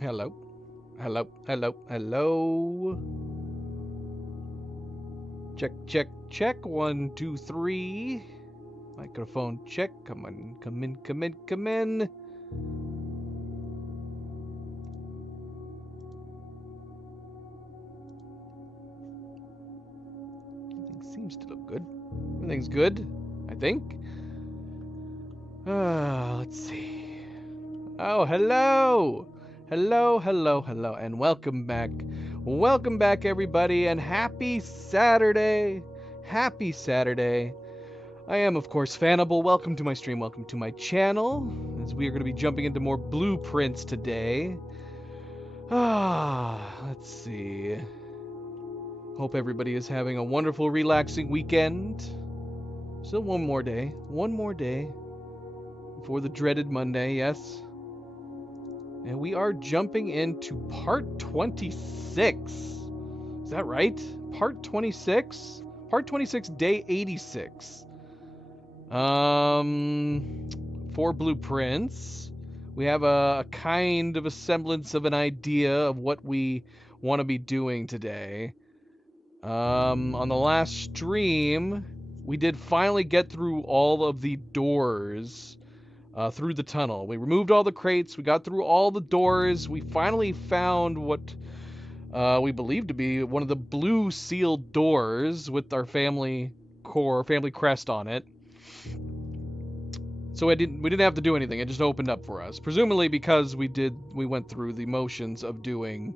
Hello. Hello. Hello. Hello. Check, check, check. One, two, three. Microphone check. Come on. Come in, come in, come in. Everything seems to look good. Everything's good, I think. Let's see. Oh, hello. Hello, hello, hello, and welcome back. Welcome back, everybody, and happy Saturday. Happy Saturday. I am, of course, Fanable. Welcome to my stream. Welcome to my channel. As we are going to be jumping into more blueprints today. Let's see. Hope everybody is having a wonderful, relaxing weekend. Still one more day. One more day before the dreaded Monday, yes. And we are jumping into part 26. Is that right? Part 26? Part 26, day 86. 4 blueprints. We have a kind of a semblance of an idea of what we want to be doing today. On the last stream, we did finally get through all of the doors through the tunnel. We removed all the crates. We got through all the doors. We finally found what we believe to be one of the blue sealed doors with our family crest on it. So we didn't have to do anything. It just opened up for us. Presumably because we went through the motions of doing,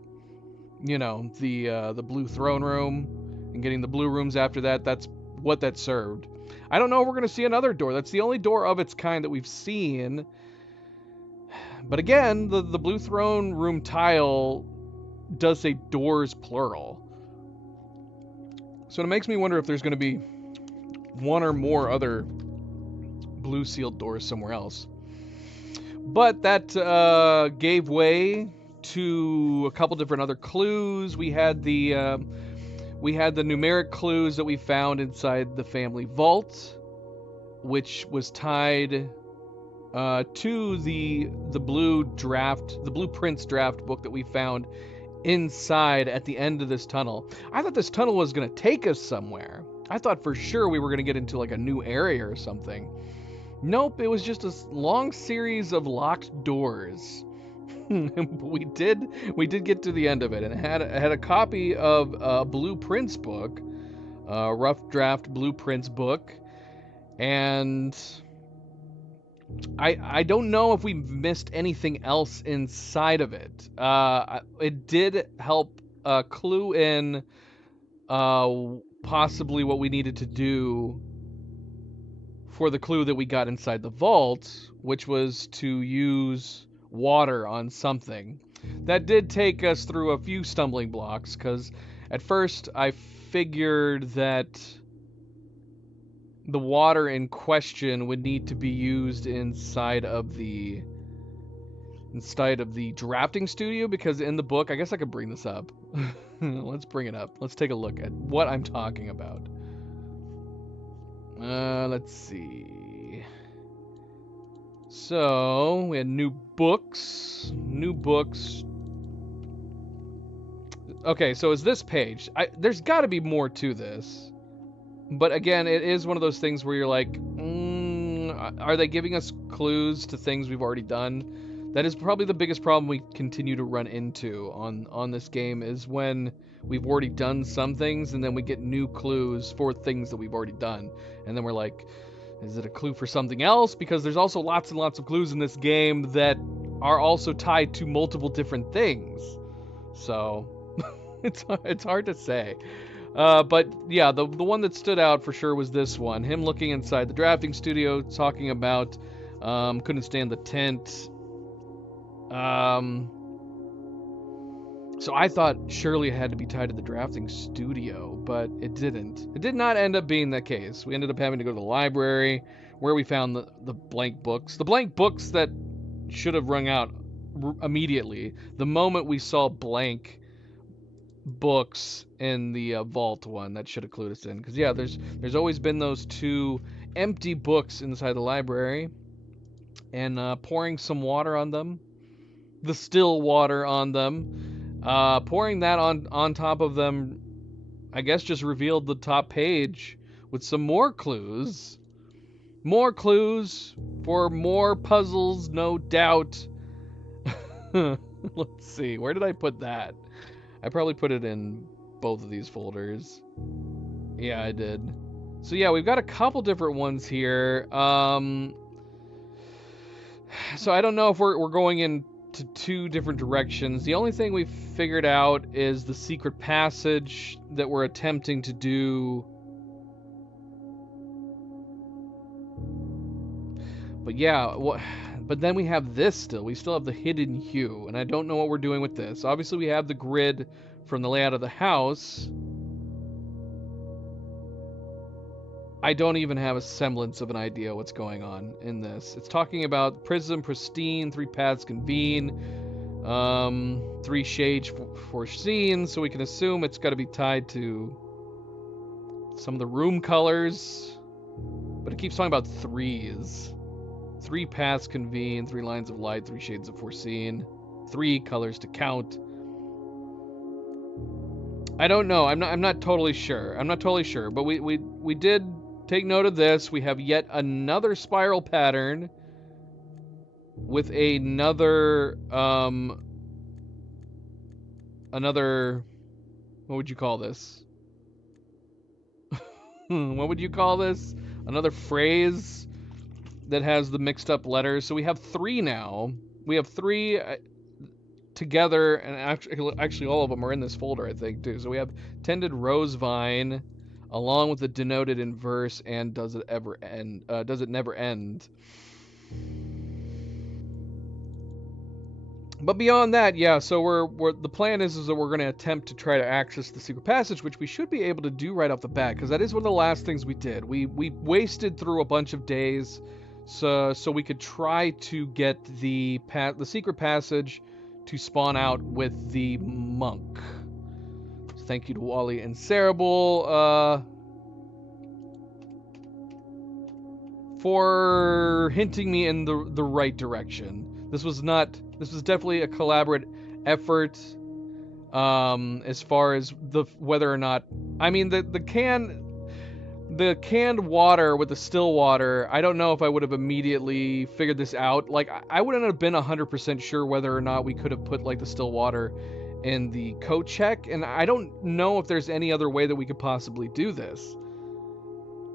the blue throne room and getting the blue rooms after that. That's what that served. I don't know if we're going to see another door. That's the only door of its kind that we've seen. But again, the blue throne room tile does say doors plural. So it makes me wonder if there's going to be one or more other blue sealed doors somewhere else. But that gave way to a couple different other clues. We had the numeric clues that we found inside the family vault, which was tied to the blueprints draft book that we found inside at the end of this tunnel. I thought this tunnel was going to take us somewhere. I thought for sure we were going to get into like a new area or something. Nope, it was just a long series of locked doors. we did get to the end of it, and it had a copy of a blueprints book, a rough draft blueprints book, and I don't know if we missed anything else inside of it. It did help clue in possibly what we needed to do for the clue that we got inside the vault, which was to use water on something. That did take us through a few stumbling blocks, because at first I figured that the water in question would need to be used inside of the drafting studio, because in the book, I guess I could bring this up. Let's bring it up. Let's take a look at what I'm talking about. Let's see. So, we had new books. Okay, so is this page. There's got to be more to this. But again, it is one of those things where you're like, are they giving us clues to things we've already done? That is probably the biggest problem we continue to run into on this game, is when we've already done some things and then we get new clues for things that we've already done. And then we're like, is it a clue for something else? Because there's also lots and lots of clues in this game that are also tied to multiple different things. So it's hard to say. But yeah, the one that stood out for sure was this one. Him looking inside the drafting studio, talking about couldn't stand the tent. So I thought surely it had to be tied to the drafting studio, but it didn't. It did not end up being that case. We ended up having to go to the library, where we found the blank books. The blank books that should have rung out immediately. The moment we saw blank books in the vault one, that should have clued us in. Because yeah, there's always been those 2 empty books inside the library. And pouring some water on them the still water on them. Pouring that on top of them, I guess, just revealed the top page with some more clues. More clues for more puzzles, no doubt. Let's see, where did I put that? I probably put it in both of these folders. Yeah, I did. So yeah, we've got a couple different ones here. So I don't know if we're going into two different directions. The only thing we've figured out is the secret passage that we're attempting to do. But yeah, but then we have this still. We still have the hidden hue, and I don't know what we're doing with this. Obviously, we have the grid from the layout of the house. I don't even have a semblance of an idea what's going on in this. It's talking about prism, pristine, 3 paths convene, 3 shades foreseen, so we can assume it's got to be tied to some of the room colors. But it keeps talking about threes. 3 paths convene, 3 lines of light, 3 shades of foreseen, 3 colors to count. I don't know. I'm not totally sure. I'm not totally sure. But we did take note of this. We have yet another spiral pattern with another what would you call this? What would you call this? Another phrase that has the mixed up letters. So we have 3 now. We have 3 together, and actually all of them are in this folder, I think, too. So we have Tended Rose Vine, along with the denoted in verse, and Does It Ever End? Does It Never End? But beyond that, yeah, so the plan is that we're going to attempt to try to access the secret passage, which we should be able to do right off the bat, because that is one of the last things we did. We wasted through a bunch of days so we could try to get the secret passage to spawn out with the monk. So thank you to Wally and Cerebral for hinting me in the right direction. This was definitely a collaborative effort, as far as whether or not, I mean, the canned water with the still water, I don't know if I would have immediately figured this out. Like, I wouldn't have been 100% sure whether or not we could have put, like, the still water in the code check, and I don't know if there's any other way that we could possibly do this.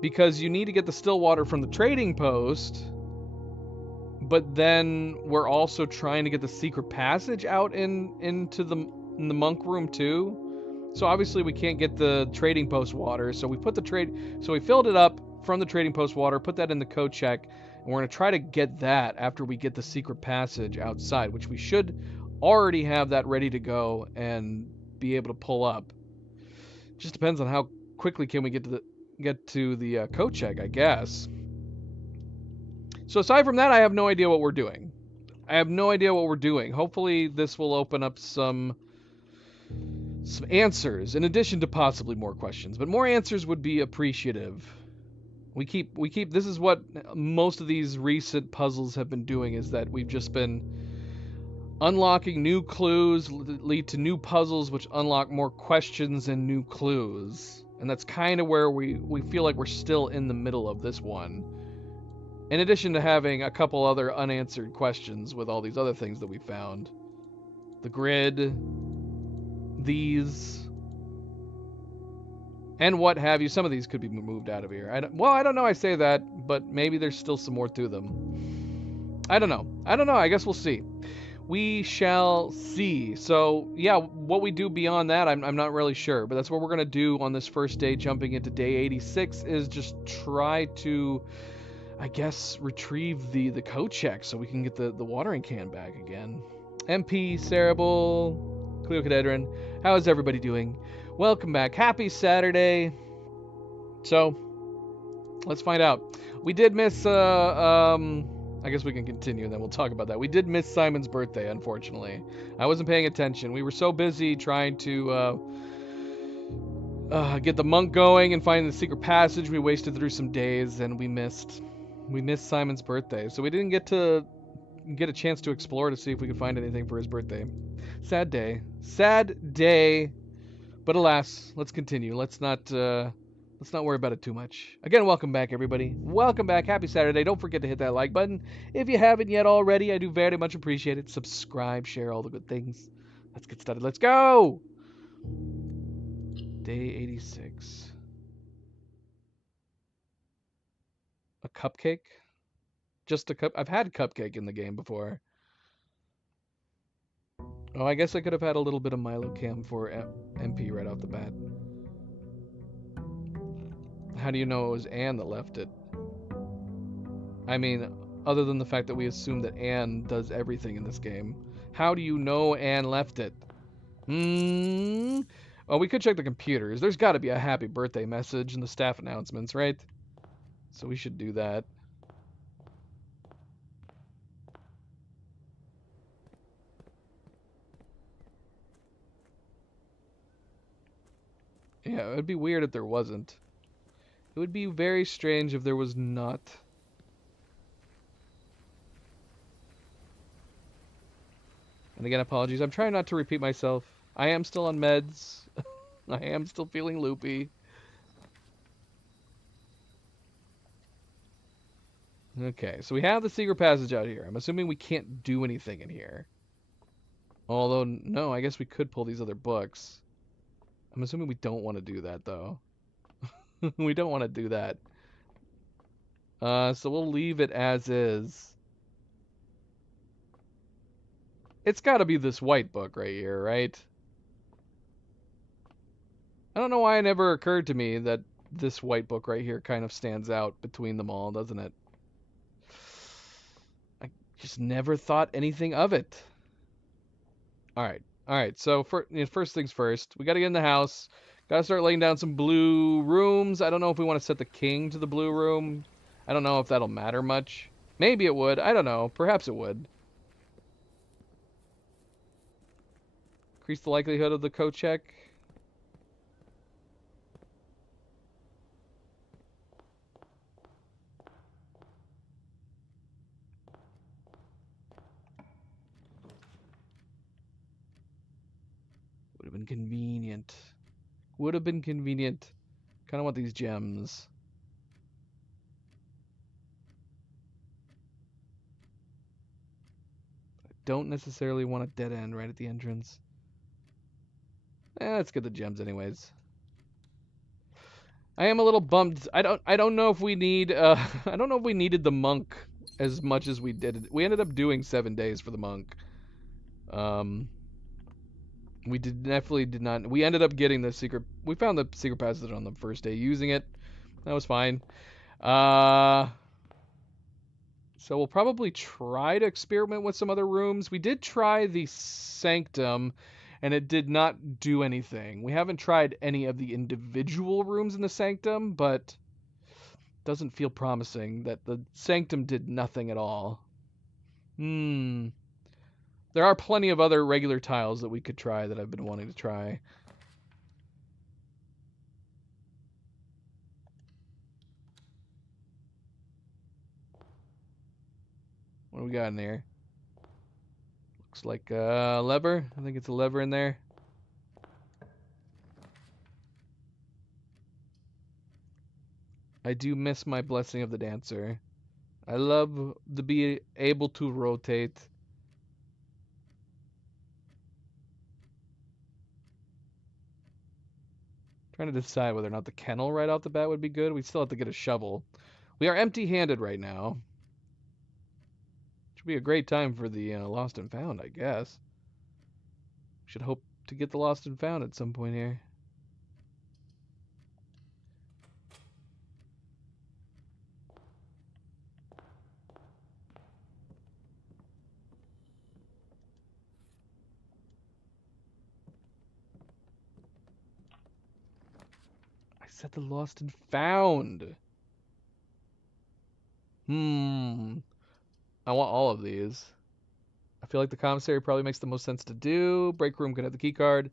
Because you need to get the still water from the trading post, but then we're also trying to get the secret passage out into the monk room too. So obviously we can't get the trading post water, so we filled it up from the trading post water, put that in the code check, and we're going to try to get that after we get the secret passage outside, which we should already have that ready to go and be able to pull up. Just depends on how quickly can we get to the code check, I guess. So aside from that, I have no idea what we're doing. Hopefully this will open up some answers, in addition to possibly more questions. But more answers would be appreciative. We keep this is what most of these recent puzzles have been doing, is that we've just been unlocking new clues, lead to new puzzles, which unlock more questions and new clues. And that's kind of where we feel like we're still in the middle of this one. In addition to having a couple other unanswered questions with all these other things that we found. The grid, these, and what have you. Some of these could be moved out of here. I don't know, I say that, but maybe there's still some more to them. I don't know. I guess we'll see. We shall see. So, yeah, what we do beyond that, I'm not really sure. But that's what we're going to do on this first day, jumping into day 86, is just try to, I guess, retrieve the code check so we can get the watering can back again. MP, Cerebral, Cleocadedron, how is everybody doing? Welcome back. Happy Saturday. So, let's find out. We did miss, I guess we can continue and then we'll talk about that. We did miss Simon's birthday, unfortunately. I wasn't paying attention. We were so busy trying to get the monk going and find the secret passage. We wasted through some days and we missed Simon's birthday. So we didn't get to get a chance to explore to see if we can find anything for his birthday. Sad day. Sad day. But alas, let's continue. Let's not worry about it too much. Again, welcome back, everybody. Welcome back. Happy Saturday. Don't forget to hit that like button if you haven't yet already. I do very much appreciate it. Subscribe, share all the good things. Let's get started. Let's go. Day 86. A cupcake? Just a cup. I've had cupcake in the game before. Oh, I guess I could have had a little bit of Milo Cam for MP right off the bat. How do you know it was Anne that left it? I mean, other than the fact that we assume that Anne does everything in this game. How do you know Anne left it? Well, we could check the computers. There's got to be a happy birthday message in the staff announcements, right? So we should do that. Yeah, it would be weird if there wasn't. It would be very strange if there was not. And again, apologies. I'm trying not to repeat myself. I am still on meds. I am still feeling loopy. Okay, so we have the secret passage out here. I'm assuming we can't do anything in here. Although, no, I guess we could pull these other books. I'm assuming we don't want to do that, though. We don't want to do that. So we'll leave it as is. It's got to be this white book right here, right? I don't know why it never occurred to me that this white book right here kind of stands out between them all, doesn't it? I just never thought anything of it. Alright, so first things first, we gotta get in the house. Gotta start laying down some blue rooms. I don't know if we want to set the king to the blue room. I don't know if that'll matter much. Maybe it would. I don't know. Perhaps it would. Increase the likelihood of the code check. Would have been convenient. Would have been convenient. Kind of want these gems. I don't necessarily want a dead end right at the entrance. Let's get the gems anyways. I am a little bummed. I don't know if we need I don't know if we needed the monk as much as we did. We ended up doing 7 days for the monk. We definitely did not. We ended up getting the secret. We found the secret passage on the first day using it. That was fine. So we'll probably try to experiment with some other rooms. We did try the sanctum, and it did not do anything. We haven't tried any of the individual rooms in the sanctum, but it doesn't feel promising that the sanctum did nothing at all. There are plenty of other regular tiles that we could try that I've been wanting to try. What do we got in there? Looks like a lever. I think it's a lever in there. I do miss my blessing of the dancer. I love to be able to rotate. Trying to decide whether or not the kennel right off the bat would be good. We still have to get a shovel. We are empty-handed right now. Should be a great time for the lost and found, I guess. Should hope to get the lost and found at some point here. I said the lost and found. I want all of these. I feel like the commissary probably makes the most sense to do. Break room can have the key card.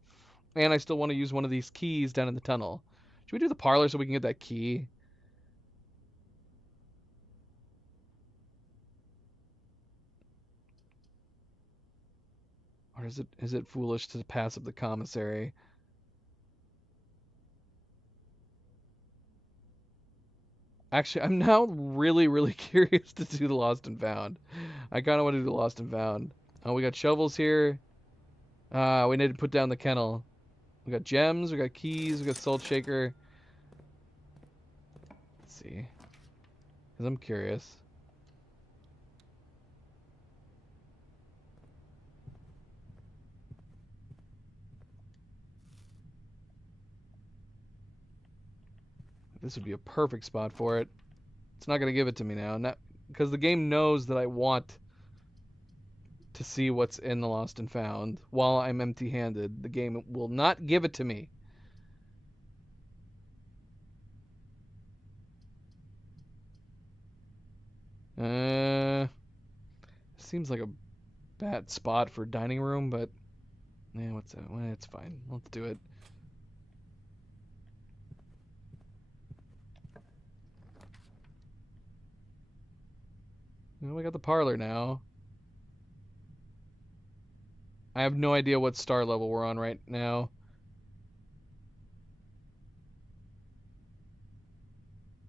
And I still want to use one of these keys down in the tunnel. Should we do the parlor so we can get that key? Or is it foolish to pass up the commissary? Actually, I'm now really curious to do the Lost and Found. I kind of want to do the Lost and Found. Oh, we got shovels here. We need to put down the kennel. We got gems, we got keys, we got salt shaker. Let's see. Because I'm curious. This would be a perfect spot for it. It's not going to give it to me now. Because the game knows that I want to see what's in the Lost and Found while I'm empty-handed. The game will not give it to me. Seems like a bad spot for dining room, but yeah, what's that? Well, it's fine. Let's do it. Well, we got the parlor now. I have no idea what star level we're on right now.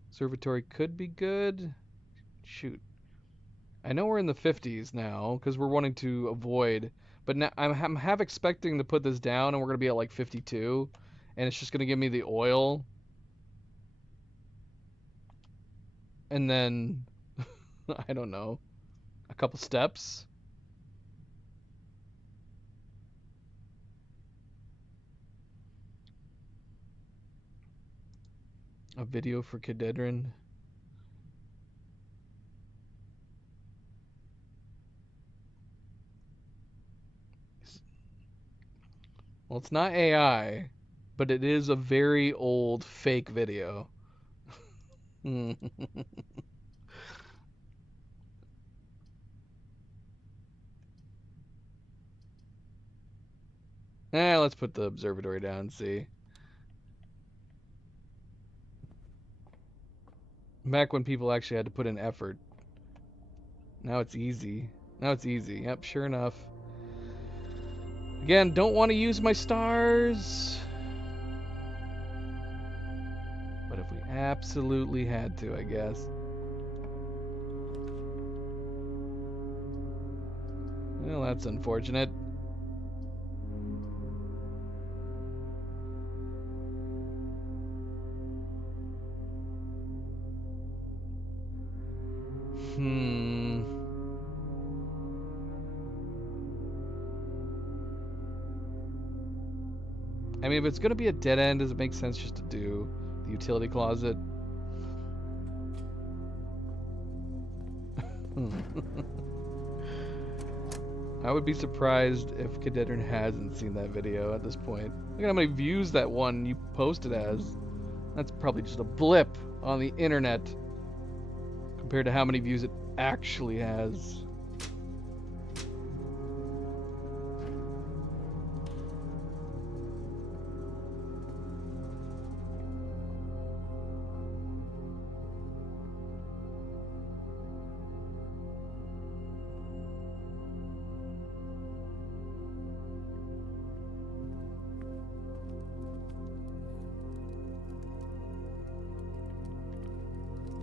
Observatory could be good. Shoot. I know we're in the 50s now because we're wanting to avoid, but now I'm half expecting to put this down and we're going to be at like 52 and it's just going to give me the oil. And then I don't know, a couple steps. A video for Kededrin. Well, it's not AI, but it is a very old fake video. Let's put the observatory down and see. Back when people actually had to put in effort. Now it's easy. Now it's easy. Yep, sure enough. Again, don't want to use my stars. But if we absolutely had to, I guess. Well, that's unfortunate. I mean, if it's going to be a dead end, does it make sense just to do the utility closet? I would be surprised if Kededrin hasn't seen that video at this point. Look at how many views that one you posted has. That's probably just a blip on the internet compared to how many views it actually has.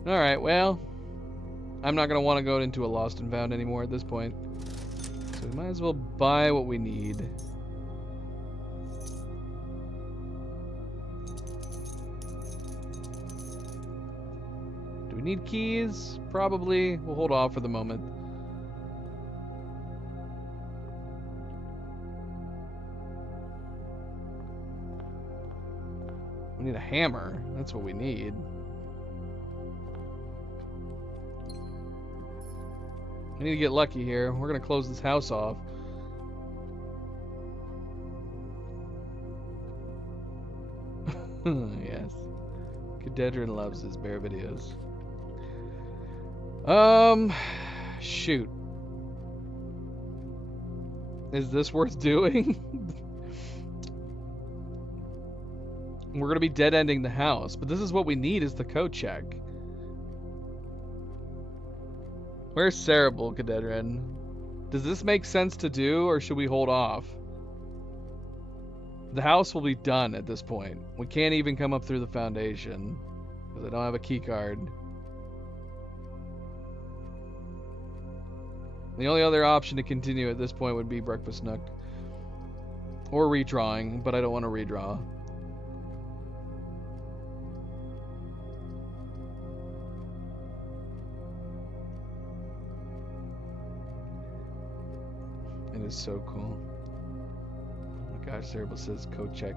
Alright, well, I'm not going to want to go into a Lost and Found anymore at this point. So we might as well buy what we need. Do we need keys? Probably. We'll hold off for the moment. We need a hammer. That's what we need. We need to get lucky here. We're going to close this house off. Yes. Kededrin loves his bear videos. Shoot. Is this worth doing? We're going to be dead-ending the house, but this is what we need is the code check. Where's Cerebral, Kededrin? Does this make sense to do, or should we hold off? The house will be done at this point. We can't even come up through the foundation because I don't have a key card. The only other option to continue at this point would be Breakfast Nook. Or redrawing, but I don't want to redraw. It is so cool. Oh my gosh, Cerebral says code check.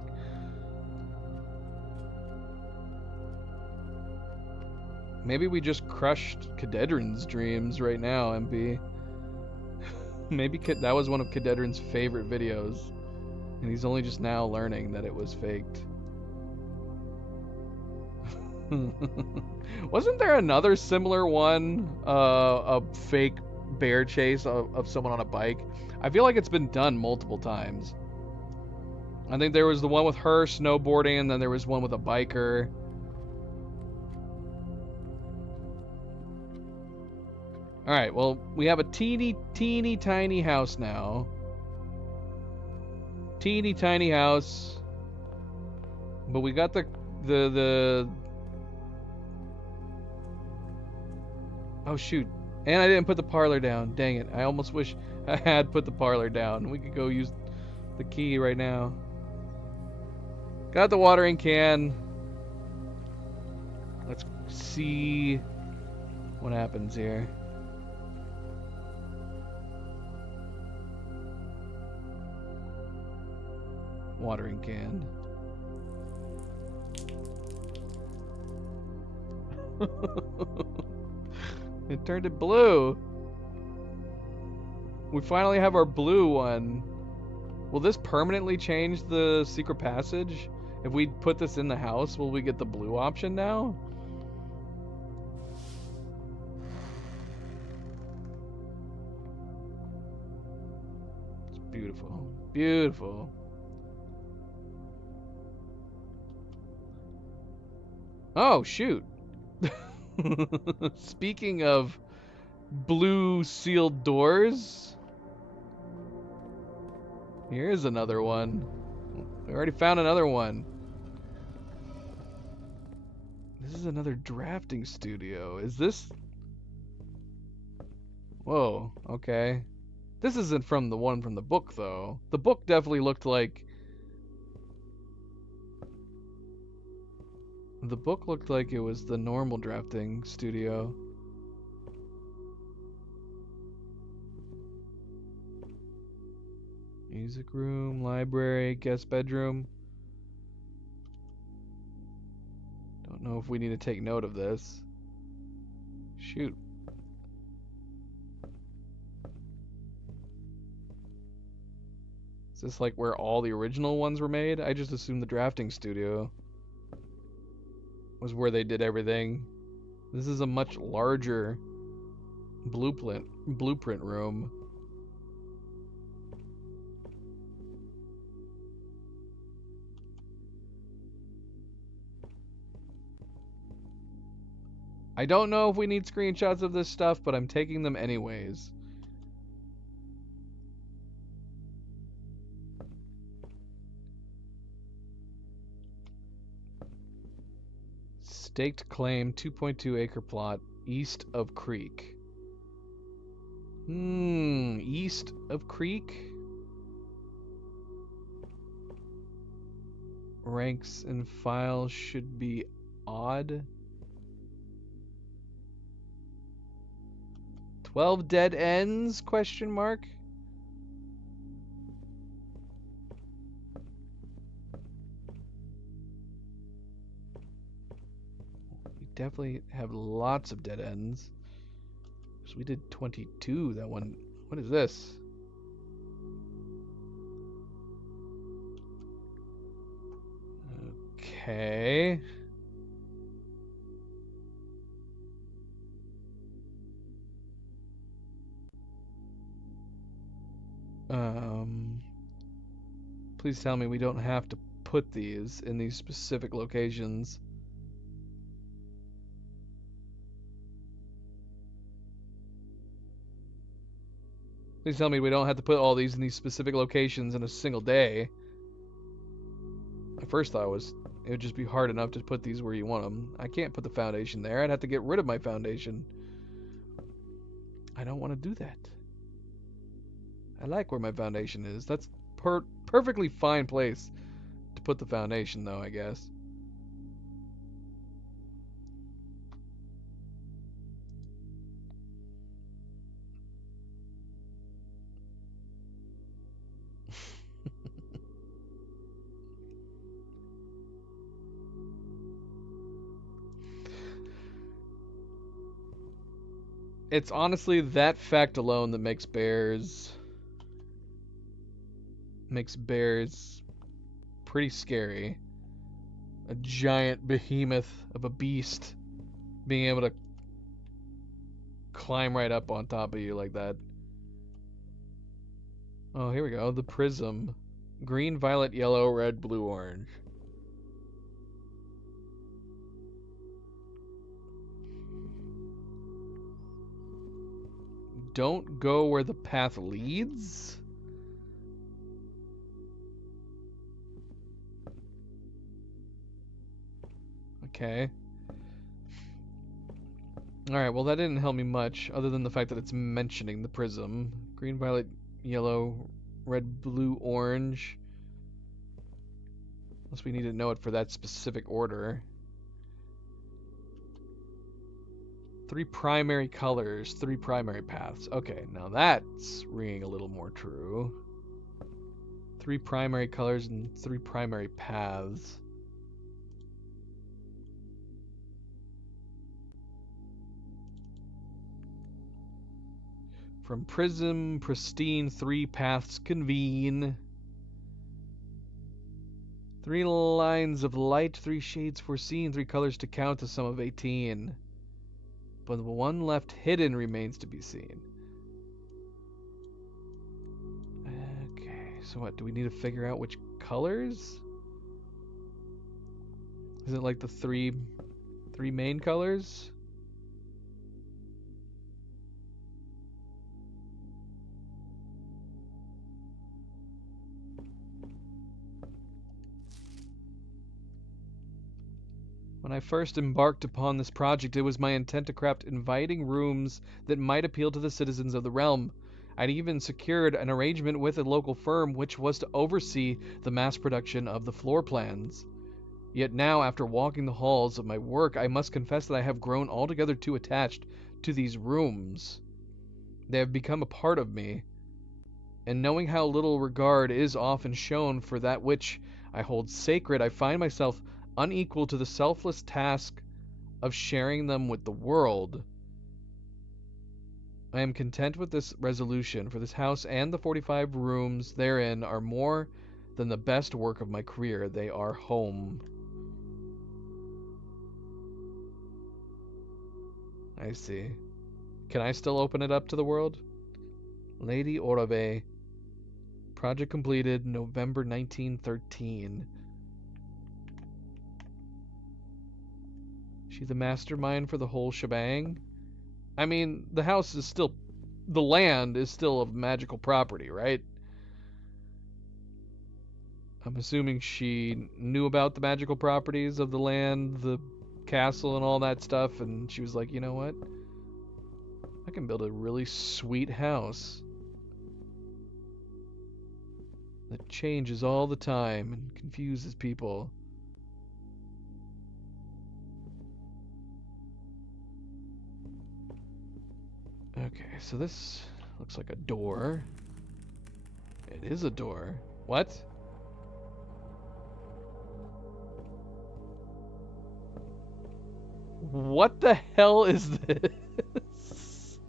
Maybe we just crushed Cadedrin's dreams right now, MP. Maybe that was one of Cadedrin's favorite videos, and he's only just now learning that it was faked. Wasn't there another similar one, a fake bear chase of someone on a bike? I feel like it's been done multiple times. I think there was the one with her snowboarding, and then there was one with a biker. Alright, well, we have a teeny tiny house now. Teeny tiny house. But we got the oh shoot. And I didn't put the parlor down. Dang it. I almost wish I had put the parlor down. We could go use the key right now. Got the watering can. Let's see what happens here. Watering can. It turned it blue. We finally have our blue one. Will this permanently change the secret passage? If we put this in the house, will we get the blue option now? It's beautiful. Beautiful. Oh, shoot. Speaking of blue sealed doors, here's another one. We already found another one. This is another drafting studio. Is this... Whoa, okay. This isn't from the one from the book, though. The book definitely looked like... The book looked like it was the normal drafting studio. Music room, library, guest bedroom. Don't know if we need to take note of this. Shoot. Is this like where all the original ones were made? I just assumed the drafting studio was where they did everything. This is a much larger blueprint room. I don't know if we need screenshots of this stuff, but I'm taking them anyways. Staked claim, 2.2 acre plot, east of Creek. East of Creek? Ranks and files should be odd. 12 dead ends? Question mark. We definitely have lots of dead ends. So we did 22 that one. What is this? Okay. Please tell me we don't have to put these in these specific locations. Please tell me we don't have to put all these in these specific locations in a single day. My first thought was it would just be hard enough to put these where you want them. I can't put the foundation there. I'd have to get rid of my foundation. I don't want to do that. I like where my foundation is. That's perfectly fine place to put the foundation, though, I guess. It's honestly that fact alone that makes bears pretty scary. A giant behemoth of a beast being able to climb right up on top of you like that. Oh, here we go. The prism. Green, violet, yellow, red, blue, orange. Don't go where the path leads? Okay. Alright, well that didn't help me much, other than the fact that it's mentioning the prism. Green, violet, yellow, red, blue, orange. Unless we need to know it for that specific order. 3 primary colors, 3 primary paths. Okay, now that's ringing a little more true. 3 primary colors and 3 primary paths. From prism, pristine, 3 paths convene. 3 lines of light, 3 shades foreseen, 3 colors to count, a sum of 18. But the one left hidden remains to be seen. Okay, so what, do we need to figure out which colors? Is it like the three main colors? When I first embarked upon this project, it was my intent to craft inviting rooms that might appeal to the citizens of the realm. I'd even secured an arrangement with a local firm which was to oversee the mass production of the floor plans. Yet now, after walking the halls of my work, I must confess that I have grown altogether too attached to these rooms. They have become a part of me, and knowing how little regard is often shown for that which I hold sacred, I find myself unequal to the selfless task of sharing them with the world. I am content with this resolution, for this house and the 45 rooms therein are more than the best work of my career. They are home. I see. Can I still open it up to the world? Lady Orobe. Project completed November 1913. She the mastermind for the whole shebang? I mean, the house is still... the land is still of magical property, right? I'm assuming she knew about the magical properties of the land, the castle, and all that stuff, and she was like, you know what? I can build a really sweet house that changes all the time and confuses people. Okay, so this looks like a door. It is a door. What? What the hell is this?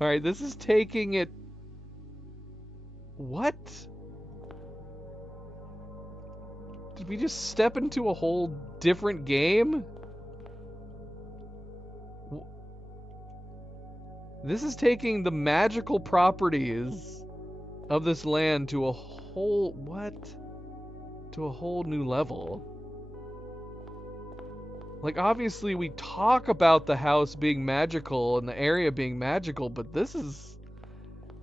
Alright, this is taking it... What? Did we just step into a whole different game? This is taking the magical properties of this land to a whole... what? To a whole new level. Like, obviously we talk about the house being magical and the area being magical, but this is...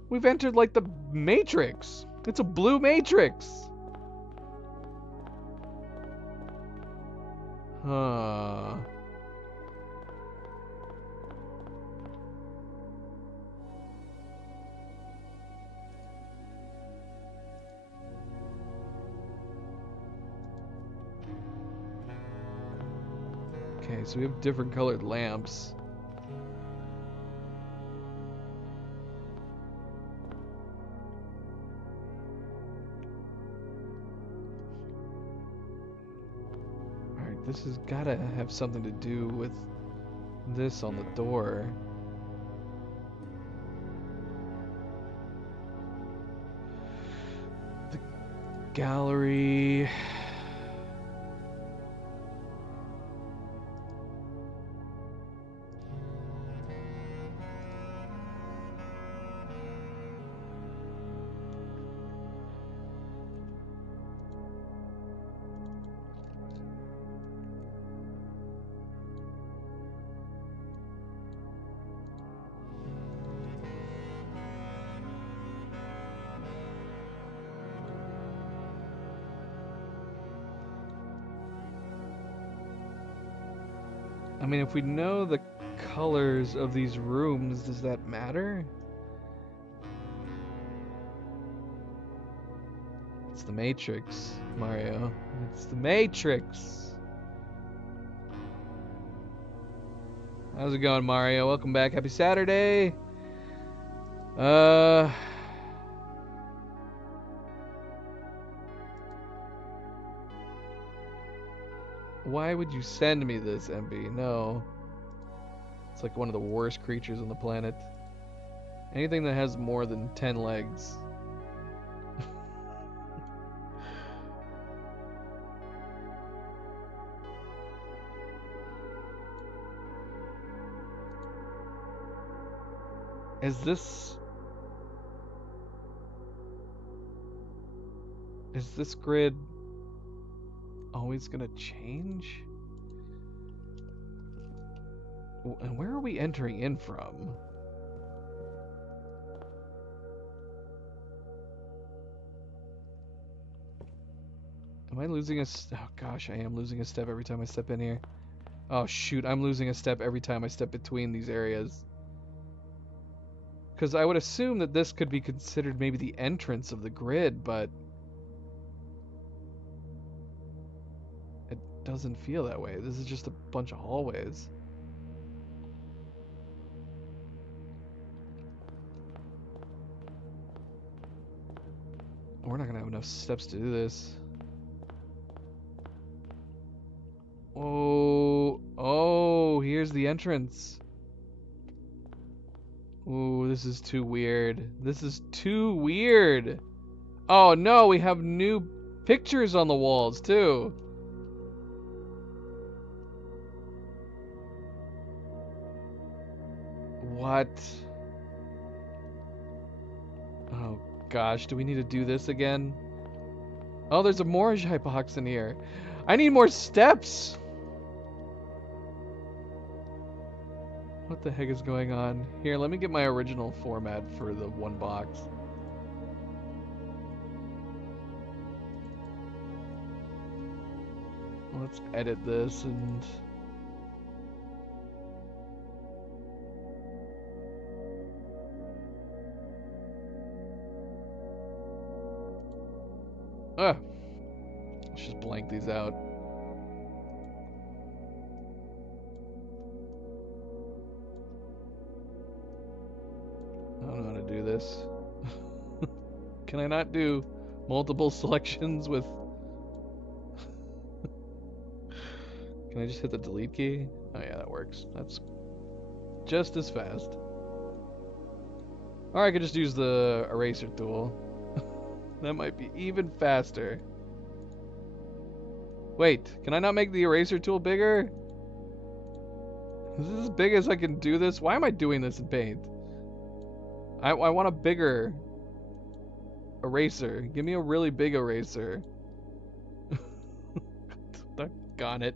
We've entered, like, the Matrix. It's a blue Matrix. Huh. Okay, so we have different colored lamps. Alright, this has gotta have something to do with this on the door. The gallery... I mean, if we know the colors of these rooms, does that matter? It's the Matrix, Mario. It's the Matrix. How's it going, Mario? Welcome back. Happy Saturday. Why would you send me this, MB? No. It's like one of the worst creatures on the planet. Anything that has more than 10 legs. Is this grid always gonna change? And where are we entering in from? Am I losing a oh gosh, I am losing a step every time I step in here. Oh shoot, I'm losing a step every time I step between these areas. Because I would assume that this could be considered maybe the entrance of the grid, but it doesn't feel that way. This is just a bunch of hallways. We're not gonna have enough steps to do this. Oh, here's the entrance. Ooh, this is too weird. This is too weird. Oh no, we have new pictures on the walls too. What? Oh gosh, do we need to do this again? Oh, there's a Morajai box in here. I need more steps. What the heck is going on? Here, let me get my original format for the one box. Let's edit this and... Let's just blank these out. I don't know how to do this. Can I not do multiple selections with... Can I just hit the delete key? Oh yeah, that works. That's just as fast. Or I could just use the eraser tool. That might be even faster. Wait, can I not make the eraser tool bigger? Is this as big as I can do this? Why am I doing this in Paint? I want a bigger eraser. Give me a really big eraser. Doggone it.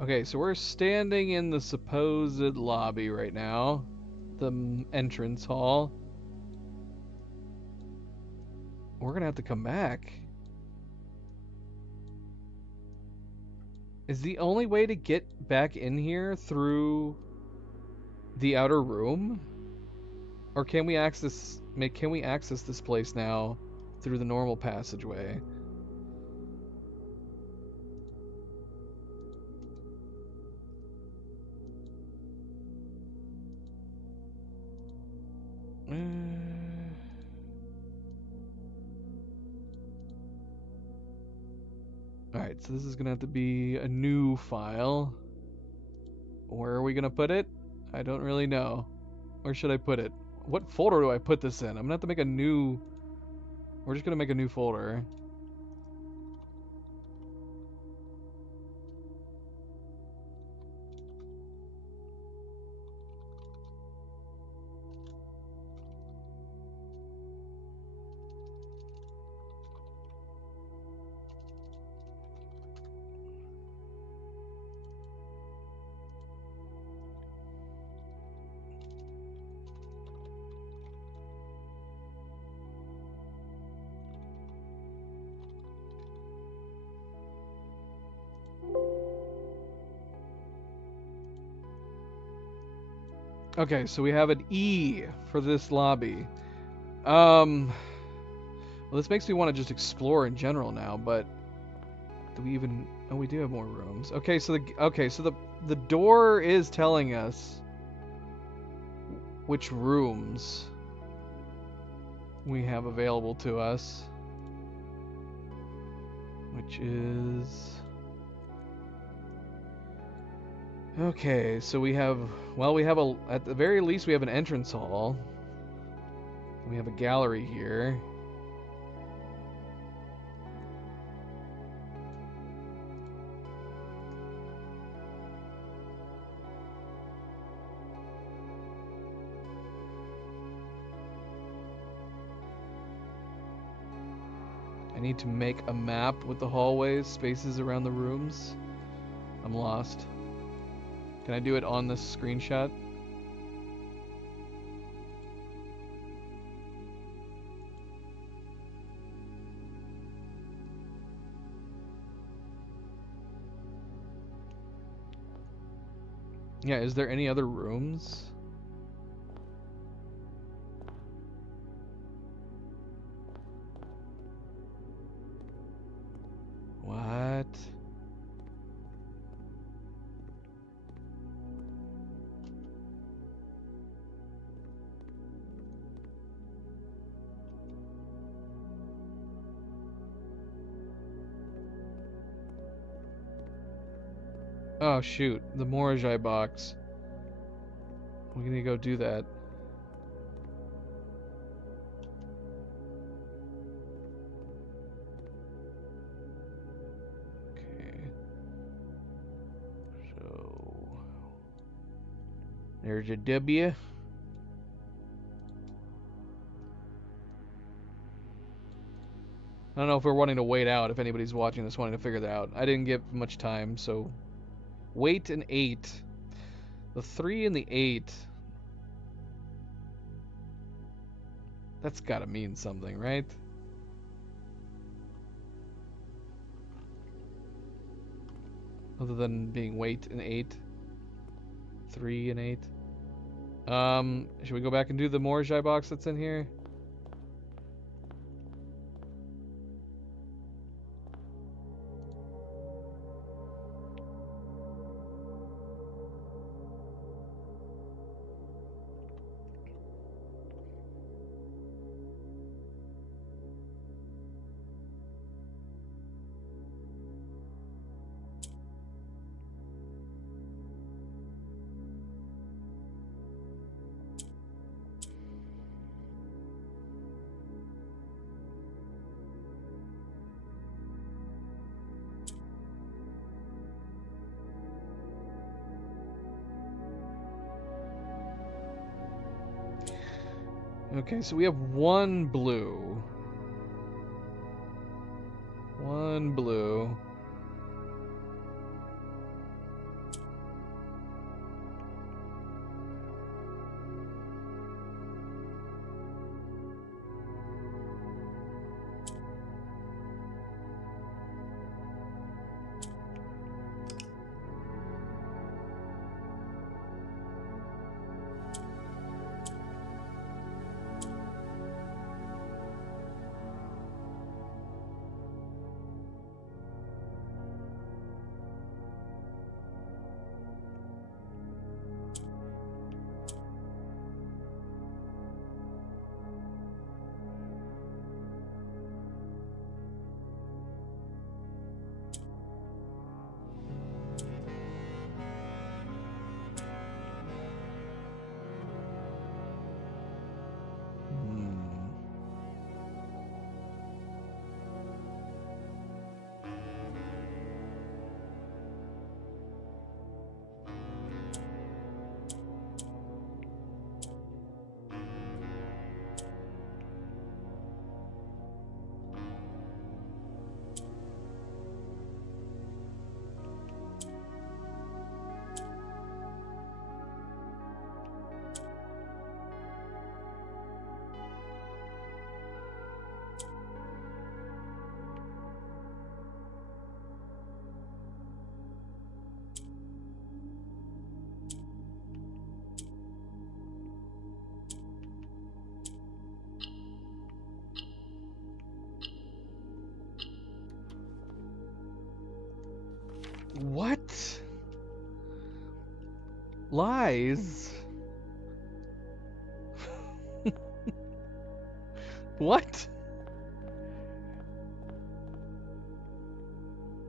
Okay, so we're standing in the supposed lobby right now. The entrance hall. We're gonna have to come back. Is the only way to get back in here through the outer room? Or can we access this place now through the normal passageway? Alright, so this is gonna have to be a new file. Where are we gonna put it? I don't really know. Where should I put it? What folder do I put this in? I'm gonna have to make a new... We're just gonna make a new folder. Okay, so we have an E for this lobby. Well, this makes me want to just explore in general now, but do we even... Oh, we do have more rooms. Okay, so the door is telling us which rooms we have available to us, which is... Okay, so we have... Well, we have at the very least, we have an entrance hall. We have a gallery here. I need to make a map with the hallways, spaces around the rooms. I'm lost. Can I do it on this screenshot? Yeah, is there any other rooms? What? Oh shoot, the Morajai box. We need to go do that. Okay. So there's a W. I don't know if we're wanting to wait out, if anybody's watching this wanting to figure that out. I didn't get much time, so wait an 8. The 3 and the 8. That's gotta mean something, right? Other than being wait and 8. 3 and 8. Should we go back and do the Morajai box that's in here? Okay, so we have one blue. One blue. What? Lies? What?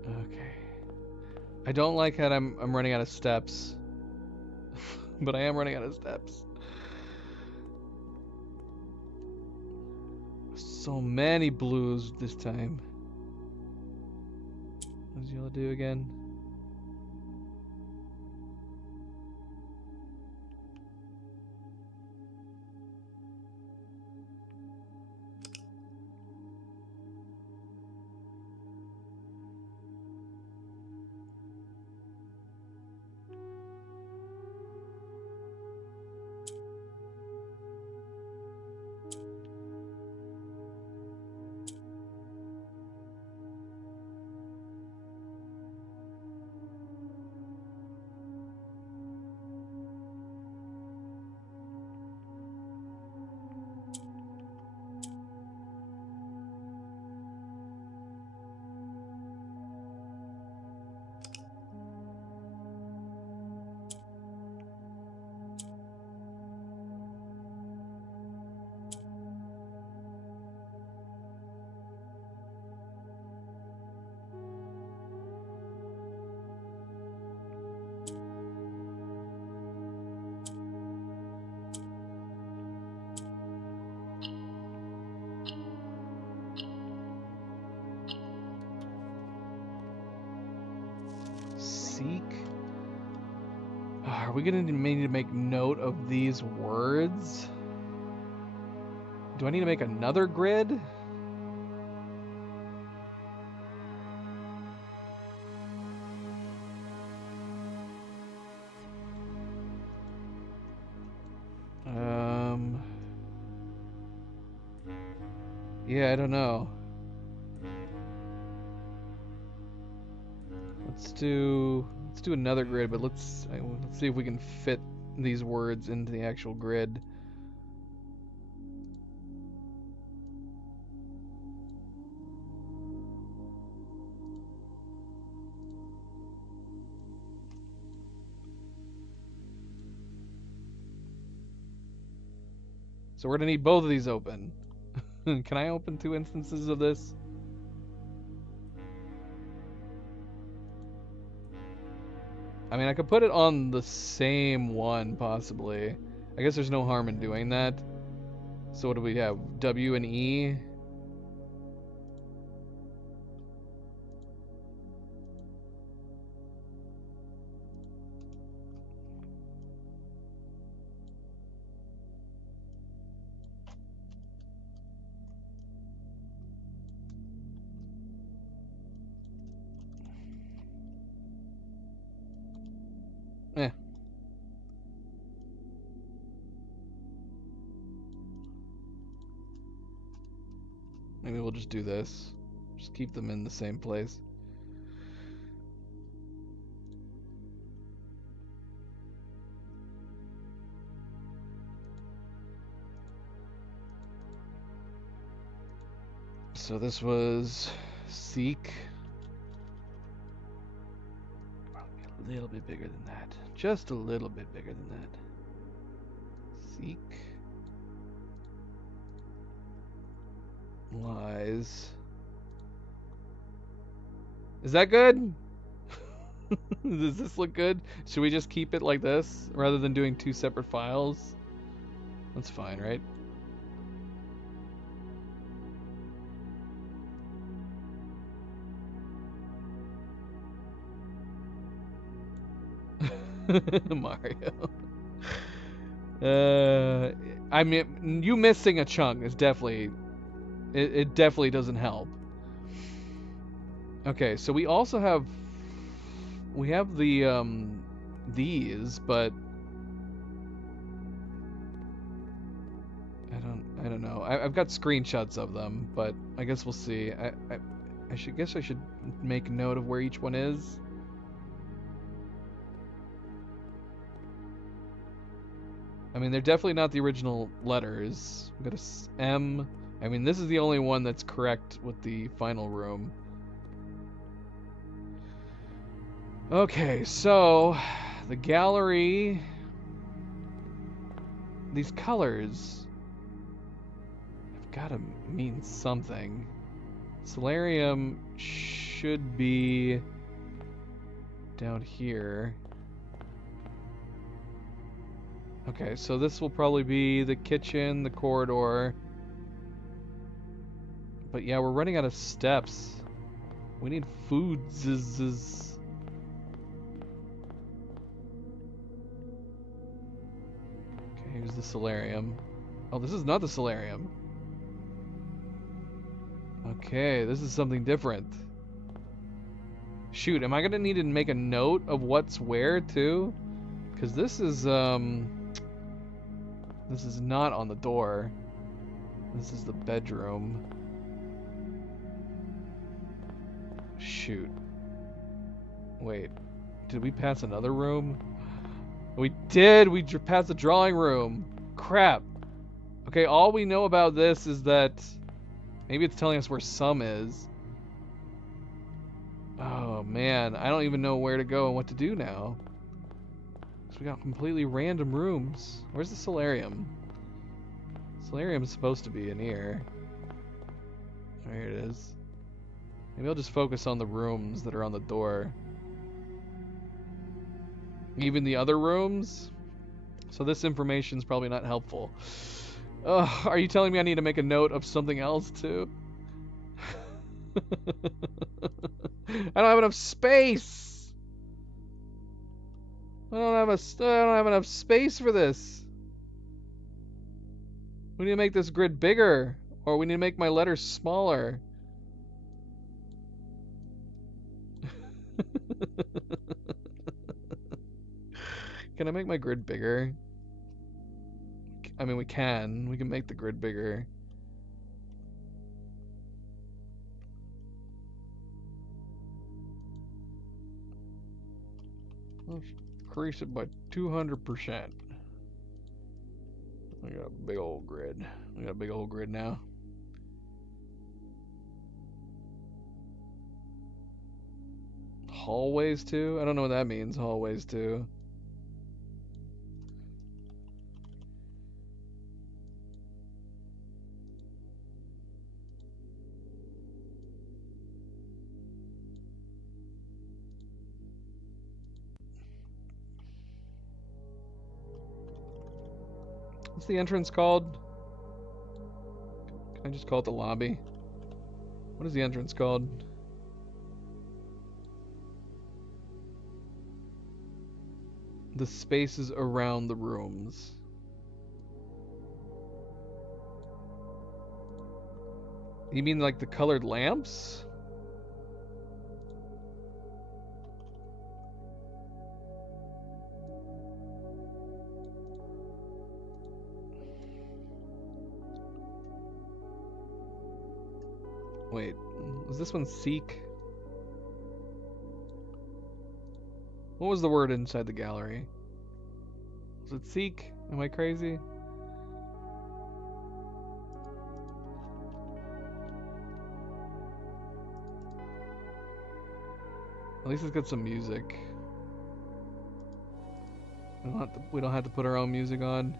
Okay. I don't like how I'm running out of steps. But I am running out of steps. So many blues this time. What does yellow do again? Seek? Are we gonna need to make note of these words? Do I need to make another grid? Yeah, I don't know. Let's do another grid, but let's see if we can fit these words into the actual grid. So we're gonna need both of these open. Can I open 2 instances of this? I mean, I could put it on the same one, possibly. I guess there's no harm in doing that. So what do we have? W and E? Eh. Maybe we'll just do this. Just keep them in the same place. So this was Seek. Probably a little bit bigger than that. Just a little bit bigger than that. Seek. Lies. Is that good? Does this look good? Should we just keep it like this rather than doing 2 separate files? That's fine, right? Mario. I mean, you missing a chunk is definitely... It definitely doesn't help. Okay, so we also have... We have the, these, but... I don't know. I've got screenshots of them, but I guess we'll see. I should make note of where each one is. I mean, they're definitely not the original letters. We've got a M. I mean, this is the only one that's correct with the final room. Okay, so the gallery, these colors have got to mean something. Solarium should be down here. Okay, so this will probably be the kitchen, the corridor. But yeah, we're running out of steps. We need foods. Okay, here's the solarium. Oh, this is not the solarium. Okay, this is something different. Shoot, am I gonna need to make a note of what's where too? Because this is not on the door. This is the bedroom. Shoot. Wait, did we pass another room? We did! We passed the drawing room! Crap! Okay, all we know about this is that maybe it's telling us where some is. Oh man, I don't even know where to go and what to do now. So we got completely random rooms. Where's the solarium? Solarium is supposed to be in here. There it is. Maybe I'll just focus on the rooms that are on the door. Even the other rooms? So this information's probably not helpful. Are you telling me I need to make a note of something else too? I don't have enough space. I don't have enough space for this. We need to make this grid bigger, or we need to make my letters smaller. Can I make my grid bigger? I mean, we can. We can make the grid bigger. Let's increase it by 200%. We got a big old grid. We got a big old grid now. Hallways too? I don't know what that means, hallways too. What's the entrance called? Can I just call it the lobby? What is the entrance called? The spaces around the rooms. You mean like the colored lamps? Wait, was this one seek? What was the word inside the gallery? Was it seek? Am I crazy? At least it's got some music. We don't have to put our own music on.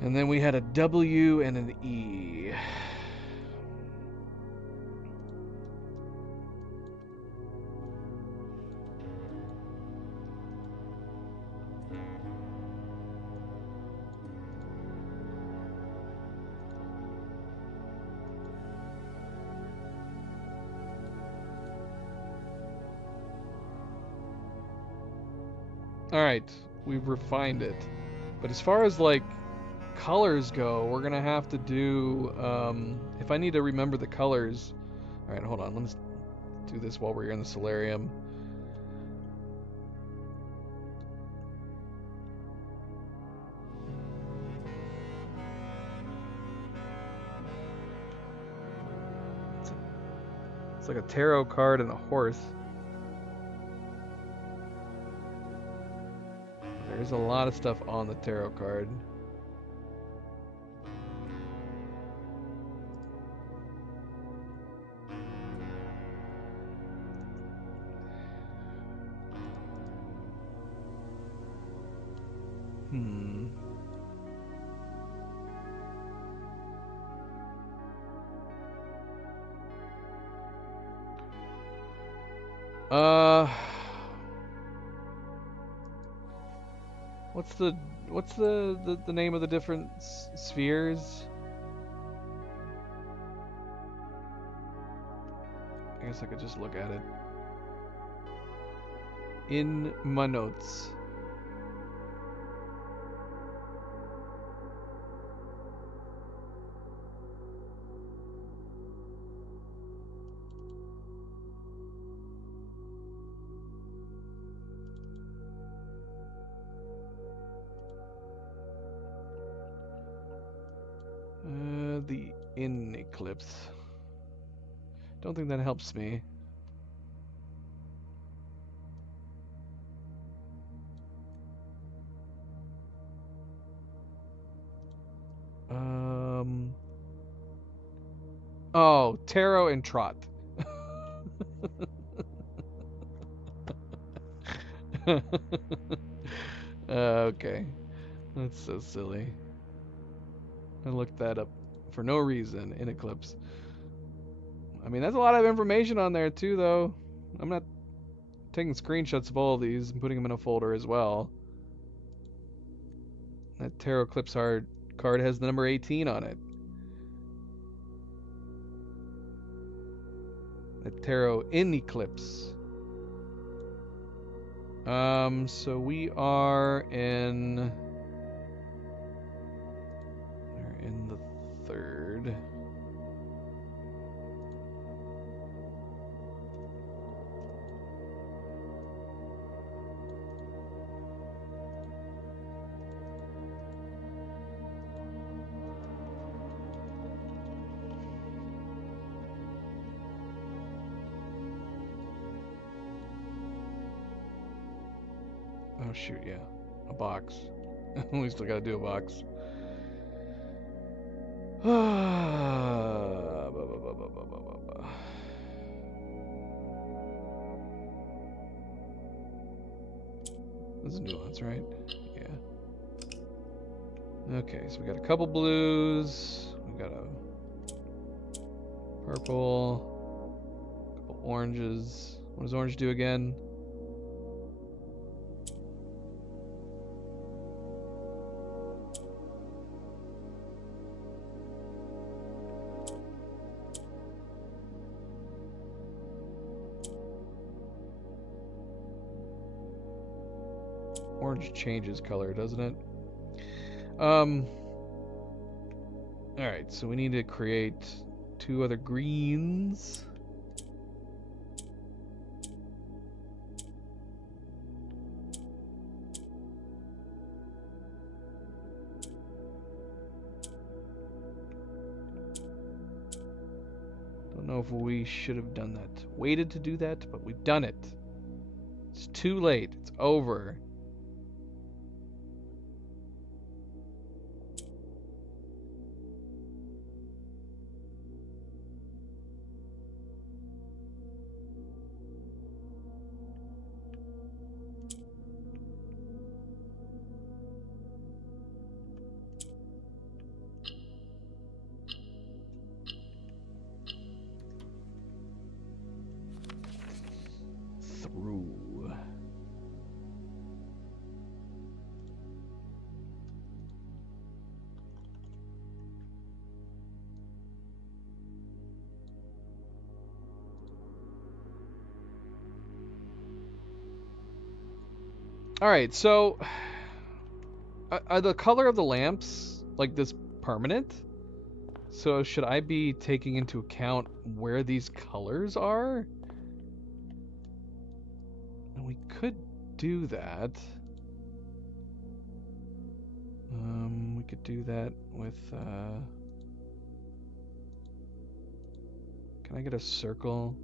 And then we had a W and an E. Alright, we've refined it. But as far as like colors go, we're gonna have to do if I need to remember the colors. Alright, hold on, let's do this while we're here in the solarium. It's like a tarot card and a horse. There's There's a lot of stuff on the tarot card. What's the name of the different spheres? I guess I could just look at it. In my notes. The in eclipse. Don't think that helps me. Oh, tarot and trot. Okay. That's so silly. I looked that up for no reason in Eclipse. I mean, that's a lot of information on there too, though. I'm not taking screenshots of all of these and putting them in a folder as well. That Tarot Eclipse card has the number 18 on it. That Tarot in Eclipse. So we are in... We're in the third. Oh shoot, yeah. A box. We still gotta do a box. This is nuance, right? Yeah. Okay, so we got a couple blues. We got a purple. A couple oranges. What does orange do again? Orange changes color, doesn't it? Alright, so we need to create 2 other greens. Don't know if we should have done that. Waited to do that, but we've done it. It's too late. It's over. Alright, so are the color of the lamps like this permanent? So should I be taking into account where these colors are? And we could do that. We could do that with can I get a circle?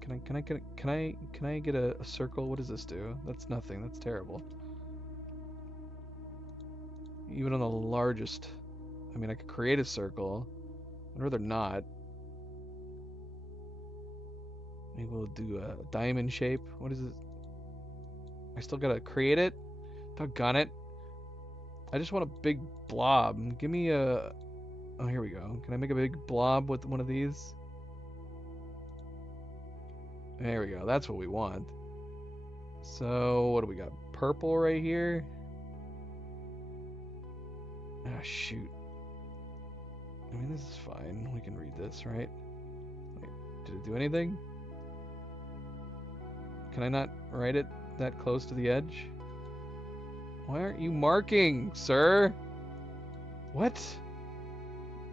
Can I get a circle? What does this do? That's nothing. That's terrible. even on the largest. I mean, I could create a circle. I'd rather not. Maybe we'll do a diamond shape. What is it? I still gotta create it? Doggone it. I just want a big blob. Give me a... Oh, here we go. Can I make a big blob with one of these? There we go. That's what we want. So, what do we got? Purple right here? Ah, shoot. I mean, this is fine. We can read this, right? Wait, did it do anything? Can I not write it that close to the edge? Why aren't you marking, sir? What?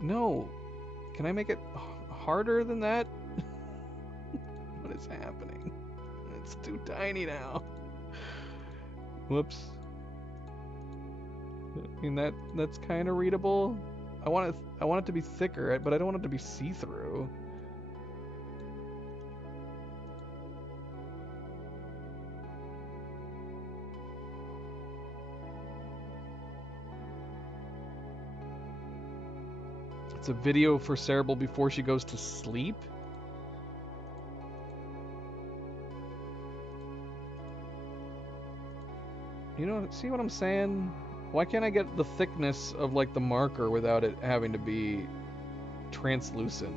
No. Can I make it harder than that? What is happening? It's too tiny now. Whoops. I mean, that's kind of readable. I want it to be thicker, but I don't want it to be see-through. It's a video for Cerebral before she goes to sleep? You know, see what I'm saying? Why can't I get the thickness of like the marker without it having to be translucent?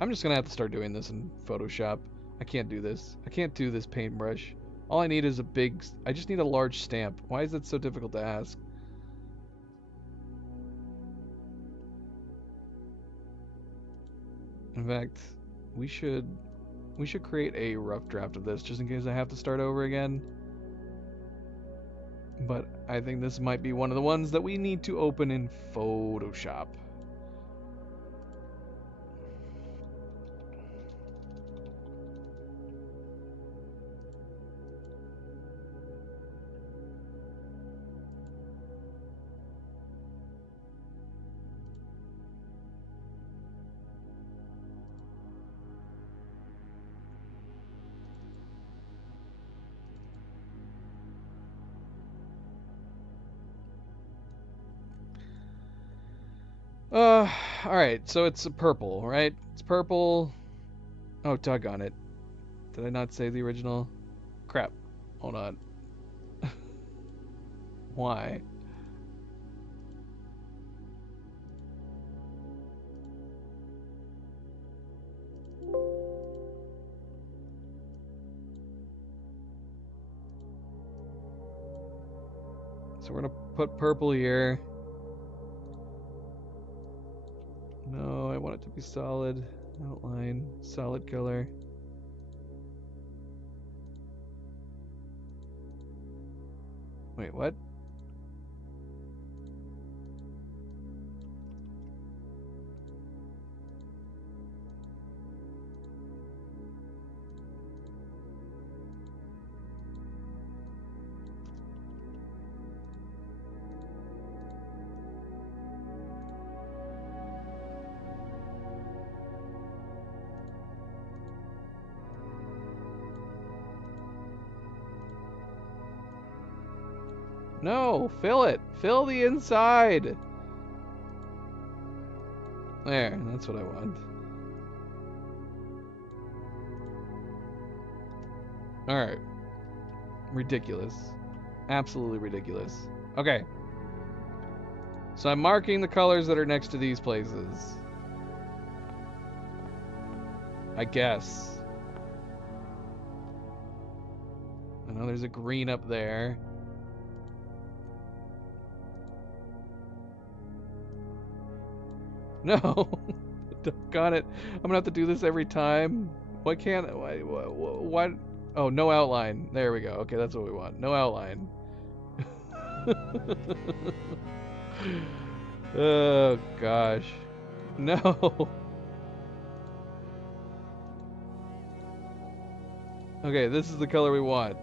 I'm just gonna have to start doing this in Photoshop. I can't do this. I can't do this paintbrush. All I need is I just need a large stamp. Why is it so difficult to ask? In fact, we should create a rough draft of this just in case I have to start over again. But I think this might be one of the ones that we need to open in Photoshop. Alright, so it's a purple, right? It's purple. Oh, doggone it. Did I not say the original? Crap. Hold on. Why? So we're gonna put purple here. No, I want it to be solid. Outline, solid color. Wait, what? No, fill it. Fill the inside. There, that's what I want. Alright. Ridiculous. Absolutely ridiculous. Okay. So I'm marking the colors that are next to these places. I guess. I know there's a green up there. No. Got it. I'm gonna have to do this every time. Why can't... Why... Oh, no outline. There we go. Okay, that's what we want. No outline. Oh, gosh. No. Okay, this is the color we want.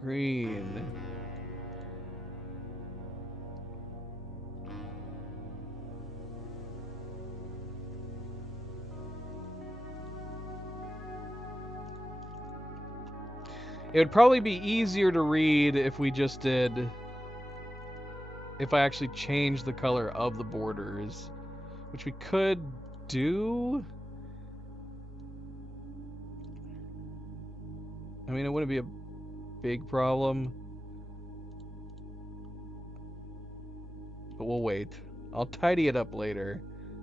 green. It would probably be easier to read if we just did... if I actually changed the color of the borders, which we could do. I mean, it wouldn't be a big problem, but we'll wait. I'll tidy it up later,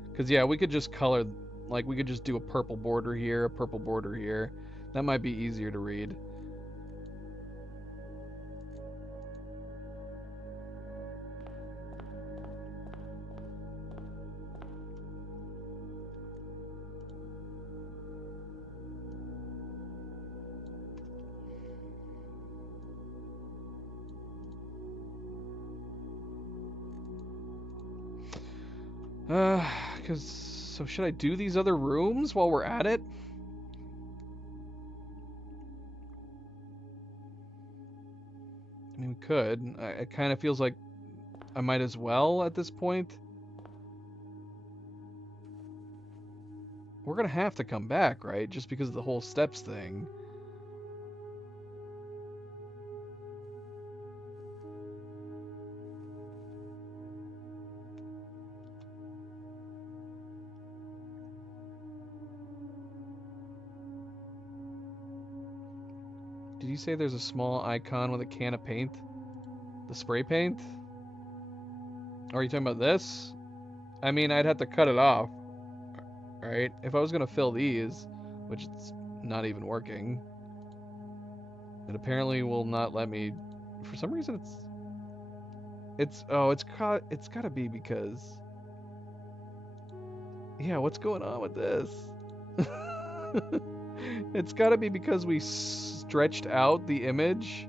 because yeah, we could just color, like we could just do a purple border here, a purple border here. That might be easier to read. So should I do these other rooms while we're at it? I mean, we could. It kind of feels like I might as well at this point. We're gonna have to come back, right? Just because of the whole steps thing. Did you say there's a small icon with a can of paint? The spray paint? Or are you talking about this? I mean, I'd have to cut it off, right? If I was gonna fill these, which it's not even working. It apparently will not let me. For some reason, it's gotta be because. Yeah, what's going on with this? It's gotta be because we stretched out the image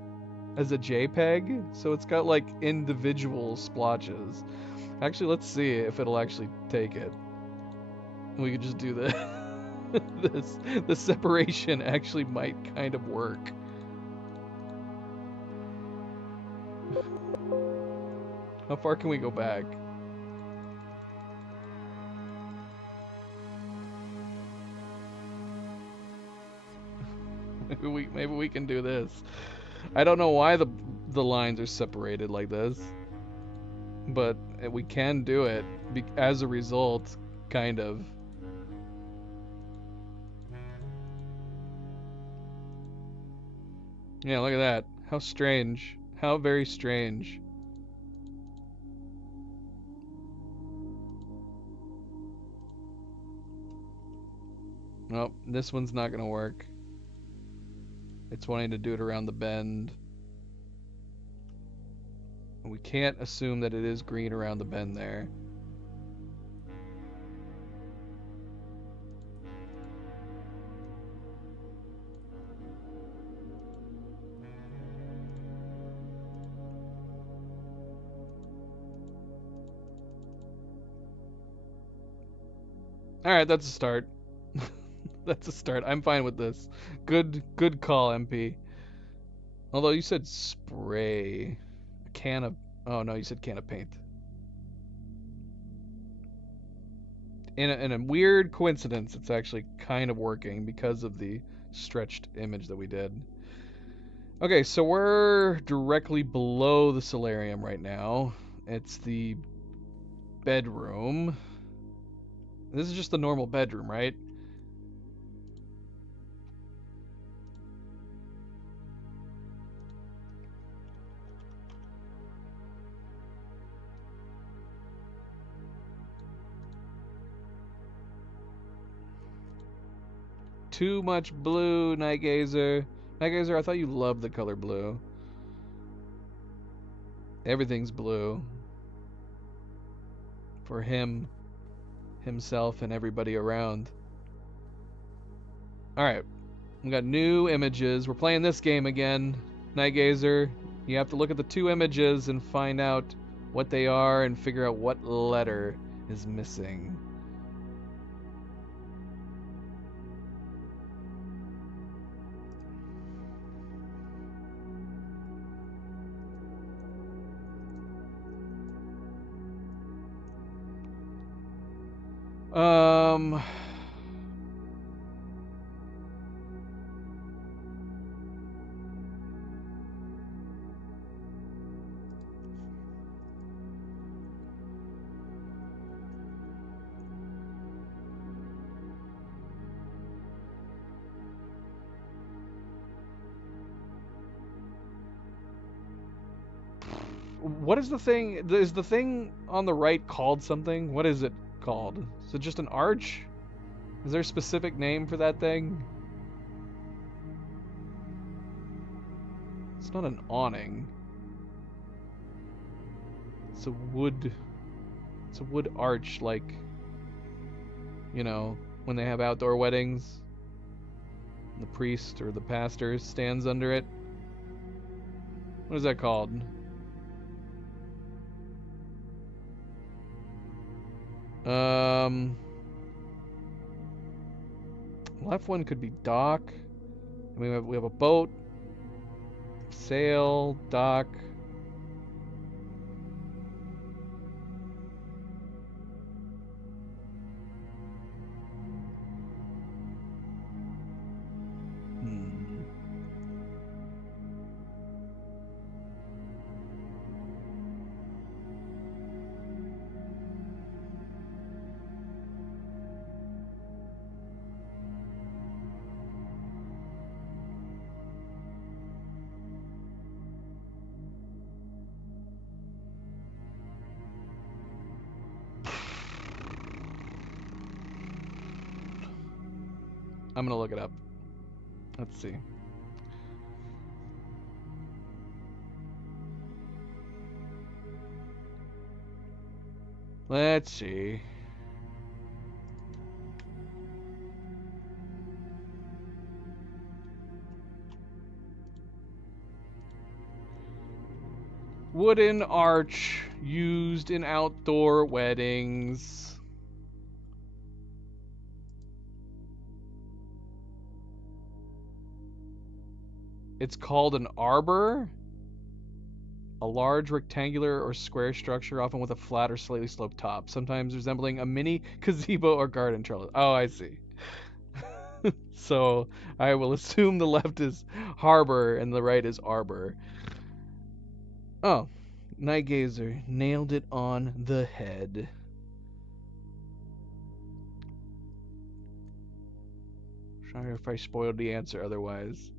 as a JPEG, so it's got like individual splotches. Actually, let's see if it'll actually take it. We could just do this. The separation actually might kind of work. How far can we go back? Maybe we can do this. I don't know why the lines are separated like this, but we can do it as a result, kind of. Yeah, look at that. How strange. How very strange. Nope, this one's not gonna work. It's wanting to do it around the bend. We can't assume that it is green around the bend there. Alright, that's a start. That's a start. I'm fine with this. Good call, MP. Although you said spray. A can of... Oh, no, you said can of paint. In a weird coincidence, it's actually kind of working because of the stretched image that we did. Okay, so we're directly below the solarium right now. It's the bedroom. This is just the normal bedroom, right? Too much blue, Night Gazer. Night Gazer, I thought you loved the color blue. Everything's blue. For him, himself, and everybody around. Alright. We got new images. We're playing this game again. Night Gazer. You have to look at the two images and find out what they are and figure out what letter is missing. Um. What is the thing? Is the thing on the right called something? What is it called? Is it just an arch? Is there a specific name for that thing? It's not an awning. It's a wood. It's a wood arch, like, you know, when they have outdoor weddings. The priest or the pastor stands under it. What is that called? Left one could be dock. We have a boat, sail, dock. Hmm. I'm gonna look it up. Let's see. Let's see. Wooden arch used in outdoor weddings. It's called an arbor. A large rectangular or square structure, often with a flat or slightly sloped top, sometimes resembling a mini gazebo or garden trellis. Oh, I see. So I will assume the left is harbor and the right is arbor. Oh, Night Gazer nailed it on the head. Sorry if I spoiled the answer otherwise.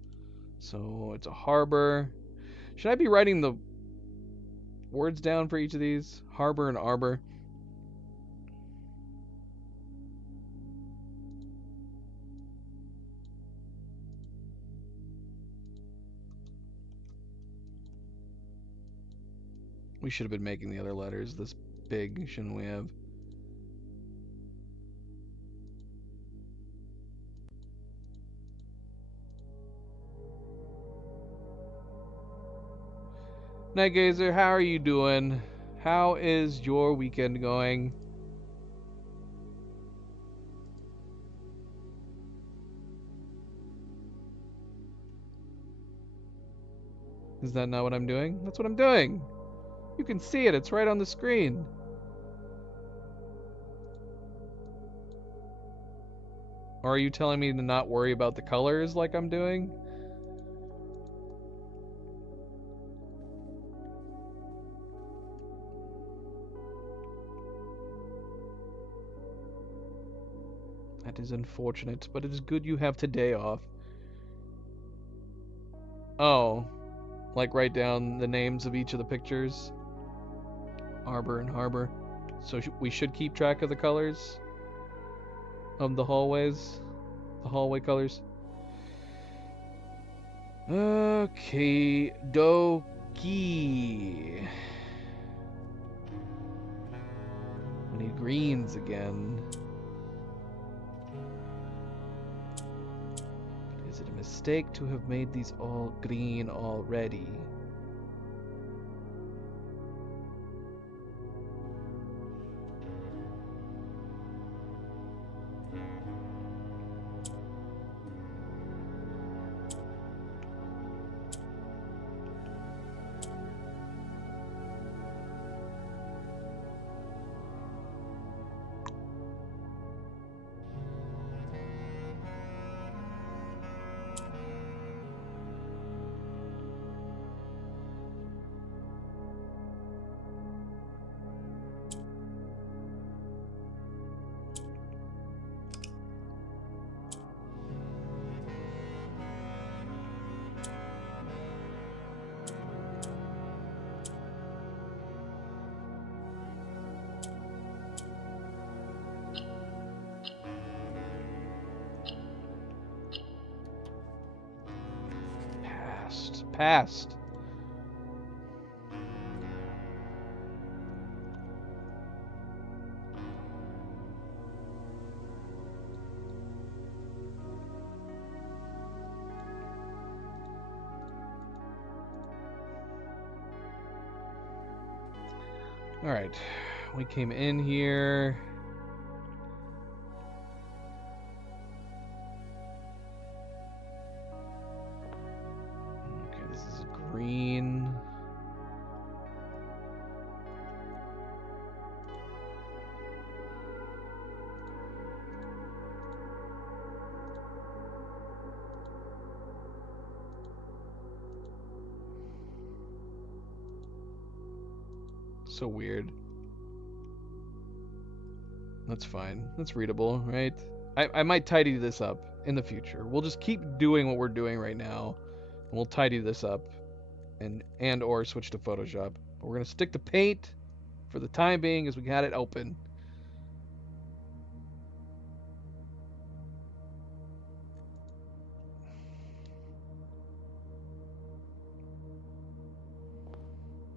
So it's a harbor. Should I be writing the words down for each of these? Harbor and arbor. We should have been making the other letters this big, shouldn't we have? Night Gazer, how are you doing? How is your weekend going? Is that not what I'm doing? That's what I'm doing. You can see it. It's right on the screen. Or are you telling me to not worry about the colors like I'm doing? That is unfortunate, but it is good you have today off. Oh, like write down the names of each of the pictures? Arbor and harbor. So we should keep track of the colors of the hallways, the hallway colors. Okay, dokie. We need greens again. Is it a mistake to have made these all green already? past. Alright, we came in here. Okay, this is green. So weird. That's fine. That's readable, right? I might tidy this up in the future. We'll just keep doing what we're doing right now, and we'll tidy this up and or switch to Photoshop. But we're gonna stick to paint for the time being as we got it open.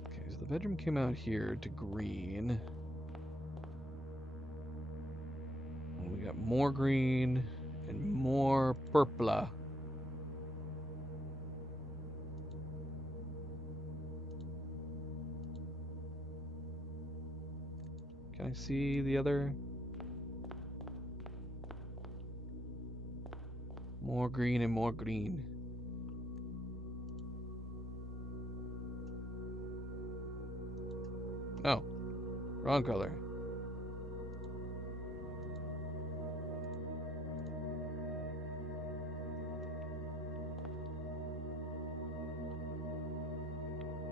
Okay, so the bedroom came out here to green. And we got more green and more purple. Can I see the other? More green and more green. Oh, wrong color.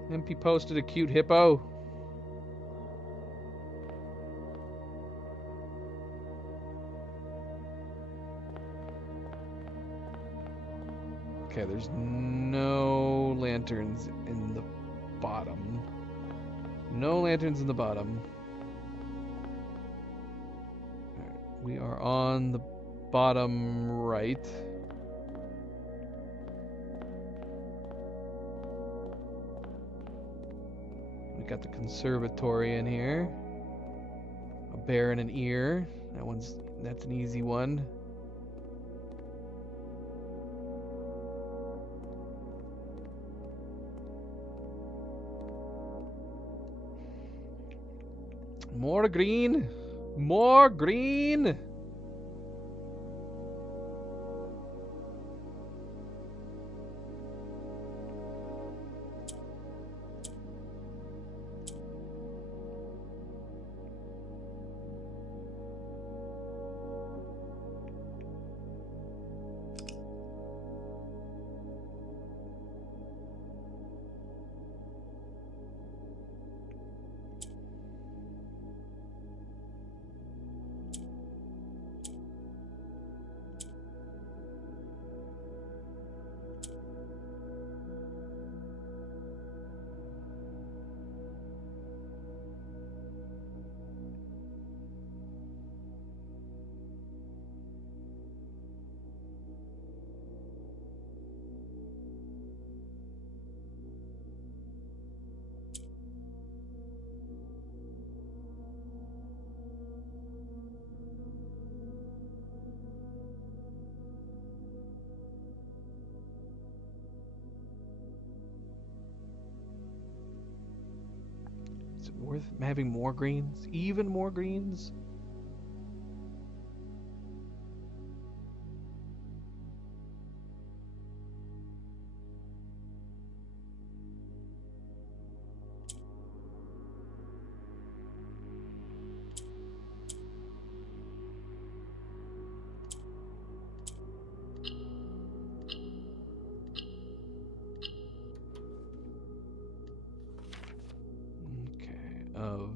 MP posted a cute hippo. Okay, there's no lanterns in the bottom. No lanterns in the bottom. Alright, we are on the bottom right. We got the conservatory in here. A bear and an ear. That's an easy one. More green. More green. Is it worth having more greens? Even more greens? Of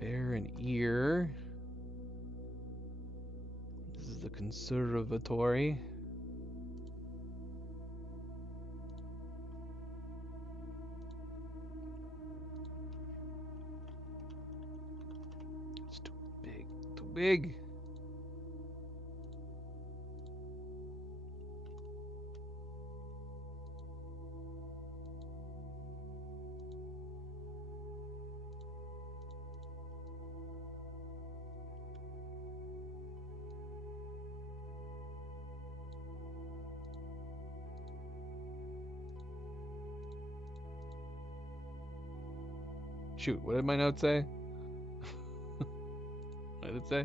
bear and ear. This is the conservatory. It's too big. Too big. shoot, what did my note say? What did it say?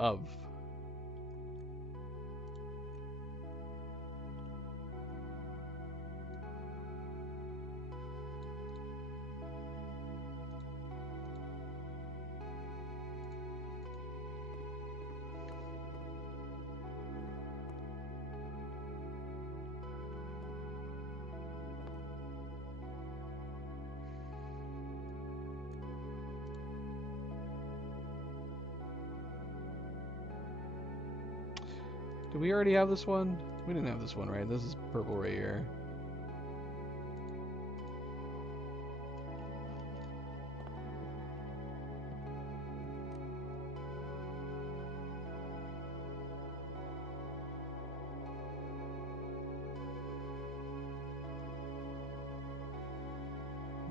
Of. Did we already have this one? We didn't have this one, right? This is purple right here.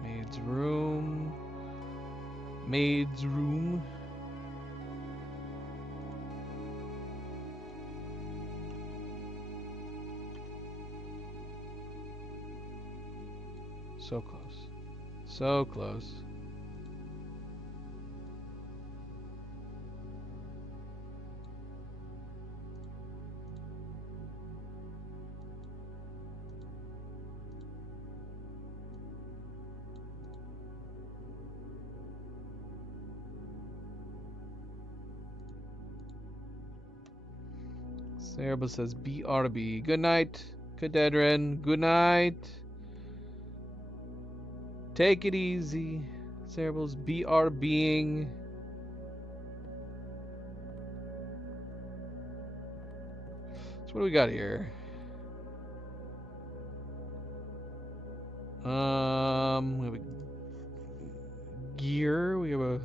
Maid's room. Maid's room. So close. So close. Cerebral says BRB. Good night, Cadedrin. Good night. Take it easy. Cerebral's BRBing. So what do we got here? We have a gear. We have a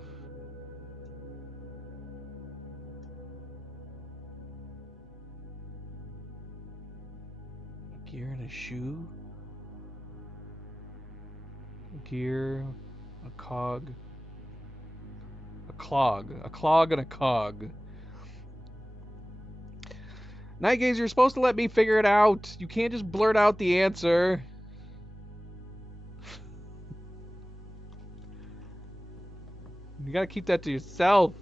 gear and a shoe. Gear, a cog, a clog and a cog. Night Gaze, you're supposed to let me figure it out. You can't just blurt out the answer. You gotta keep that to yourself.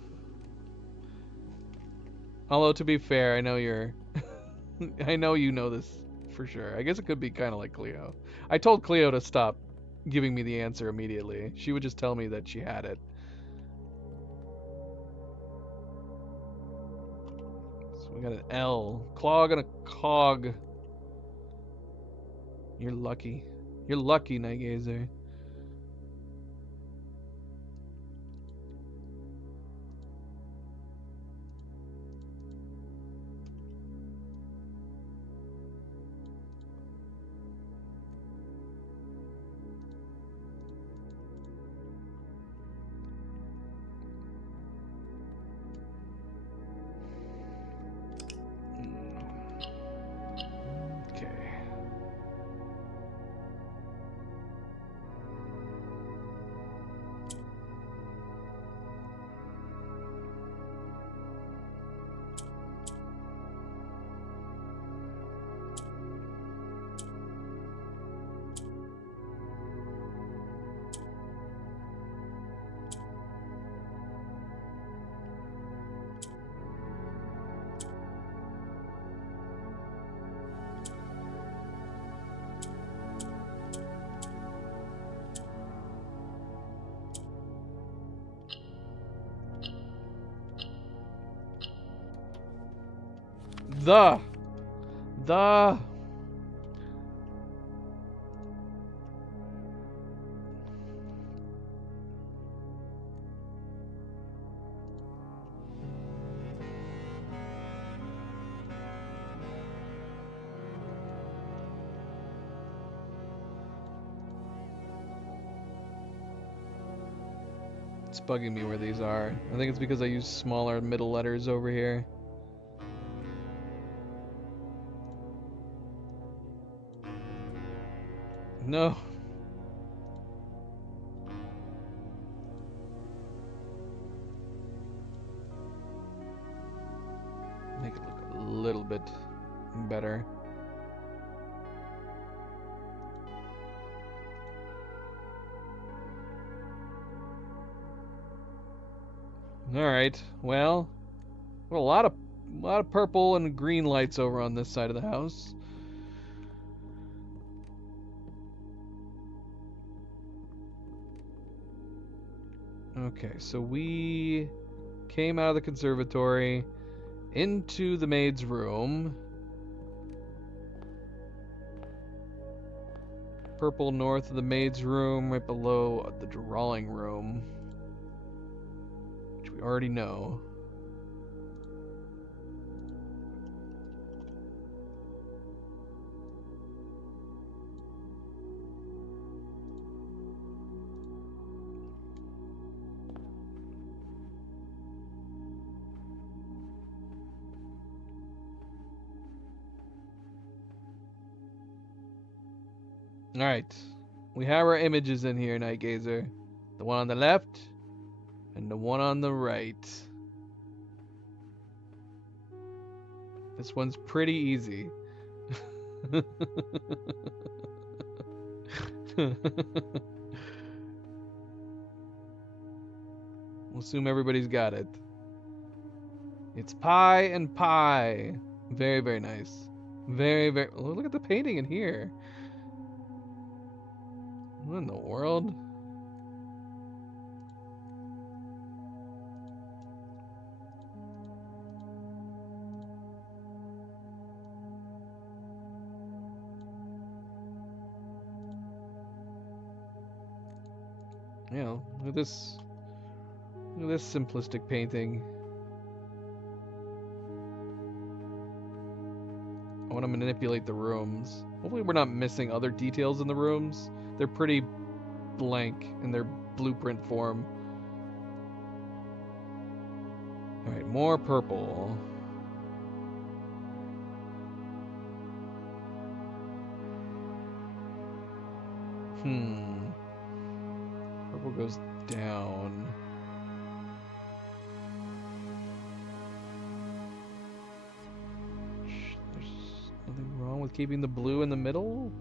Although, to be fair, I know you're... I know you know this for sure. I guess it could be kind of like Cleo. I told Cleo to stop giving me the answer immediately. She would just tell me that she had it. So we got an L. Clog and a cog. You're lucky. You're lucky, Night Gazer. The It's bugging me where these are. I think it's because I use smaller middle letters over here. No. Make it look a little bit better. All right. Well, a lot of purple and green lights over on this side of the house. Okay, so we came out of the conservatory into the maid's room. Purple north of the maid's room, right below the drawing room, which we already know. Alright. We have our images in here, Night Gazer. The one on the left and the one on the right. This one's pretty easy. We'll assume everybody's got it. It's pie and pie. Very, very nice. Very, very... Oh, look at the painting in here. What in the world? You know, look at this. Look at this simplistic painting. I want to manipulate the rooms. Hopefully we're not missing other details in the rooms. They're pretty blank in their blueprint form. Alright, more purple. Purple goes down. There's nothing wrong with keeping the blue in the middle?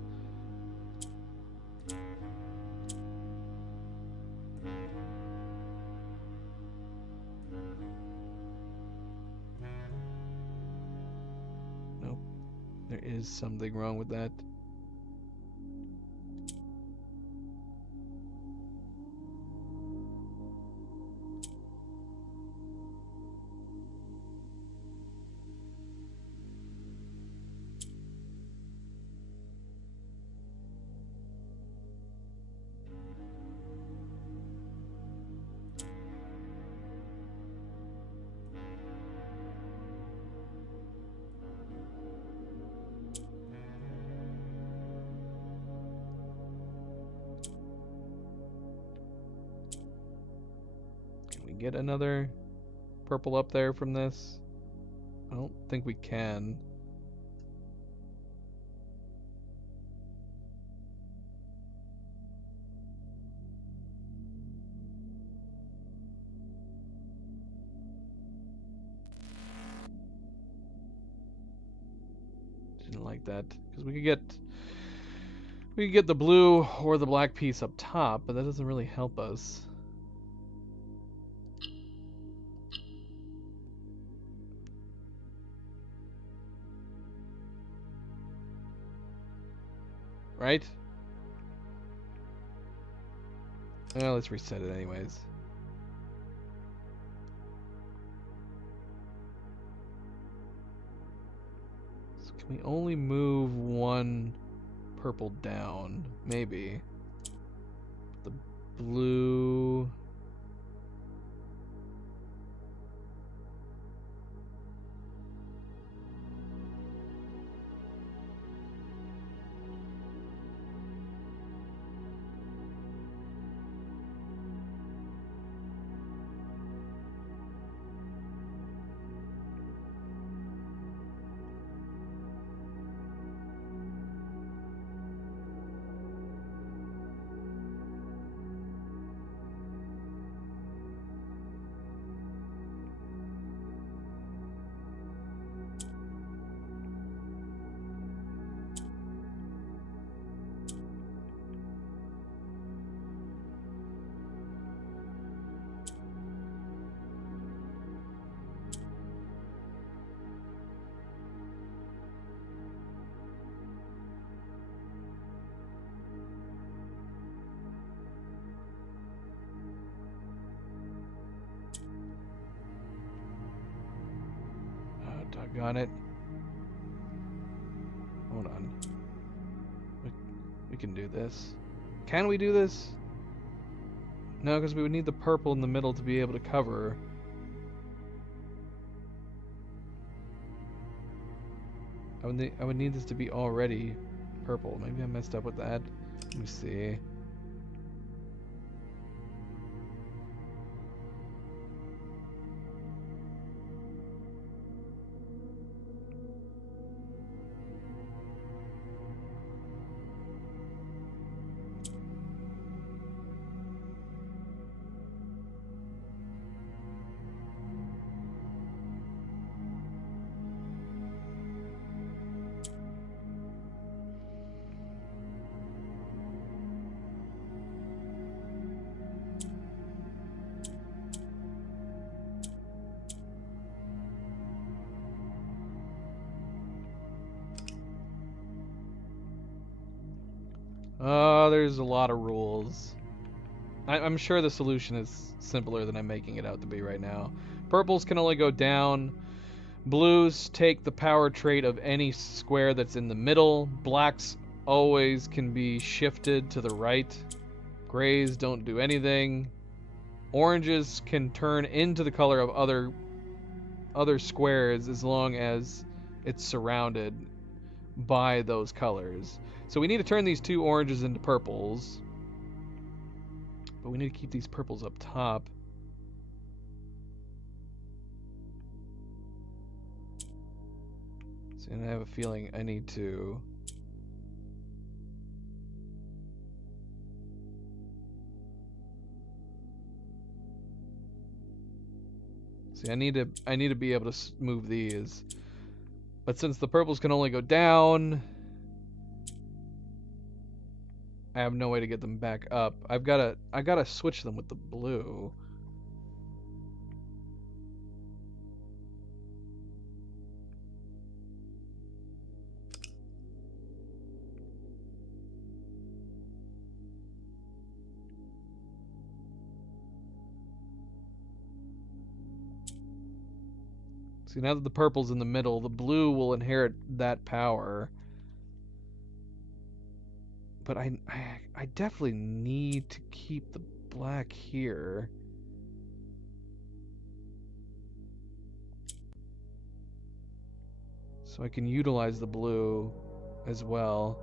Nope. There is something wrong with that. Get another purple up there from this? I don't think we can. Didn't like that because we could get the blue or the black piece up top, but that doesn't really help us. Right? Well, let's reset it anyways. So can we only move one purple down? Maybe. The blue... Doggone it. Hold on. We can do this. Can we do this? No, because we would need the purple in the middle to be able to cover. I would need this to be already purple. Maybe I messed up with that. Let me see. Oh, there's a lot of rules. I'm sure the solution is simpler than I'm making it out to be right now. Purples can only go down. Blues take the power trait of any square that's in the middle. Blacks always can be shifted to the right. Grays don't do anything. Oranges can turn into the color of other squares as long as it's surrounded by those colors. So we need to turn these two oranges into purples. But we need to keep these purples up top. So I have a feeling I need to... See, I need to be able to move these. But since the purples can only go down, I have no way to get them back up. I gotta switch them with the blue. See, now that the purple's in the middle, the blue will inherit that power. But I definitely need to keep the black here. So I can utilize the blue as well.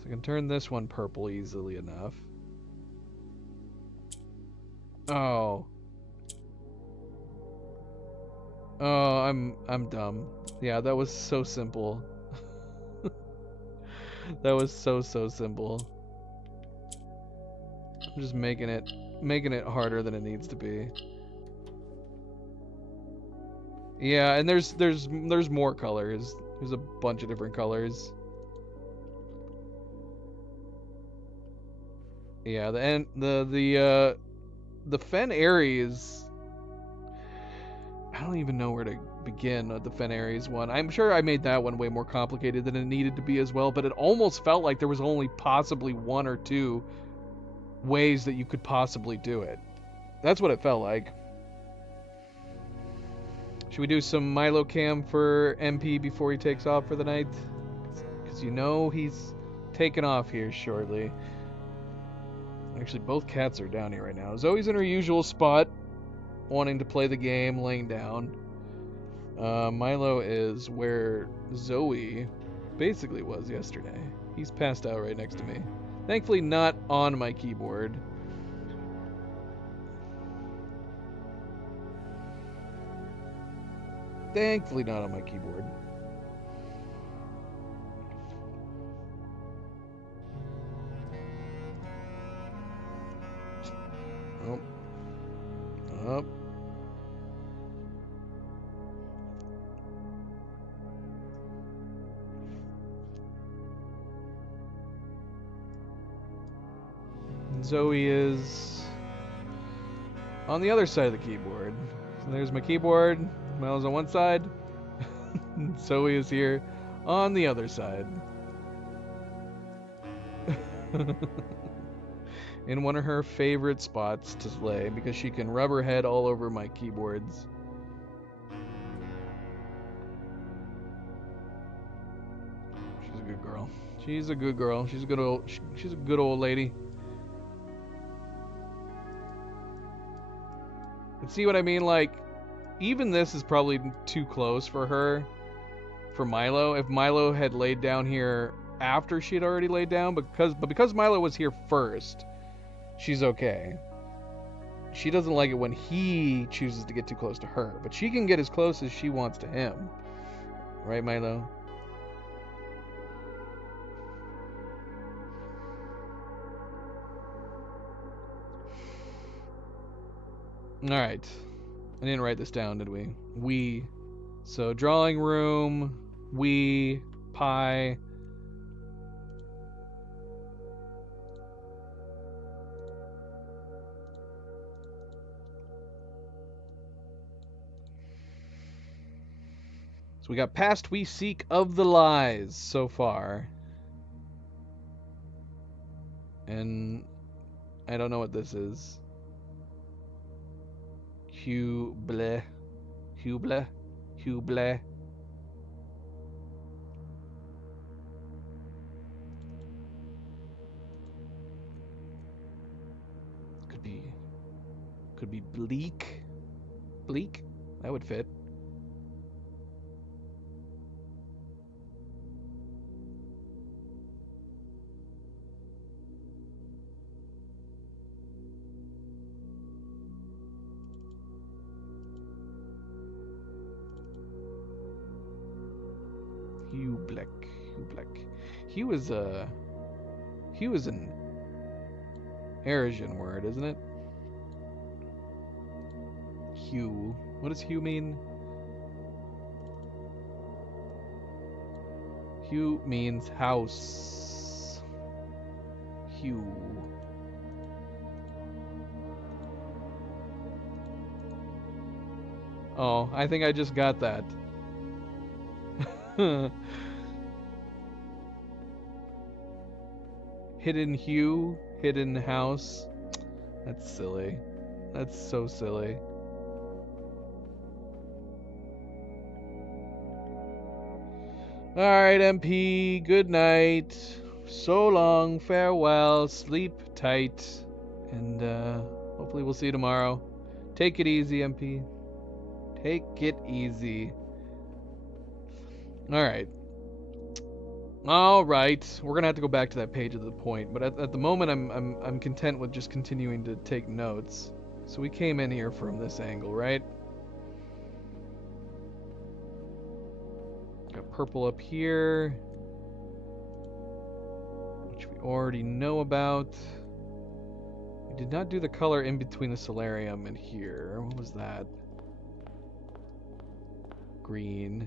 So I can turn this one purple easily enough. Oh. Oh, I'm dumb. Yeah, that was so simple. That was so simple. I'm just making it harder than it needs to be. Yeah, and there's more colors. There's a bunch of different colors. Yeah, the Fen Aries. I don't even know where to begin with the Fen Aries one. I'm sure I made that one way more complicated than it needed to be as well, but it almost felt like there was only possibly one or two ways that you could possibly do it. That's what it felt like. Should we do some Milo Cam for MP before he takes off for the night? Because you know he's taking off here shortly. Actually, both cats are down here right now. Zoe's in her usual spot, wanting to play the game, laying down. Milo is where Zoe basically was yesterday. He's passed out right next to me. Thankfully not on my keyboard. Thankfully not on my keyboard. Oh. Up. Zoe is on the other side of the keyboard. So there's my keyboard. Milo's on one side. Zoe is here on the other side. in one of her favorite spots to lay because she can rub her head all over my keyboards. She's a good girl. She's a good girl. She's a good old lady. And see what I mean? Like, even this is probably too close for her, for Milo. If Milo had laid down here after she had already laid down, but because Milo was here first, she's okay. She doesn't like it when he chooses to get too close to her, but she can get as close as she wants to him. Right, Milo? Alright. I didn't write this down, did we? We. So, drawing room, we, pie. So we got past we seek of the lies so far. And I don't know what this is. Huble. Huble. Huble. Could be bleak. Bleak? That would fit. Hublek. Hue is an Arisian word, isn't it? Hue. What does hue mean? Hue means house. Hue. Oh, I think I just got that. Hidden hue, hidden house. That's silly. That's so silly. Alright, MP, good night. So long, farewell, sleep tight, and hopefully we'll see you tomorrow. Take it easy, MP. Take it easy. Alright. Alright. We're gonna have to go back to that page at the point, but at the moment I'm content with just continuing to take notes. So we came in here from this angle, right? Got purple up here, which we already know about. We did not do the color in between the solarium and here. What was that? Green.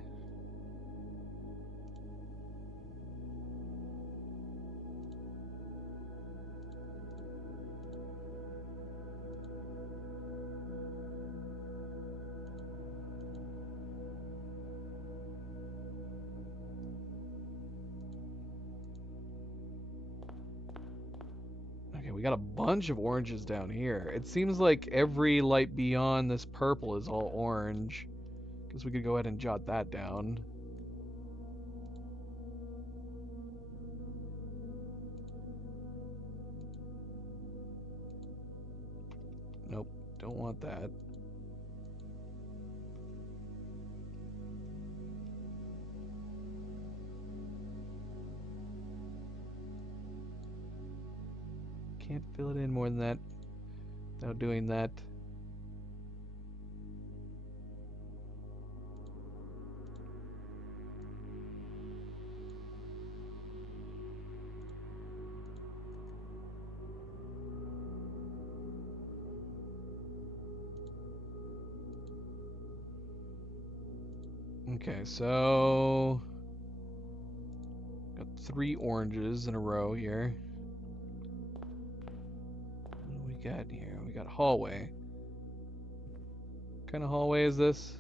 We got a bunch of oranges down here. It seems like every light beyond this purple is all orange. Guess we could go ahead and jot that down. Nope, don't want that. Can't fill it in more than that without doing that. Okay, so got 3 oranges in a row here. What do we got here? We got hallway. What kind of hallway is this?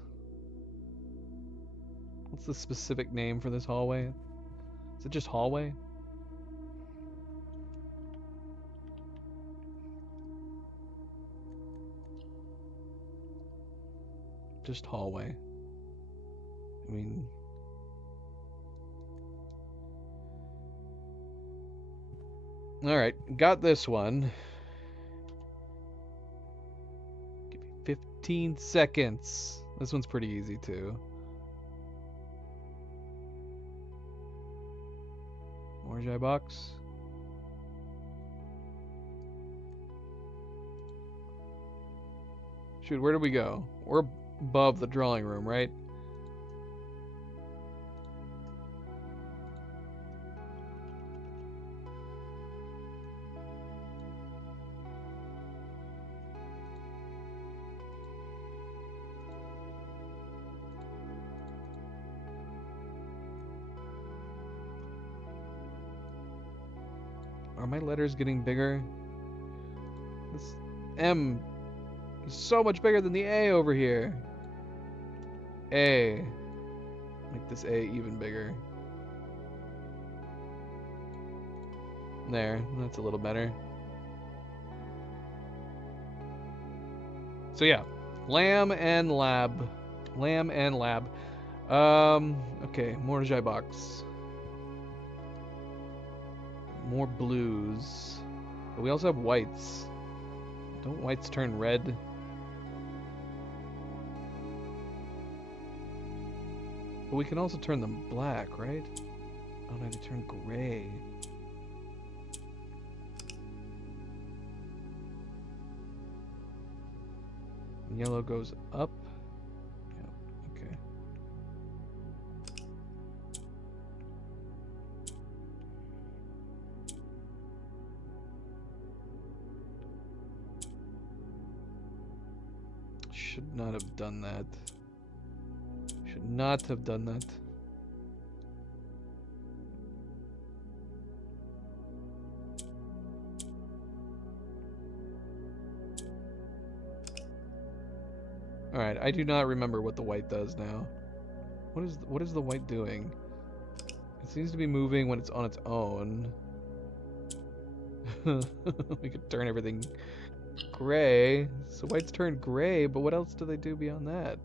What's the specific name for this hallway? Is it just hallway? just hallway. I mean... Alright, got this one. Give me 15 seconds. This one's pretty easy too. Morgai box. Shoot, where did we go? We're above the drawing room, right? Are my letters getting bigger? This M is so much bigger than the A over here. A. Make this A even bigger. There, that's a little better. So yeah, lamb and lab. Lamb and lab. Okay, Morgai box. More blues. But we also have whites. Don't whites turn red? But we can also turn them black, right? Oh no, they turn gray. And yellow goes up. Yeah, okay. Should not have done that. Should not have done that. Alright, I do not remember what the white does now. What is the white doing? It seems to be moving when it's on its own. We could turn everything gray. So whites turn gray, but what else do they do beyond that?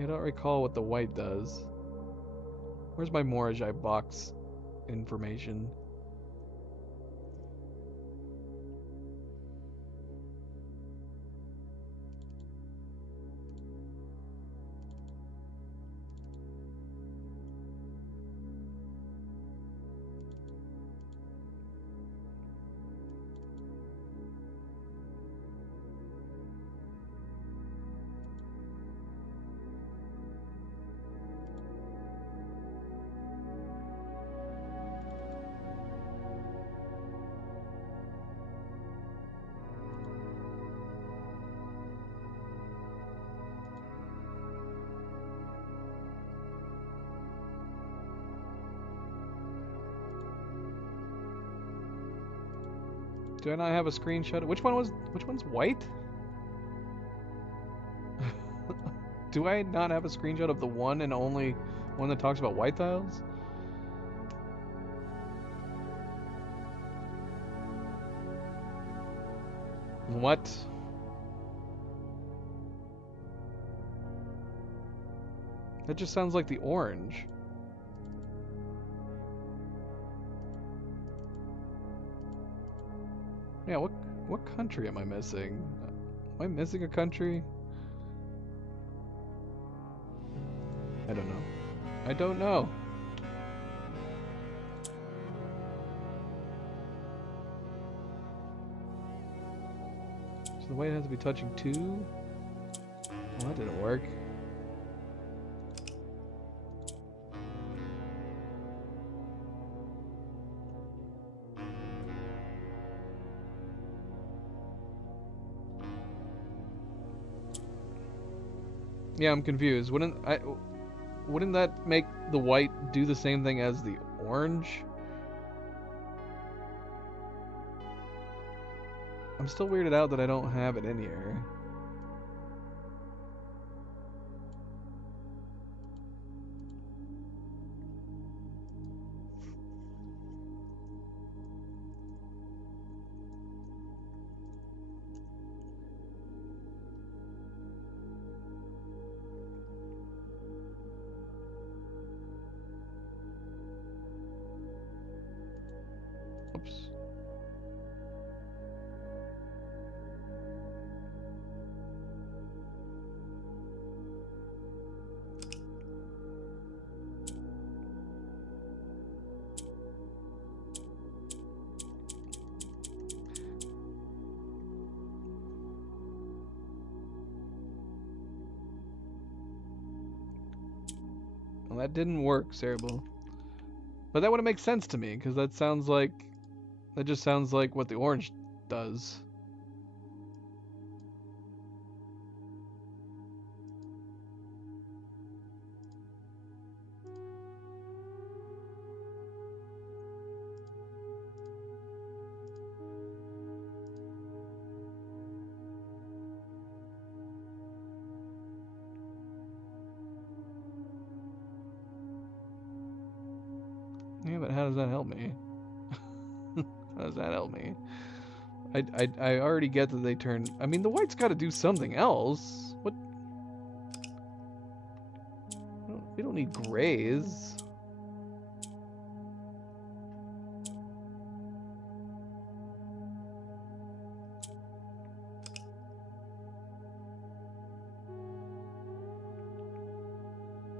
I don't recall what the white does. Where's my Morgai box information? Do I not have a screenshot? Which one's white? Do I not have a screenshot of the one and only one that talks about white tiles? What? That just sounds like the orange. Yeah, what country am I missing? Am I missing a country? I don't know. I don't know. So the white has to be touching two? Well, that didn't work. Yeah, I'm confused. Wouldn't that make the white do the same thing as the orange? I'm still weirded out that I don't have it in here. Oops. Well, that didn't work, Cerebral. But that wouldn't make sense to me, because that just sounds like what the orange does. Yeah, but how does that help me? How does that help me? I already get that they turn. I mean, the white's got to do something else. What? We don't need grays.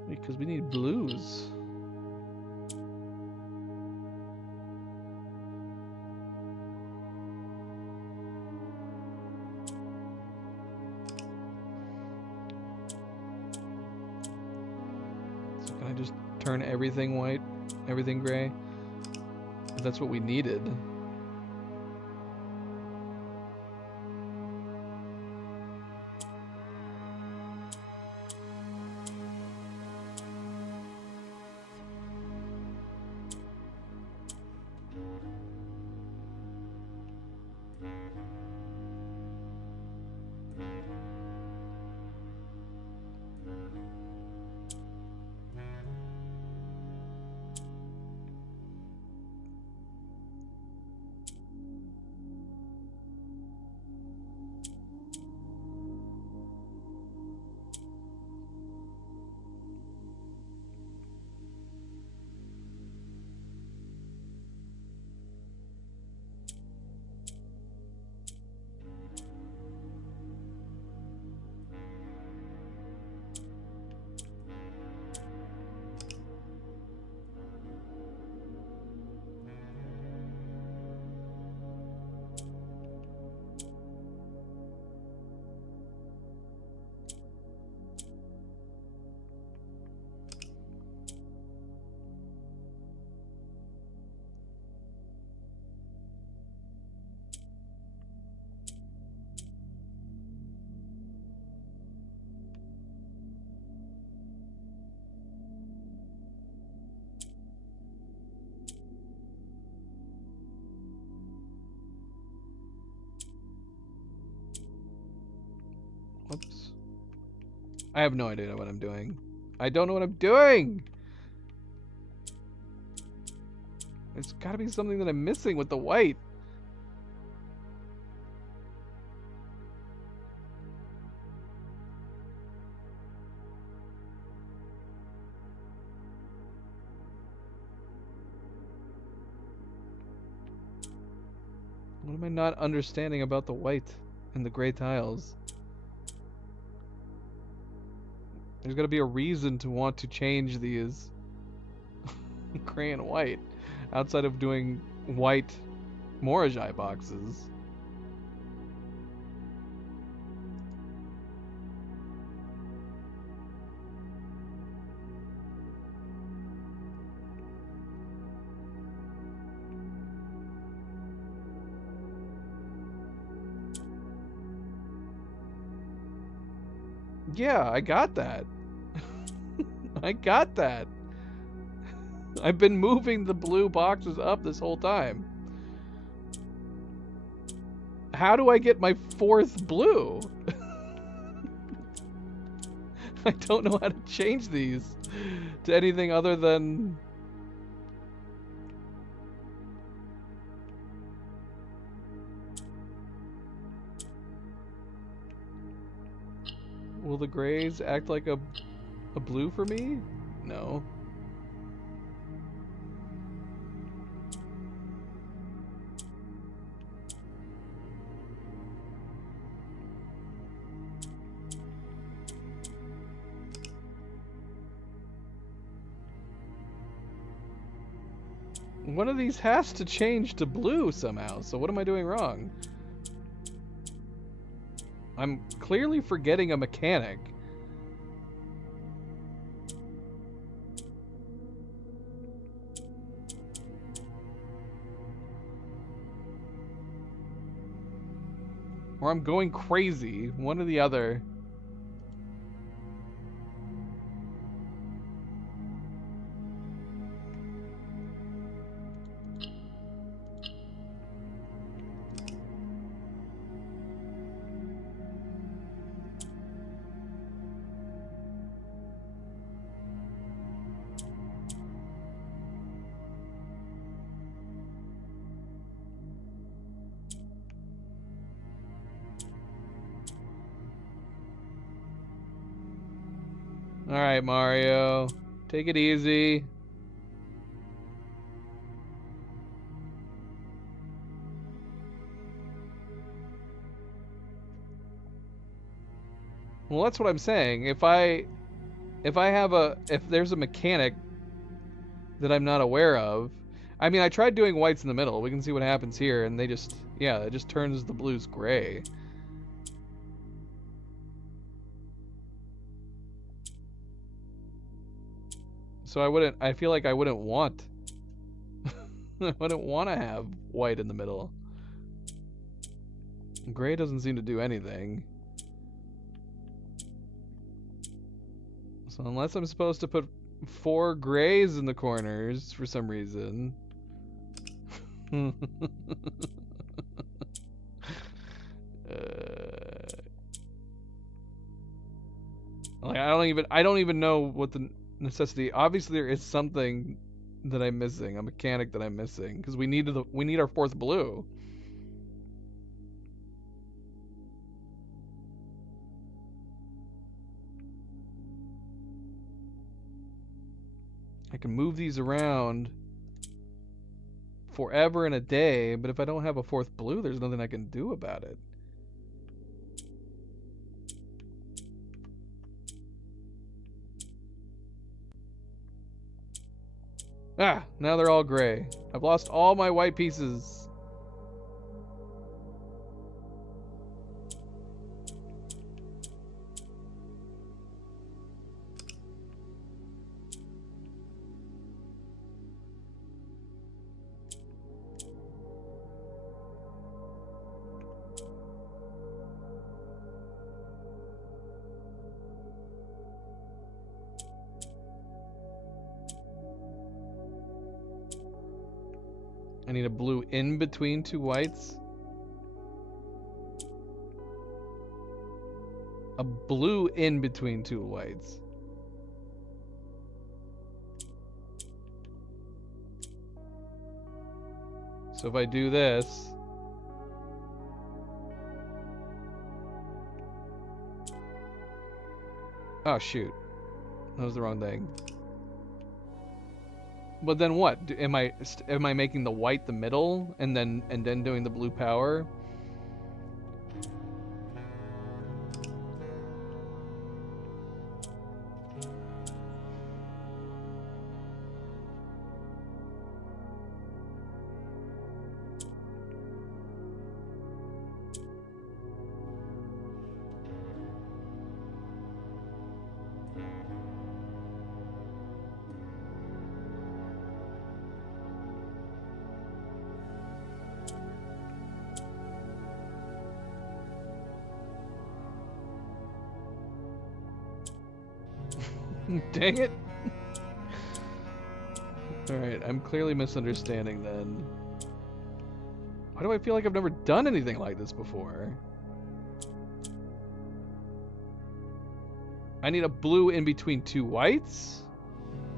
Because we need blues. So can I just turn everything white, everything gray? If that's what we needed. Whoops. I have no idea what I'm doing. I don't know what I'm doing! There's gotta be something that I'm missing with the white. What am I not understanding about the white and the gray tiles? There's gotta be a reason to want to change these gray and white outside of doing white Morajai boxes. Yeah, I got that. I got that. I've been moving the blue boxes up this whole time. How do I get my fourth blue? I don't know how to change these to anything other than... Will the grays act like a blue for me? No. One of these has to change to blue somehow, so what am I doing wrong? I'm clearly forgetting a mechanic. Or I'm going crazy, one or the other. Alright, Mario. Take it easy. Well, that's what I'm saying. If there's a mechanic that I'm not aware of, I mean, I tried doing whites in the middle. We can see what happens here, and it just turns the blues gray. So I feel like I wouldn't want I wouldn't want to have white in the middle. Gray doesn't seem to do anything. So unless I'm supposed to put 4 grays in the corners for some reason. Like I don't even know what the necessity. Obviously there is something that I'm missing, a mechanic that I'm missing, because we need our fourth blue. I can move these around forever and a day, but if I don't have a fourth blue, there's nothing I can do about it. Ah, now they're all gray. I've lost all my white pieces. I need a blue in between 2 whites. A blue in between 2 whites. So if I do this, oh shoot, that was the wrong thing. But then what? Am I making the white the middle and then doing the blue power? Dang it. Alright, I'm clearly misunderstanding then. Why do I feel like I've never done anything like this before? I need a blue in between two whites?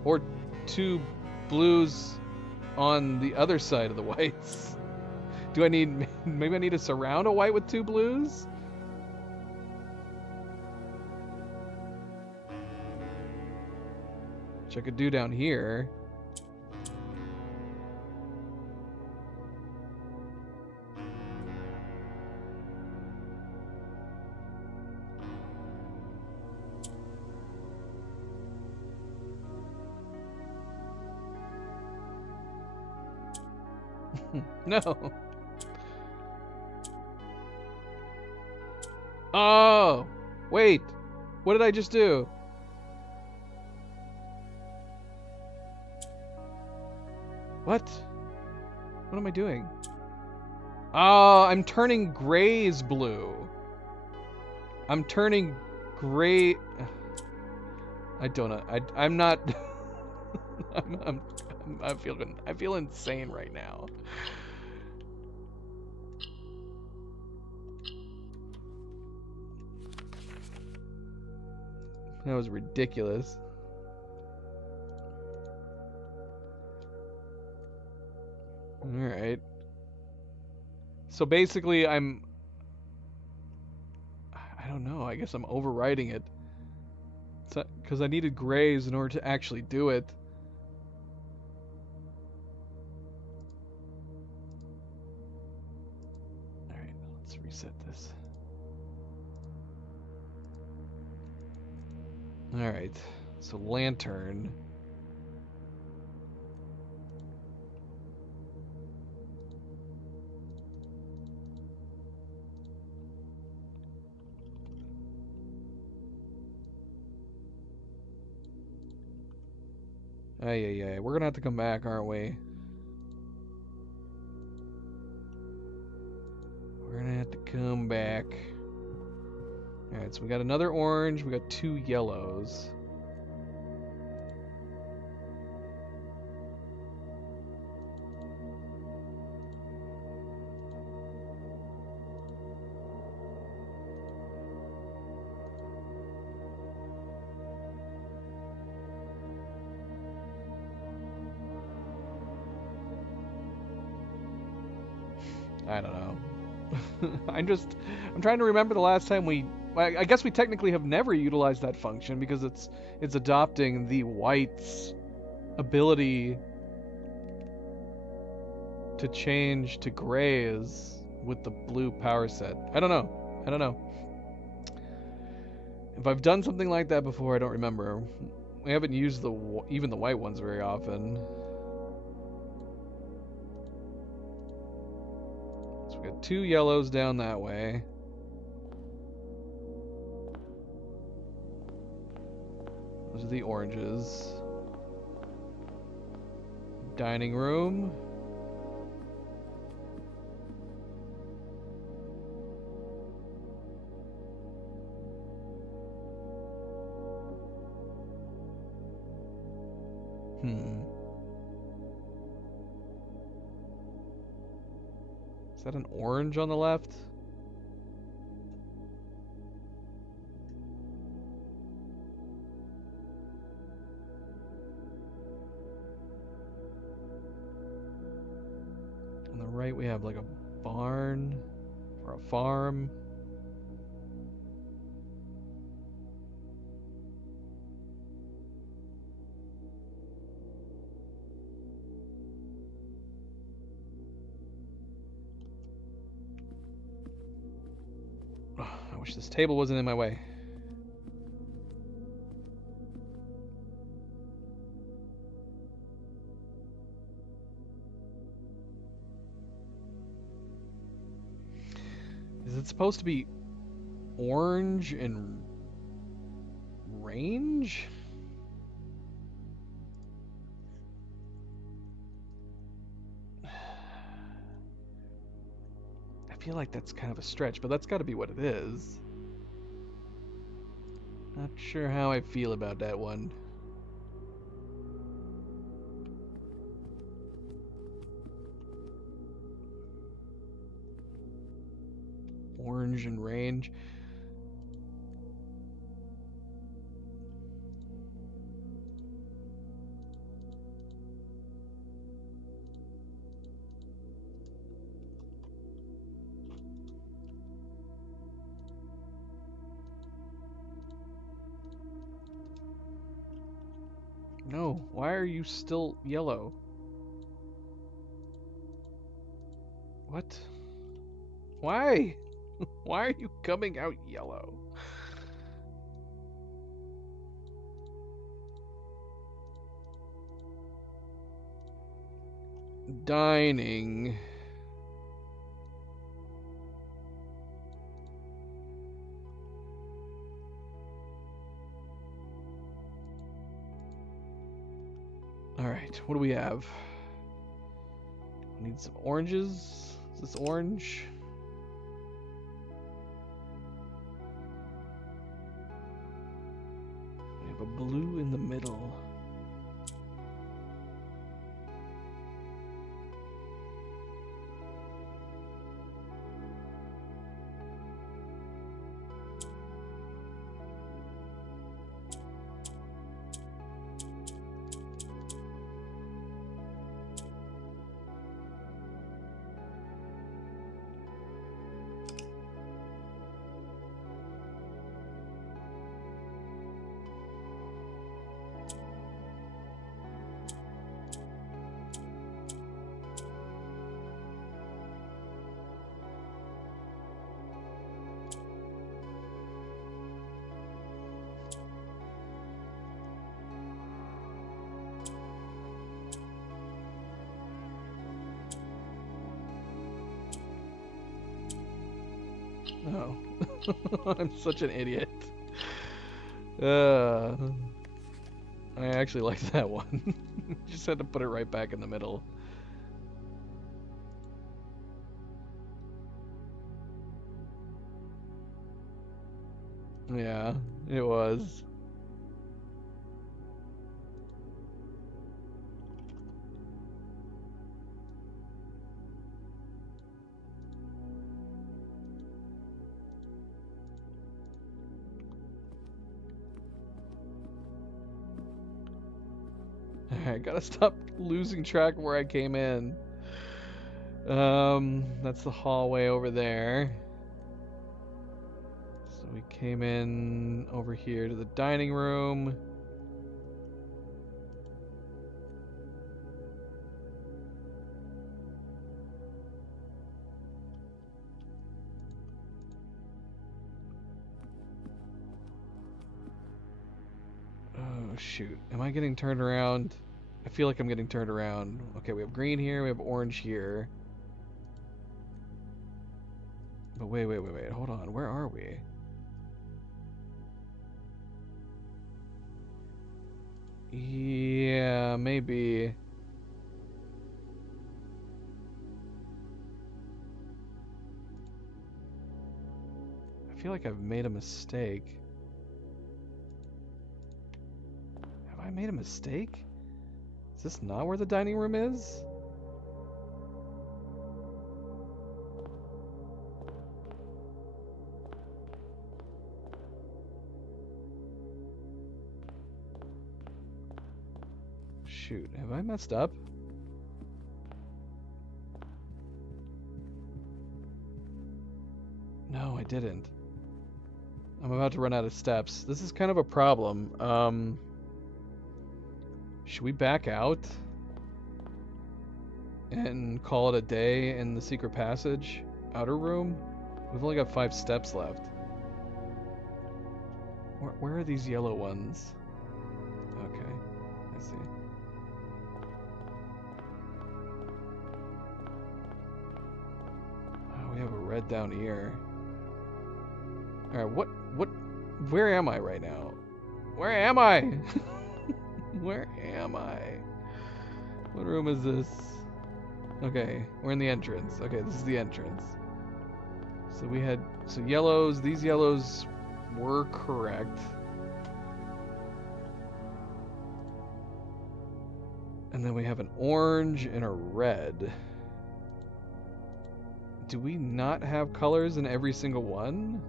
Or two blues on the other side of the whites? Do I need... Maybe I need to surround a white with two blues? Which I could do down here. No. Oh! Wait! What did I just do? What? What am I doing? Oh, I'm turning grays blue. I'm turning gray... I don't know. I'm not... I feel insane right now. That was ridiculous. Alright. So basically I don't know, I guess I'm overriding it. Because I needed grays in order to actually do it. Alright, let's reset this. Alright, so lantern. Ay. We're gonna have to come back, aren't we? We're gonna have to come back. Alright, so we got another orange, we got two yellows. I don't know. I'm trying to remember the last time I guess we technically have never utilized that function because it's adopting the white's ability to change to grays with the blue power set. I don't know. If I've done something like that before, I don't remember. We haven't used even the white ones very often. We got two yellows down that way. Those are the oranges. Dining room. Is that an orange on the left? On the right we have like a barn or a farm. I wish this table wasn't in my way. Is it supposed to be orange and range? I feel like that's kind of a stretch, but that's got to be what it is. Not sure how I feel about that one. orange in range. No, why are you still yellow? What? Why? Why are you coming out yellow? Dining. Alright, what do we have? We need some oranges. Is this orange? We have a blue in the middle. Oh, I'm such an idiot. I actually like that one. Just had to put it right back in the middle. Yeah, it was. Alright, gotta stop losing track of where I came in. That's the hallway over there. So we came in over here to the dining room. Oh, shoot. Am I getting turned around? I feel like I'm getting turned around. Okay, we have green here, we have orange here. But wait, hold on. Where are we? Yeah, maybe. I feel like I've made a mistake. Have I made a mistake? Is this not where the dining room is? Shoot, have I messed up? No, I didn't. I'm about to run out of steps. This is kind of a problem. Should we back out? And call it a day in the secret passage? Outer room? We've only got 5 steps left. Where are these yellow ones? Okay, I see. Oh, we have a red down here. Alright, where am I right now? Where am I? Where am I? What room is this? Okay, we're in the entrance. Okay, this is the entrance. So we had, yellows, these yellows were correct. And then we have an orange and a red. Do we not have colors in every single one?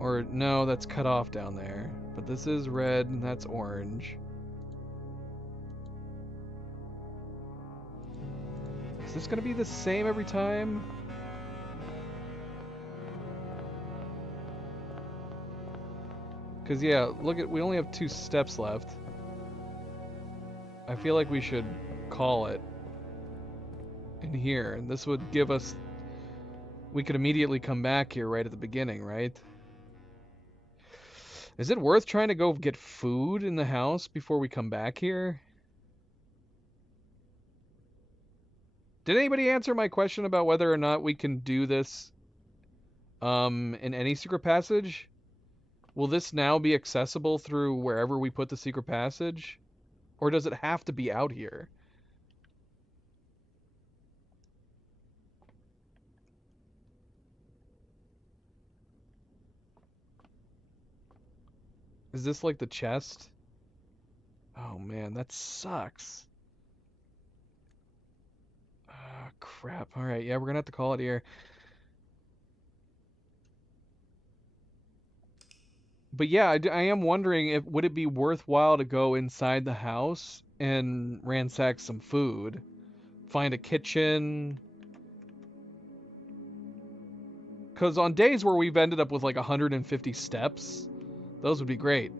Or no, that's cut off down there. But this is red and that's orange. Is this gonna be the same every time? Cause yeah, look at, we only have 2 steps left. I feel like we should call it in here, and this would give us, we could immediately come back here right at the beginning, right? Is it worth trying to go get food in the house before we come back here? Did anybody answer my question about whether or not we can do this in any secret passage? Will this now be accessible through wherever we put the secret passage? Or does it have to be out here? Is this like the chest? Oh man, that sucks. Ah, crap. Alright, yeah, we're gonna have to call it here. But yeah, I am wondering if would it be worthwhile to go inside the house and ransack some food? Find a kitchen? Because on days where we've ended up with like 150 steps, those would be great.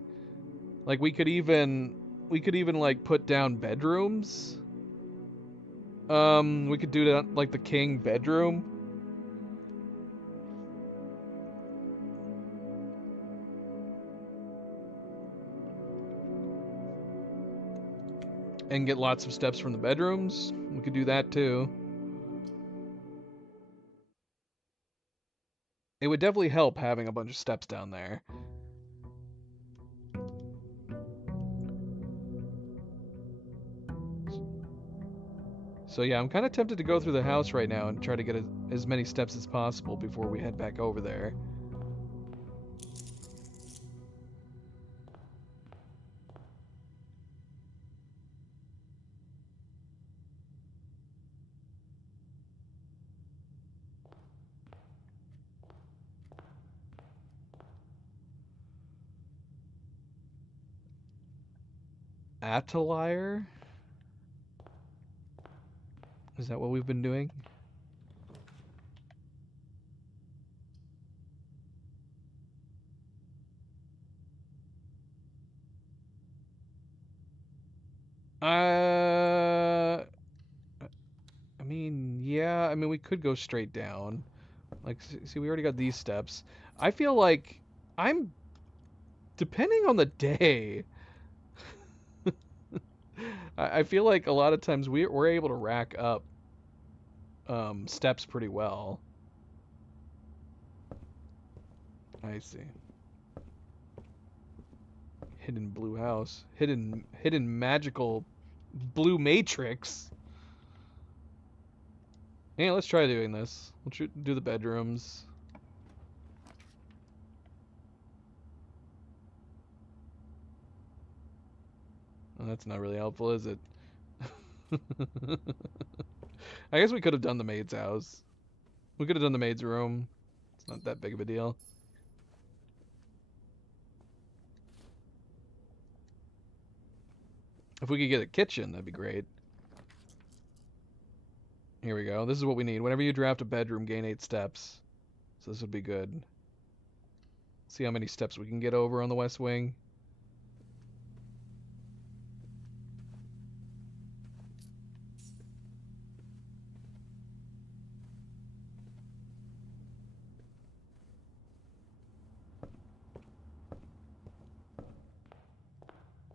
Like we could even like put down bedrooms. We could do that like the king bedroom. And get lots of steps from the bedrooms. We could do that too. It would definitely help having a bunch of steps down there. So yeah, I'm kind of tempted to go through the house right now and try to get as many steps as possible before we head back over there. Atelier? Is that what we've been doing? I mean, yeah, I mean, we could go straight down. Like, see, we already got these steps. I feel like depending on the day, I feel like a lot of times we're able to rack up steps pretty well. I see. Hidden blue house. Hidden magical blue matrix. Yeah, let's try doing this. We'll do the bedrooms. Well, that's not really helpful, is it? I guess we could have done the maid's house. We could have done the maid's room. It's not that big of a deal. If we could get a kitchen, that'd be great. Here we go. This is what we need. Whenever you draft a bedroom, gain 8 steps. So this would be good. See how many steps we can get over on the west wing.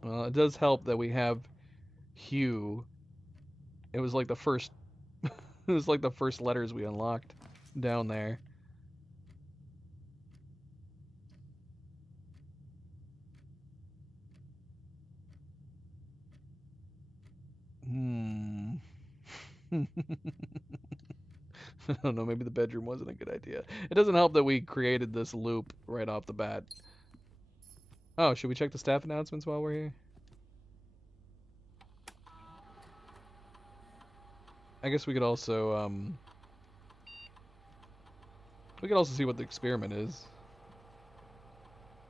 Well, it does help that we have Hugh. It was like the first it was like the first letters we unlocked down there. I don't know, maybe the bedroom wasn't a good idea. It doesn't help that we created this loop right off the bat. Oh, should we check the staff announcements while we're here? I guess we could also We could also see what the experiment is.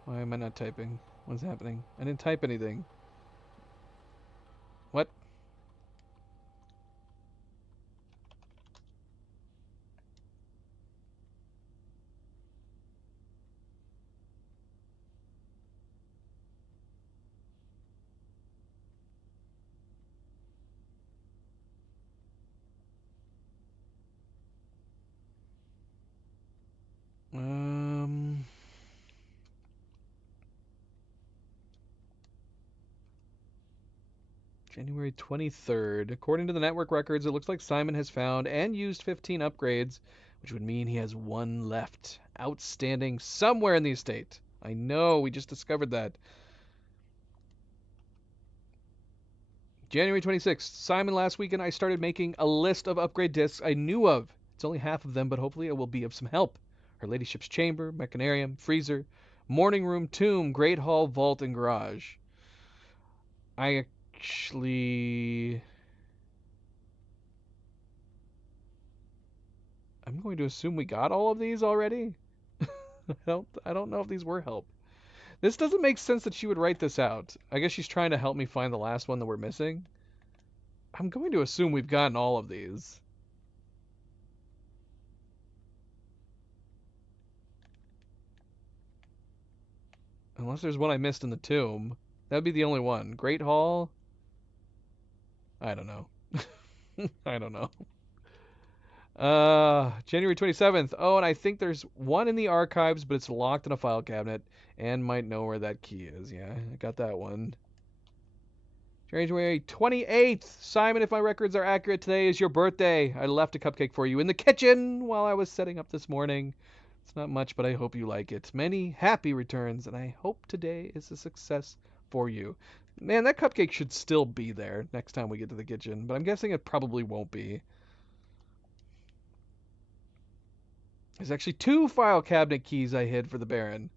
Why am I not typing? What's happening? I didn't type anything. What? January 23rd. According to the network records, it looks like Simon has found and used 15 upgrades, which would mean he has one left. Outstanding somewhere in the estate. I know, we just discovered that. January 26th. Simon, last weekend I started making a list of upgrade discs I knew of. It's only half of them, but hopefully it will be of some help. Her Ladyship's chamber, mechanarium, freezer, morning room, tomb, great hall, vault, and garage. I actually... I'm going to assume we got all of these already. I don't know if these were help. This doesn't make sense that she would write this out. I guess she's trying to help me find the last one that we're missing. I'm going to assume we've gotten all of these. Unless there's one I missed in the tomb. That would be the only one. Great Hall? I don't know. I don't know. January 27th. Oh, and I think there's one in the archives, but it's locked in a file cabinet and might know where that key is. Yeah, I got that one. January 28th. Simon, if my records are accurate, today is your birthday. I left a cupcake for you in the kitchen while I was setting up this morning. It's not much, but I hope you like it. Many happy returns, and I hope today is a success for you. Man, that cupcake should still be there next time we get to the kitchen, but I'm guessing it probably won't be. There's actually 2 file cabinet keys I hid for the Baron,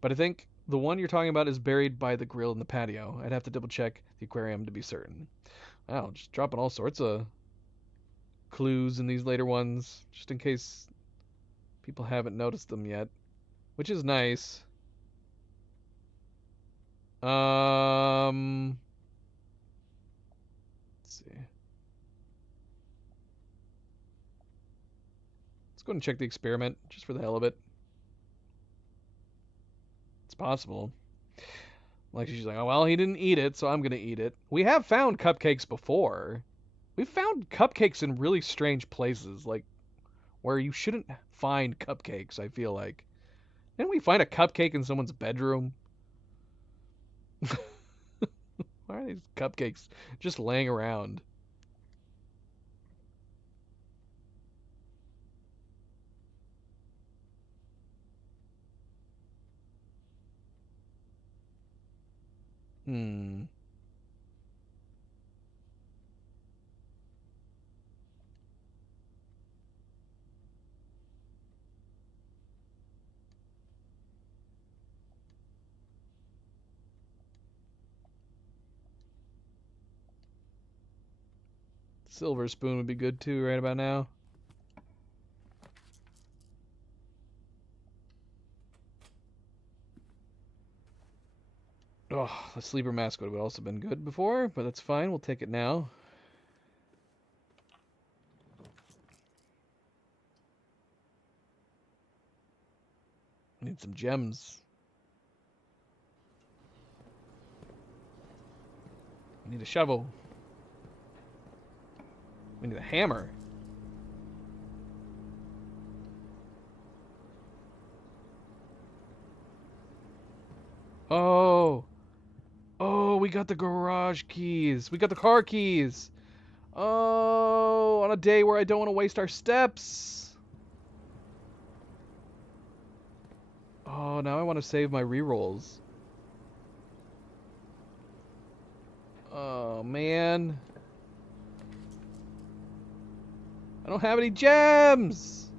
but I think the one you're talking about is buried by the grill in the patio. I'd have to double check the aquarium to be certain. Wow, just dropping all sorts of clues in these later ones, just in case people haven't noticed them yet, which is nice. Let's see. Let's go and check the experiment, just for the hell of it. It's possible. Like she's like, oh, well, he didn't eat it, so I'm gonna eat it. We have found cupcakes before. We've found cupcakes in really strange places, like where you shouldn't find cupcakes, I feel like. Didn't we find a cupcake in someone's bedroom? Why are these cupcakes just laying around? Hmm. Silver spoon would be good too, right about now. Oh, the sleeper mask would have also been good before, but that's fine. We'll take it now. I need some gems. I need a shovel. We need a hammer. Oh. Oh, we got the garage keys. We got the car keys. Oh, on a day where I don't want to waste our steps. Oh, now I want to save my rerolls. Oh, man. I don't have any gems.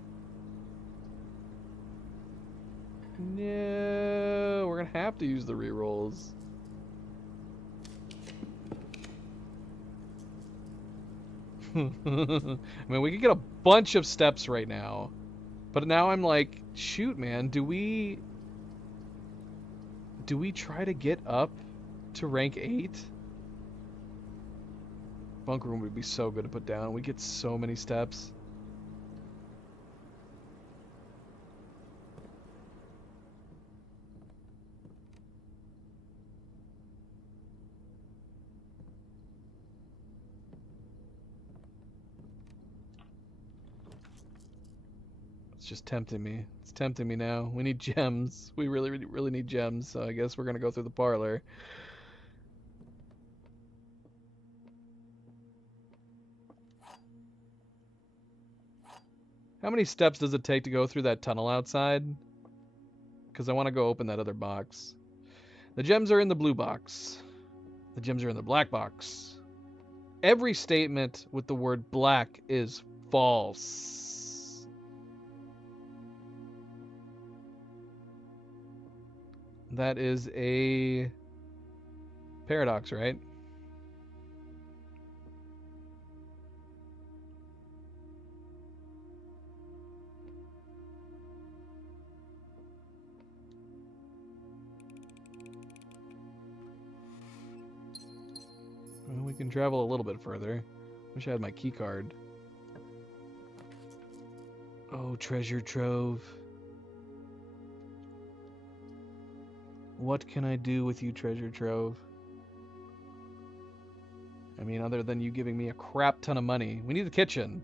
No, we're going to have to use the rerolls. I mean, we could get a bunch of steps right now. But now I'm like, shoot, man, do we try to get up to rank 8? Bunk room would be so good to put down. We get so many steps. It's just tempting me. It's tempting me now. We need gems. We really, really, really need gems. So I guess we're gonna go through the parlor. How many steps does it take to go through that tunnel outside? Because I want to go open that other box. The gems are in the blue box. The gems are in the black box. Every statement with the word black is false. That is a paradox, right? Well, we can travel a little bit further. Wish I had my key card. Oh, treasure trove. What can I do with you, treasure trove? I mean, other than you giving me a crap ton of money. We need the kitchen.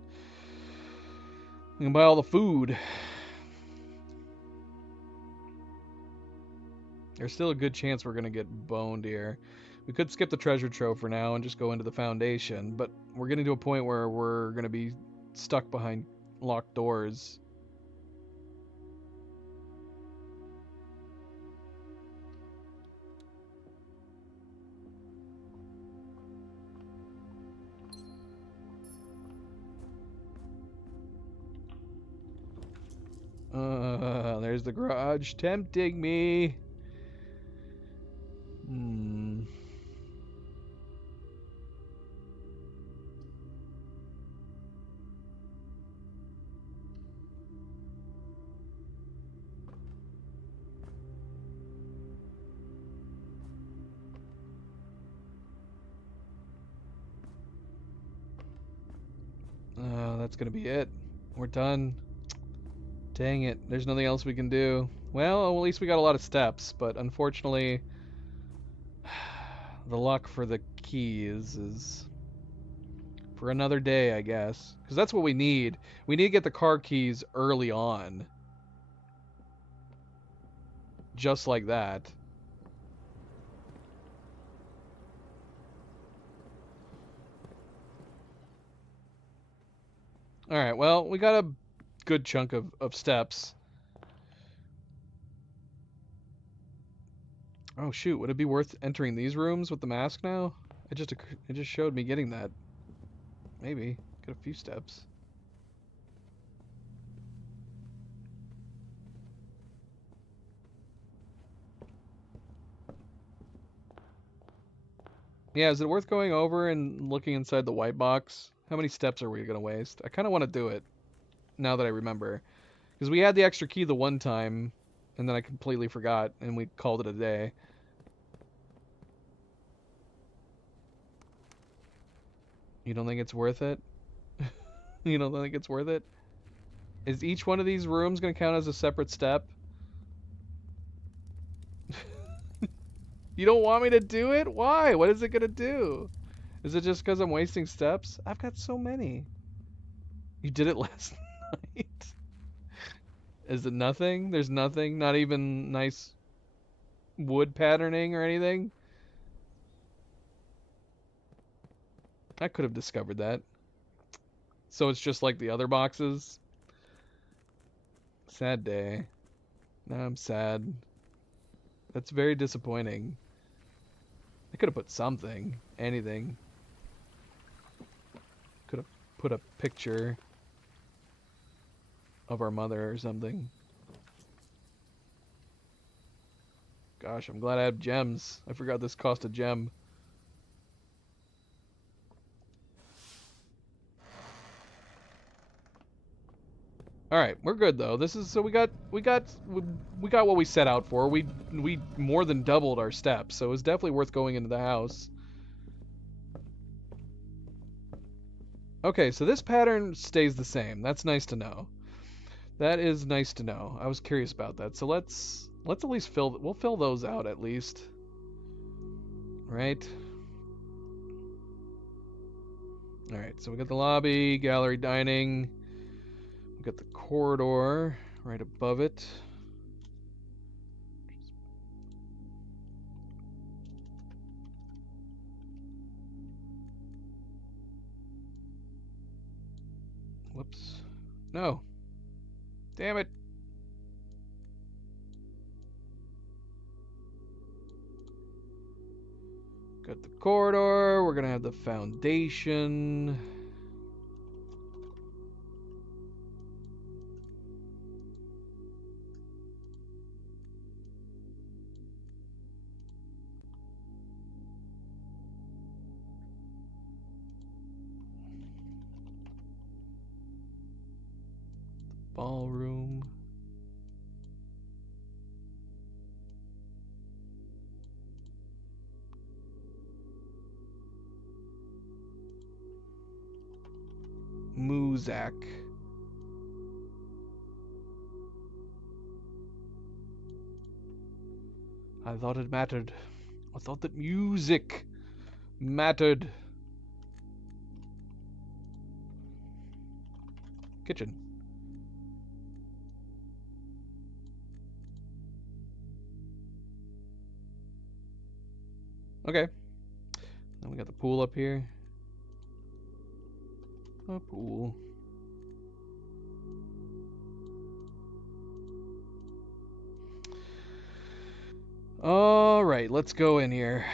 We can buy all the food. There's still a good chance we're going to get boned here. We could skip the treasure trove for now and just go into the foundation, but we're getting to a point where we're going to be stuck behind locked doors. There's the garage tempting me. That's gonna be it. We're done. Dang it. There's nothing else we can do. Well, at least we got a lot of steps, but unfortunately, the luck for the keys is for another day, I guess. Because that's what we need. We need to get the car keys early on. Just like that. Alright, well, we got a good chunk of steps. Oh shoot, would it be worth entering these rooms with the mask now? It just showed me getting that. Maybe. Get a few steps. Yeah, is it worth going over and looking inside the white box? How many steps are we going to waste? I kind of want to do it, now that I remember. Because we had the extra key the one time, and then I completely forgot, and we called it a day. You don't think it's worth it? You don't think it's worth it? Is each one of these rooms going to count as a separate step? You don't want me to do it? Why? What is it going to do? Is it just because I'm wasting steps? I've got so many. You did it last night? Is it nothing? There's nothing? Not even nice wood patterning or anything? I could have discovered that. So it's just like the other boxes? Sad day. Now I'm sad. That's very disappointing. I could have put something. Anything. Could have put a picture of our mother or something. Gosh, I'm glad I have gems. I forgot this cost a gem. All right, we're good though. This is so we got what we set out for. We more than doubled our steps, so it was definitely worth going into the house. Okay, so this pattern stays the same. That's nice to know. That is nice to know. I was curious about that. So let's at least we'll fill those out at least. Right? All right, so we got the lobby, gallery, dining. We got the corridor right above it. Whoops. No. Damn it. Got the corridor. We're gonna have the foundation. Ballroom. Muzak. I thought it mattered. I thought that music mattered. Kitchen. Okay. Then we got the pool up here. A pool. All right, let's go in here.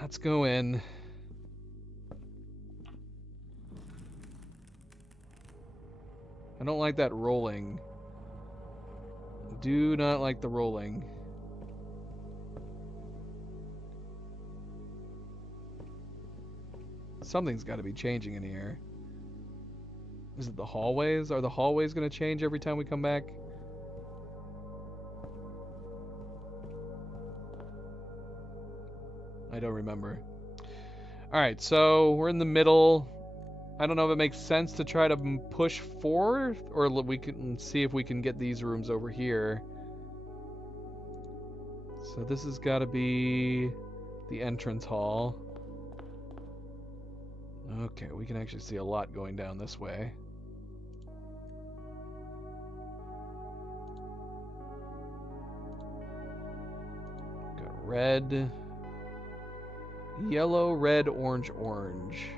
Let's go in. I don't like that rolling. Do not like the rolling. Something's got to be changing in here. Is it the hallways? Are the hallways going to change every time we come back? I don't remember. Alright, so we're in the middle. I don't know if it makes sense to try to push forward, or we can see if we can get these rooms over here. So this has got to be the entrance hall. Okay, we can actually see a lot going down this way. Got red, yellow, red, orange, orange.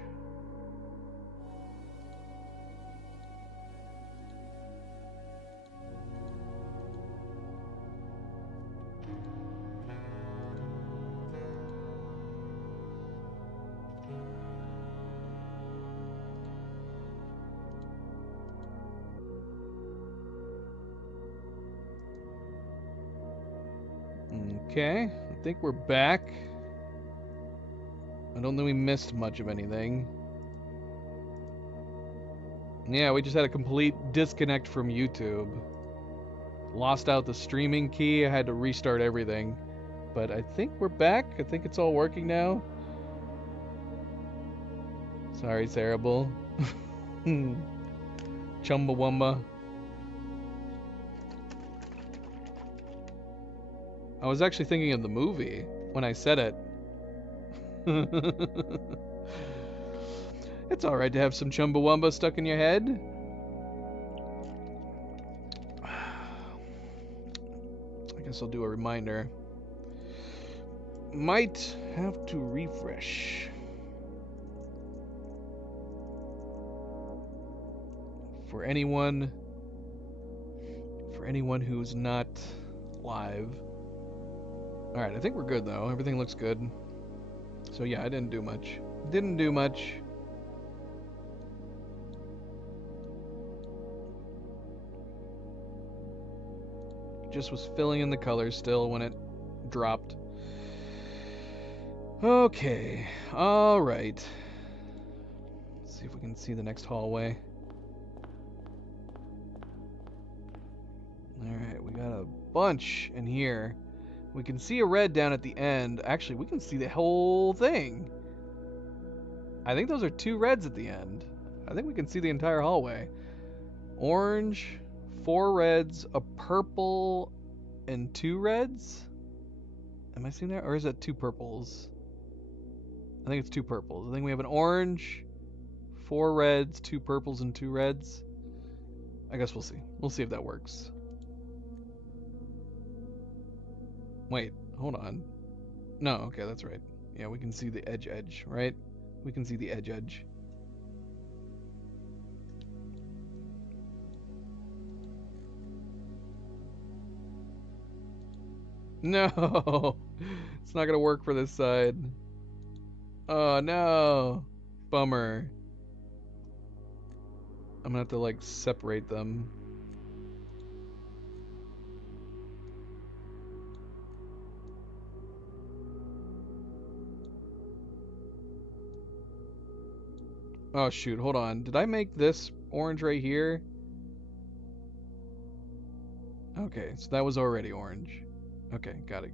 Okay, I think we're back. I don't think we missed much of anything. Yeah, we just had a complete disconnect from YouTube. Lost out the streaming key. I had to restart everything. But I think we're back. I think it's all working now. Sorry, Cerebral. Chumbawamba. I was actually thinking of the movie when I said it. It's alright to have some Chumbawamba stuck in your head. I guess I'll do a reminder. Might have to refresh. For anyone who's not live. Alright, I think we're good though. Everything looks good. So yeah, I didn't do much. Didn't do much. Just was filling in the colors still when it dropped. Okay. Alright. Let's see if we can see the next hallway. Alright, we got a bunch in here. We can see a red down at the end. Actually, we can see the whole thing. I think those are 2 reds at the end. I think we can see the entire hallway. Orange, 4 reds, a purple, and 2 reds? Am I seeing that? Or is that 2 purples? I think it's 2 purples. I think we have an orange, 4 reds, 2 purples, and 2 reds. I guess we'll see. We'll see if that works. Wait, hold on. No, okay, that's right. Yeah, we can see the edge, right? We can see the edge. No! It's not gonna work for this side. Oh, no! Bummer. I'm gonna have to, like, separate them. Oh, shoot, hold on. Did I make this orange right here? Okay, so that was already orange. Okay, got it.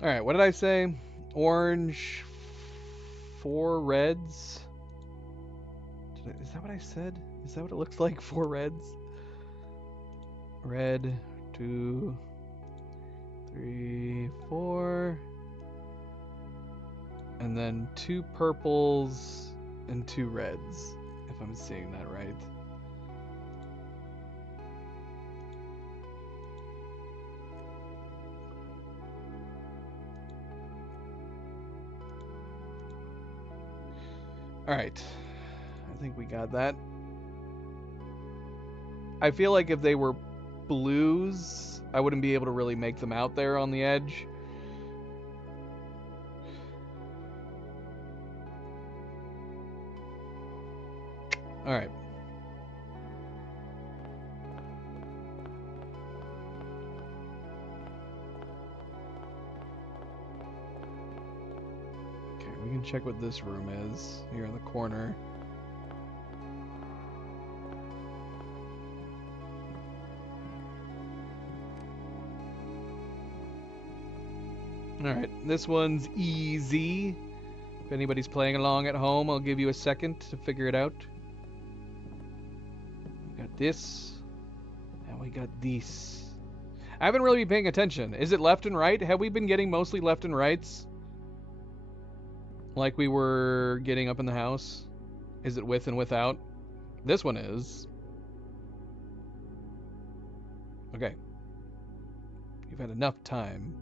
Alright, what did I say? Orange, 4 reds. Is that what I said? Is that what it looks like? 4 reds? Red, 2, 3, 4. And then 2 purples and 2 reds, if I'm seeing that right. Alright. I think we got that. I feel like if they were blues, I wouldn't be able to really make them out there on the edge. Alright. Okay, we can check what this room is here in the corner. Alright, this one's easy. If anybody's playing along at home, I'll give you a second to figure it out. We got this, and we got this. I haven't really been paying attention. Is it left and right? Have we been getting mostly left and rights? Like we were getting up in the house? Is it with and without? This one is. Okay. You've had enough time.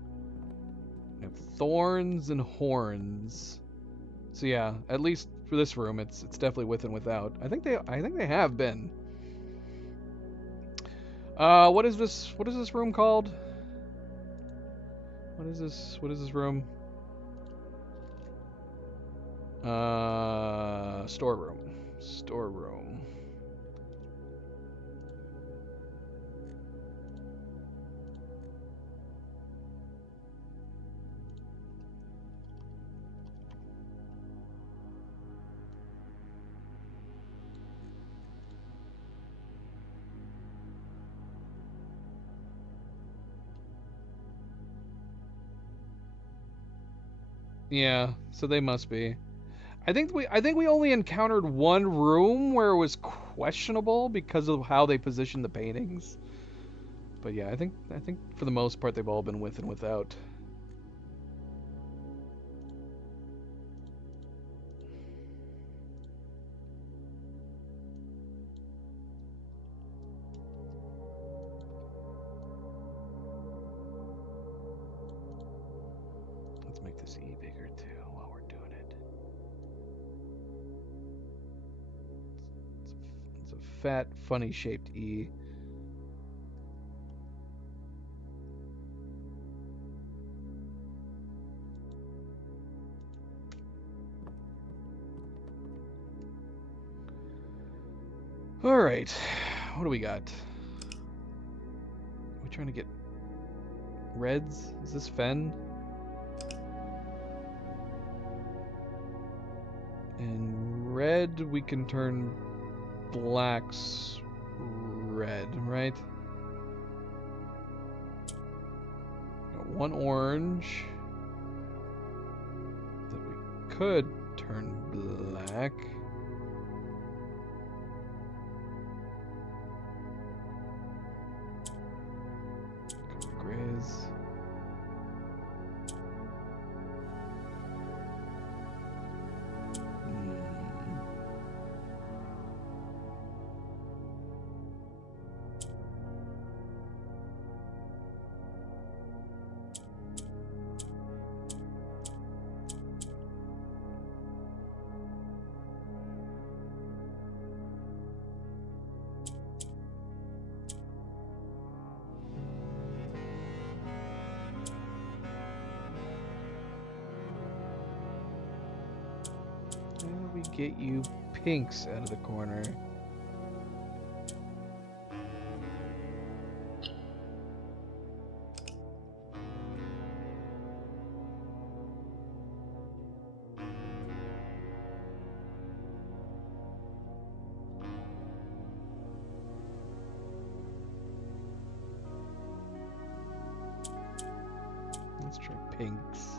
We have thorns and horns. So yeah, at least for this room, it's definitely with and without. I think they have been. What is this room called? What is this room? Storeroom. Storeroom. Yeah, so they must be. I think we only encountered one room where it was questionable because of how they positioned the paintings. But yeah, I think for the most part they've all been with and without. Let's make this E bigger too while we're doing it. a fat, funny shaped E. All right, what do we got? Are we trying to get reds? Is this Fen? And red, we can turn blacks red, right? Got one orange that we could turn black. Grays. How do we get you pinks out of the corner? Let's try pinks.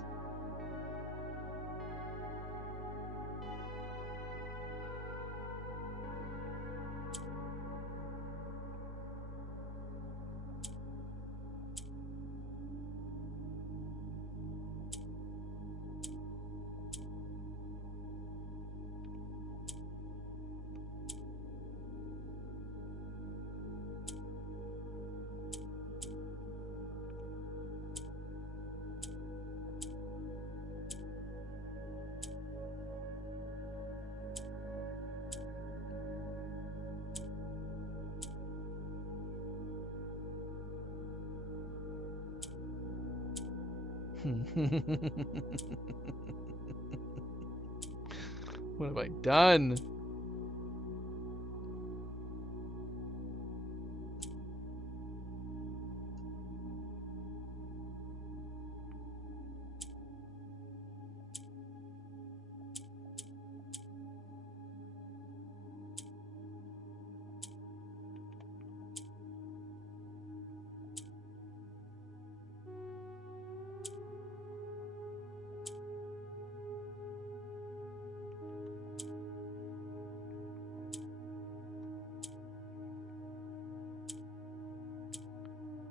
What have I done?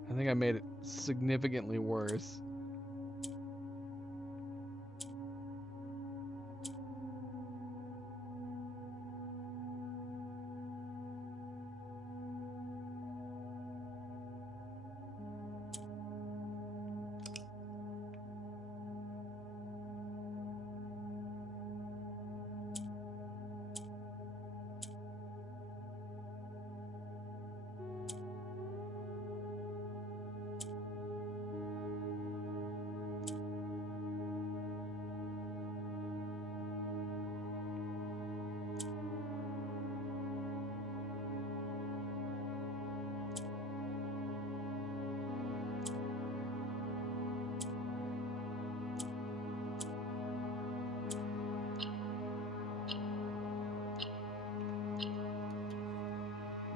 I think I made it significantly worse.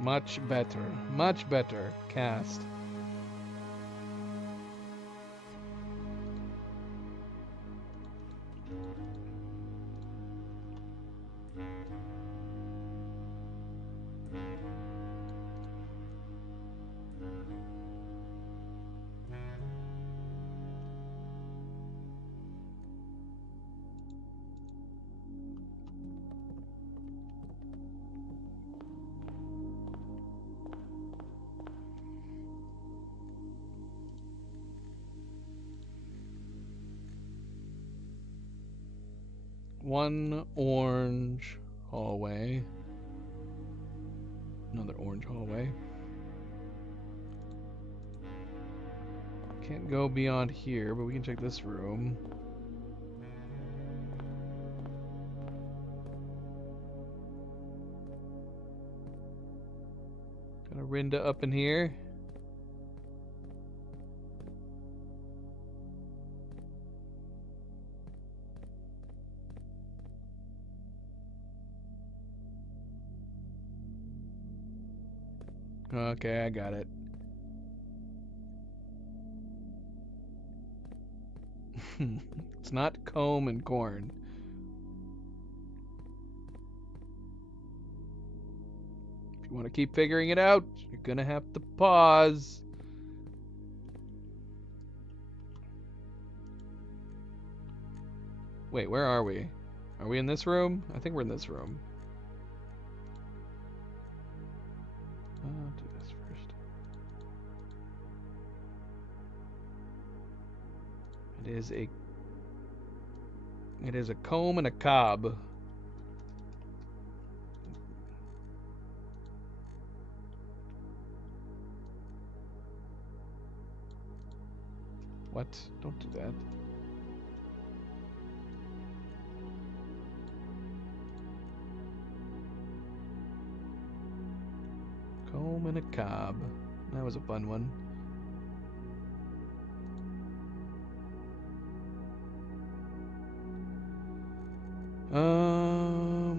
Much better. Much better. Cast. One orange hallway. Another orange hallway. Can't go beyond here, but we can check this room. Got a Rinda up in here. Okay, I got it. It's not comb and corn. If you want to keep figuring it out, you're gonna have to pause. Wait, where are we? Are we in this room? I think we're in this room. I'll do this first. It is a comb and a cob. What? Don't do that. Comb and a cob. That was a fun one. No,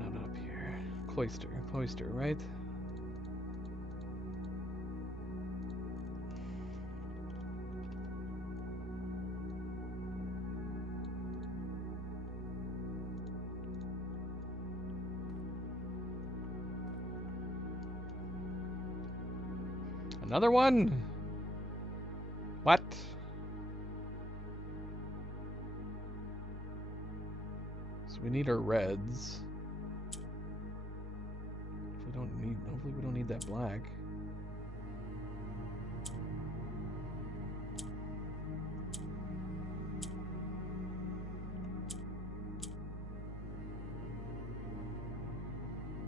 not up here. Cloister, right? Another one? What? So we need our reds. Hopefully we don't need that black.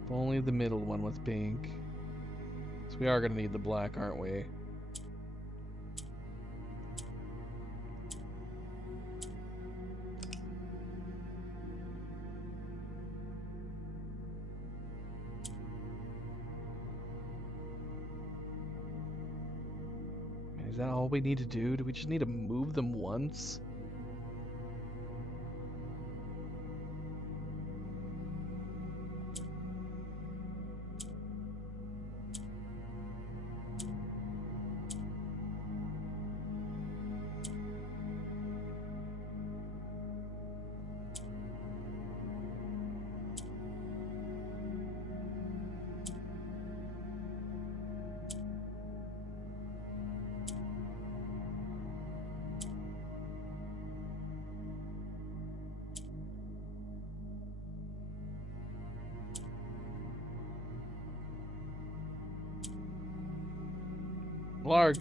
If only the middle one was pink. So we are gonna need the black, aren't we? Is that all we need to do? Do we just need to move them once? Larg.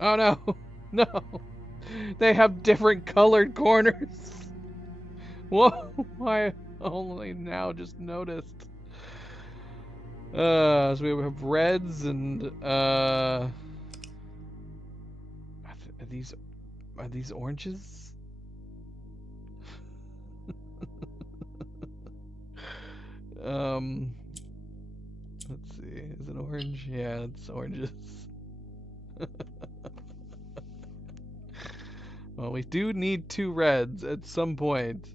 Oh no, no. They have different colored corners. Whoa, why only now just noticed. So we have reds and are these oranges? Let's see. Is it orange? Yeah, it's oranges. Well, we do need 2 reds at some point.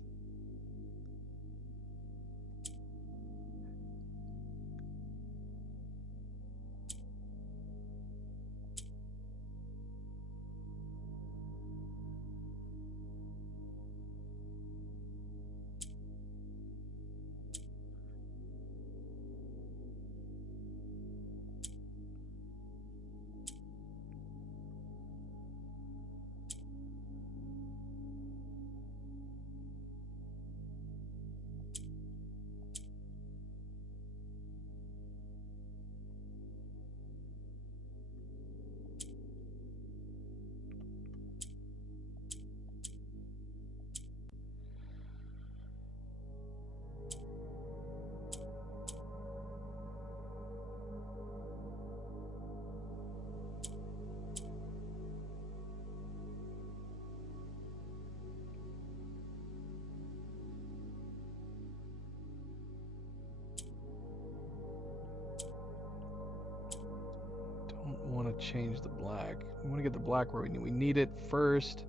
change the black. We want to get the black where we need it first.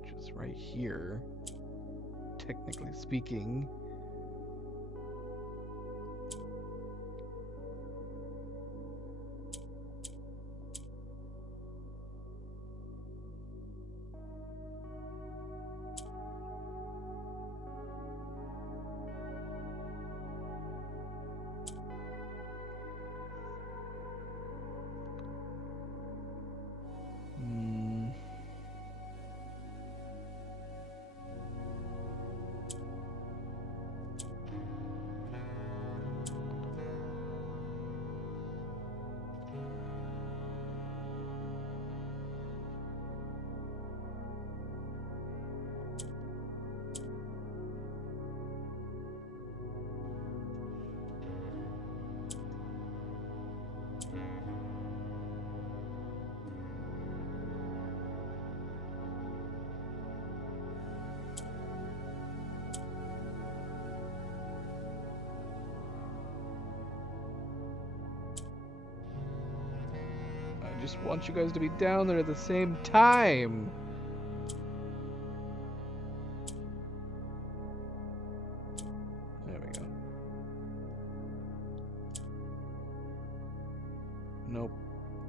Which is right here, technically speaking. I just want you guys to be down there at the same time. There we go. Nope.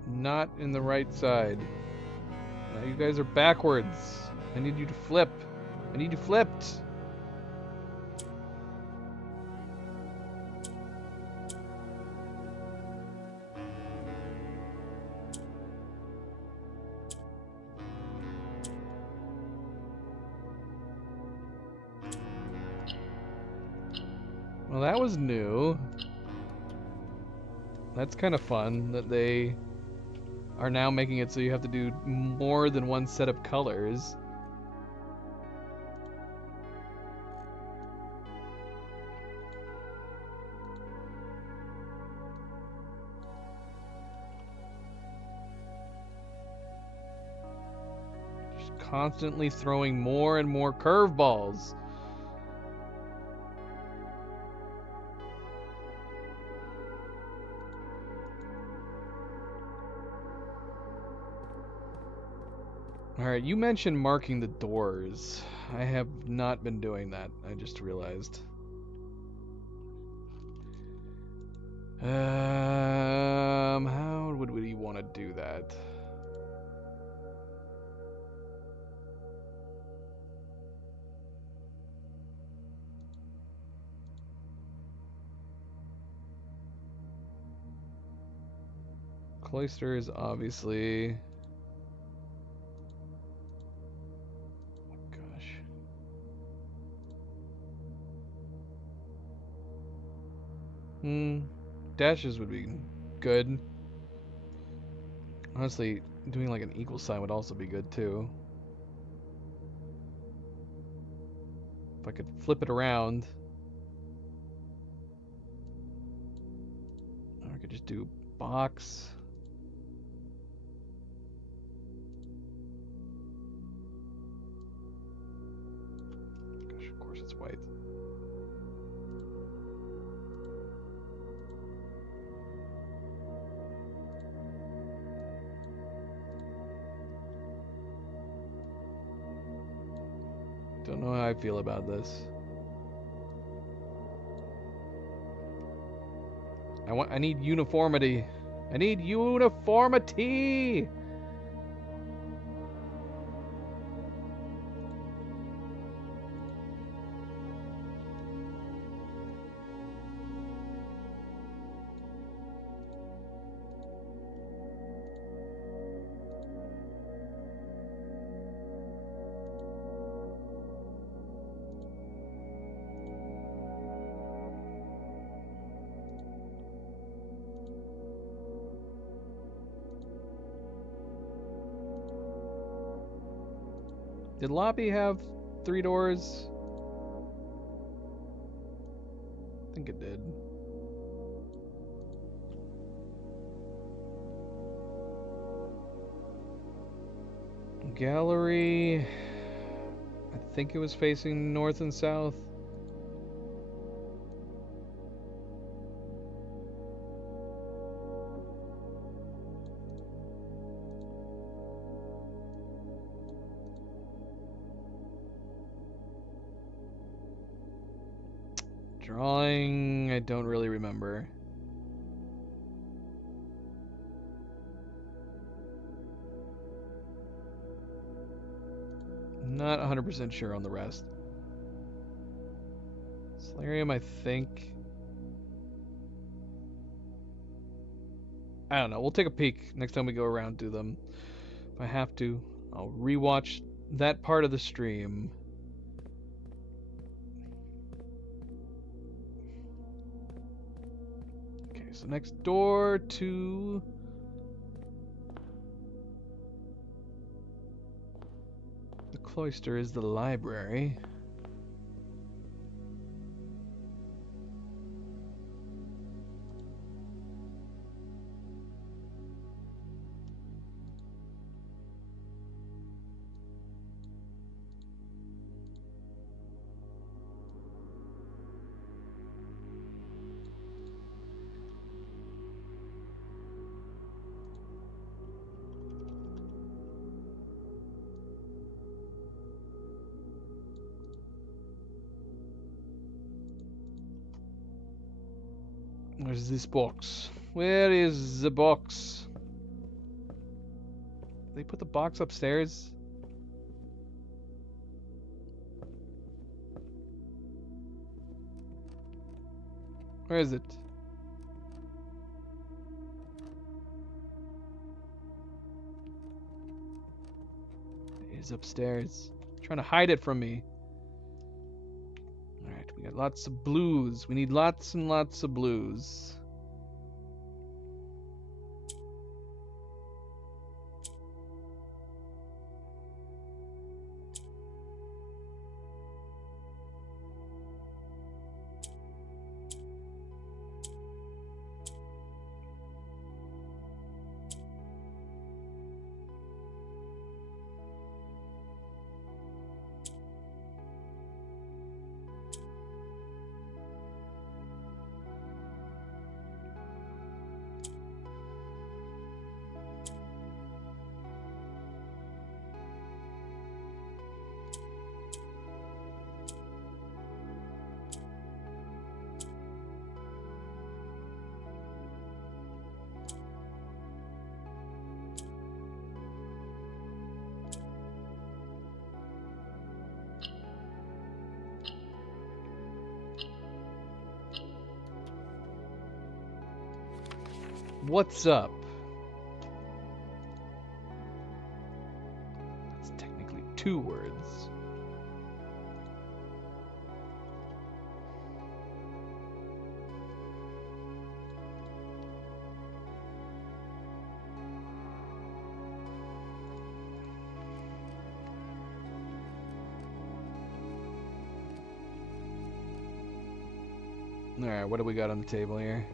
Not in the right side. Now you guys are backwards. I need you to flip. I need you flipped. Well, that was new. That's kind of fun that they are now making it so you have to do more than one set of colors. Just constantly throwing more and more curveballs. Alright, you mentioned marking the doors. I have not been doing that, I just realized. How would we want to do that? Cloisters, obviously. Dashes would be good. Honestly, doing like an equal sign would also be good too. If I could flip it around. Or I could just do box. Gosh, of course it's white. Don't know how I feel about this. I need uniformity. I need uniformity. Did lobby have 3 doors? I think it did. Gallery, I think it was facing north and south. Drawing, I don't really remember. Not 100% sure on the rest. Solarium, I think. I don't know. We'll take a peek next time we go around to them. If I have to, I'll rewatch that part of the stream. Okay, so next door to the cloister is the library. Where's this box? Where is the box? They put the box upstairs? Where is it? It is upstairs. Trying to hide it from me. Alright, we got lots of blues. We need lots and lots of blues. What's up? That's technically 2 words. Alright, what do we got on the table here?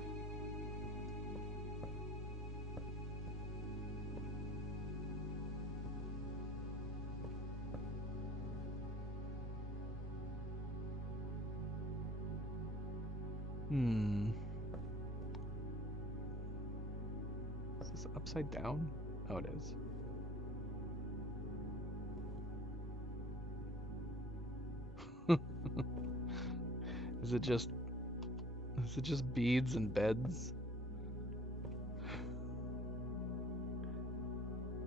Is this upside down? Oh, it is. Is it just beads and beds?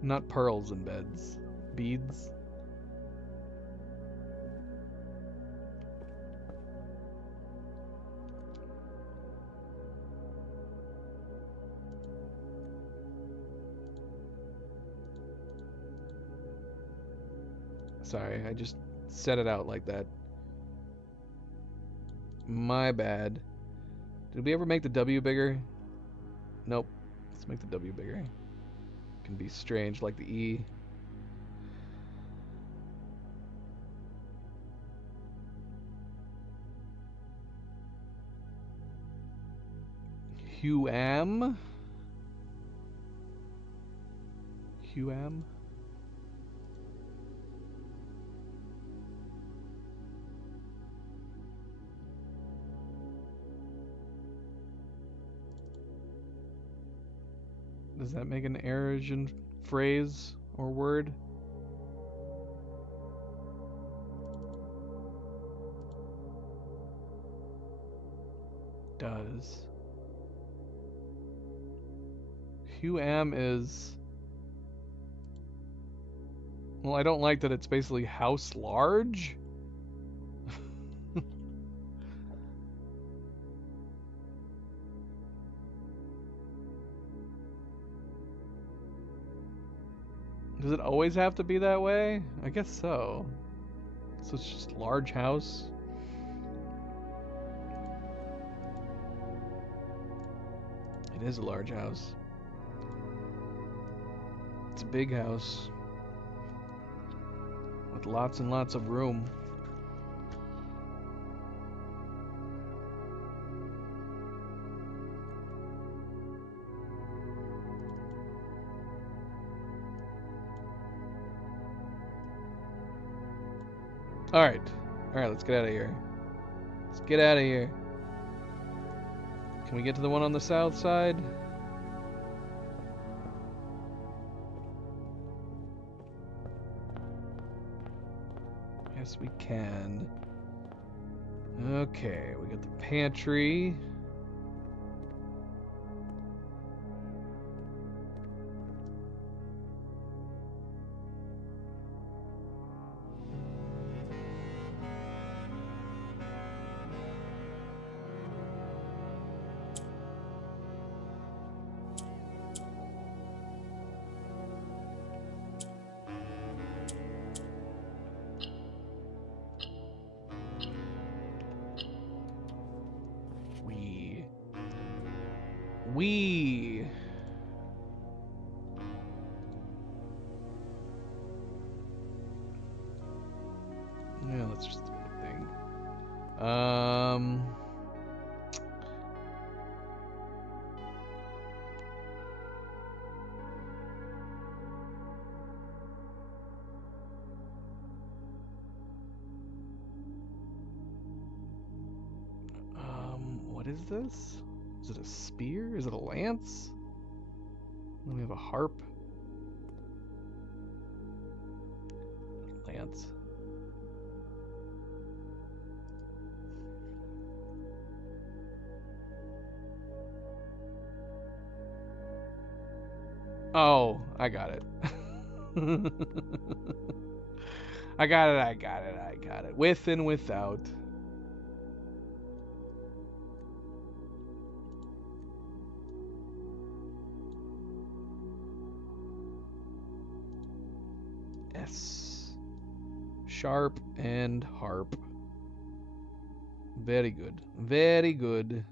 Not pearls and beds. Beads. Sorry, I just said it out like that. My bad. Did we ever make the W bigger? Nope. Let's make the W bigger. It can be strange like the E. Huam? Huam? Does that make an Arisian phrase or word? does. QM is... Well, I don't like that it's basically house large. Does it always have to be that way? I guess so. So it's just large house. It is a large house. It's a big house with lots and lots of room. Alright, let's get out of here. Let's get out of here. Can we get to the one on the south side? Yes, we can. Okay, we got the pantry. We. Yeah, let's just do a thing. What is this? Is it a spear? Is it a lance? Then we have a harp. Lance. Oh, I got it. I got it. With and without. S. Sharp and harp. Very good. Very good.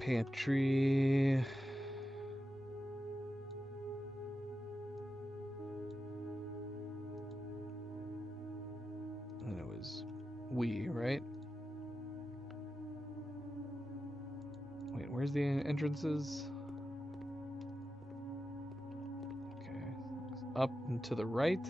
Pantry. And it was we, right? Wait, where's the entrances? Okay. Up and to the right.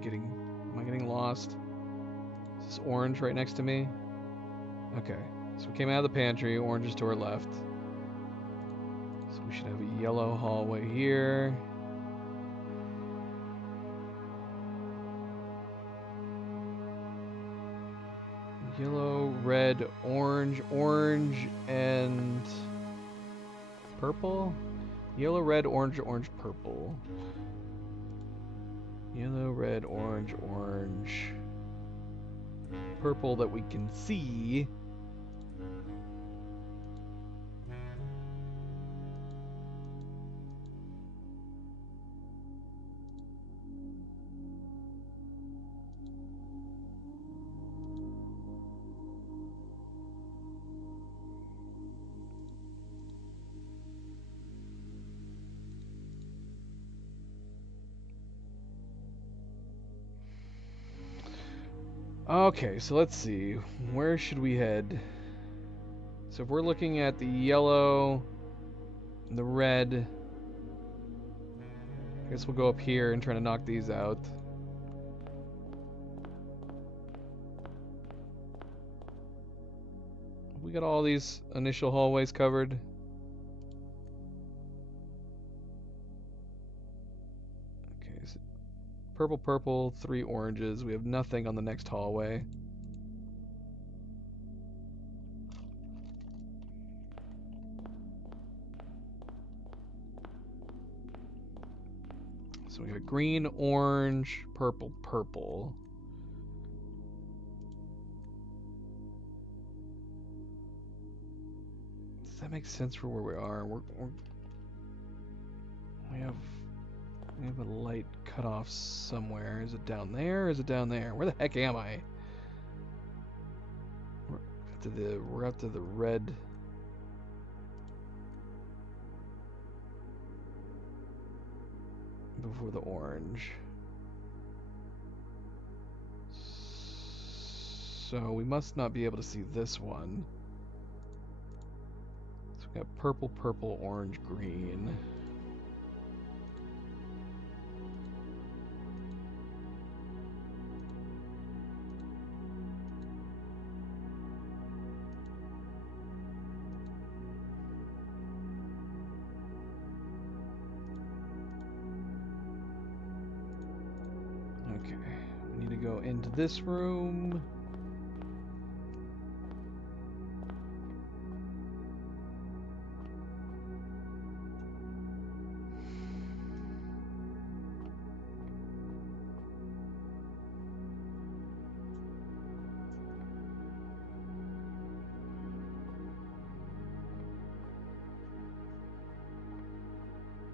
Am I getting lost? Is this orange right next to me? Okay, so we came out of the pantry, orange is to our left. So we should have a yellow hallway here. Yellow, red, orange, and purple? Yellow, red, orange, purple. Yellow, red, orange, purple that we can see. Okay, so let's see. Where should we head? So if we're looking at the yellow and the red, I guess we'll go up here and try to knock these out. We got all these initial hallways covered. Okay, so purple, purple, 3 oranges. We have nothing on the next hallway. So we got green, orange, purple, purple. Does that make sense for where we are? We have a light cut off somewhere. Is it down there? Is it down there? Where the heck am I? We're up to the red. Before the orange. So we must not be able to see this one. So we got purple, purple, orange, green. Okay, we need to go into this room.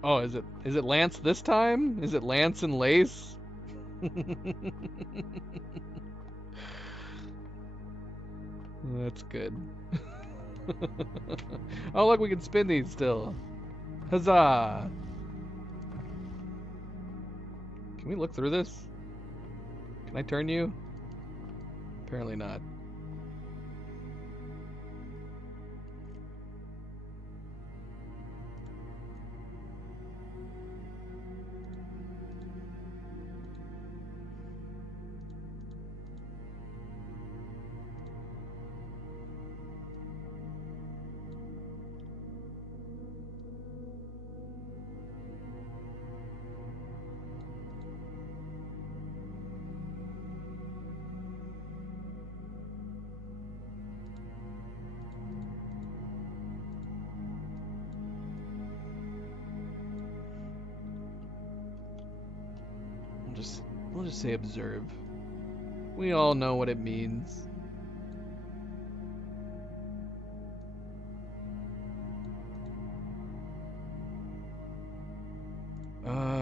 Oh, is it Lance this time? Is it Lance and Lace? That's good. Oh, look, we can spin these still. Huzzah! Can we look through this? Can I turn you? Apparently not. We'll just say observe. We all know what it means.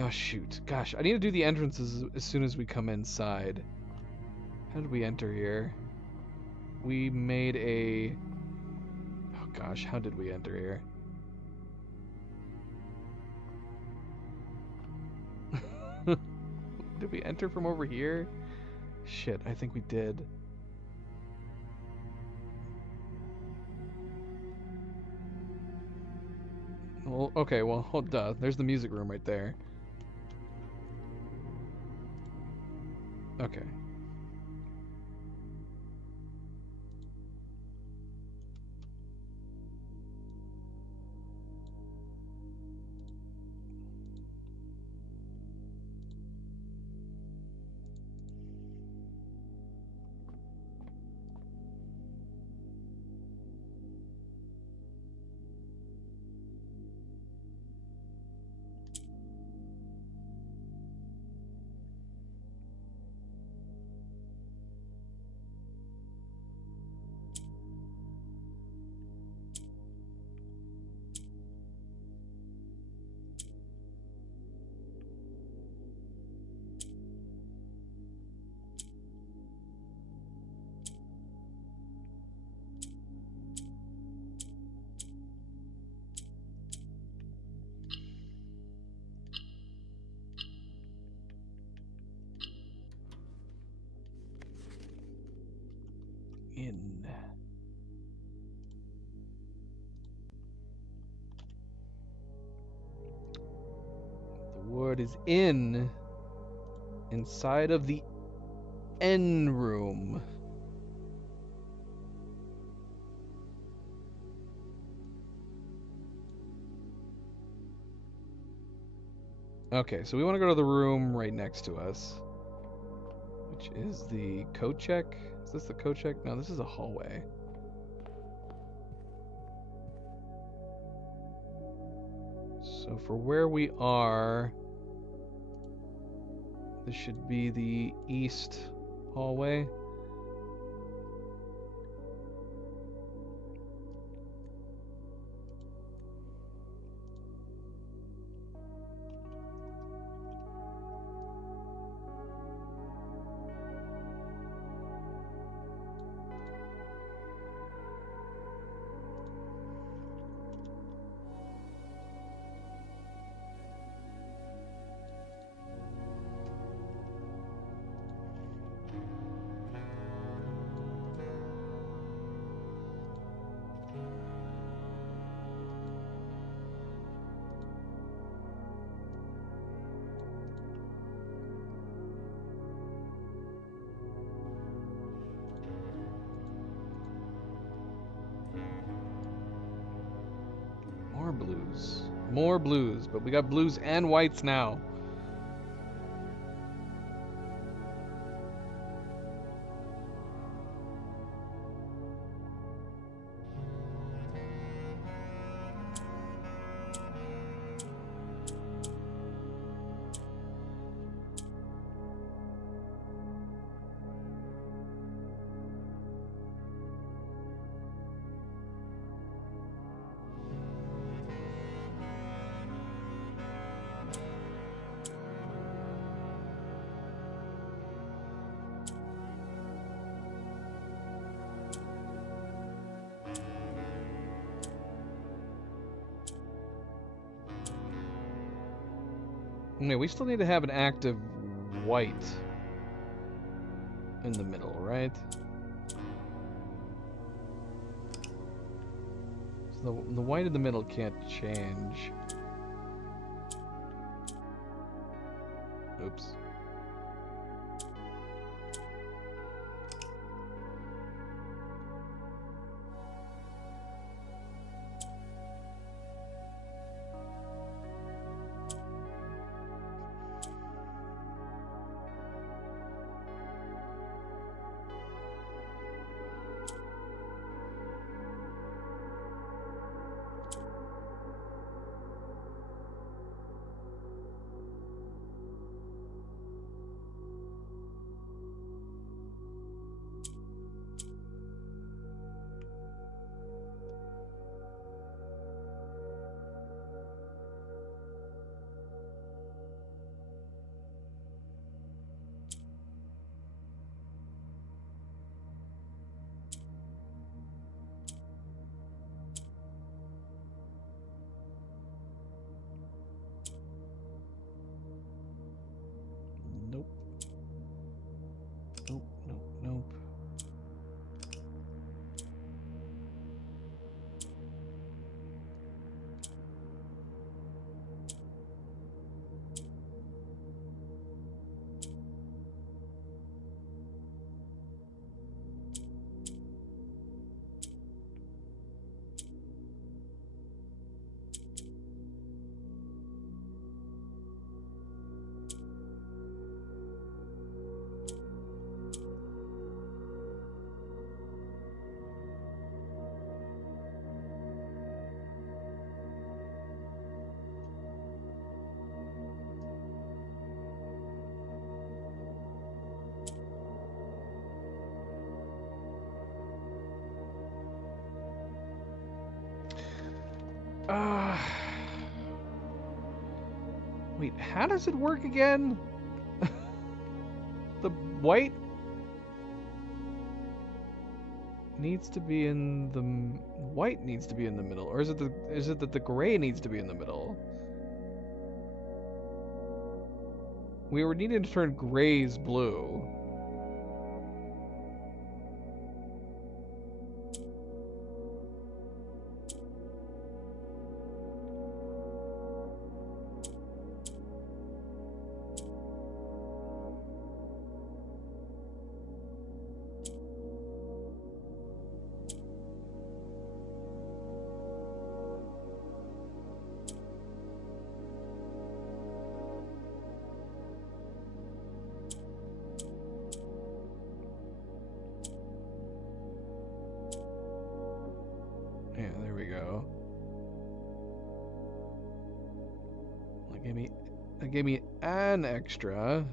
Shoot. Gosh, I need to do the entrances as soon as we come inside. How did we enter here? We made a... Oh gosh, how did we enter here? Did we enter from over here? Shit, I think we did. Well, okay, well, duh. There's the music room right there. Okay. it is inside of the N room. Okay, so we want to go to the room right next to us, which is the code check. Is this the code check? No, this is a hallway. So for where we are, this should be the east hallway. More blues, but we got blues and whites now. Okay, we still need to have an active white in the middle, right? So the white in the middle can't change. Oops. Nope. Nope, nope, nope. Wait, how does it work again? The white needs to be in the white needs to be in the middle, or is it that the gray needs to be in the middle? We were needing to turn grays blue. Yeah, there we go. That gave me an extra.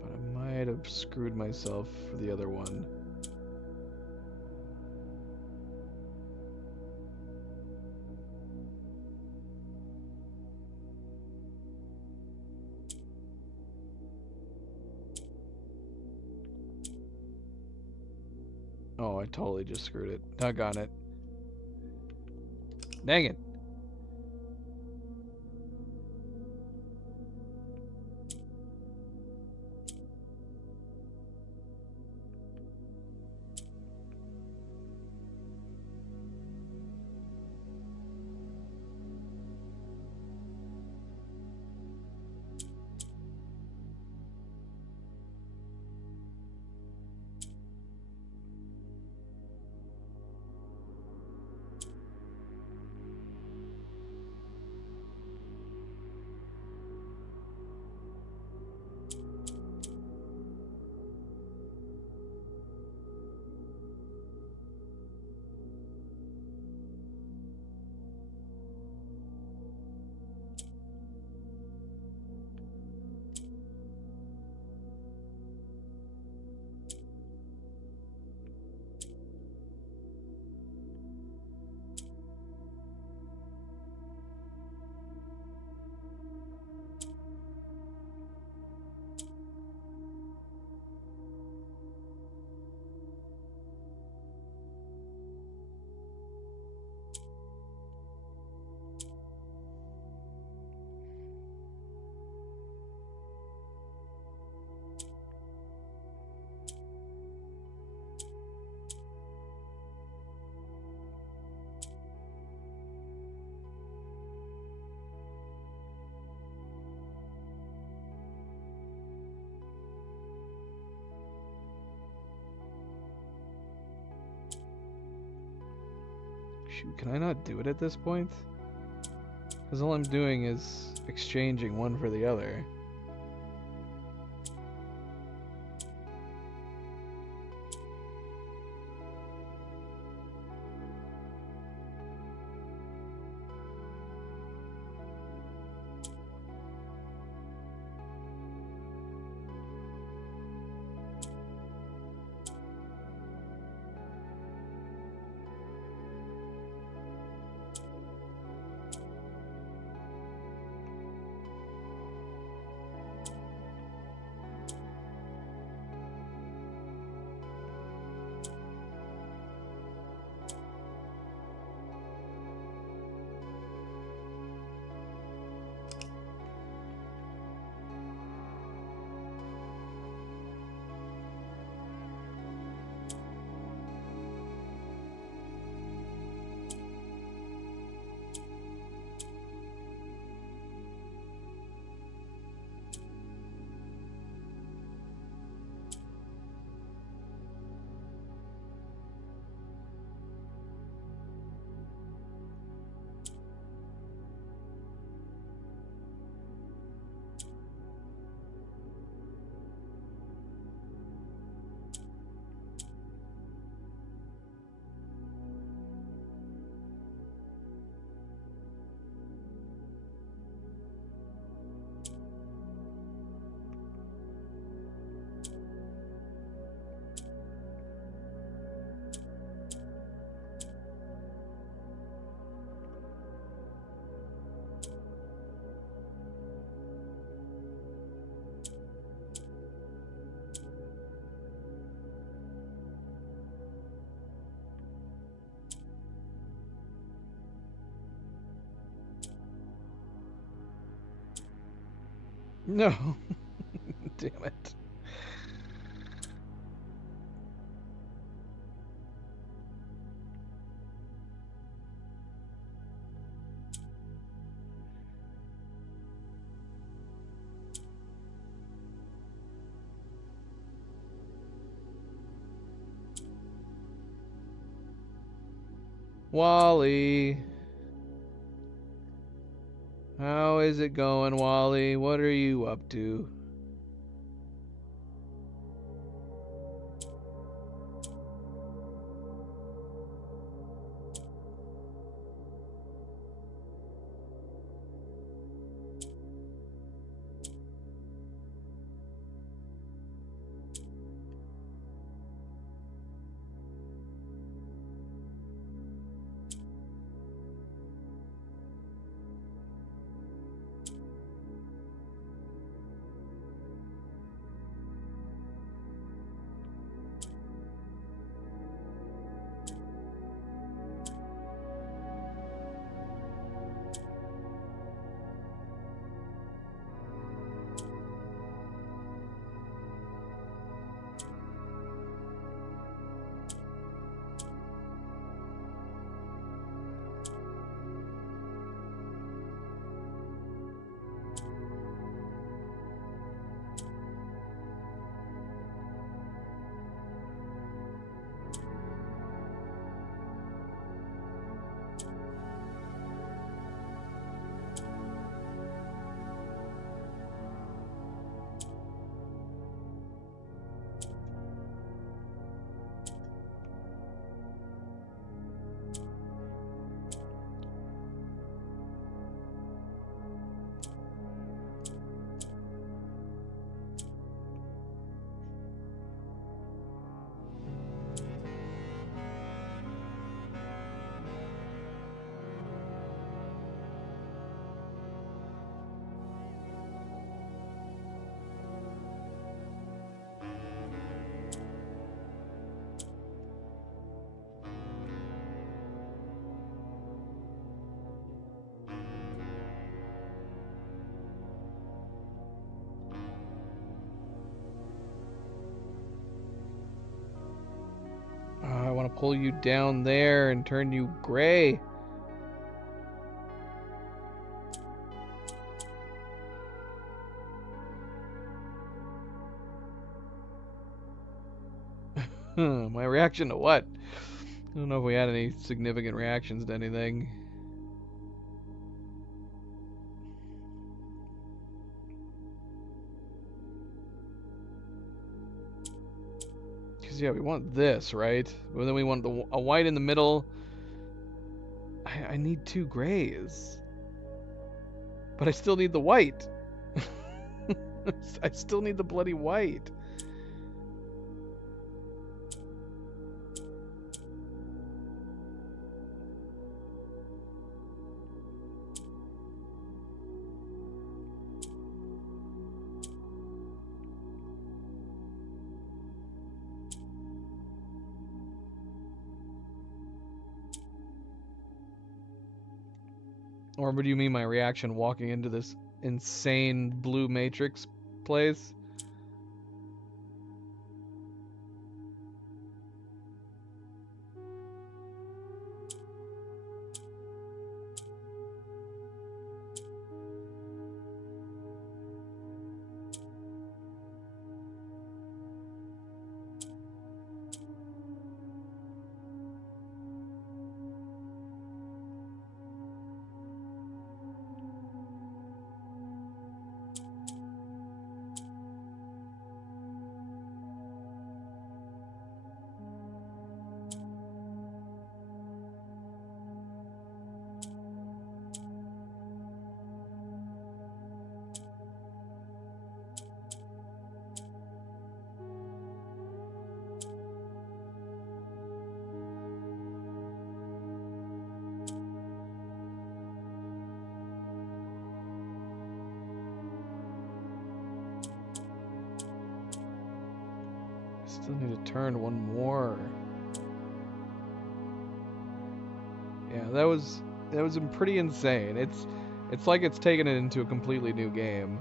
But I might have screwed myself for the other one. Oh, I totally just screwed it. Doggone it. Dang it. Shoot, can I not do it at this point? Because all I'm doing is exchanging one for the other. No. Damn it. Wally. How is it going, Wally? What are you up to? I want to pull you down there and turn you gray. My reaction to what? I don't know if we had any significant reactions to anything. Because, yeah, we want this, right? Well, then we want a white in the middle. I need 2 grays. But I still need the white. I still need the bloody white. Or what do you mean my reaction walking into this insane blue matrix place? Still need to turn one more. Yeah, that was pretty insane. It's like it's taken it into a completely new game.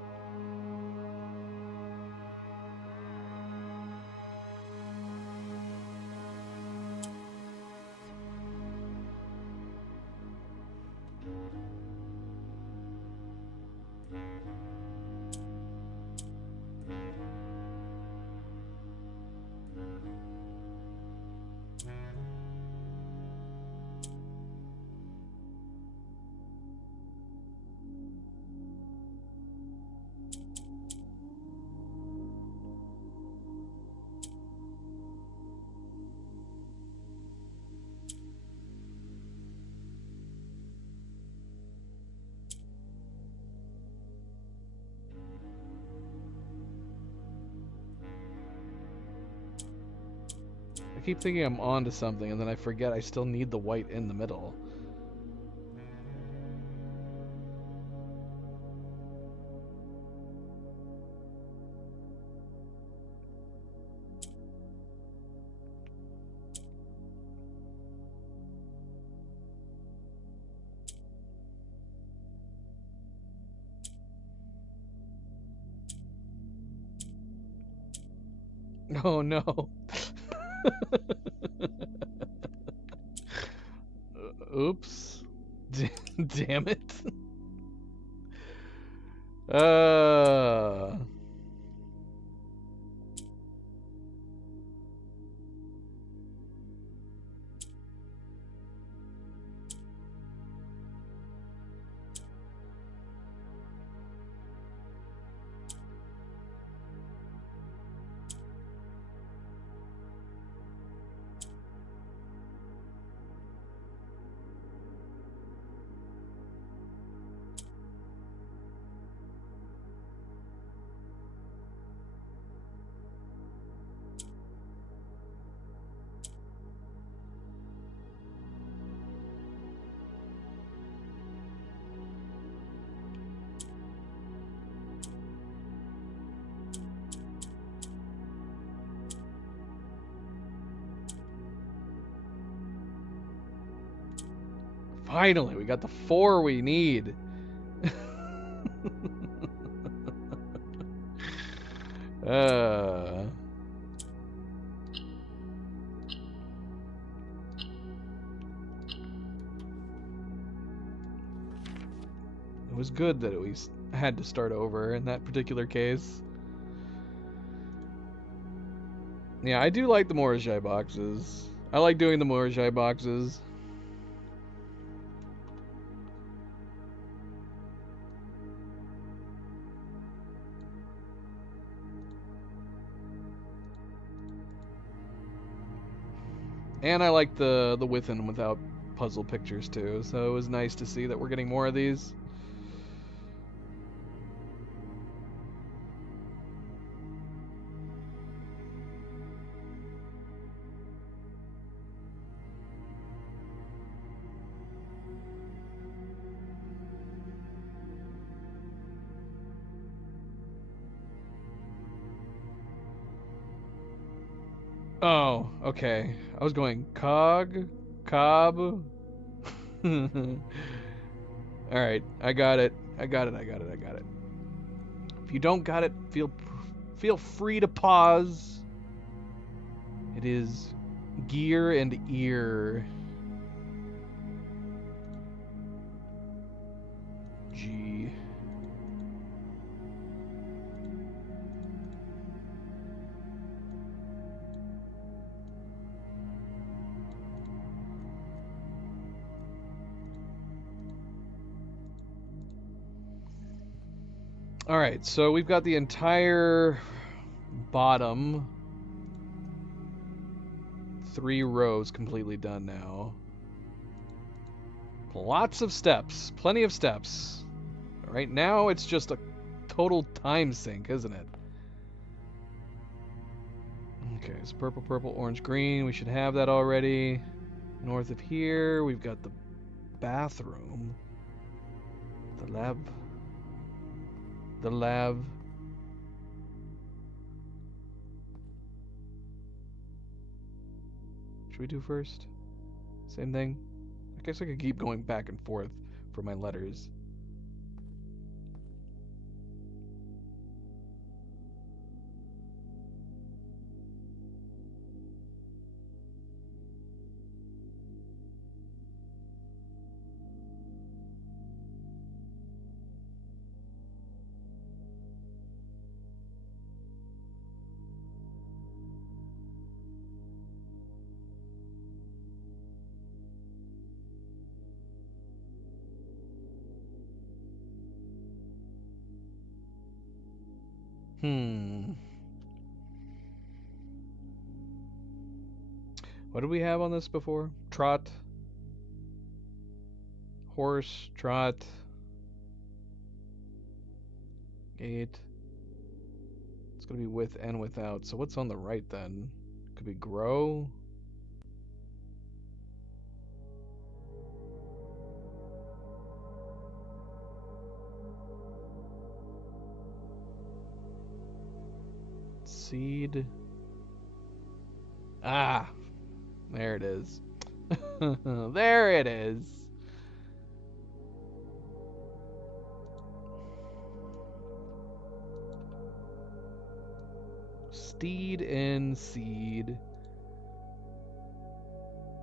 keep thinking I'm onto something, and then I forget I still need the white in the middle. Oh no. Oops. Damn it. Uh. Finally, we got the 4 we need. uh. It was good that we had to start over in that particular case. Yeah, I do like the Morozhai boxes. I like doing the Morozhai boxes. And I like the with and without puzzle pictures too. So it was nice to see that we're getting more of these. Oh, okay. I was going cog, cob. Alright, I got it. I got it. If you don't got it, feel free to pause. It is gear and ear. G. Alright, so we've got the entire bottom 3 rows completely done now. Lots of steps. Plenty of steps. Right now, it's just a total time sink, isn't it? Okay, so purple, purple, orange, green. We should have that already. North of here, we've got the bathroom. The lab. The lab. Should we do first? Same thing? I guess I could keep going back and forth for my letters. What did we have on this before? Trot. Horse, trot. Gate. It's going to be with and without. So what's on the right then? Could be grow. Seed. Ah, there it is. There it is. Steed and seed.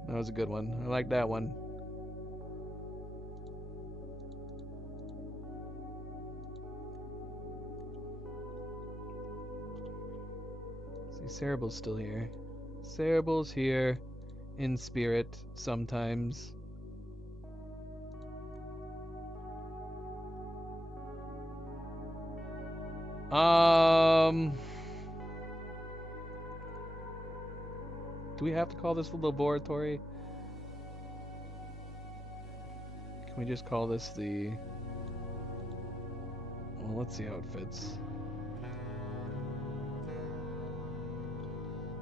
That was a good one. I like that one. See, Cerebral's still here. Cerebral's here in spirit sometimes. Do we have to call this the laboratory? Can we just call this the... Well, let's see how it fits.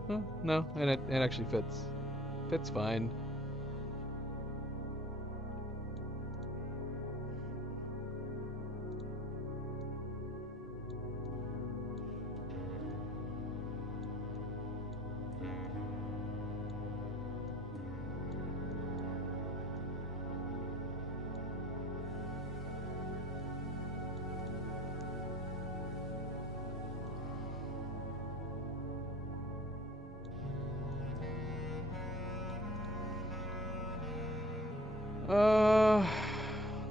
Oh, no, and it actually fits. Fits fine.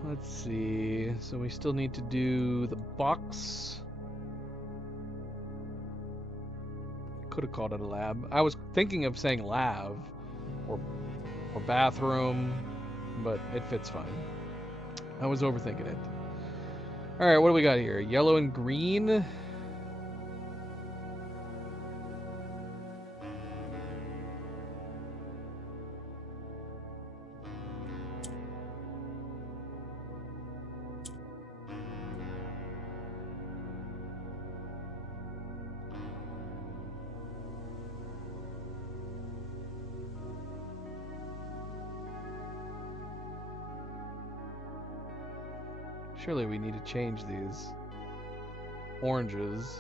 Let's see. So we still need to do the box. Could have called it a lab. I was thinking of saying lab or bathroom, but it fits fine. I was overthinking it. All right, what do we got here? Yellow and green. Surely we need to change these oranges.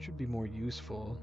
It should be more useful.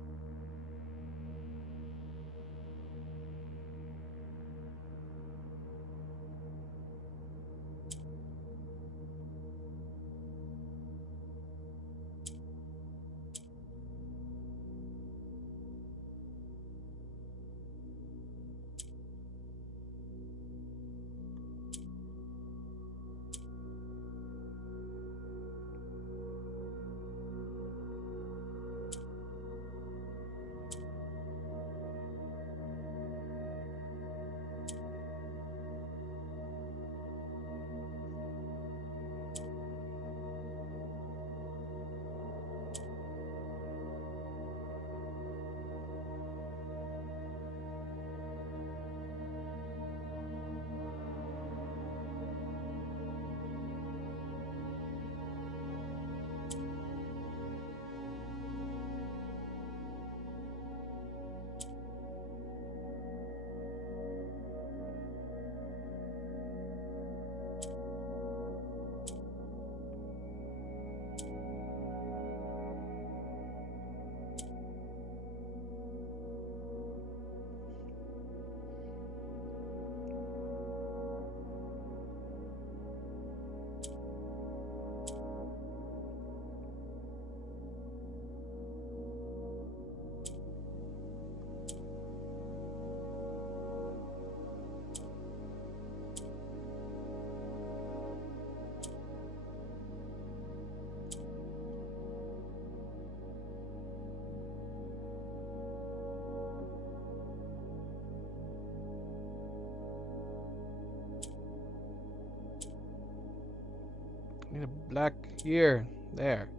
a black here. There.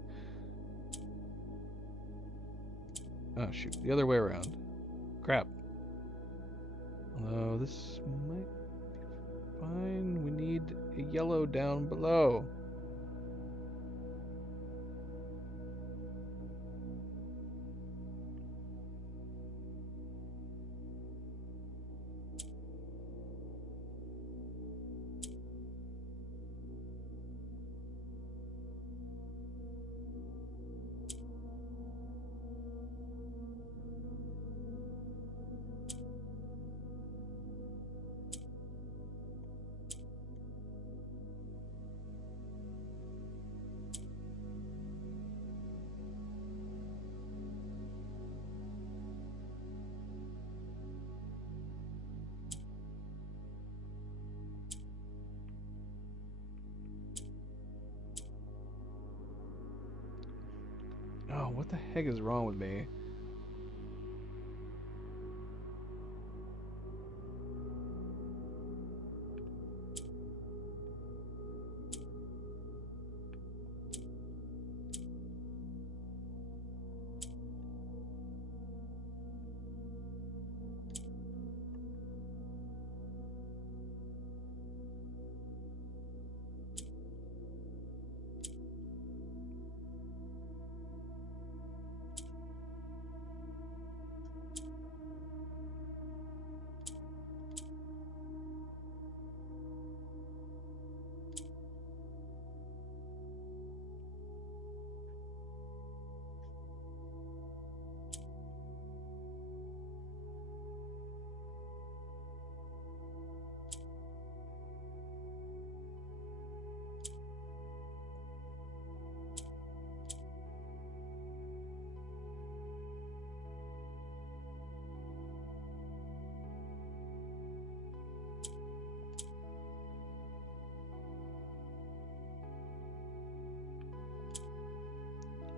Oh, shoot. The other way around. Crap. Although this might be fine. We need a yellow down below. Oh, what the heck is wrong with me?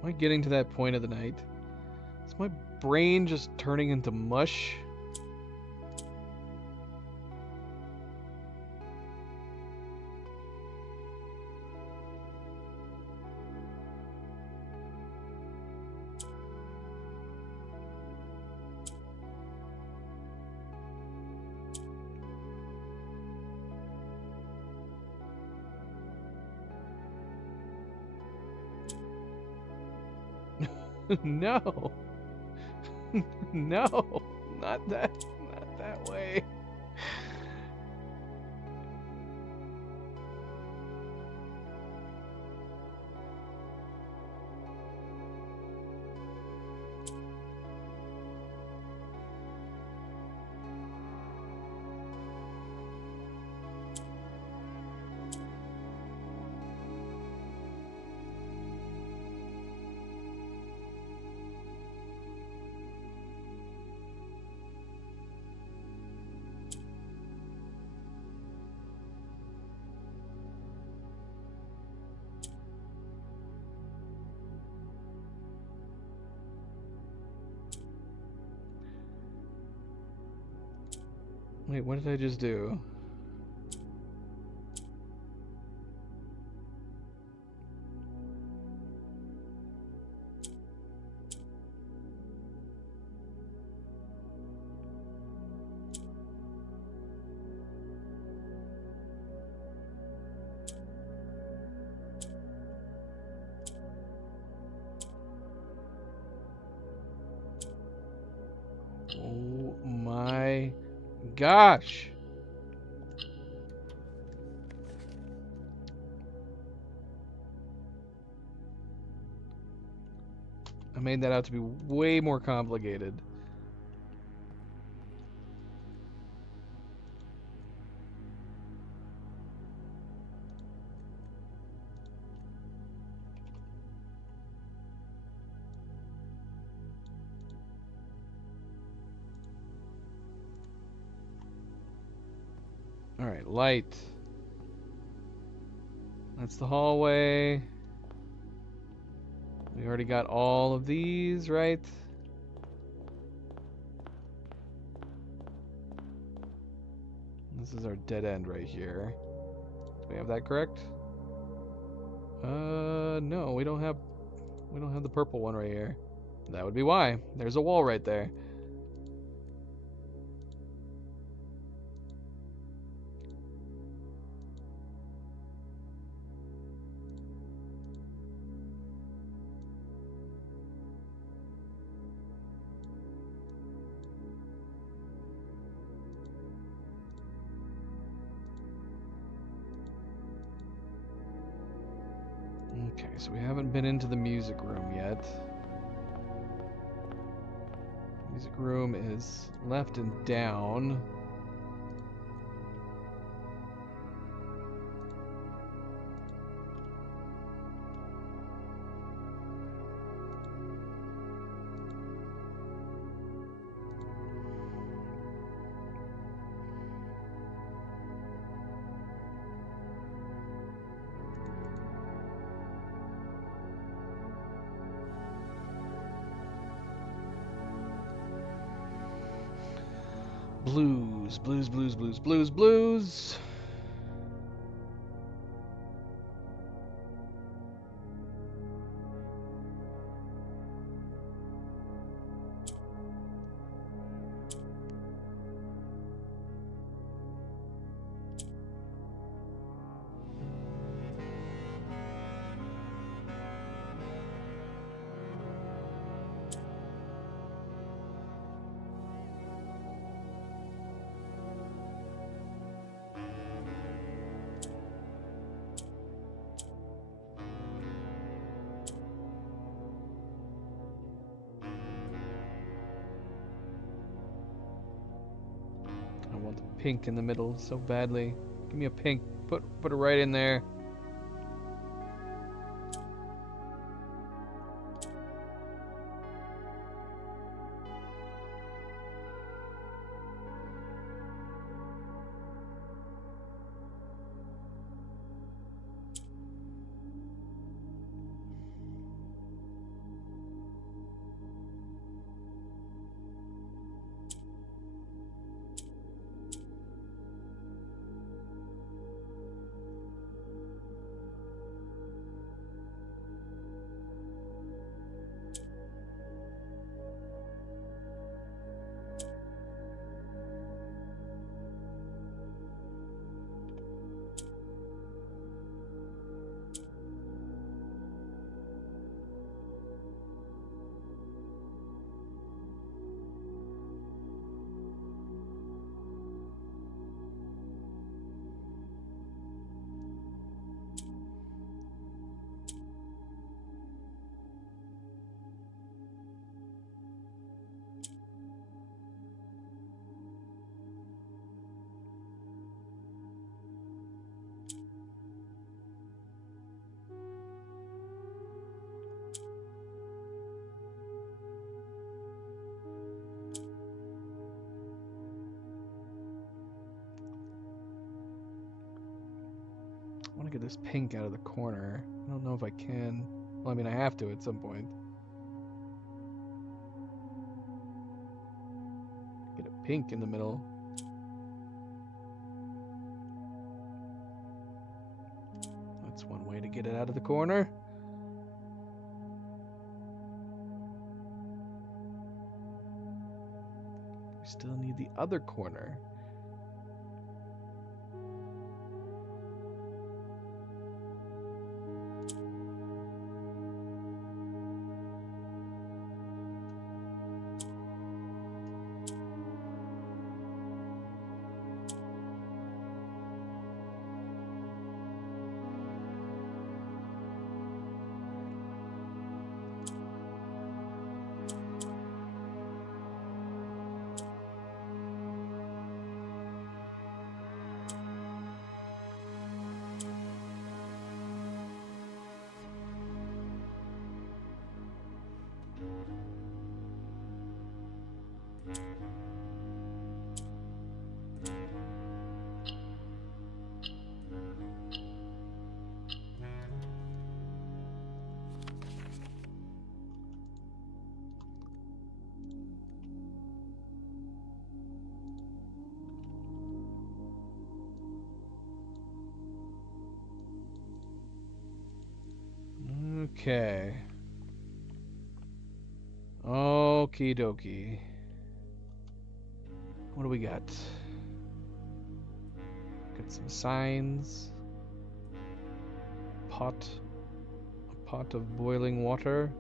Am I getting to that point of the night? Is my brain just turning into mush? No. No. Not that way. Wait, what did I just do? Oh my gosh. I made that out to be way more complicated. Alright, light. That's the hallway. We already got all of these, right? This is our dead end right here. Do we have that correct? No, we don't have the purple one right here. That would be why. There's a wall right there. Okay, so we haven't been into the music room yet. Music room is left and down. Blues, blues, blues, blues, blues, blues. I want the pink in the middle so badly. Give me a pink. Put it right in there. I want to get this pink out of the corner. I don't know if I can. Well, I mean, I have to at some point. Get a pink in the middle. That's one way to get it out of the corner. We still need the other corner. Okay. Okie dokie. What do we got? Got some signs. Pot. A pot of boiling water.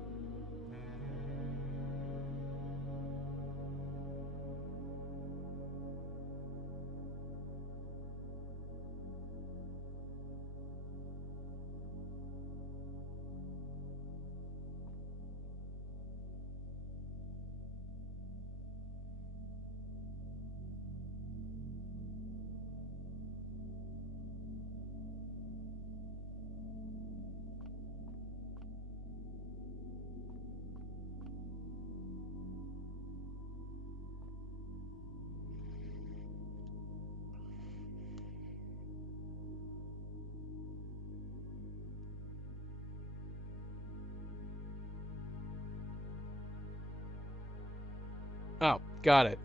Oh, got it.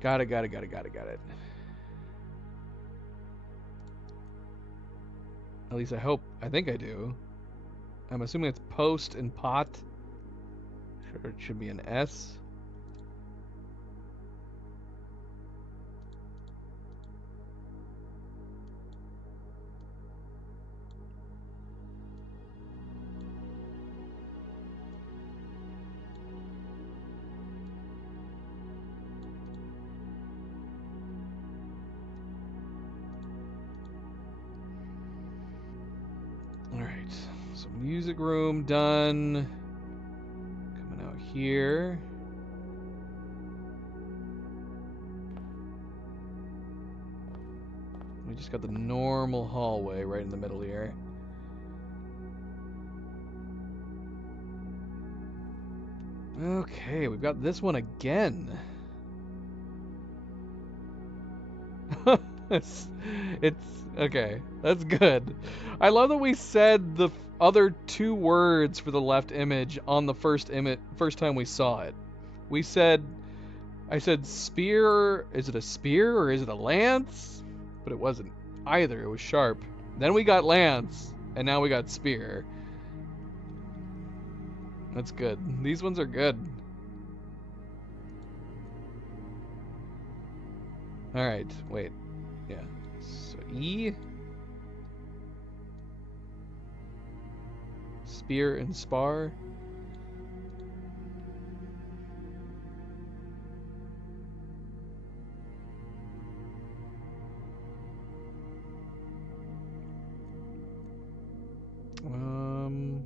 Got it. At least I hope. I think I do. I'm assuming it's post and pot. Sure, it should be an S. Alright. So music room done. Coming out here. We just got the normal hallway right in the middle here. Okay, we've got this one again. it's okay. That's good. I love that we said the other two words for the left image on the first time we saw it. We said, I said spear. Is it a spear or is it a lance? But it wasn't either. It was sharp. Then we got lance, and now we got spear. That's good. These ones are good. All right. Wait. Yeah. So E. Spear and spar. Um.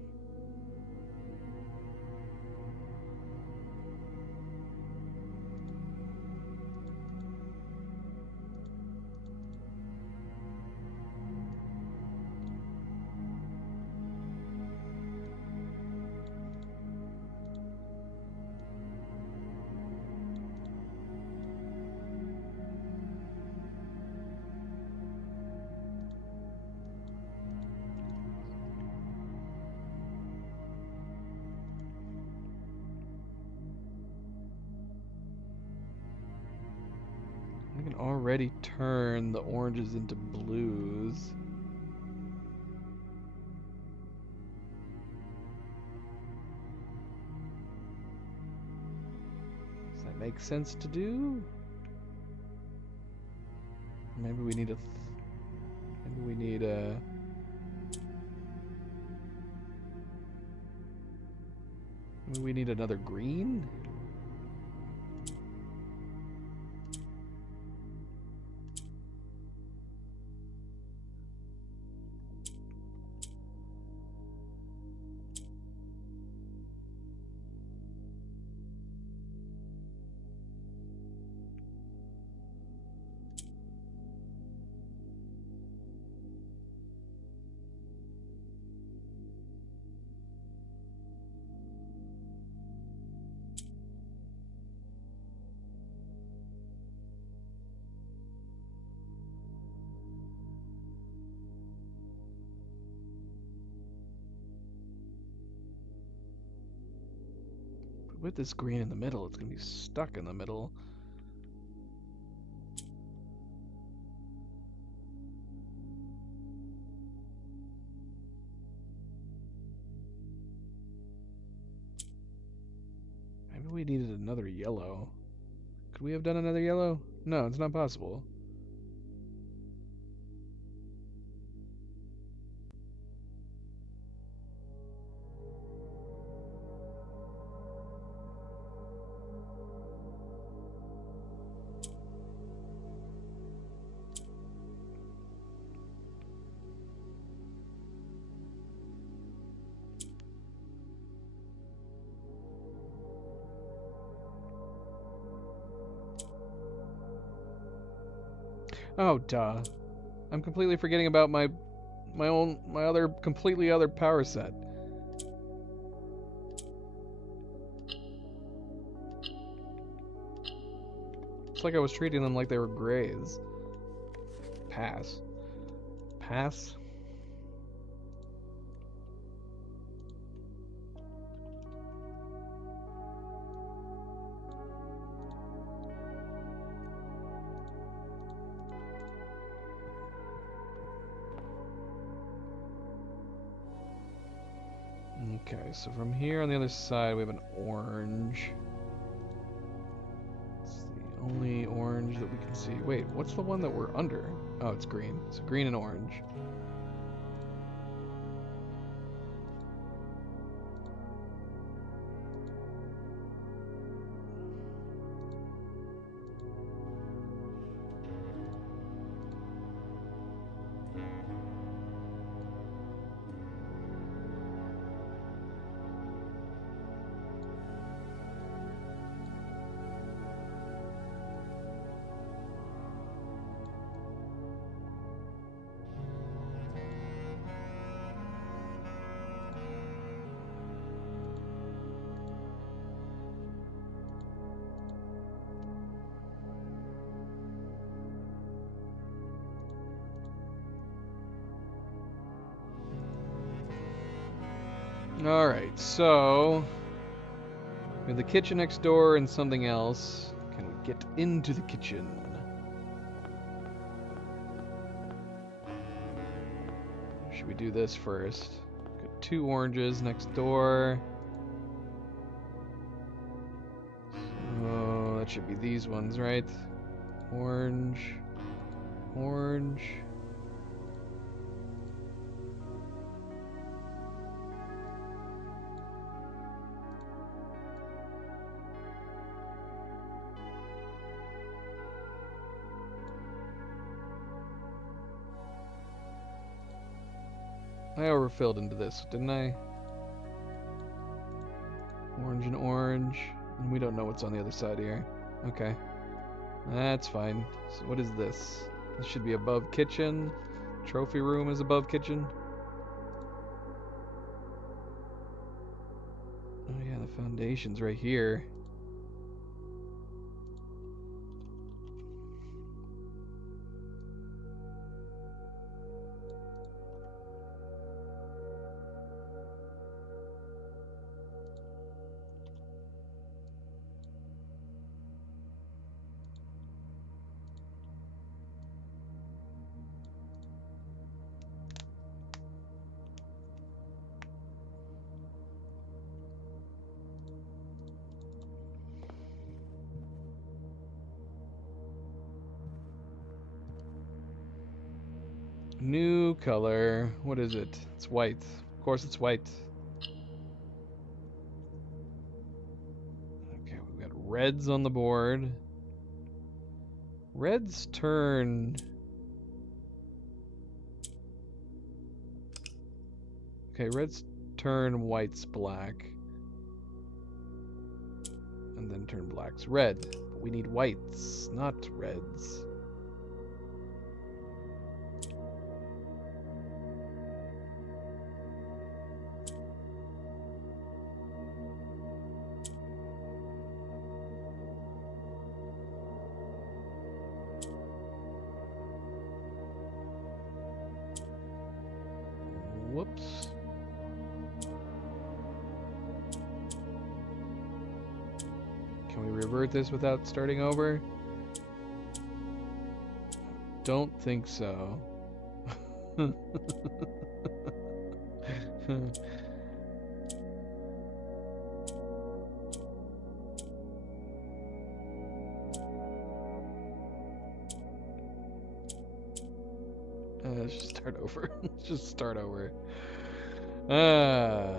I can already turn the oranges into blues. Does that make sense to do? Maybe we need a. Maybe we need a. Maybe we need another green. With this green in the middle, it's gonna be stuck in the middle. Maybe we needed another yellow. Could we have done another yellow? No, it's not possible. Oh, duh. I'm completely forgetting about my other completely other power set. It's like I was treating them like they were grays. Pass. Pass. Okay, so from here on the other side we have an orange. It's the only orange that we can see. Wait, what's the one that we're under? Oh, it's green. So green and orange. Alright, so we have the kitchen next door and something else. Can we get into the kitchen? Should we do this first? Got 2 oranges next door. Oh, that should be these ones, right? Orange. Orange. I overfilled into this, didn't I? Orange and orange. And we don't know what's on the other side here. Okay. That's fine. So what is this? This should be above kitchen. Trophy room is above kitchen. Oh yeah, the foundation's right here. New color. What is it? It's white. Of course it's white. Okay, we've got reds on the board. Reds turn... Okay, reds turn whites black. And then turn blacks red. But we need whites, not reds. Whoops. Can we revert this without starting over? Don't think so. let's just start over. Let's just start over. Uh,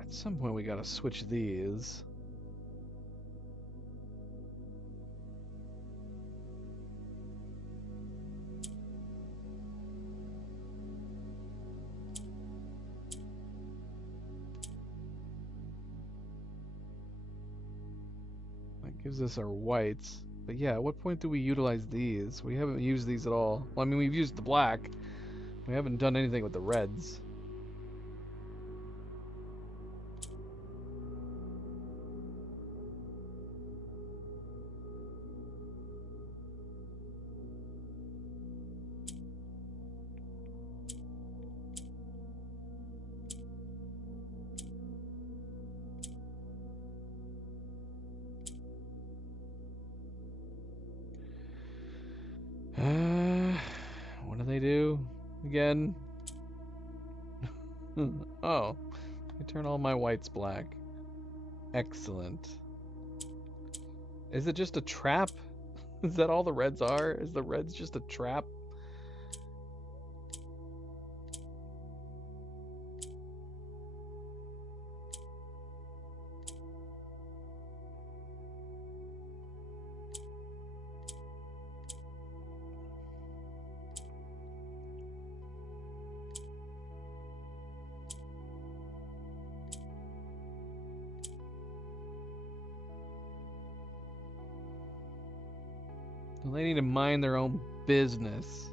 at some point we gotta switch these. That gives us our whites. But yeah, at what point do we utilize these? We haven't used these at all. Well, I mean, we've used the black. We haven't done anything with the reds. What do they do again? Oh, I turn all my whites black. Excellent. Is it just a trap? Is that all the reds are? Is the reds just a trap? They need to mind their own business.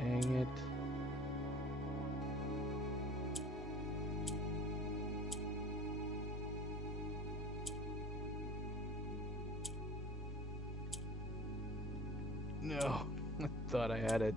Dang it. No, I thought I had it.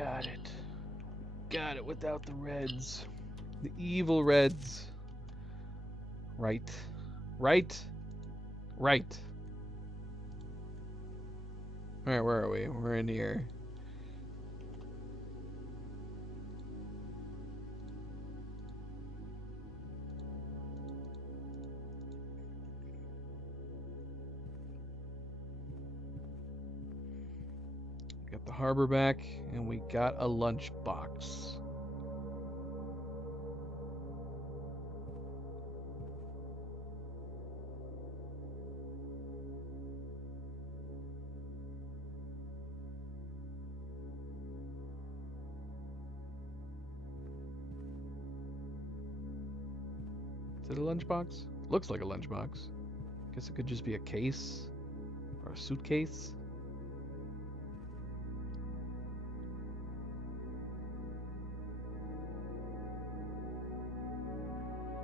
Got it. Got it without the reds. The evil reds. Right. Right. Right. Alright, where are we? We're in here. Got the harbor back, and we got a lunch box. Is it a lunchbox? Looks like a lunchbox. Guess it could just be a case or a suitcase.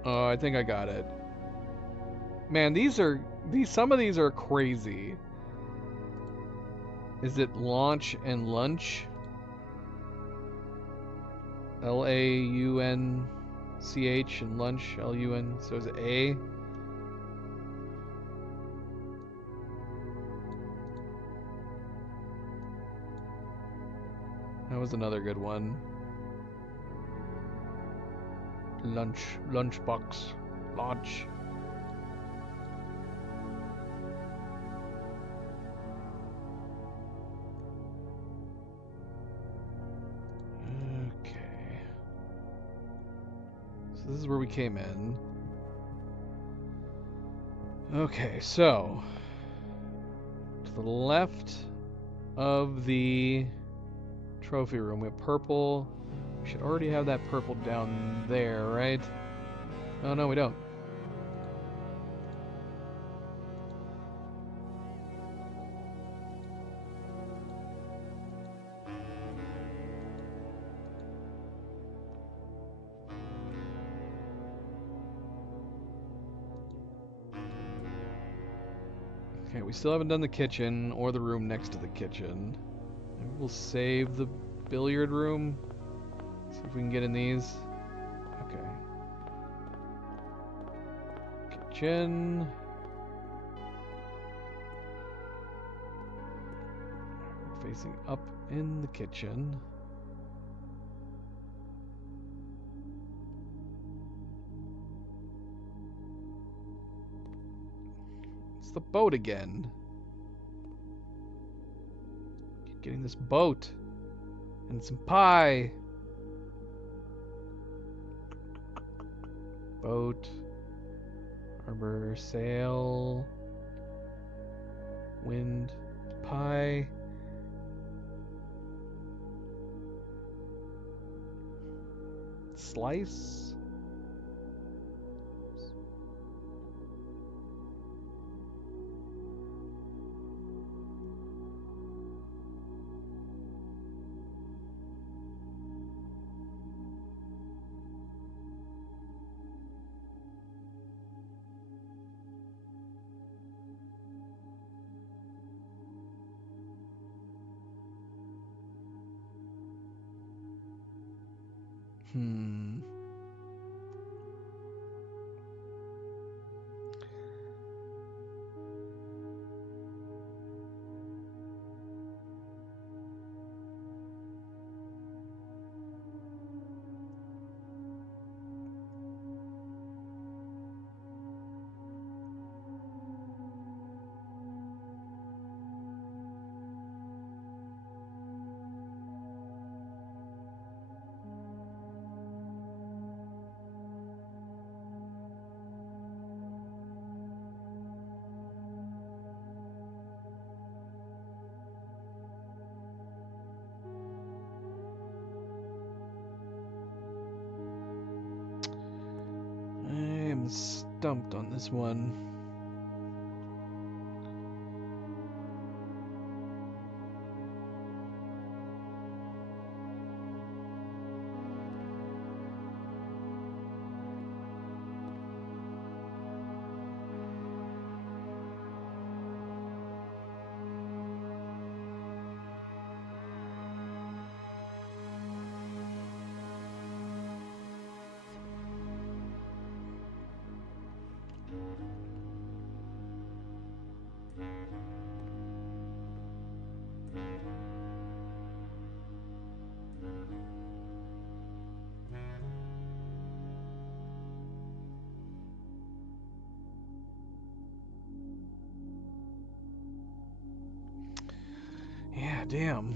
Oh, I think I got it. Man, some of these are crazy. Is it launch and lunch? Launch and lunch, LUN. So is it A? That was another good one. Lunchbox, launch. Okay. So this is where we came in. Okay, so to the left of the trophy room, we have purple. We should already have that purple down there, right? Oh, no, we don't. Okay, we still haven't done the kitchen or the room next to the kitchen. Maybe we'll save the billiard room. See if we can get in these. Okay. Kitchen. We're facing up in the kitchen. It's the boat again. Keep getting this boat. And some pie. Boat. Harbor, sail. Wind. Pie. Slice. I am stumped on this one. damn.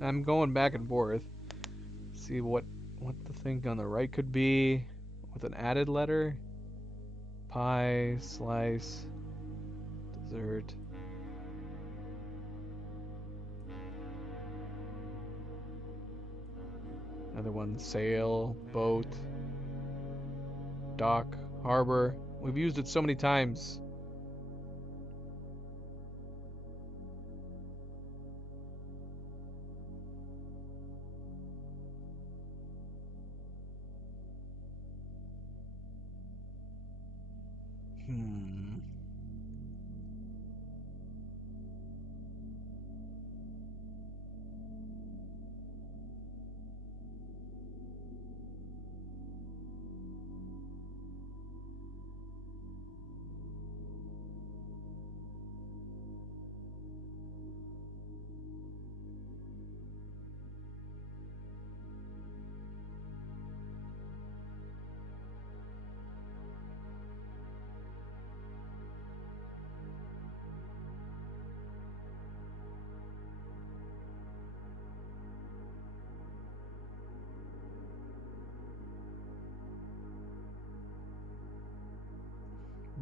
I'm going back and forth. See what the thing on the right could be with an added letter. Pie, slice, dessert. Another one, sail, boat, dock, harbor. We've used it so many times.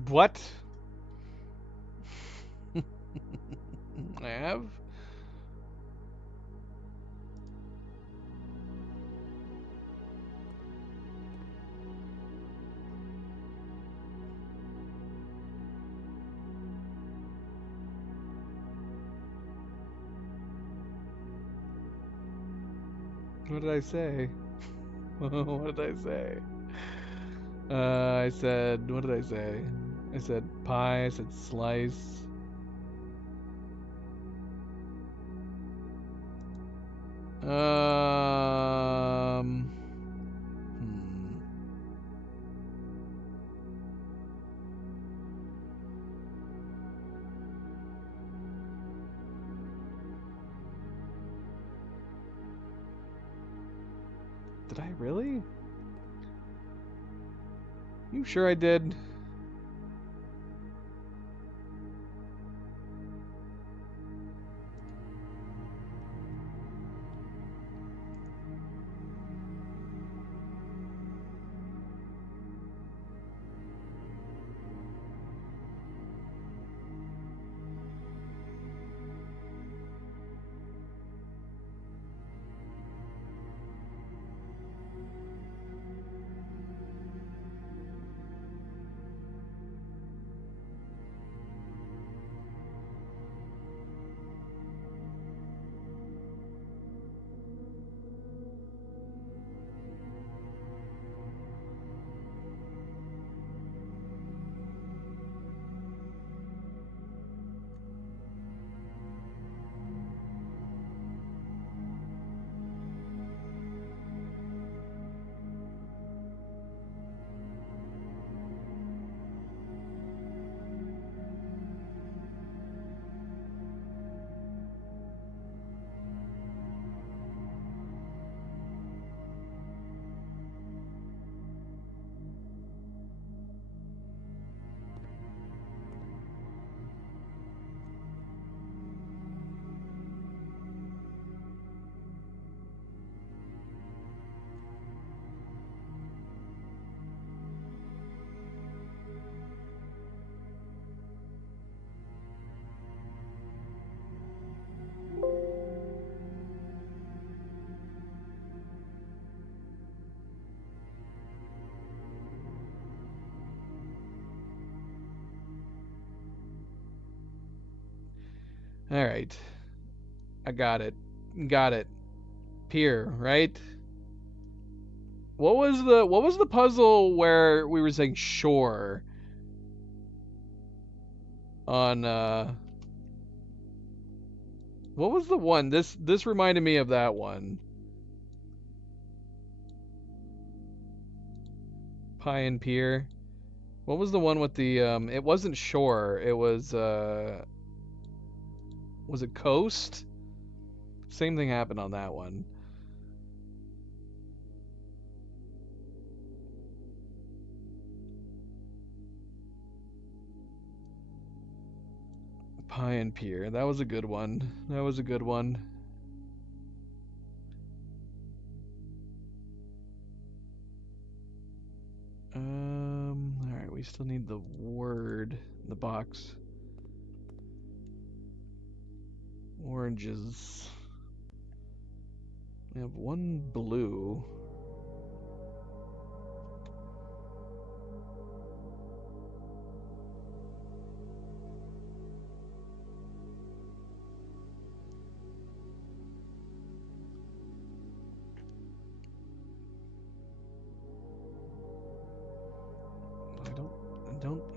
What? I have? What did I say? What did I say? I said, what did I say? I said pie, I said slice. Um, hmm. Did I really? You sure I did? All right. I got it. Got it. Pier, right? What was the puzzle where we were saying shore on what was the one? This reminded me of that one. Pie and Pier. What was the one with the it wasn't shore, it was it coast? Same thing happened on that one. Pine Pier. That was a good one. That was a good one. Alright, we still need the word in the box. Oranges. We have one blue.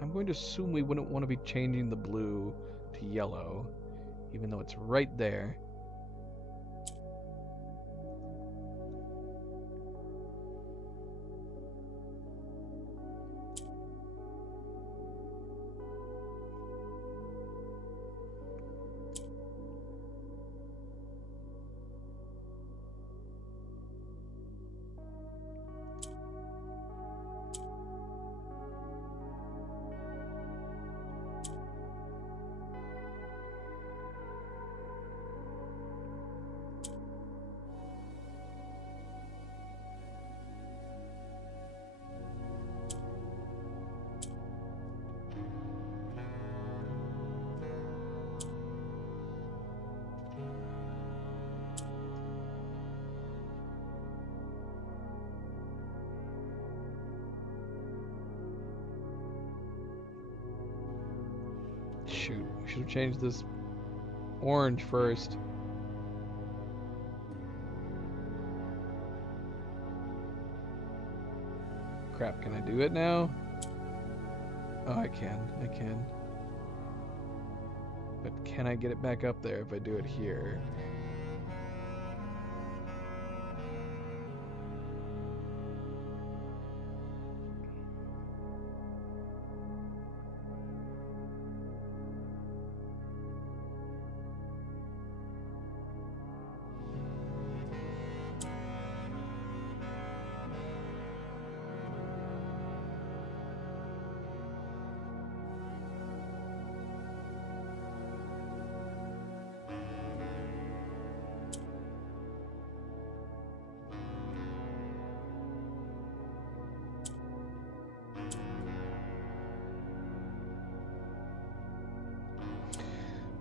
I'm going to assume we wouldn't want to be changing the blue to yellow, even though it's right there. Shoot, we should have changed this orange first. Crap, can I do it now? Oh, I can. But can I get it back up there if I do it here?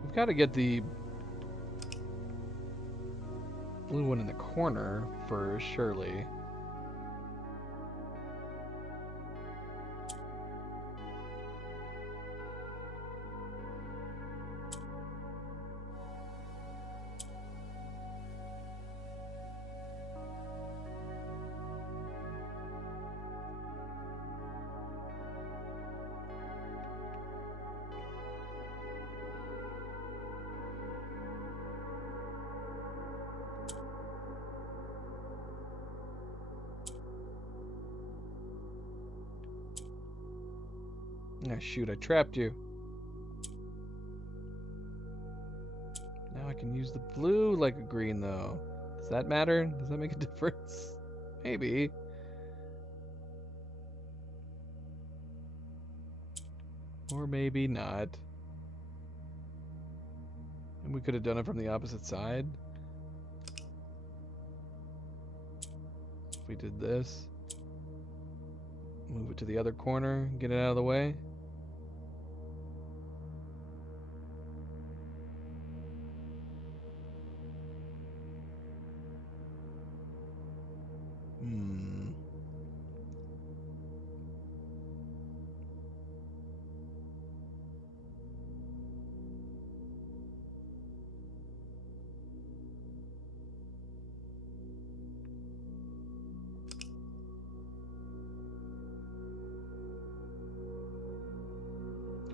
We've got to get the blue one in the corner first, surely. Ah, shoot, I trapped you. Now I can use the blue like a green, though. Does that matter? Does that make a difference? Maybe. Or maybe not. And we could have done it from the opposite side. If we did this. Move it to the other corner, get it out of the way.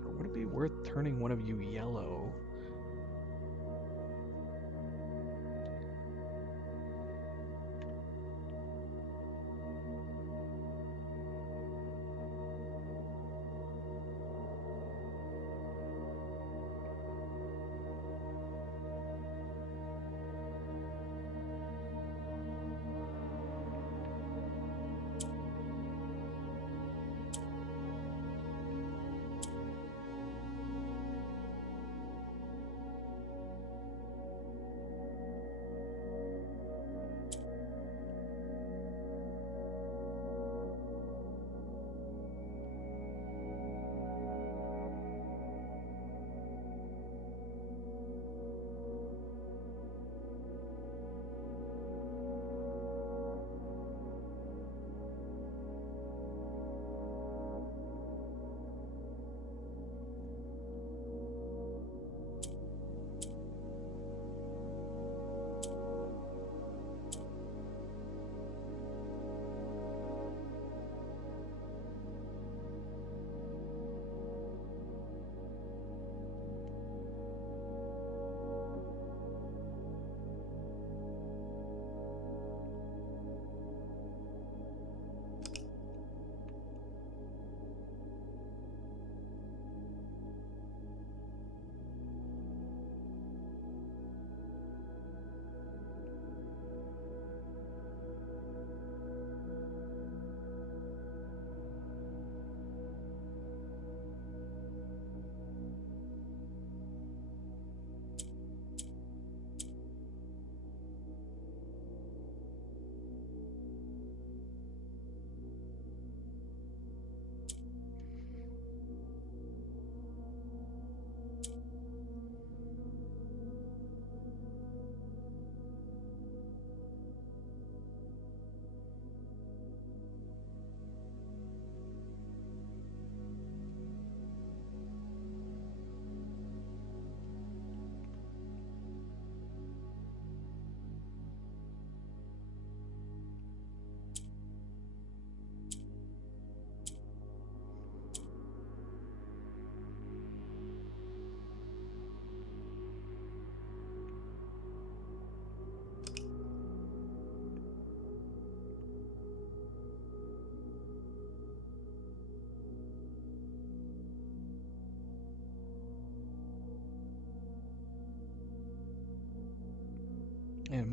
Or would it be worth turning one of you yellow?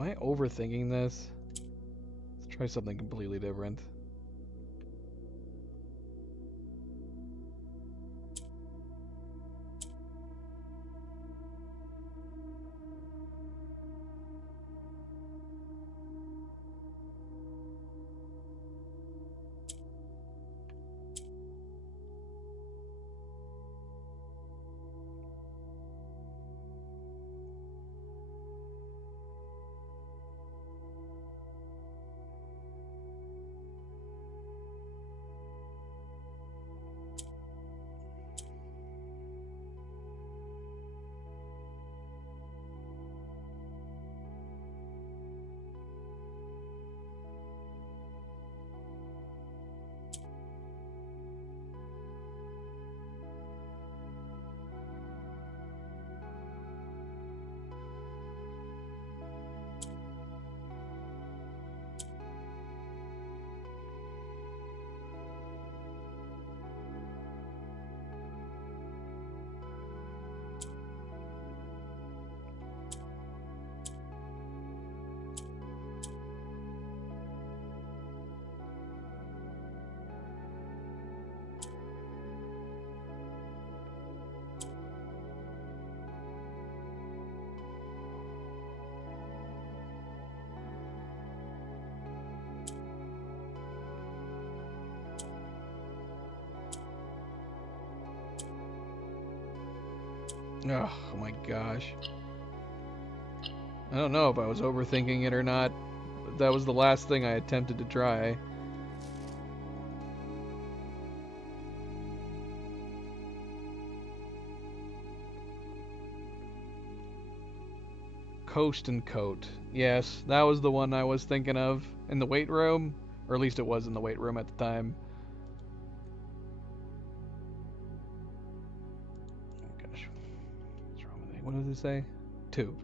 I overthinking this? Let's try something completely different. Oh my gosh. I don't know if I was overthinking it or not. That was the last thing I attempted to try. Coast and Coat. Yes, that was the one I was thinking of in the weight room. Or at least it was in the weight room at the time. Oh gosh. What's wrong with it? What does it say? 2.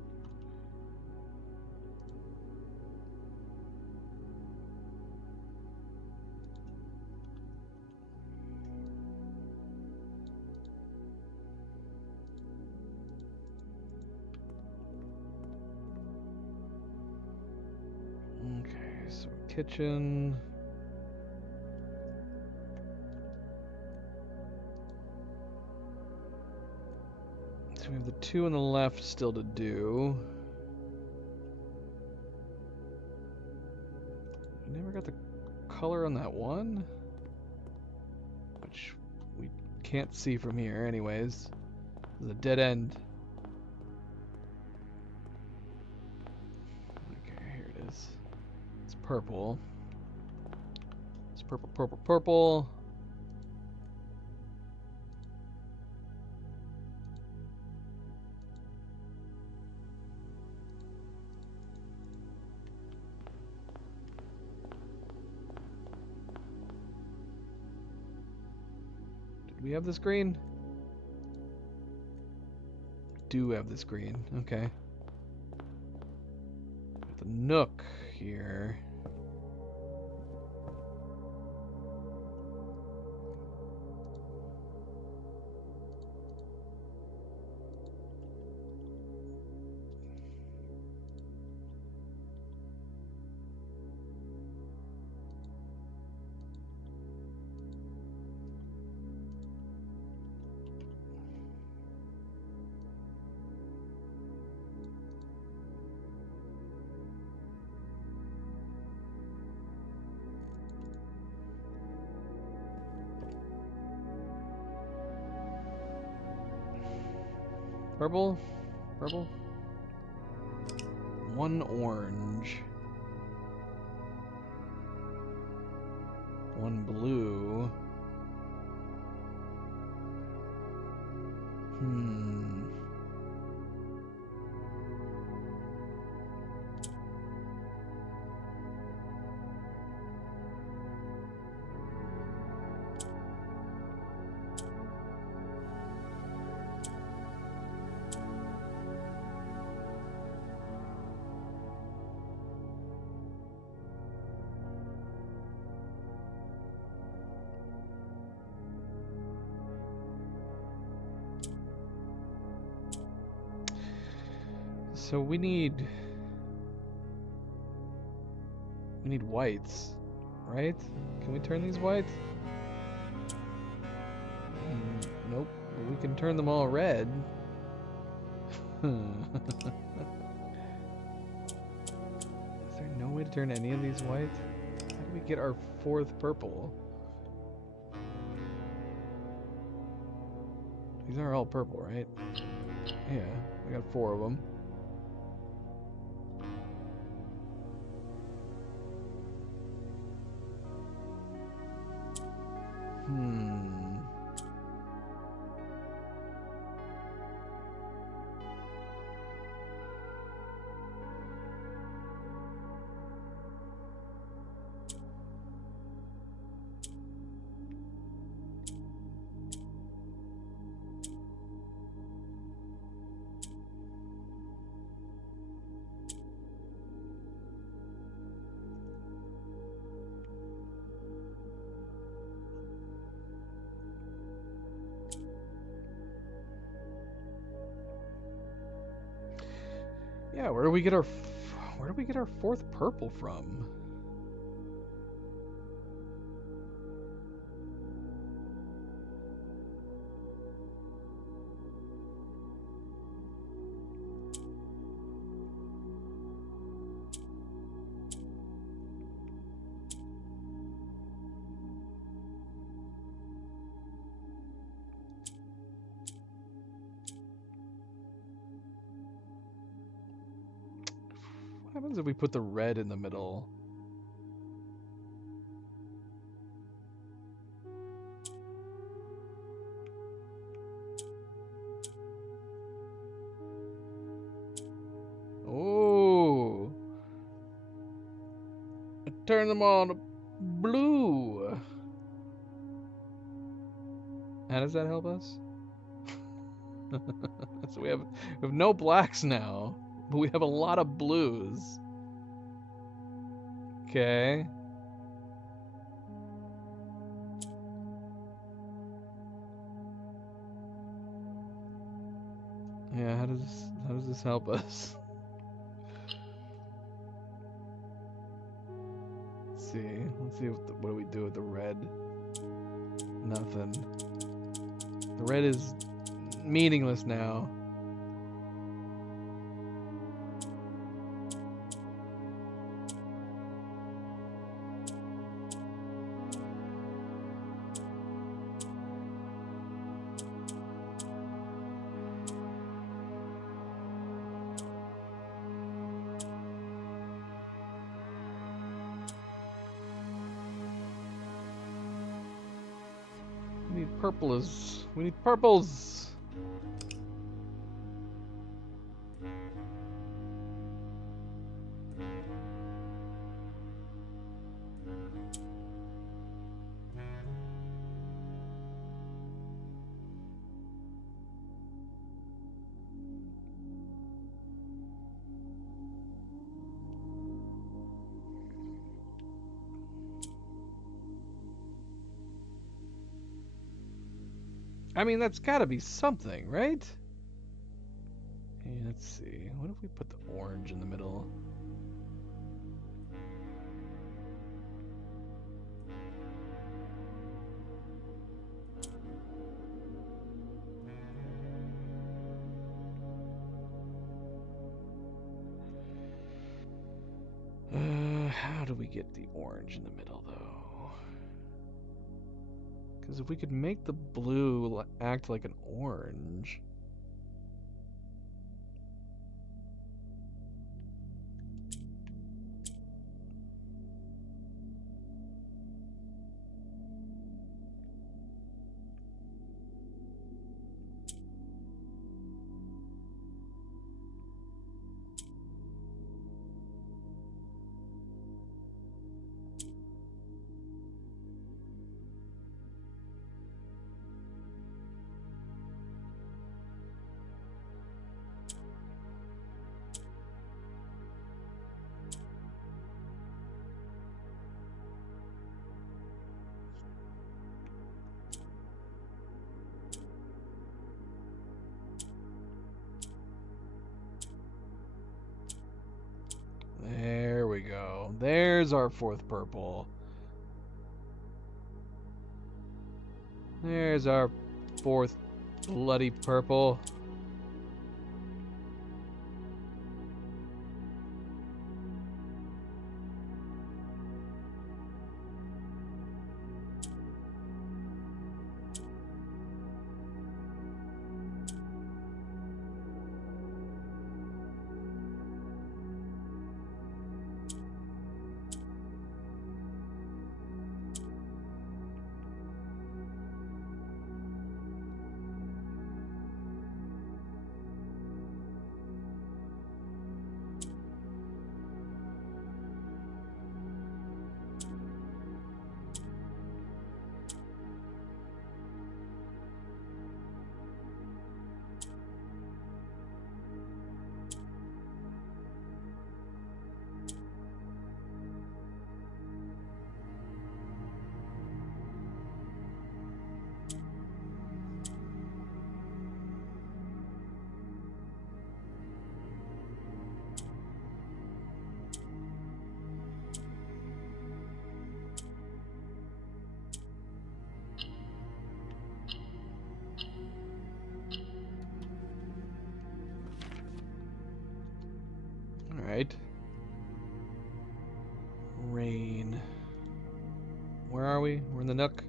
Okay, so kitchen. So we have the 2 on the left still to do. We never got the color on that one, which we can't see from here anyways. It's a dead end. Okay, here it is. It's purple. It's purple, purple, purple. Did we have this green? Do have this green. Okay. Got the nook here. Purple? Purple? 1 orange. 1 blue. So we need We need whites, right? Can we turn these white? Nope. But we can turn them all red. Is there no way to turn any of these white? How do we get our fourth purple? These are all purple, right? Yeah, we got 4 of them. Yeah, where do we get our fourth purple from? What happens if we put the red in the middle? Oh! Turn them all to blue! How does that help us? So we have no blacks now, but we have a lot of blues. Okay. Yeah, how does this help us? Let's see what do we do with the red? Nothing. The red is meaningless now. We need purples. I mean, that's gotta be something, right? Hey, let's see. What if we put the orange in the middle? How do we get the orange in the middle, though? Because if we could make the blue act like an orange... There's our fourth purple. There's our fourth bloody purple. Alright. Rain. Where are we? We're in the Nook.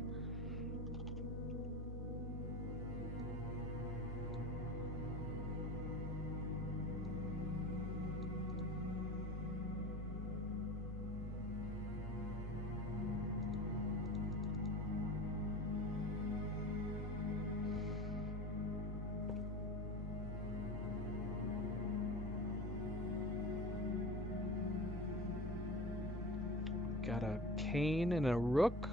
Got a cane and a rook.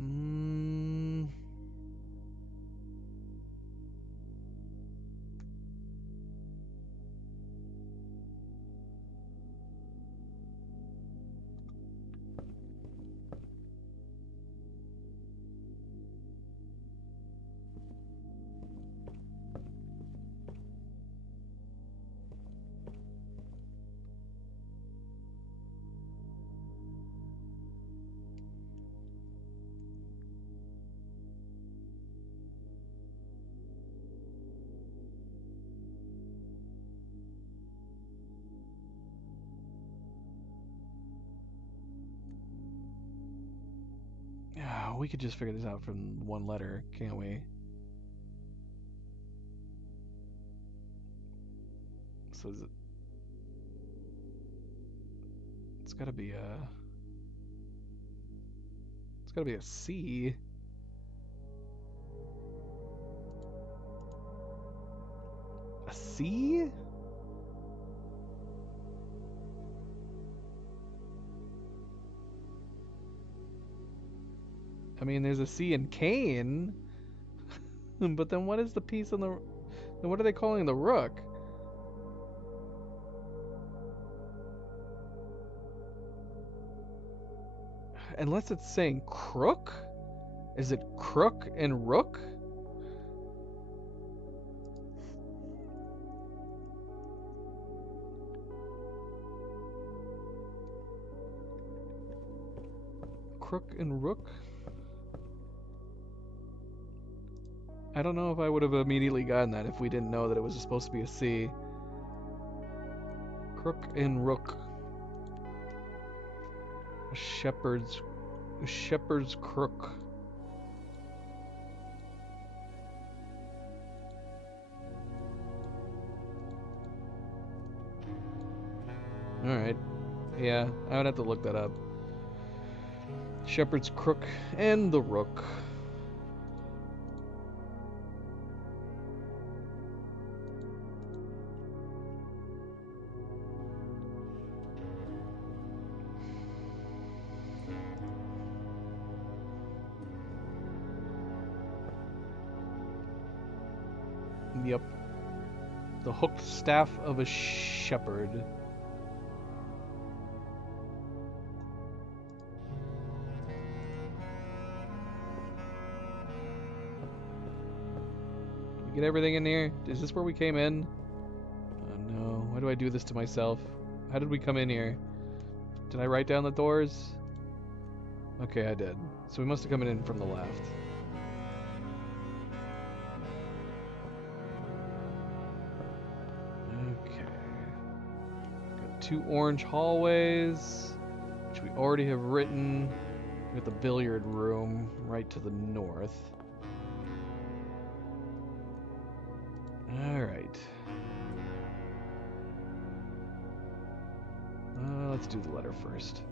Mm. Yeah, we could just figure this out from one letter, can't we? So is it? It's gotta be a. It's gotta be a C. A C? I mean, there's a C in cane, but then what is the piece on the? Then what are they calling the rook? Unless it's saying crook? Is it crook and rook? Crook and rook? I don't know if I would have immediately gotten that if we didn't know that it was supposed to be a C. Crook and rook. A shepherd's crook. Alright. Yeah, I would have to look that up. Shepherd's Crook and the Rook. Yep. The hooked staff of a shepherd. Did we get everything in here? Is this where we came in? Oh no. Why do I do this to myself? How did we come in here? Did I write down the doors? Okay, I did. So we must have come in from the left. Okay. Got 2 orange hallways, which we already have written. We got the billiard room right to the north. Alright. Let's do the letter first.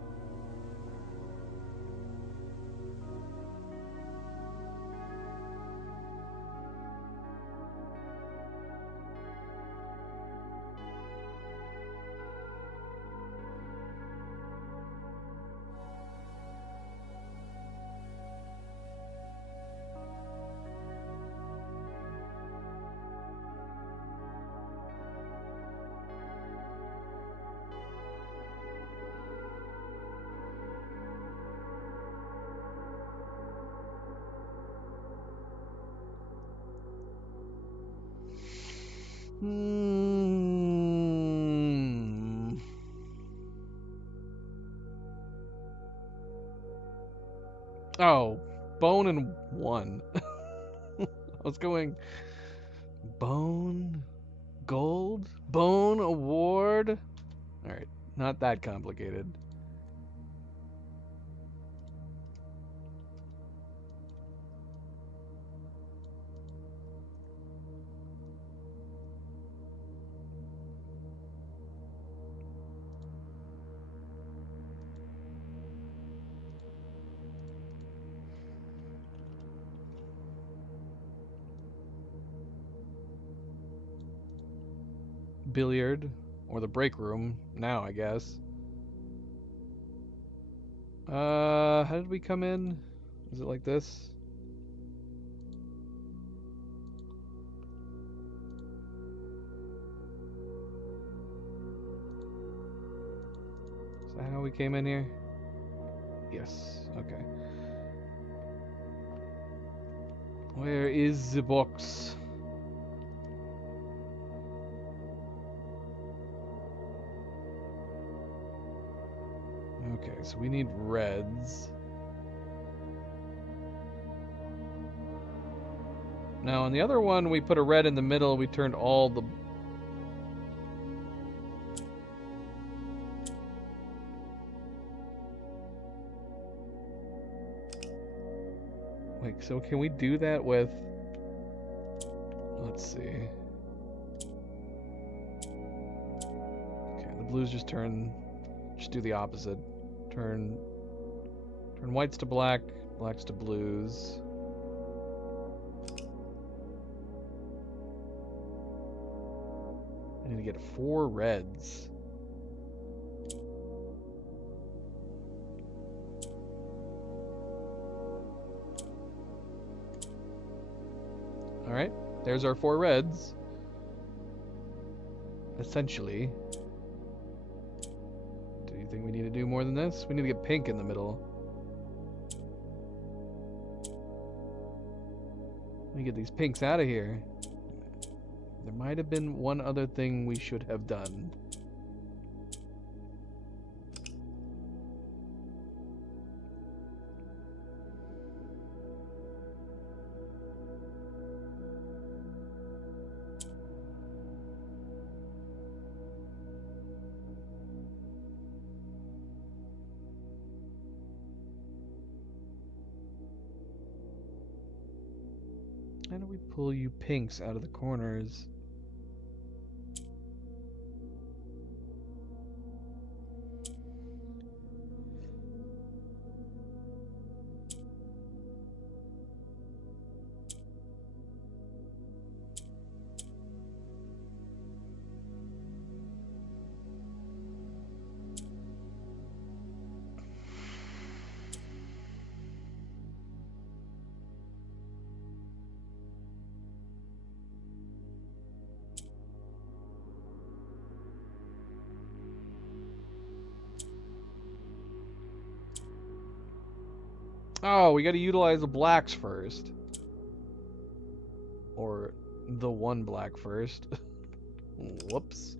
Oh, bone and 1. I was going bone, gold, bone award. All right, not that complicated. Billiard, or the break room now, I guess. How did we come in? Is it like this? Is that how we came in here? Yes, okay. Where is the box? Okay, so we need reds. Now, on the other one, we put a red in the middle. We turned all the... Like, so can we do that with... Let's see. Okay, the blues just turn... Just do the opposite. Turn whites to black, blacks to blues. I need to get 4 reds. Alright, there's our 4 reds. Essentially. Do you think we need to do more than this? We need to get pink in the middle. Let me get these pinks out of here. There might have been one other thing we should have done. How do we pull you pinks out of the corners? Oh, we gotta utilize the blacks first. Or the one black first. Whoops.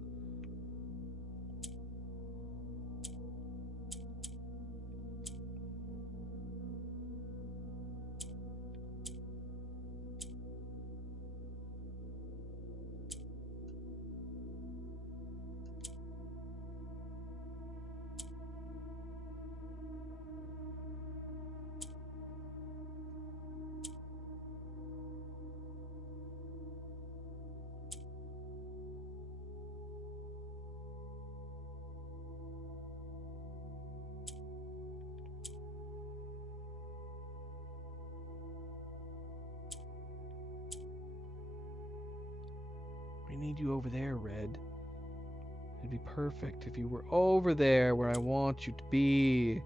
I need you over there, Red. It'd be perfect if you were over there where I want you to be.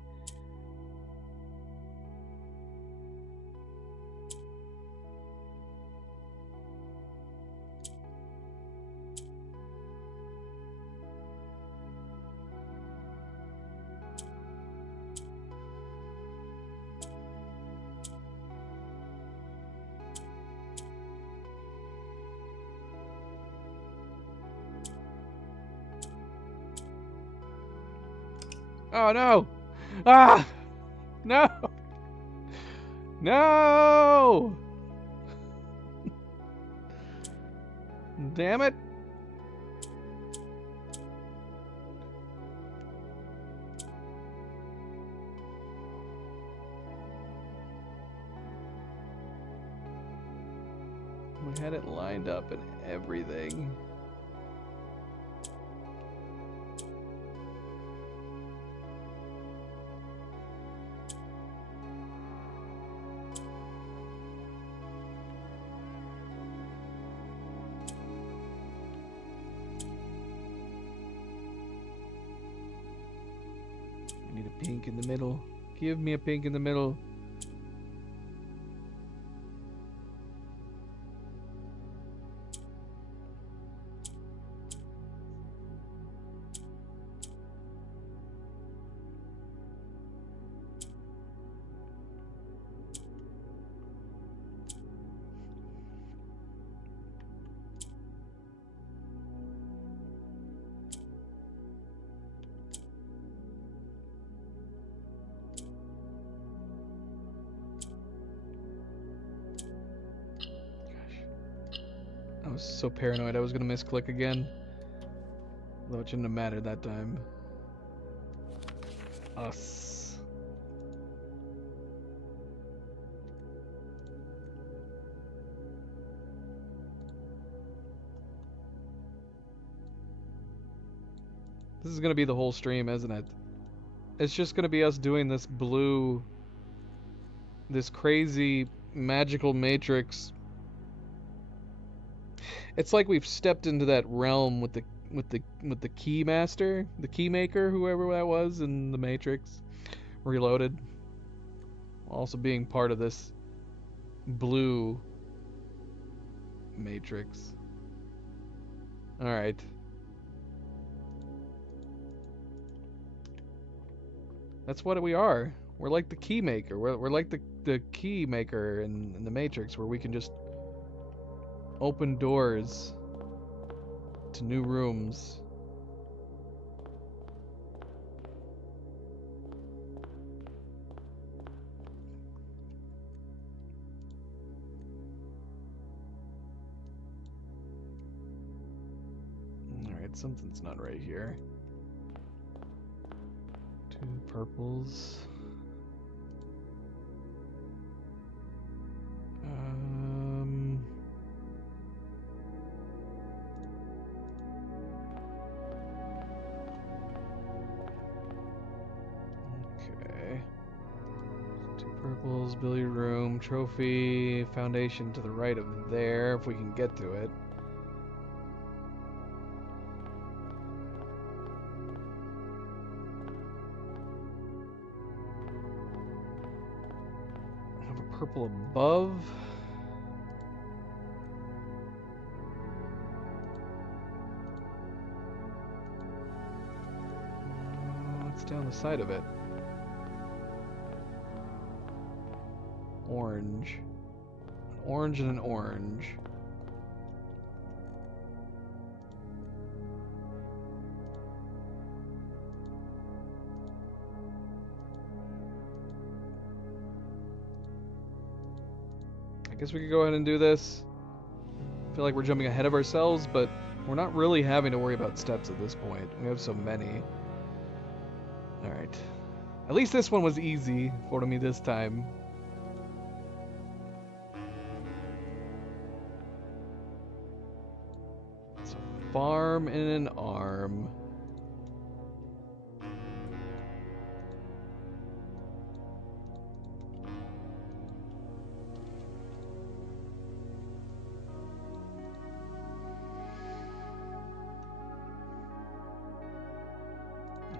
Oh no! Ah! No! No! Damn it! We had it lined up and everything. I need a pink in the middle. Give me a pink in the middle. I was so paranoid I was gonna misclick again. Though it shouldn't have mattered that time. Us. This is gonna be the whole stream, isn't it? It's just gonna be us doing this blue, this crazy magical matrix. It's like we've stepped into that realm with the key master, the key maker, whoever that was in the Matrix Reloaded. Also being part of this blue matrix. All right. That's what we are. We're like the key maker. We're like the key maker in the Matrix, where we can just open doors to new rooms. Alright, something's not right here. 2 purples. Okay. 2 purples, billiard room, trophy, foundation to the right of there, if we can get to it. Have a purple above. What's down the side of it? Orange. An orange and an orange. I guess we could go ahead and do this. I feel like we're jumping ahead of ourselves, but we're not really having to worry about steps at this point. We have so many. Alright. At least this one was easy for me this time. So farm and an arm.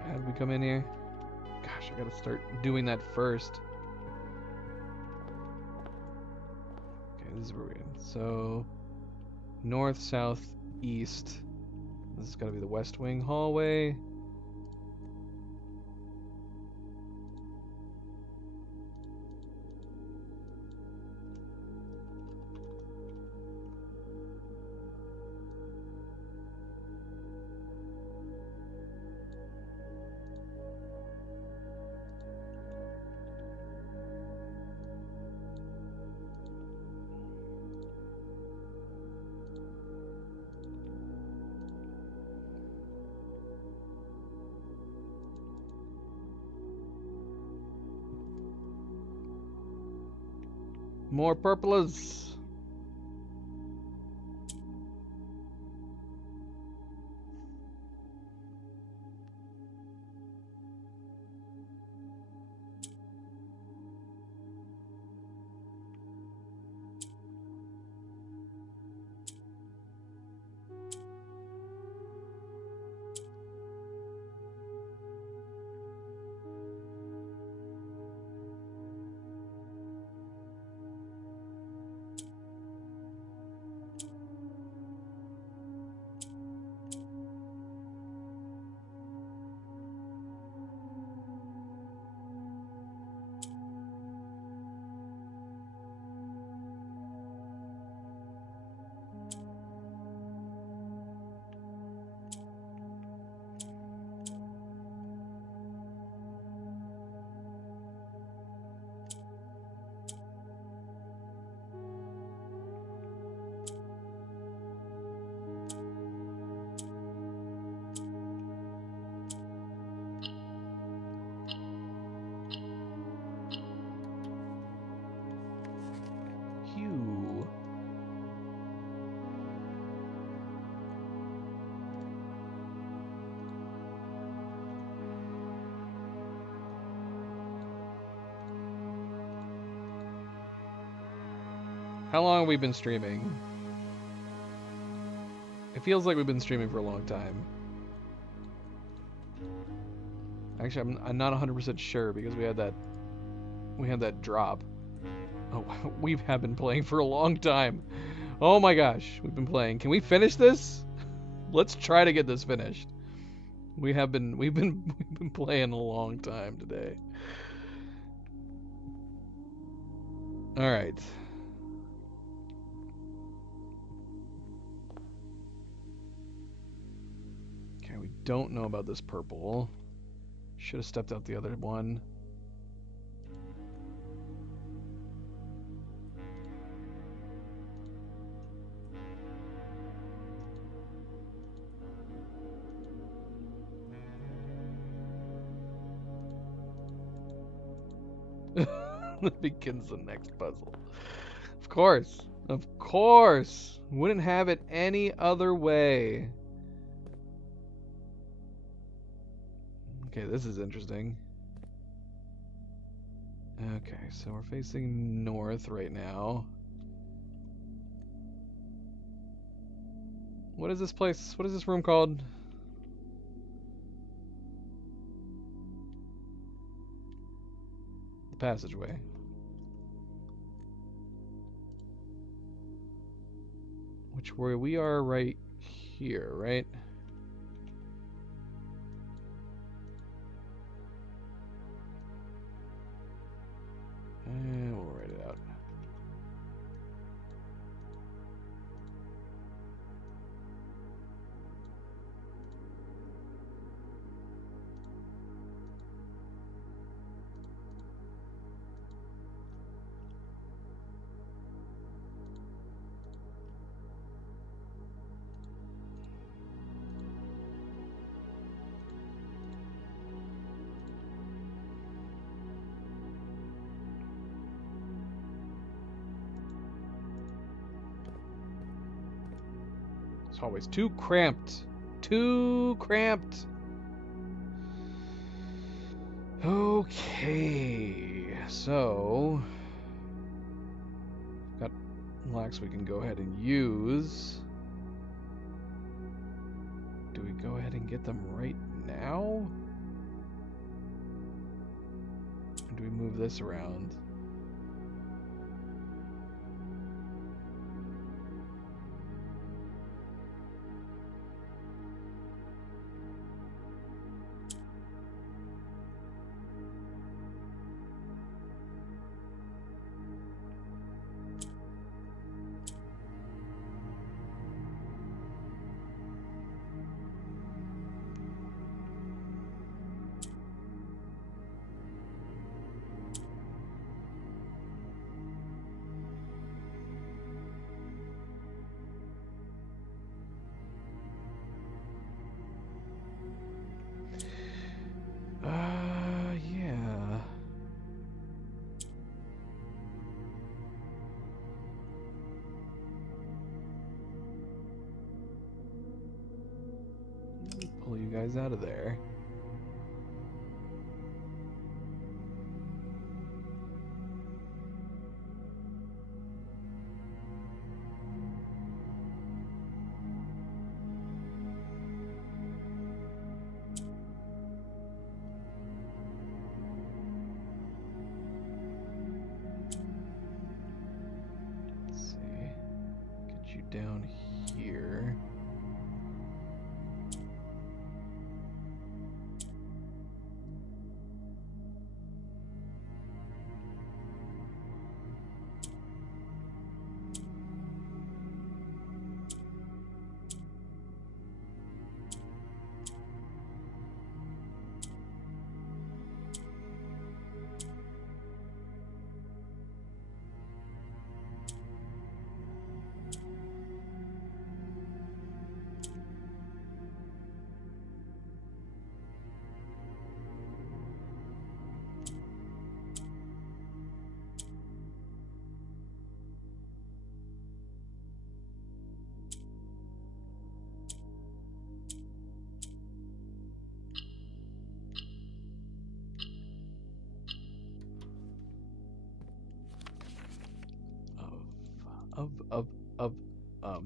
How did we come in here? Gosh, I gotta start doing that first. Okay, this is where we're in. So, north, south, east. This is gotta be the west wing hallway. More purplers. Hue. How long have we been streaming? It feels like we've been streaming for a long time. Actually, I'm not 100% sure because we had that drop. Oh, we have been playing for a long time. Oh my gosh, we've been playing. Can we finish this? Let's try to get this finished. We've been playing a long time today. All right. Okay, we don't know about this purple. Should have stepped out the other one. That begins the next puzzle. Of course. Of course. Wouldn't have it any other way. Okay, this is interesting. Okay, so we're facing north right now. What is this place? What is this room called? The passageway. Which where we are right here, right? And we'll write it out. This hallway's too cramped. Too cramped. Okay, so got locks we can go ahead and use. Do we go ahead and get them right now? Or do we move this around? Yeah. Pull you guys out of there. Let's see. Get you down here.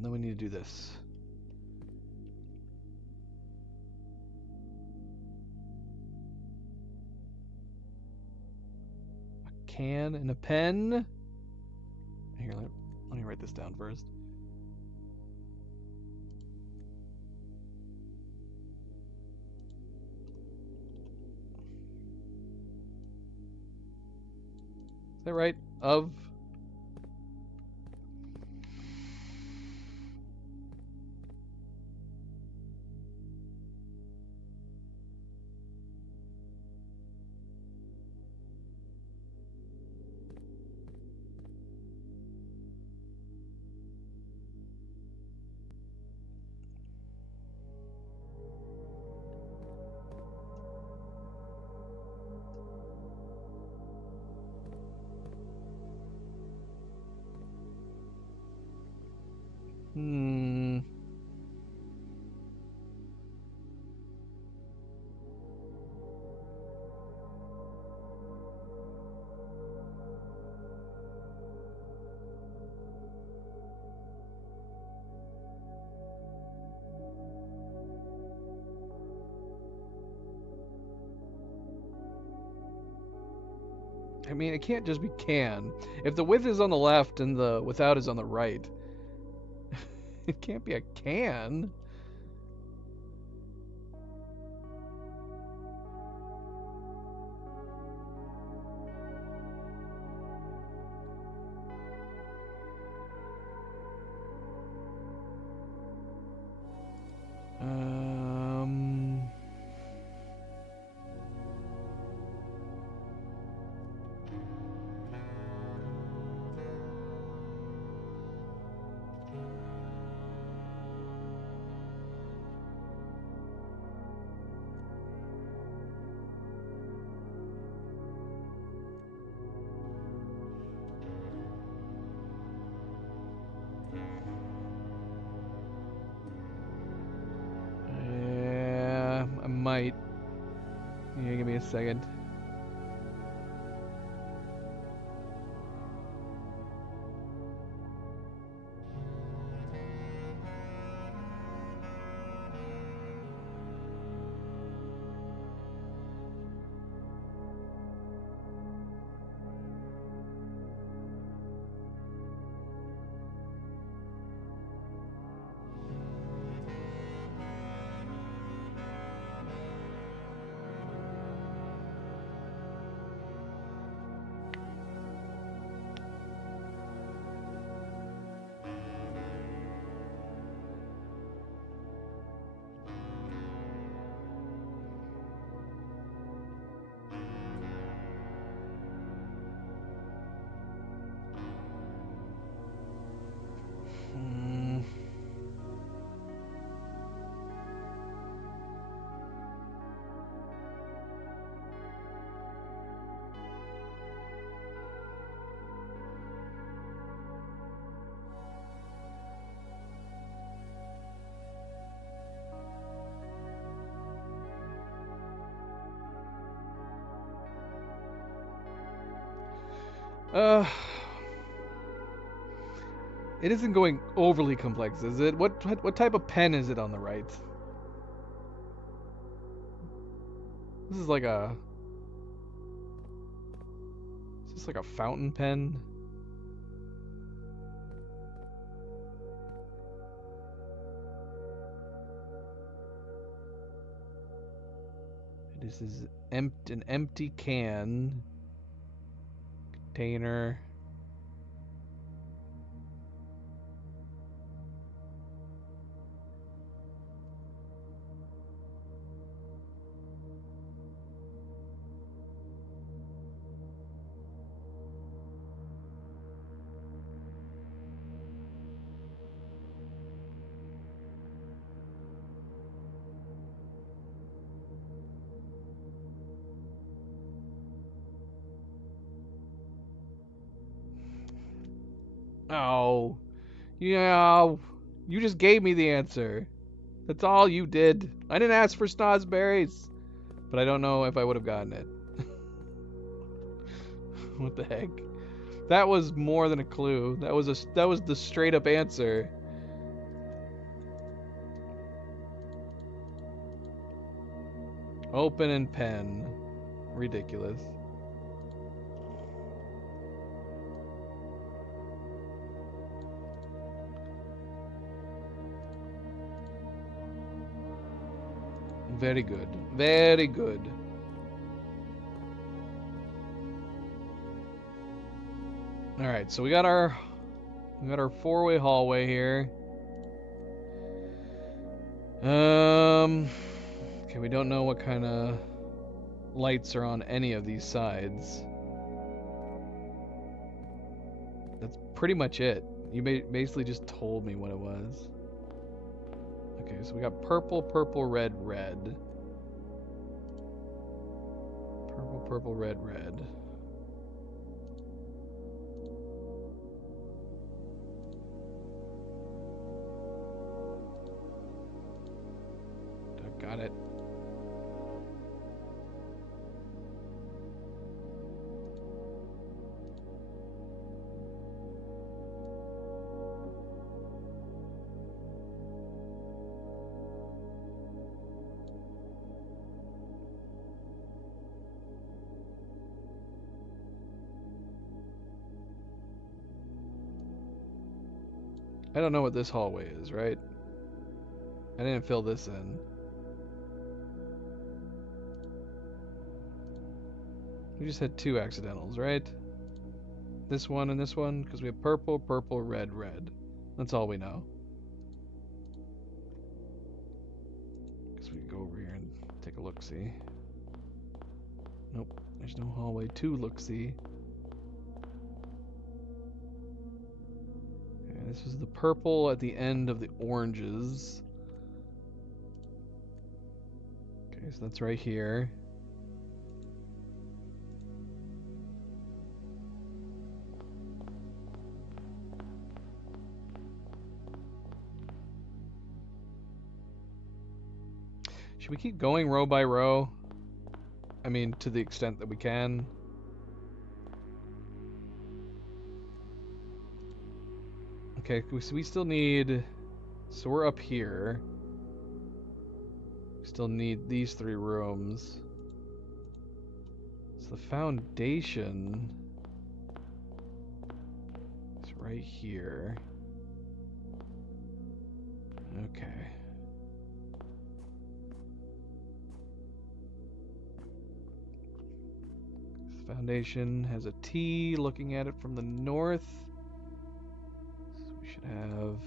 Then we need to do this. A can and a pen. Here, let me write this down first. Is that right? Of. I mean, it can't just be can. If the with is on the left and the without is on the right, it can't be a can. might. Yeah, give me a second. Uh, it isn't going overly complex, is it? What type of pen is it on the right? This is like a... Is this like a fountain pen? This is an empty can. Container. Oh, yeah, you just gave me the answer. That's all you did. I didn't ask for snozberries, but I don't know if I would have gotten it. What the heck? That was more than a clue. That was the straight up answer. Open and pen. Ridiculous. Very good. Very good. All right, so we got our four-way hallway here. Okay, we don't know what kind of lights are on any of these sides. That's pretty much it. You basically just told me what it was. Okay, so we got purple, purple, red, red. Purple, purple, red, red. Got it. I don't know what this hallway is, right? I didn't fill this in. We just had two accidentals, right? This one and this one, because we have purple, purple, red, red. That's all we know. Guess we can go over here and take a look-see. Nope, there's no hallway to look-see. Okay, this is the purple at the end of the oranges. Okay, so that's right here. we keep going row by row? I mean, to the extent that we can. Okay, so we still need... So we're up here. We still need these 3 rooms. So the foundation is right here. Okay. The foundation has a T looking at it from the north. So we should have...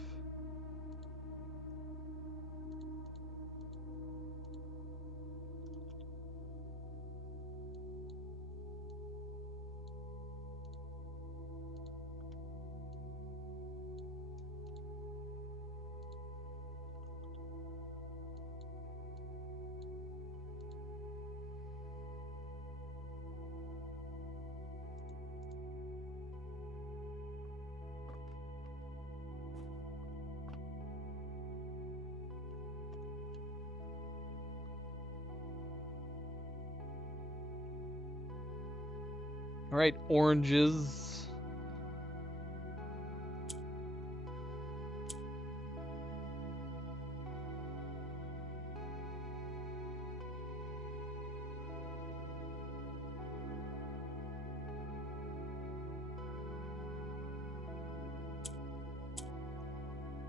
Alright, oranges.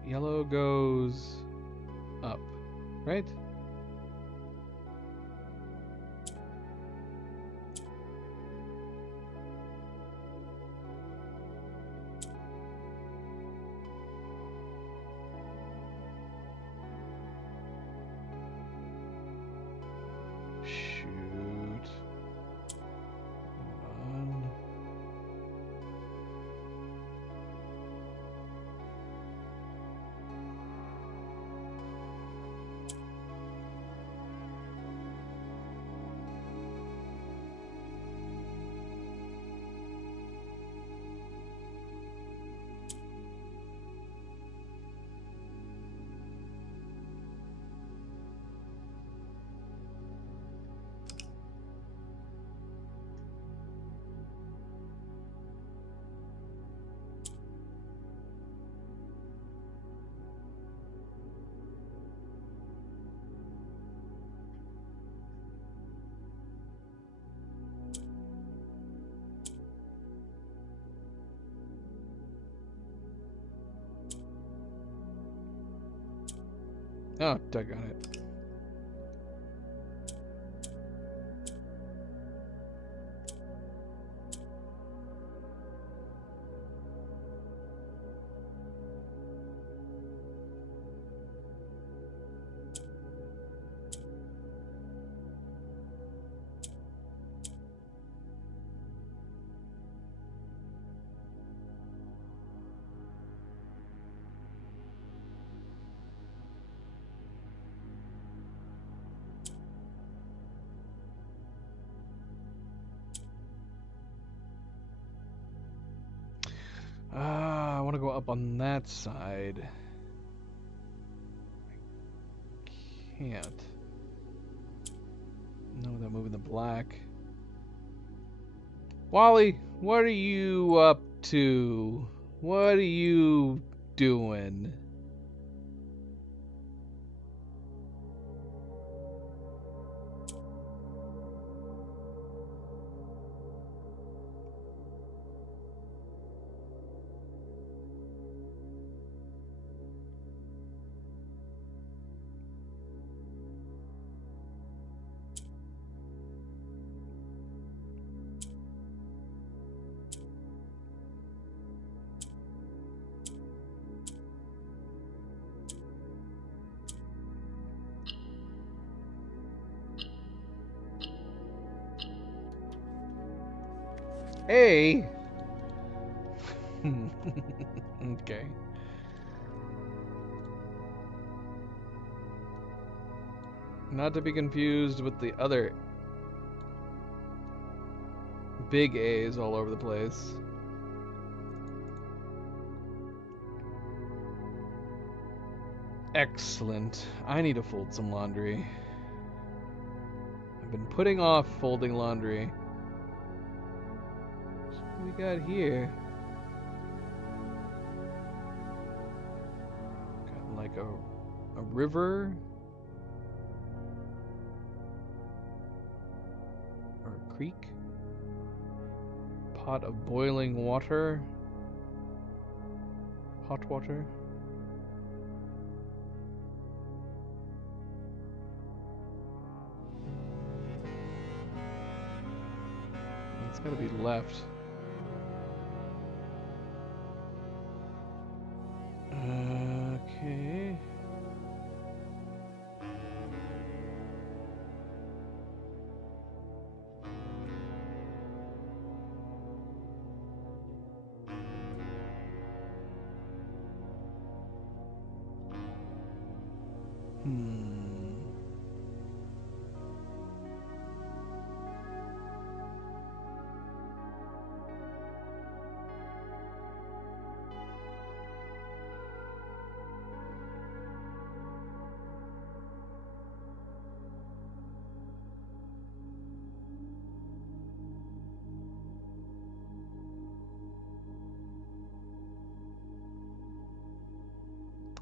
Yellow goes up, right? Shoot. Hold on. Oh, doggone it. I want to go up on that side. I can't. No, without moving the black. Wally, what are you up to? What are you doing? Hey! Okay. Not to be confused with the other big A's all over the place. Excellent. I need to fold some laundry. I've been putting off folding laundry. What we got here? Got like a river or a creek. Pot of boiling water. Hot water. It's gotta be left. Okay.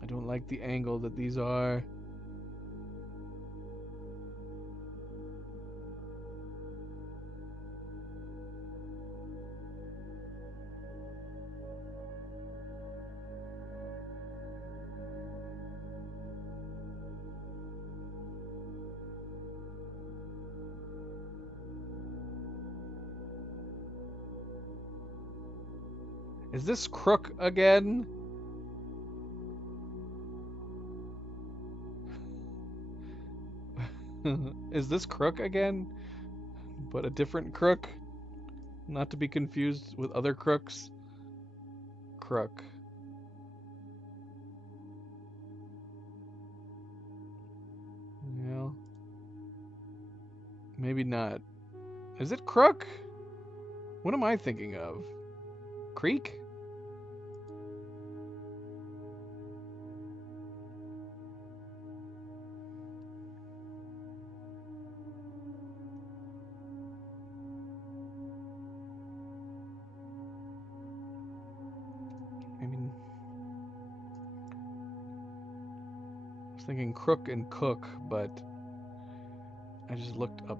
I don't like the angle that these are. Is this crook again? Is this crook again? But a different crook? Not to be confused with other crooks. Crook. Well, maybe not. Is it crook? What am I thinking of? Creek? I mean, I was thinking crook and cook, but I just looked up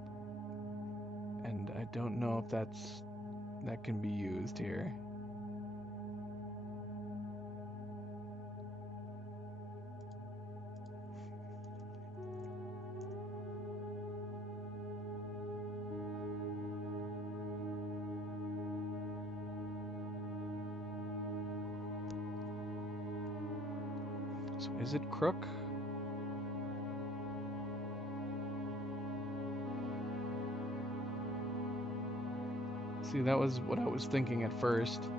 and I don't know if that can be used here. So is it crook? See, that was what I was thinking at first.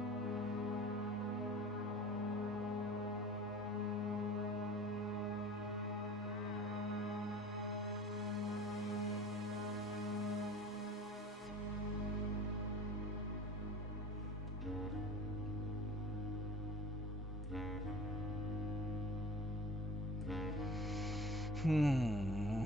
Hmm.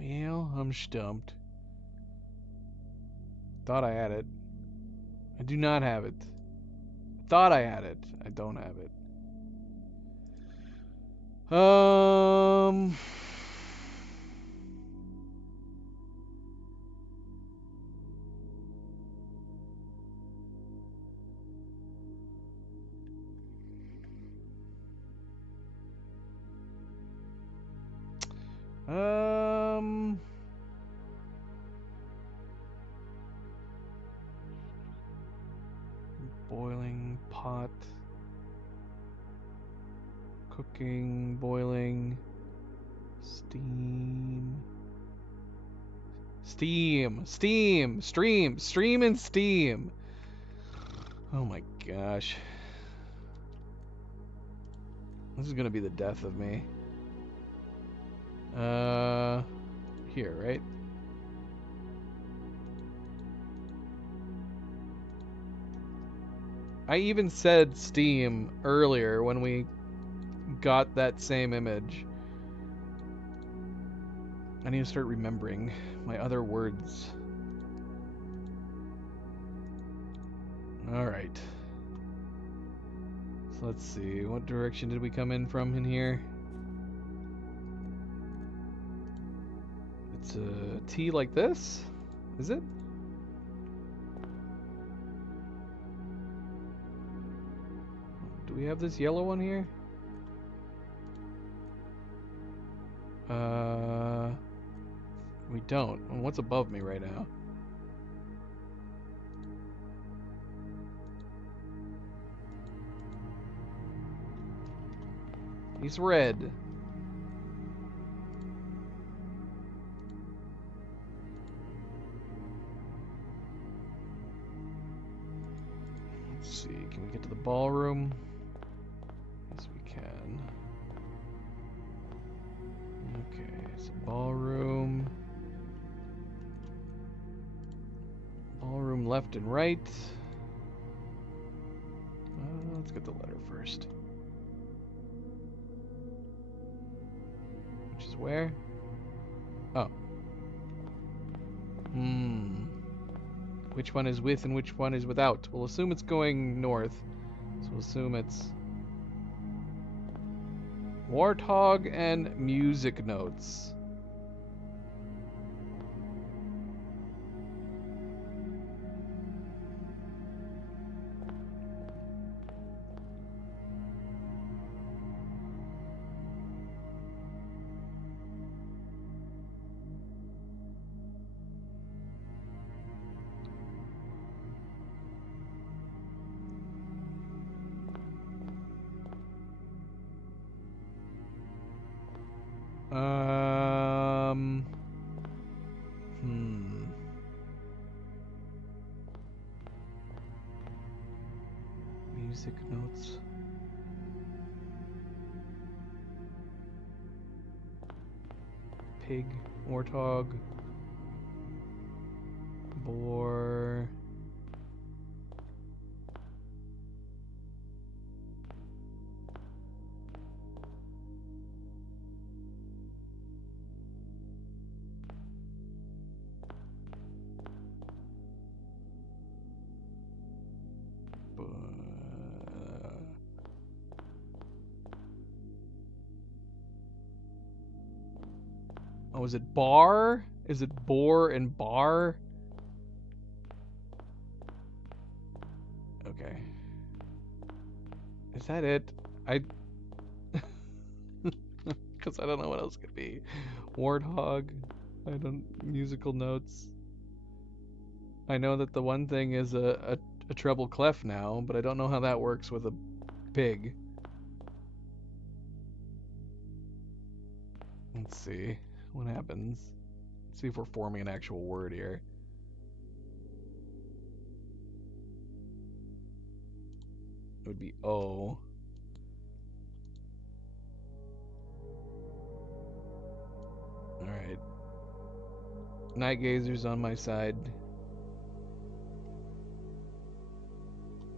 Well, I'm stumped. Thought I had it. I do not have it. Thought I had it. I don't have it. Um. Um. Boiling pot. Cooking, boiling, steam. Stream and steam. Oh my gosh. This is gonna be the death of me. Here, right? I even said Steam earlier when we got that same image. I need to start remembering my other words. Alright. So let's see, what direction did we come in from in here? It's a T like this? Is it? Do we have this yellow one here? We don't. And what's above me right now? He's red. Let's see, can we get to the ballroom? Yes, we can. Okay, so ballroom. Ballroom left and right. Let's get the letter first. Which is where? Oh. Which one is with and which one is without? We'll assume it's going north. So we'll assume it's Warthog and music notes. Music notes. Pig, warthog, boar. Oh, is it bar? Is it boar and bar? Okay. Is that it? Because I don't know what else could be. Warthog. I don't... Musical notes. I know that the one thing is a treble clef now, but I don't know how that works with a pig. Let's see what happens. Let's see if we're forming an actual word here. It would be O. Alright. Night Gazer's on my side.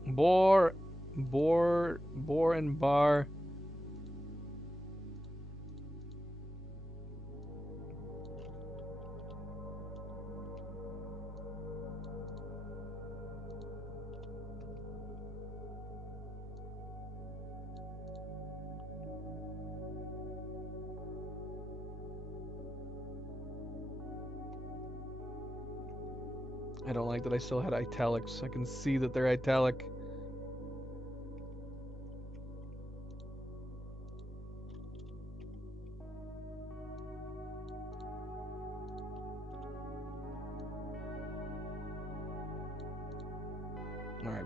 Boar and bar. I don't like that I still had italics. I can see that they're italic.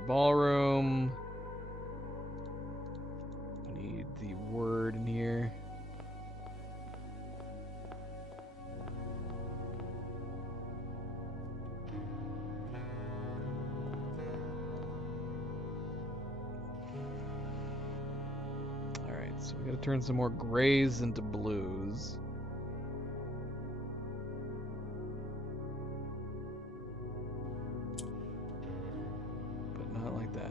ballroom. I need the word in here. Alright, so we gotta turn some more grays into blues. But not like that.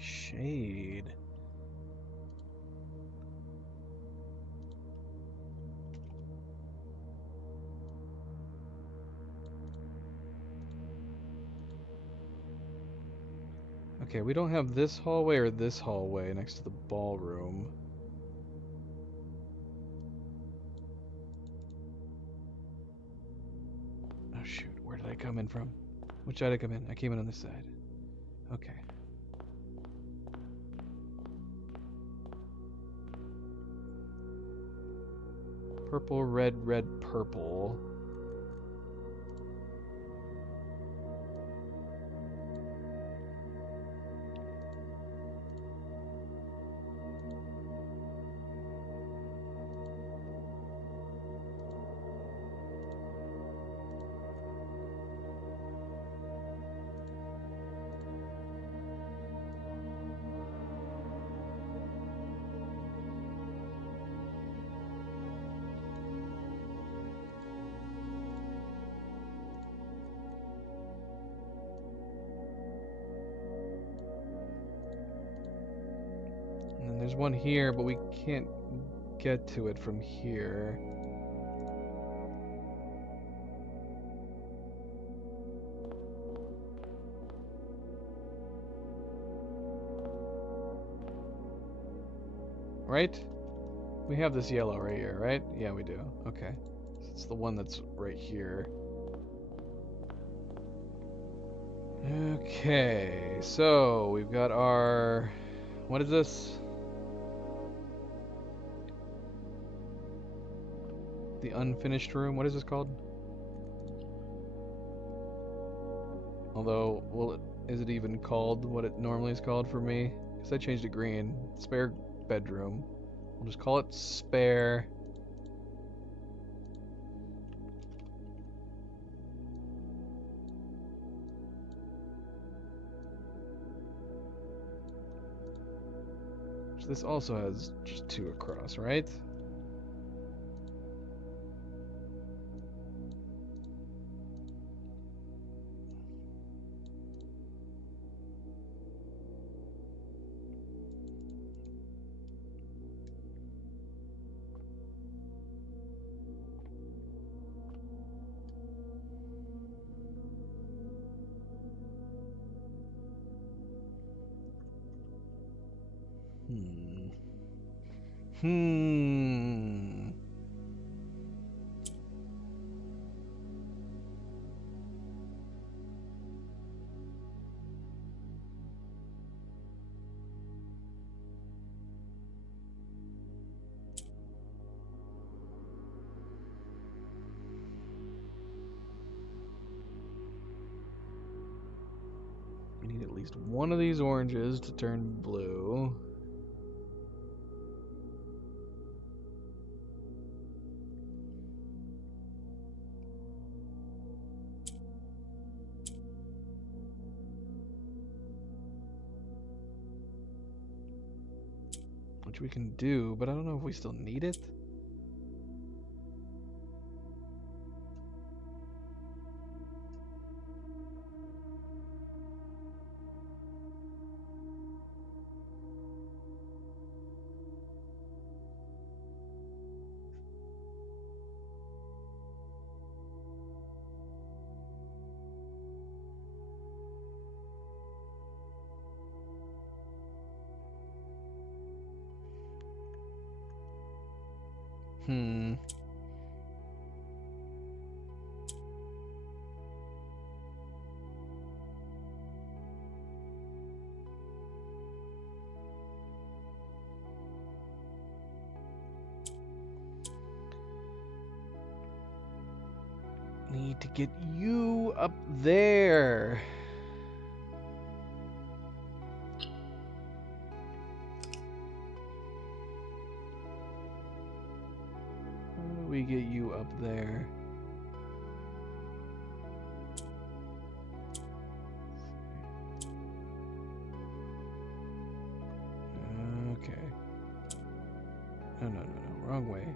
Shade. Okay, we don't have this hallway or this hallway next to the ballroom. Oh shoot, where did I come in from? Which side did I come in? I came in on this side. Okay. Purple, red, red, purple. There's one here, but we can't get to it from here. Right? We have this yellow right here, right? Yeah, we do. Okay. So it's the one that's right here. Okay, so we've got our... What is this? The unfinished room. What is this called? Although, is it even called what it normally is called for me? Because I changed it green. Spare bedroom. We'll just call it spare. So this also has just 2 across, right? Hmm. We need at least one of these oranges to turn blue. Which we can do, but I don't know if we still need it. Hmm. Need to get you up there. How do we get you up there? Okay. No, no, no, no. Wrong way.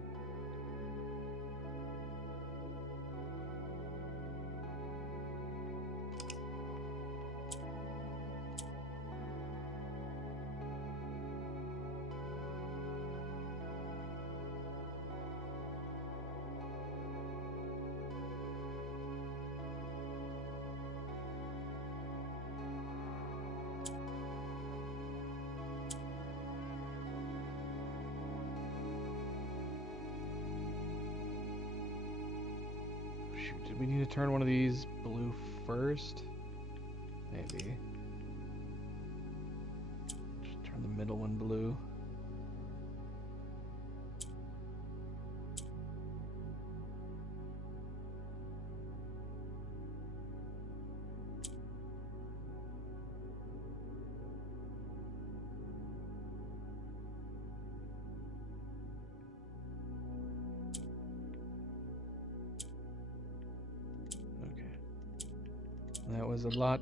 Shoot, did we need to turn one of these blue first? Maybe. Just turn the middle one blue. That was a lot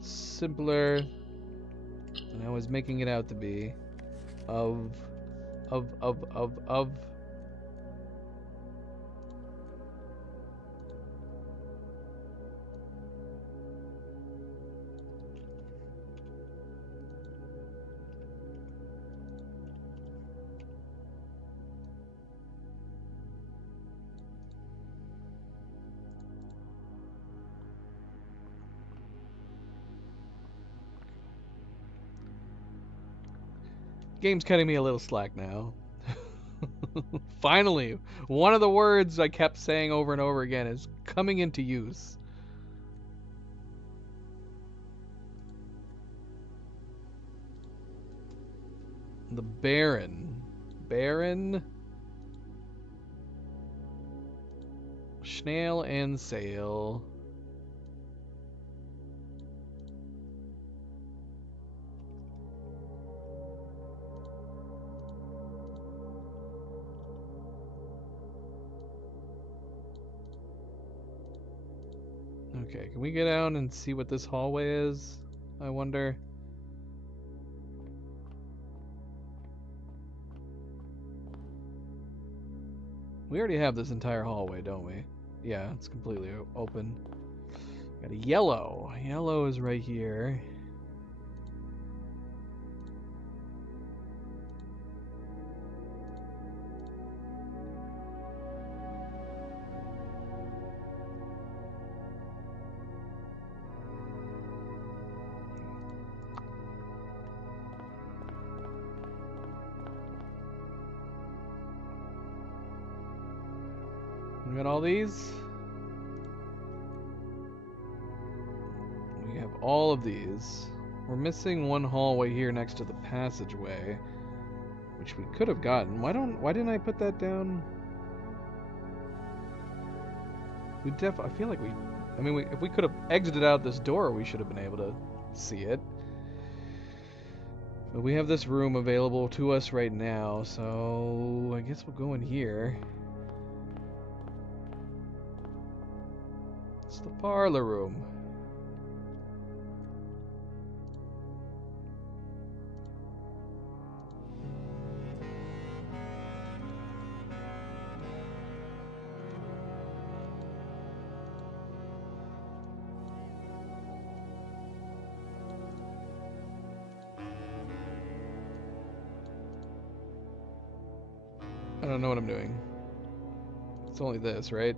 simpler than I was making it out to be. Of. Game's cutting me a little slack now. Finally, one of the words I kept saying over and over again is coming into use. The Baron. Baron. Snail and sail. Okay, can we get down and see what this hallway is? I wonder. We already have this entire hallway, don't we? Yeah, it's completely open. Got a yellow. Yellow is right here. We got all these. We have all of these. We're missing one hallway here next to the passageway, which we could have gotten. Why didn't I put that down? I feel like if we could have exited out this door, we should have been able to see it. But we have this room available to us right now, so I guess we'll go in here. It's the parlor room. I don't know what I'm doing. It's only this, right?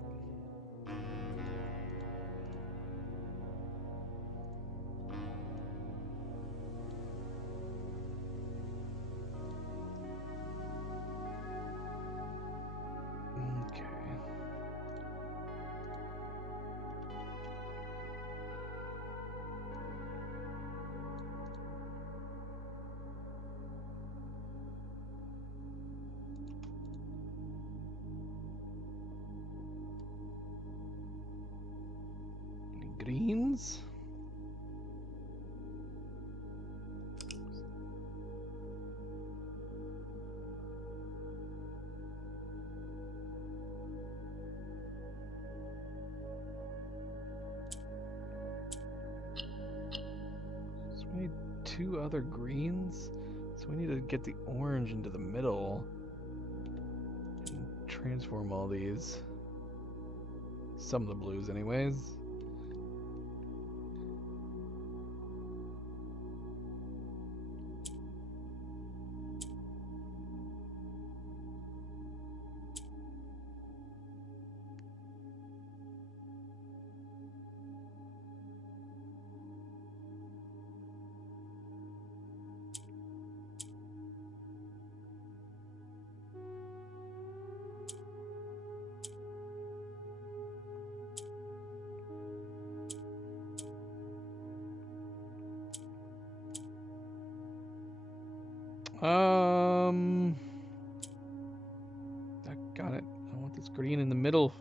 Okay. Greens? So we need 2 other greens? So we need to get the orange into the middle and transform all these. Some of the blues anyways. I got it. I want this green in the middle.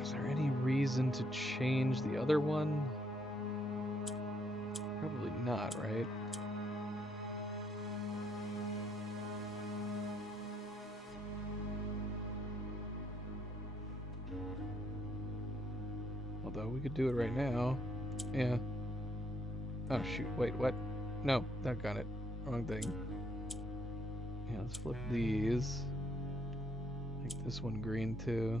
Is there any reason to change the other one? Probably not, right? Although we could do it right now. Yeah. Oh shoot, wait, what? No, that got it. Wrong thing. Yeah, let's flip these. Make this one green too.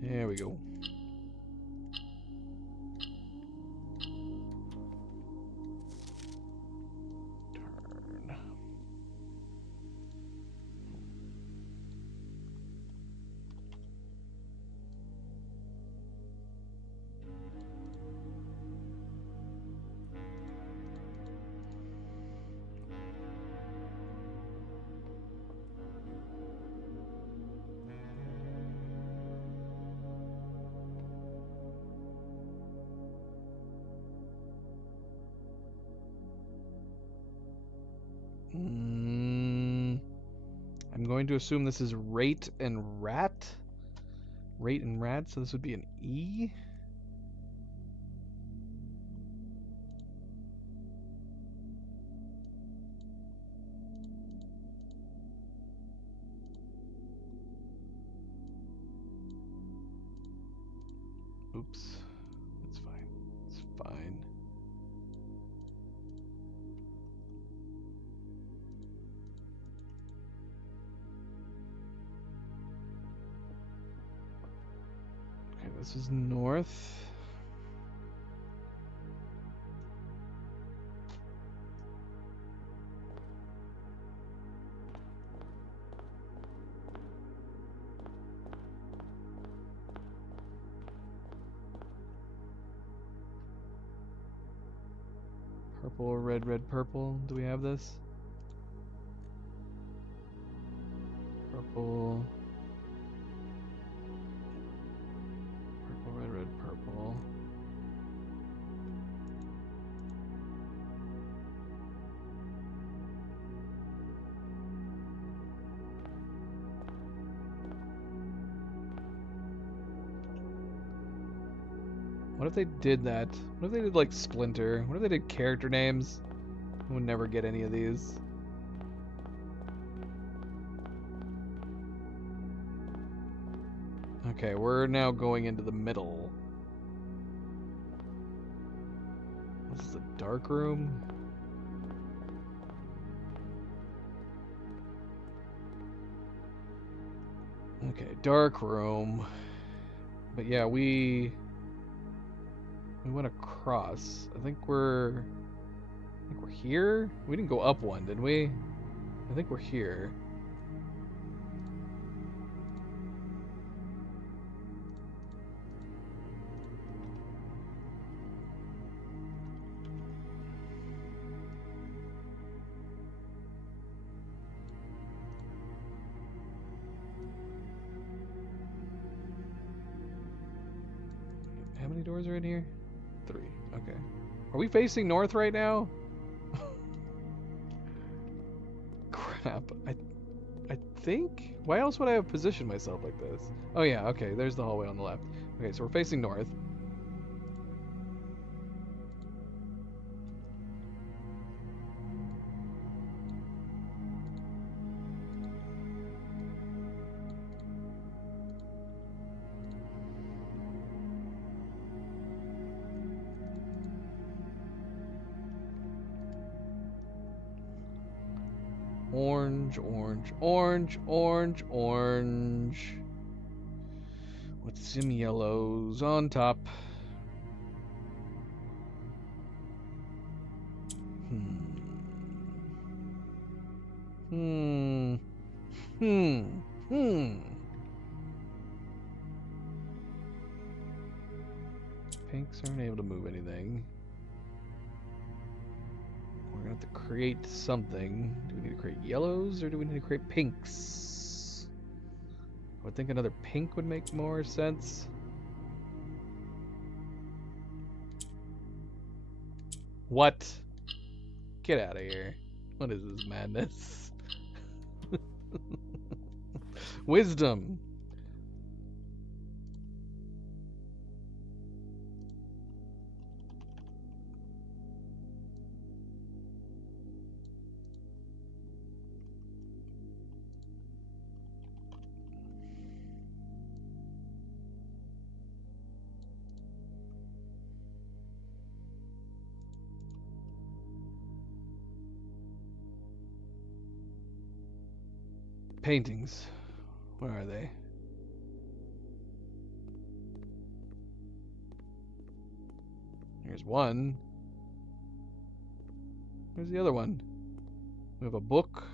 There we go. Turn. I'm going to assume this is rate and rat. Rate and rat, so this would be an E. This is north. Purple, red, red, purple. Do we have this? Purple. Purple, red, red, purple. What if they did that? What if they did like Splinter? What if they did character names? We would never get any of these. Okay, we're now going into the middle. This is a dark room. Okay, dark room. But yeah, we went across. I think we're here. We didn't go up one, did we? I think we're here. How many doors are in here? 3. Okay. Are we facing north right now? Crap. I think? Why else would I have positioned myself like this? Oh yeah, okay, there's the hallway on the left. Okay, so we're facing north. Orange, orange, orange, orange, orange. With some yellows on top. Pinks aren't able to move anything. We're gonna have to create something. Do we need to create yellows or do we need to create pinks? I would think another pink would make more sense. What? Get out of here. What is this madness? Wisdom. Paintings. Where are they? Here's one. Where's the other one? We have a book.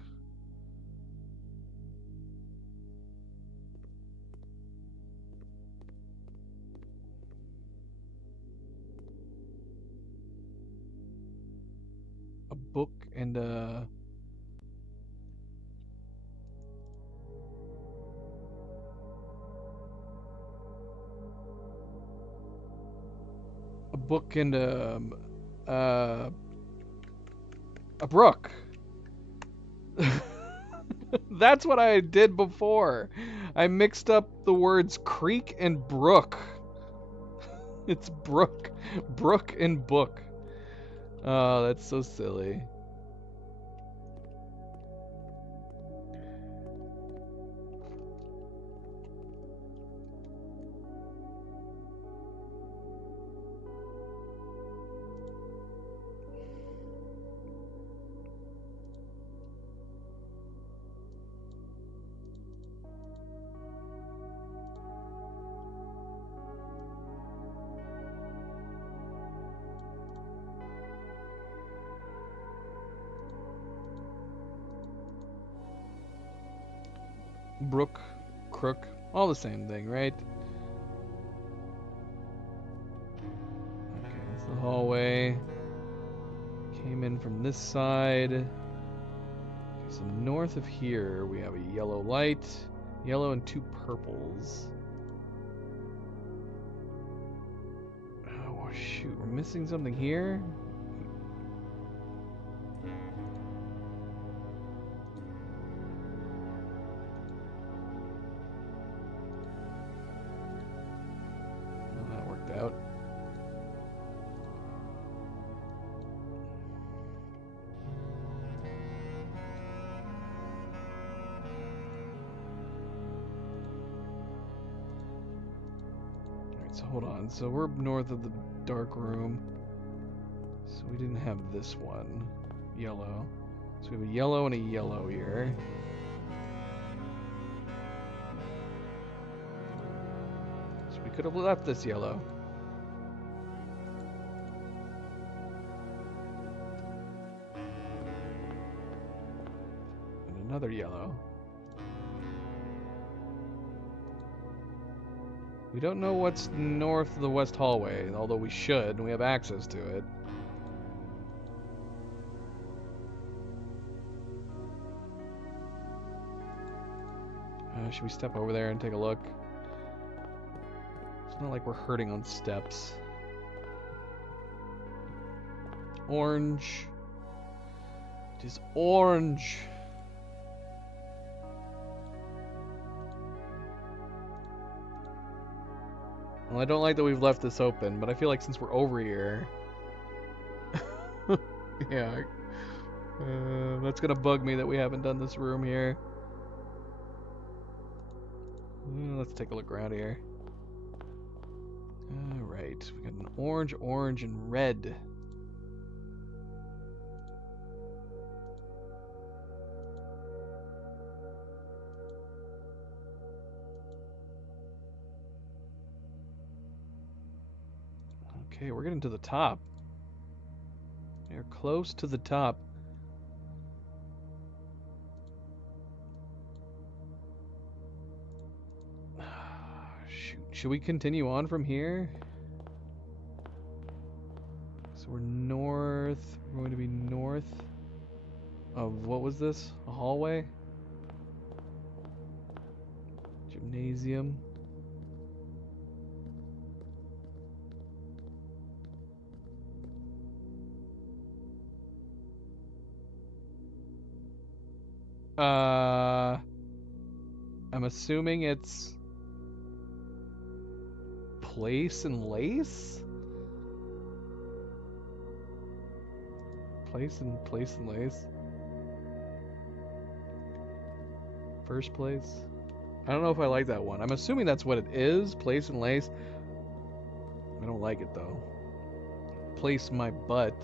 A book and a book and a brook. That's what I did before. I mixed up the words creek and brook. It's brook and book. Oh, that's so silly. Brook, crook, all the same thing, right? Okay, that's the hallway. Came in from this side. Okay, so north of here, we have a yellow light, yellow and 2 purples. Oh, shoot, we're missing something here? Well, that worked out. Alright, so hold on. So we're north of the dark room. So we didn't have this one. Yellow. So we have a yellow and a yellow here. So we could have left this yellow. And another yellow. We don't know what's north of the west hallway, although we should, and we have access to it. Should we step over there and take a look? It's not like we're hurting on steps. Orange. It is orange. Well, I don't like that we've left this open, but I feel like since we're over here... yeah. That's gonna bug me that we haven't done this room here. Let's take a look around here. Alright, we got an orange, orange, and red. Okay, we're getting to the top. We're close to the top. Shoot, should we continue on from here? So we're north. We're going to be north of, what was this? A hallway? Gymnasium. I'm assuming it's place and lace? Place and lace? First place? I don't know if I like that one. I'm assuming that's what it is, place and lace. I don't like it though. Place my butt.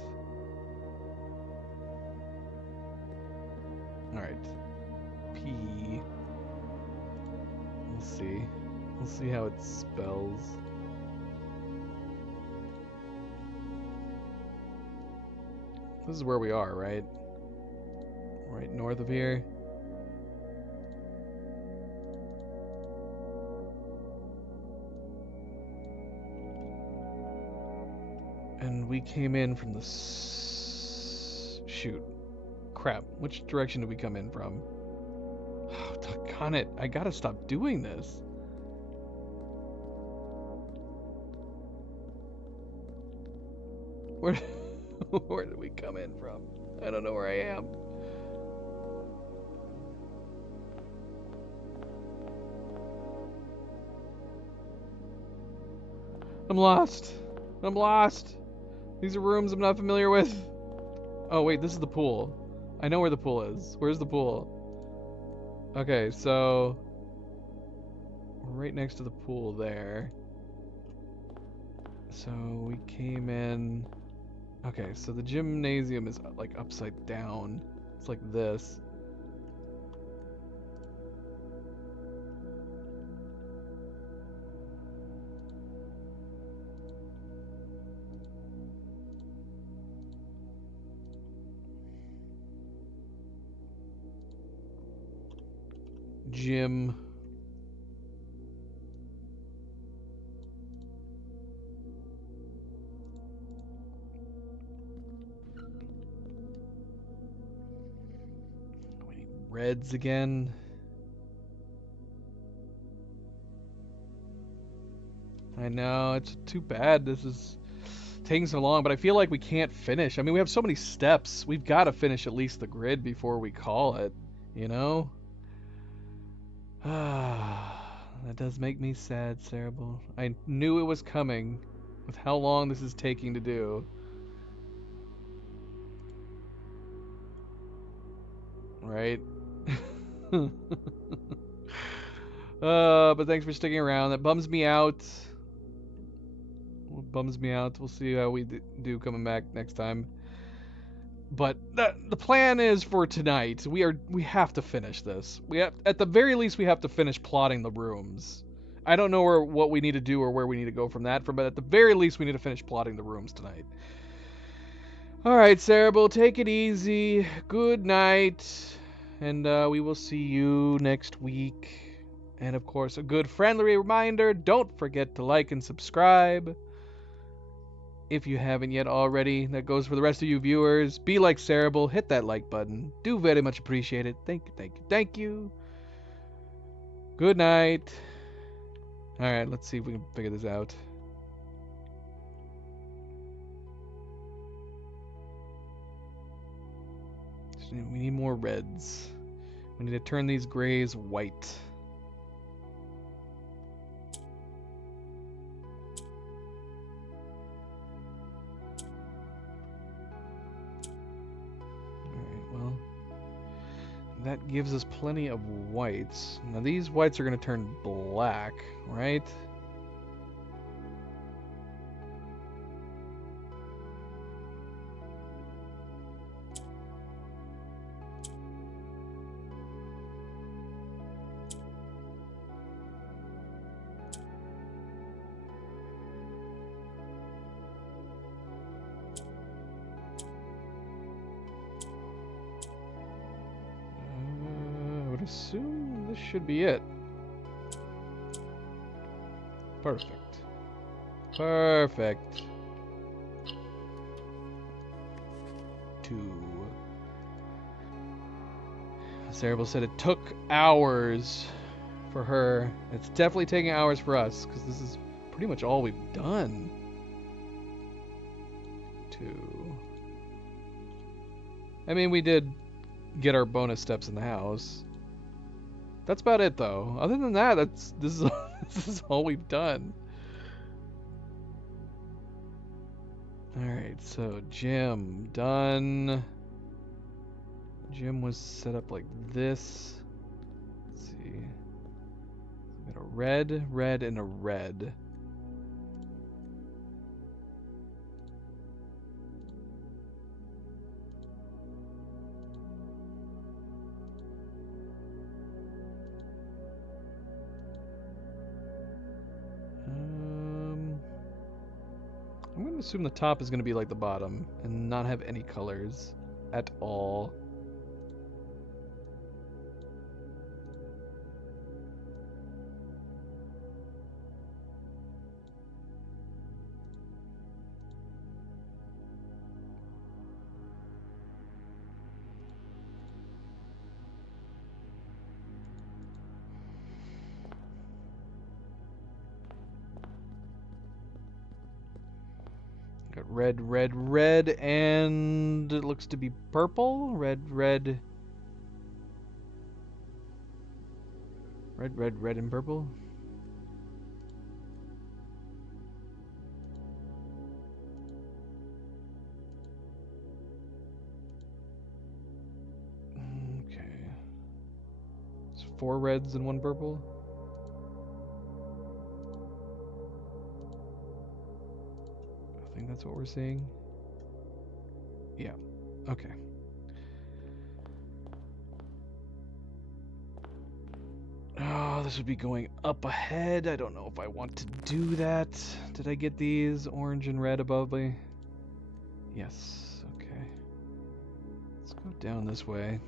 Alright. P. We'll see. We'll see how it spells. This is where we are, right? Right north of here. And we came in from the... shoot. Crap. Which direction did we come in from? Oh, doggone it. I gotta stop doing this. Where... where did we come in from? I don't know where I am. I'm lost. I'm lost. These are rooms I'm not familiar with. Oh, wait, this is the pool. I know where the pool is. Where's the pool? Okay, so... we're right next to the pool there. So we came in... okay, so the gymnasium is like upside down. It's like this. gym. We need reds again. I know, it's too bad this is taking so long, but I feel like we can't finish. I mean, we have so many steps. We've got to finish at least the grid before we call it, you know? That does make me sad, Cerebral. I knew it was coming with how long this is taking to do. Right? But thanks for sticking around. That bums me out. Bums me out. We'll see how we do coming back next time. But the plan is for tonight. We have to finish this. We have, at the very least, we have to finish plotting the rooms. I don't know what we need to do or where we need to go from that. But at the very least, we need to finish plotting the rooms tonight. All right, Cerebral, take it easy. Good night, and we will see you next week. And of course, a good friendly reminder: don't forget to like and subscribe. If you haven't yet already, that goes for the rest of you viewers. Be like Cerebral, hit that like button. Do very much appreciate it. Thank you, thank you, thank you. Good night. Alright, let's see if we can figure this out. We need more reds. We need to turn these grays white. That gives us plenty of whites. Now these whites are going to turn black, right? Assume this should be it. Perfect. Perfect. 2. Cerebral said it took hours for her. It's definitely taking hours for us, because this is pretty much all we've done. 2. I mean, we did get our bonus steps in the house. That's about it, though. Other than that, this is all we've done. All right, so gym done. Gym was set up like this. Let's see. We got a red, red, and a red. I'm going to assume the top is going to be like the bottom and not have any colors at all. Got red, red, red, and it looks to be purple. Red, red. Red, red, red, and purple. Okay. It's 4 reds and 1 purple. I think that's what we're seeing. Yeah. Okay. Oh, this would be going up ahead. I don't know if I want to do that. Did I get these orange and red above me? Yes. Okay. Let's go down this way.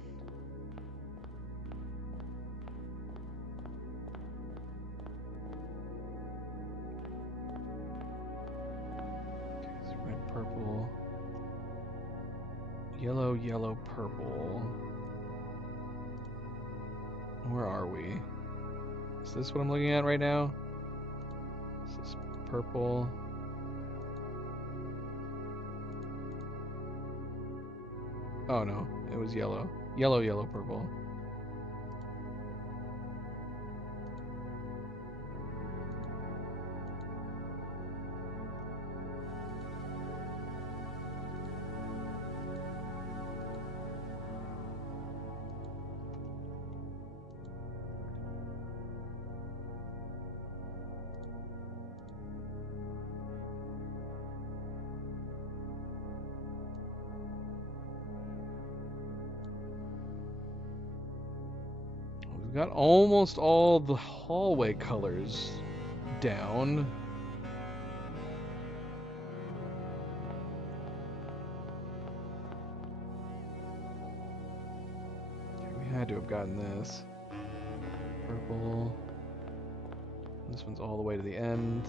yellow, purple. Where are we? Is this what I'm looking at right now? Is this purple? Oh no, it was yellow. Yellow, yellow, purple. We've got almost all the hallway colors down. We had to have gotten this. Purple. This one's all the way to the end.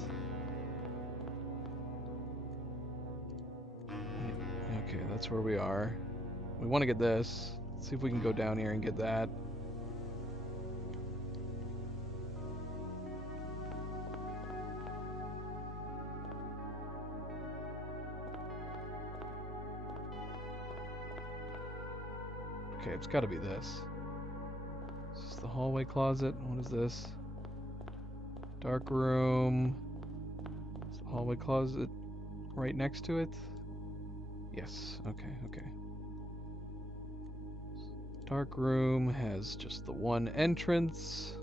Okay, that's where we are. We want to get this. Let's see if we can go down here and get that. Okay, it's got to be this. Is this the hallway closet? What is this? Dark room. Is the hallway closet right next to it? Yes. Okay, okay. Dark room has just the one entrance.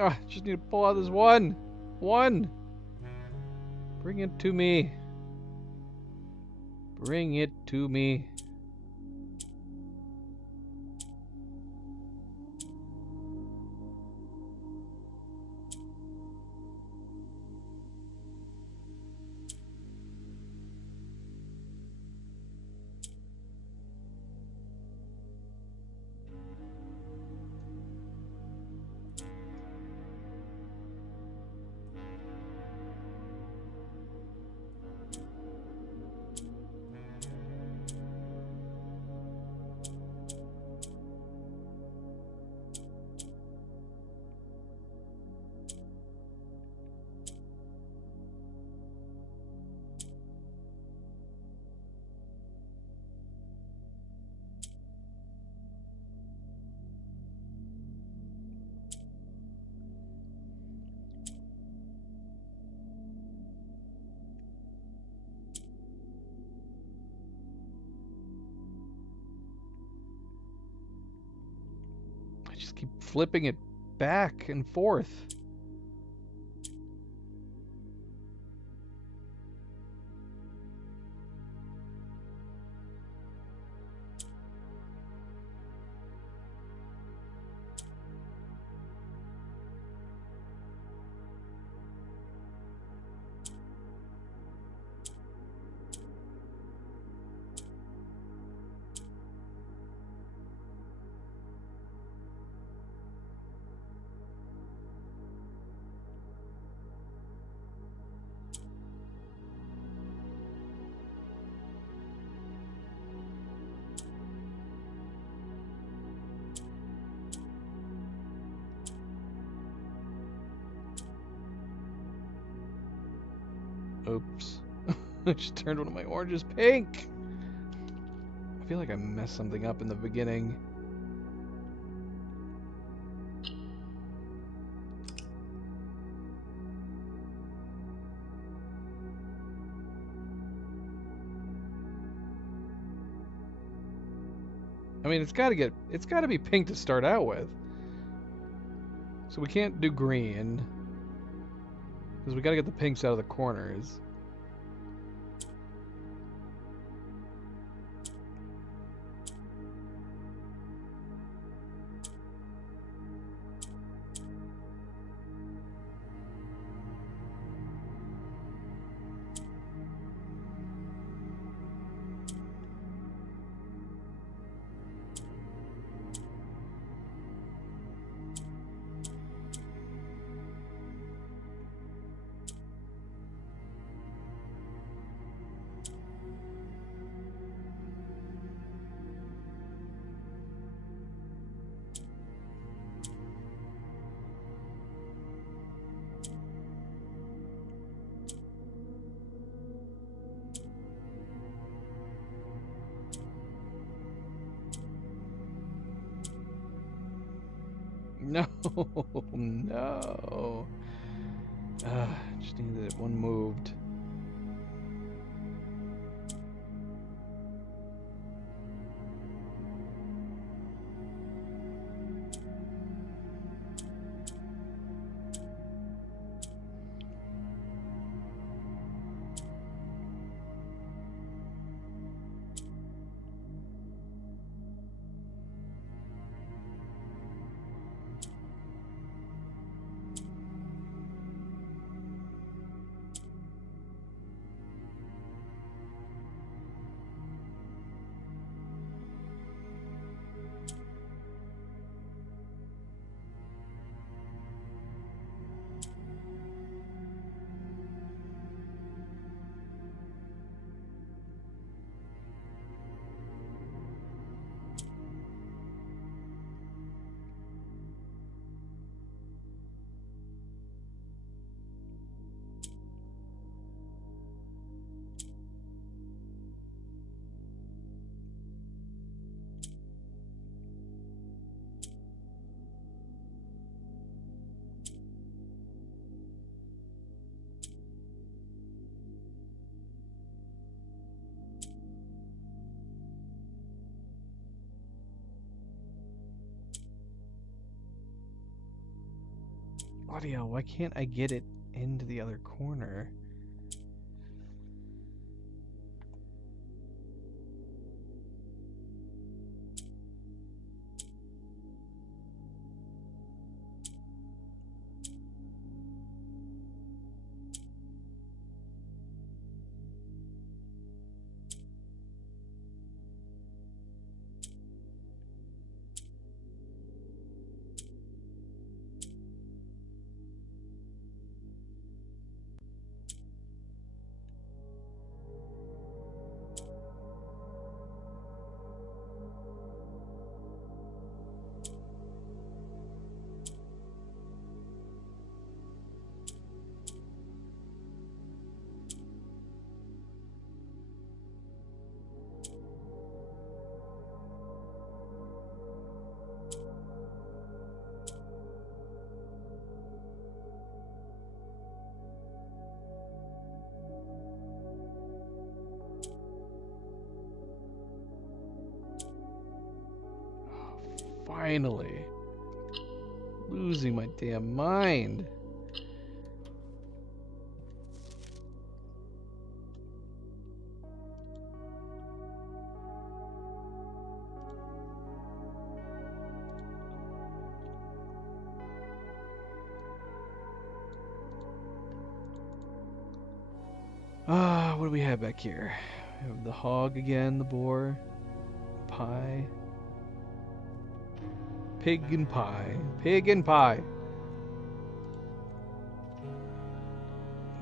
Ah, just need to pull out this one. One. Bring it to me. Bring it to me. just keep flipping it back and forth. Oops. I just turned one of my oranges pink. I feel like I messed something up in the beginning. I mean, it's got to be pink to start out with. So we can't do green because we got to get the pinks out of the corners. No, no. Just needed one moved. Audio, why can't I get it into the other corner? Finally. Losing my damn mind. What do we have back here? We have the hog again, the boar, pie, pig and pie, pig and pie.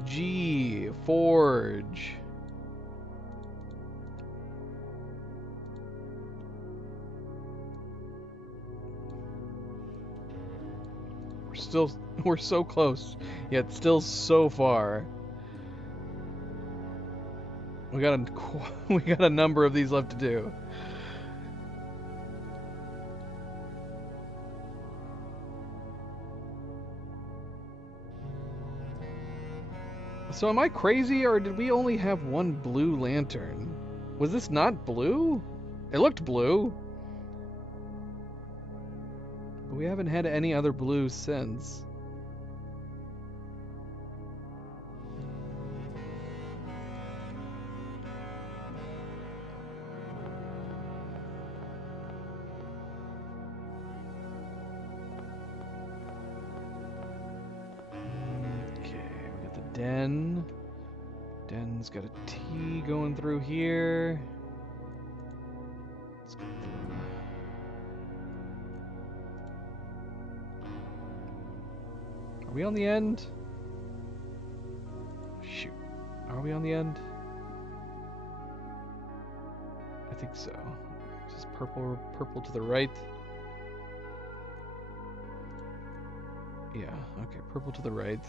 G, forge. We're so close, yet still so far. We got a number of these left to do. So am I crazy, or did we only have one blue lantern? Was this not blue? It looked blue. But we haven't had any other blues since. Den. Den's got a T going through here. Let's go through. Are we on the end? Shoot. Are we on the end? I think so. Just purple to the right. Yeah, okay, purple to the right.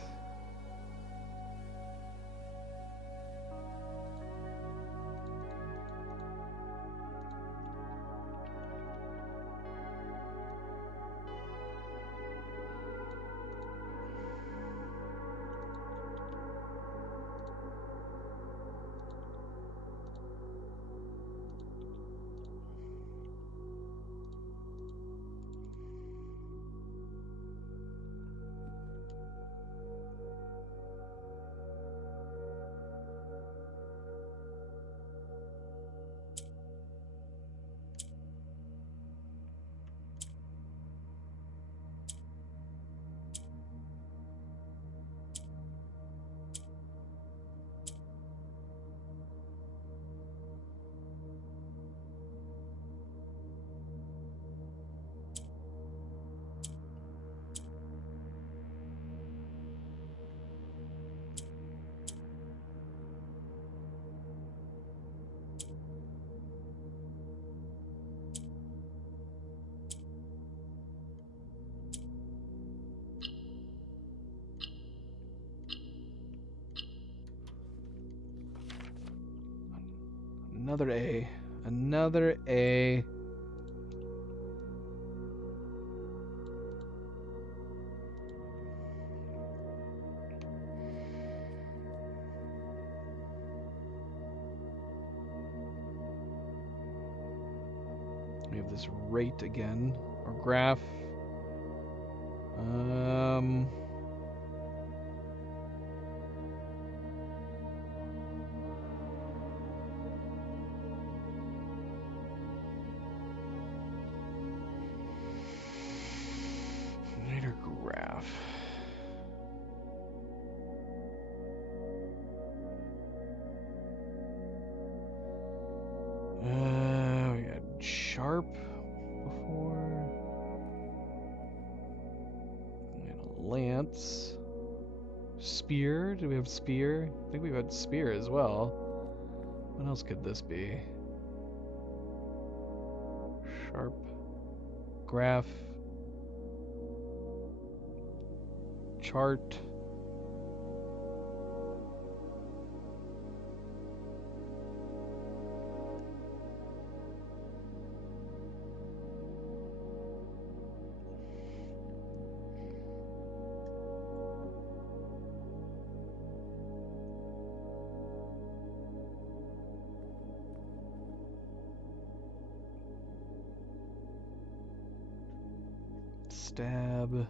Another A. Another A. We have this rate again, or graph. Later graph. We had sharp before. We had a lance. Spear? Do we have spear? I think we've had spear as well. What else could this be? Sharp. Graph. Chart. Stab.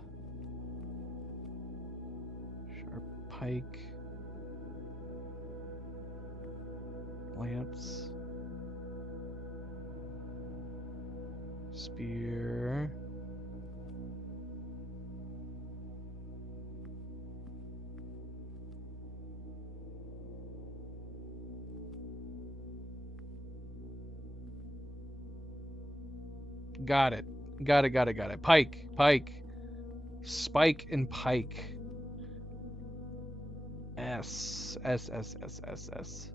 pike, lance, spear. Got it. Got it, got it, got it. Pike, pike. Spike and pike. S. S, S, S, S, S.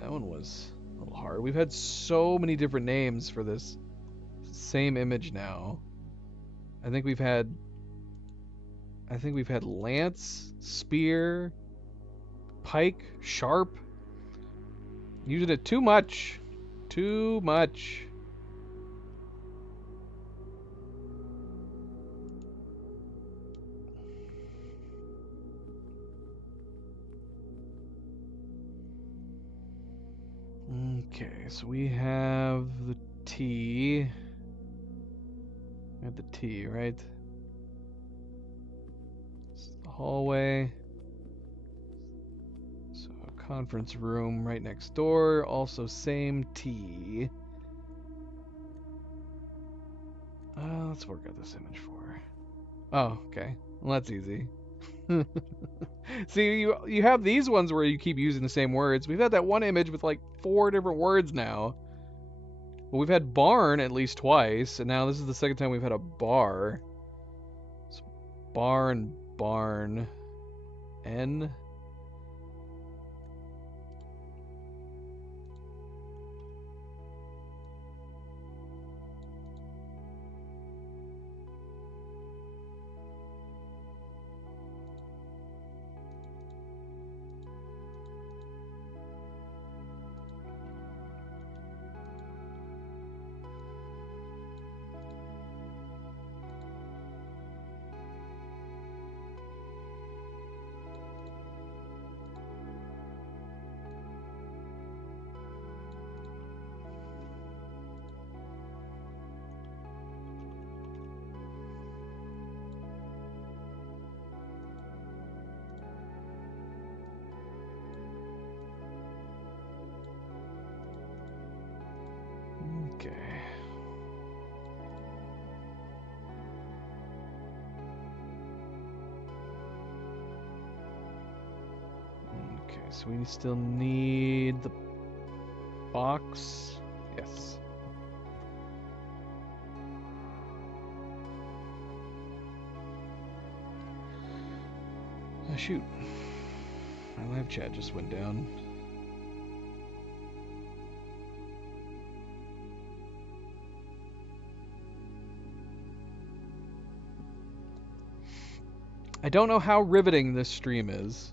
That one was a little hard. We've had so many different names for this same image now. I think we've had lance, spear, pike, sharp. Using it too much. Too much. Okay, so we have the T. We have the T, right? This is the hallway. So a conference room right next door. Also same T. Let's work out this image for. Oh, okay. Well, that's easy. See, you have these ones where you keep using the same words. We've had that one image with like 4 different words now. But we've had barn at least twice, and now this is the second time we've had a bar. So barn, barn, N. Okay. Okay, so we still need the box. Yes. Oh, shoot. My live chat just went down. I don't know how riveting this stream is.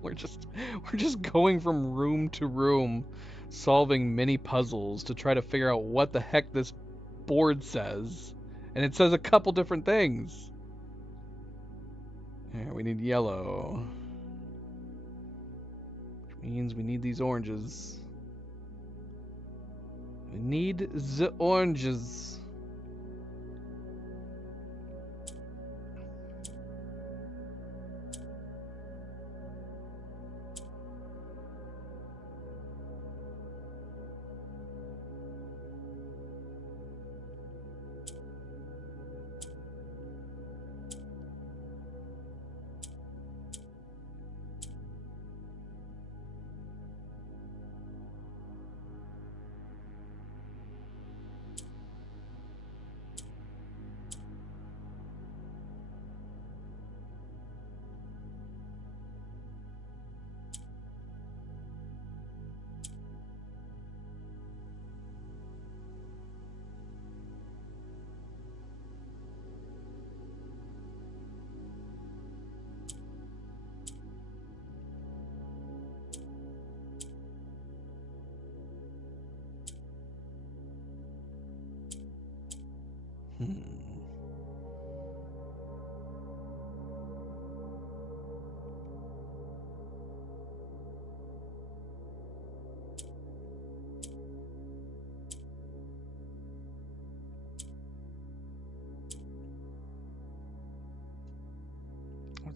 we're just going from room to room, solving mini puzzles to try to figure out what the heck this board says. And it says a couple different things. Yeah, we need yellow. Which means we need these oranges. We need the oranges.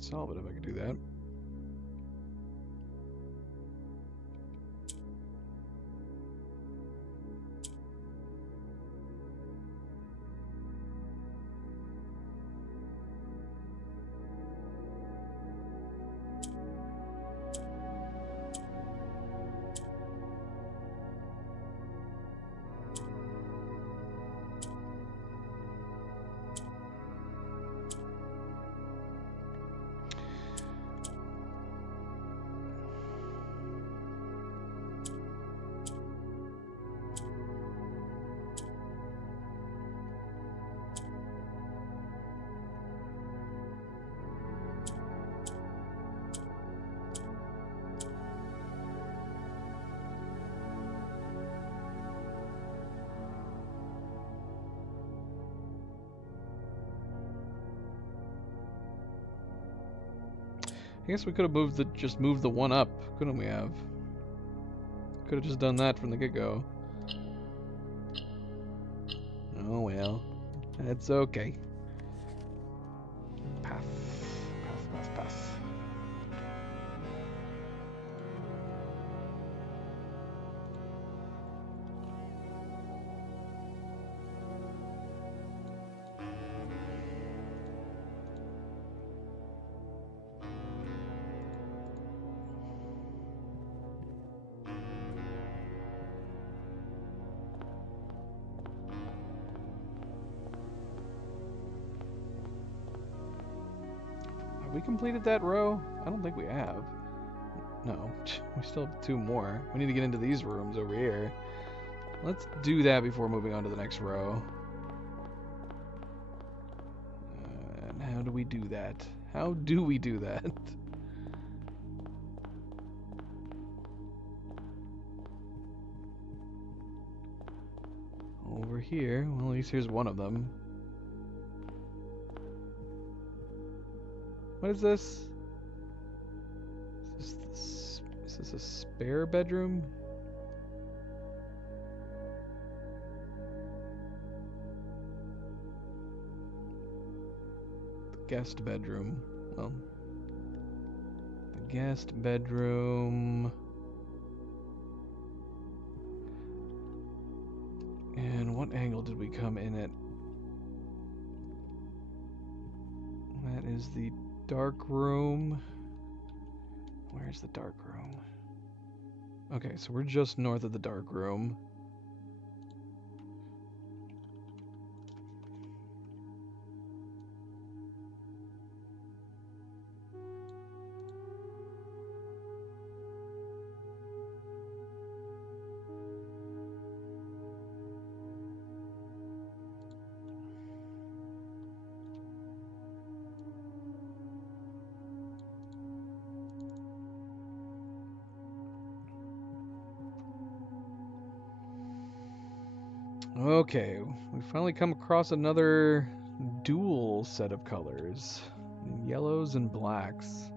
I'd solve it if I could do that. I guess we could have just moved the one up, couldn't we have? Could have just done that from the get-go. Oh well. That's okay. Path. Path. Have we completed that row? I don't think we have. No, we still have 2 more. We need to get into these rooms over here. Let's do that before moving on to the next row. And how do we do that? How do we do that? Over here. Well, at least here's one of them. What is this? Is this a spare bedroom? The guest bedroom. Well, the guest bedroom. And what angle did we come in at? That is the dark room. Where's the dark room? Okay, so we're just north of the dark room. Okay, we finally come across another dual set of colors. Yellows and blacks.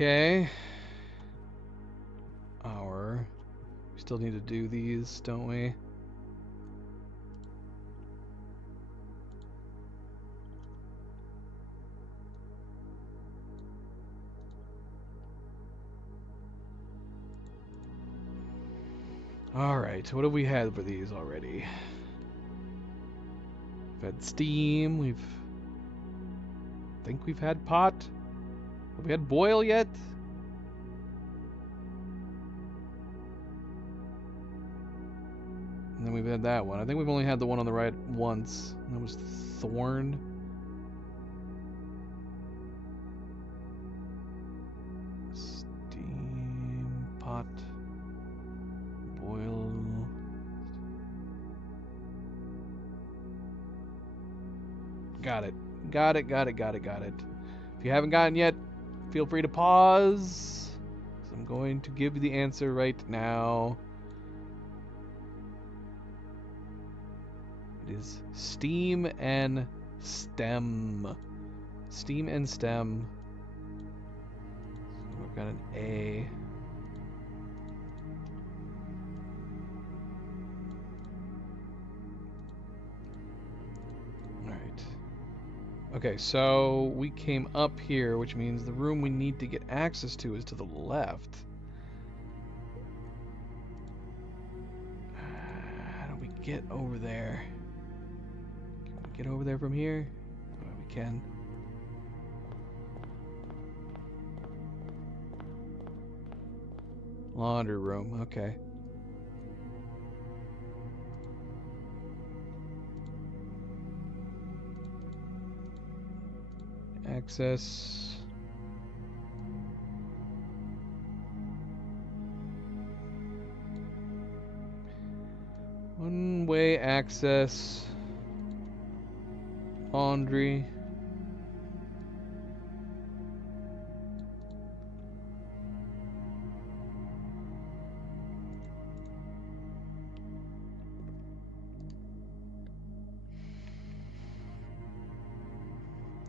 Okay. We still need to do these, don't we? Alright, what have we had for these already? We've had steam, I think we've had pot. Have we had boil yet? And then we've had that one. I think we've only had the one on the right once. That was thorn. Steam, pot, boil. Got it. Got it. If you haven't gotten yet, feel free to pause. 'Cause I'm going to give you the answer right now. It is steam and stem. Steam and stem. So we've got an A. Alright. Okay, so we came up here, which means the room we need to get access to is to the left. How do we get over there? Can we get over there from here? Oh, we can. Laundry room, okay. Access. One-way access. Laundry.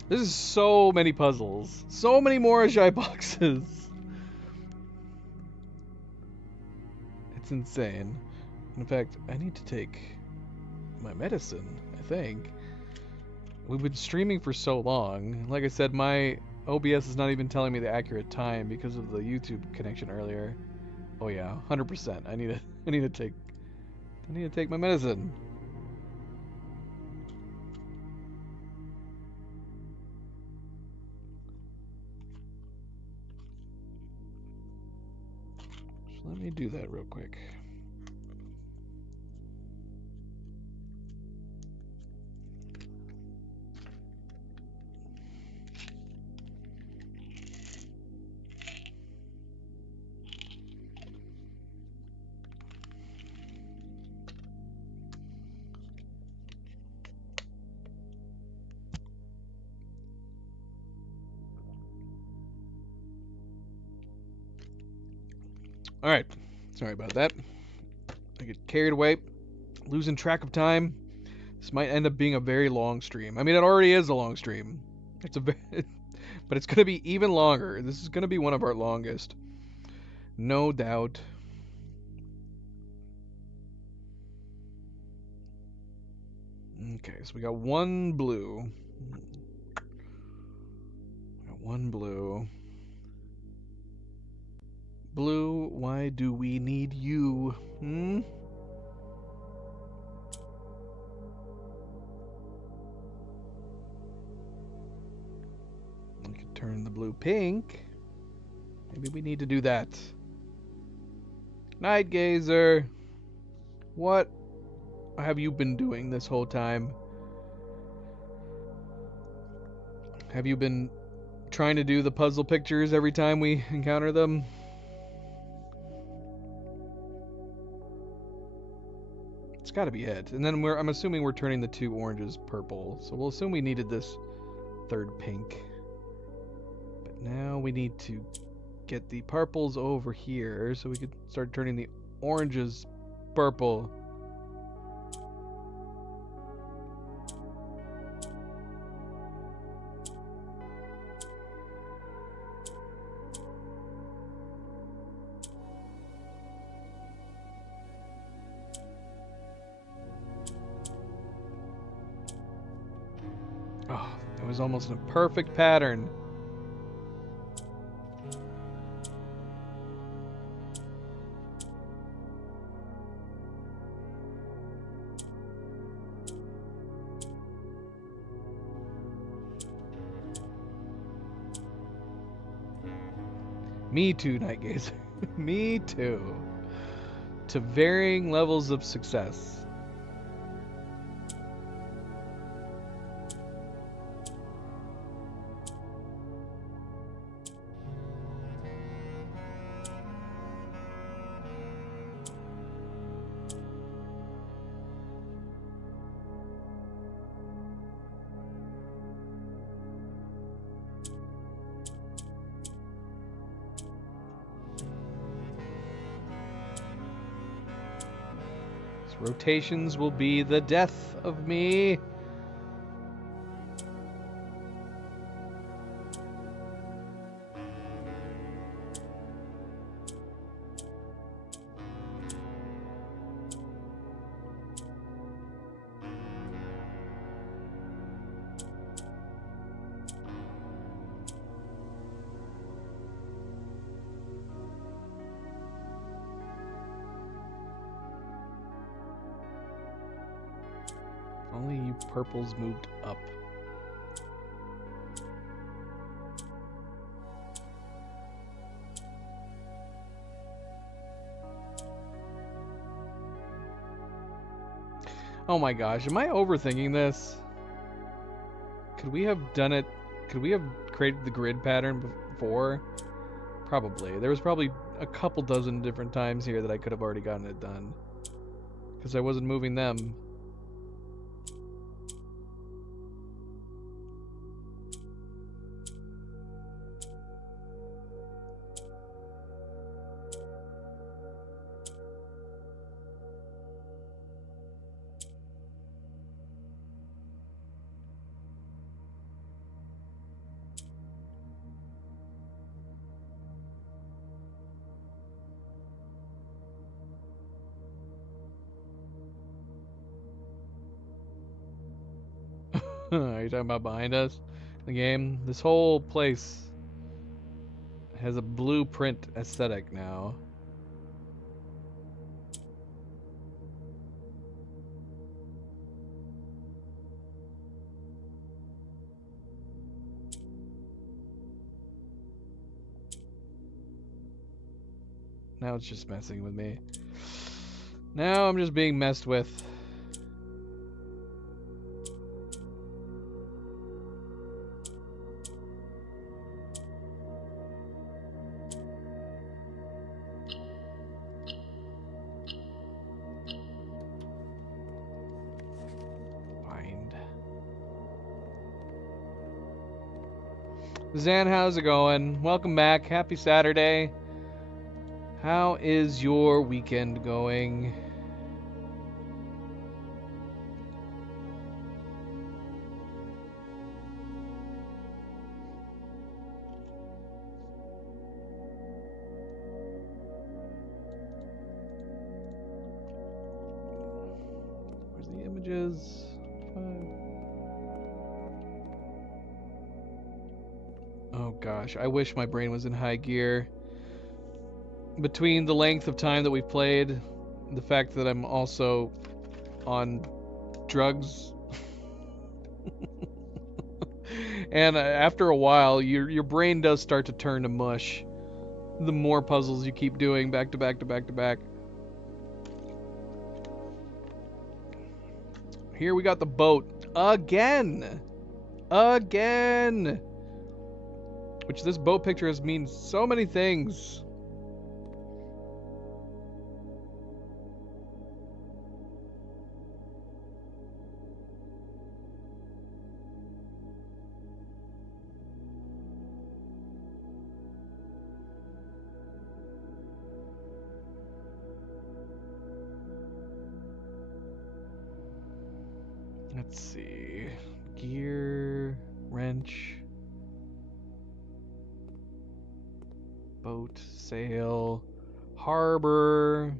This is so many puzzles. So many more Ajay boxes. It's insane. In fact, I need to take my medicine, I think. We've been streaming for so long. Like I said, my OBS is not even telling me the accurate time because of the YouTube connection earlier. Oh yeah, 100%. I need to take my medicine. So let me do that real quick. Alright, sorry about that. I get carried away, losing track of time. This might end up being a very long stream. I mean, it already is a long stream. It's a very, but it's going to be even longer. This is going to be one of our longest. No doubt. Okay, so we got one blue. Blue, why do we need you? We could turn the blue pink. Maybe we need to do that. Night Gazer, what have you been doing this whole time? Have you been trying to do the puzzle pictures every time we encounter them? It's got to be it. And then I'm assuming we're turning the two oranges purple. So we'll assume we needed this third pink. But now we need to get the purples over here so we could start turning the oranges purple. was almost a perfect pattern. Me too, Nightgazer. Me too. To varying levels of success. Rotations will be the death of me. Only you purples moved up. Oh my gosh, am I overthinking this? Could we have done it? Could we have created the grid pattern before? Probably. There was probably a couple dozen different times here that I could have already gotten it done. Because I wasn't moving them. Are you talking about behind us? The game? This whole place has a blueprint aesthetic now. Now it's just messing with me. Now I'm just being messed with. Zan, how's it going? Welcome back. Happy Saturday. How is your weekend going? Where's the images? Oh gosh, I wish my brain was in high gear. Between the length of time that we've played, the fact that I'm also on drugs, and after a while, your brain does start to turn to mush. The more puzzles you keep doing back to back to back to back. Here we got the boat again, again. Which this boat picture has means so many things. Let's see. Gear, wrench, boat, sail, harbor,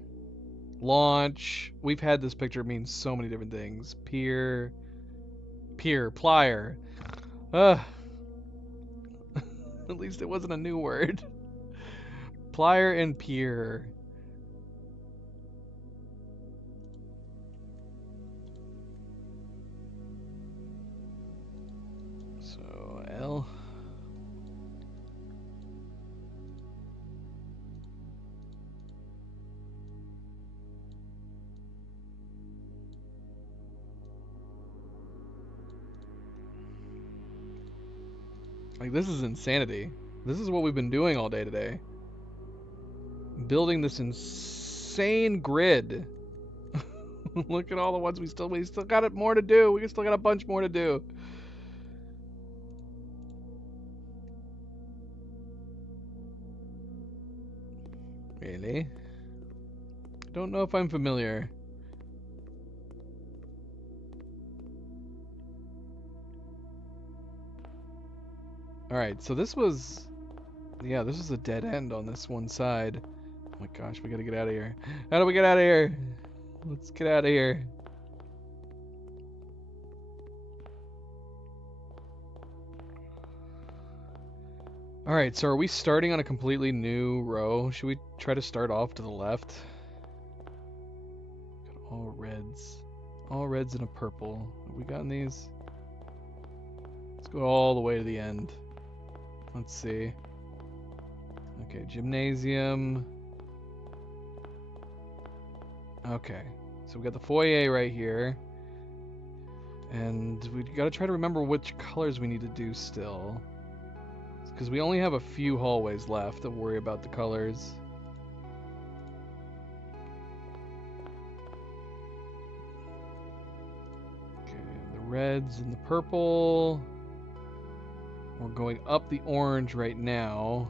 launch. We've had this picture mean so many different things. Pier, plier. At least it wasn't a new word. Plier and pier. So L. Like, this is insanity. This is what we've been doing all day today. Building this insane grid. Look at all the ones we still got it more to do. We still got a bunch more to do. Really? Don't know if I'm familiar. Alright, so this was... Yeah, this is a dead end on this one side. Oh my gosh, we gotta get out of here. How do we get out of here? Let's get out of here. Alright, so are we starting on a completely new row? Should we try to start off to the left? Got all reds. All reds and a purple. Have we gotten these? Let's go all the way to the end. Let's see. Okay, gymnasium. Okay, so we got the foyer right here. And we gotta try to remember which colors we need to do still. Because we only have a few hallways left to worry about the colors. Okay, the reds and the purple. We're going up the orange right now.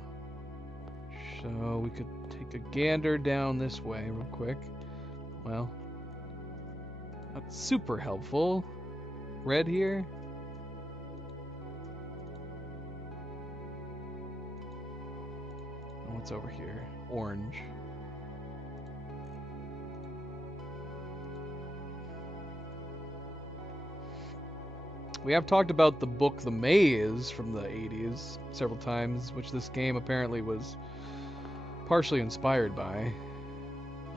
So we could take a gander down this way real quick. Well, not super helpful. Red here. And what's over here? Orange. We have talked about the book The Maze from the 80s several times, which this game apparently was partially inspired by.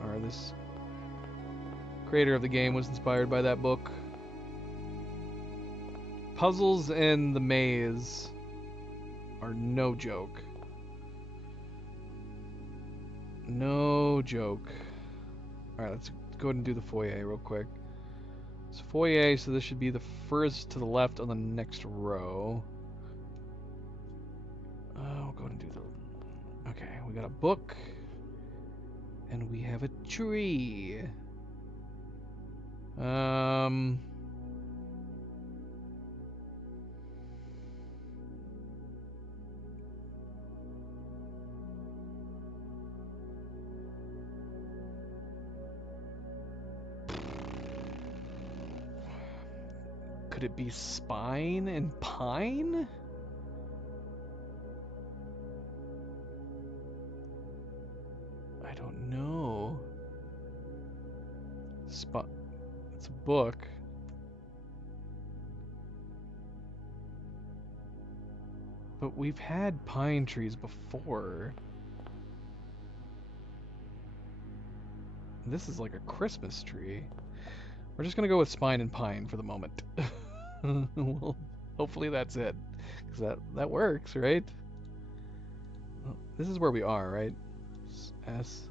Or this creator of the game was inspired by that book. Puzzles in The Maze are no joke. No joke. Alright, let's go ahead and do the foyer real quick. It's foyer, so this should be the first to the left on the next row. We'll go ahead and do the... Okay, we got a book. And we have a tree. Could it be spine and pine? I don't know. It's a book. But we've had pine trees before. This is like a Christmas tree. We're just gonna go with spine and pine for the moment. Well, hopefully that's it, because that works, right? Well, this is where we are, right? S.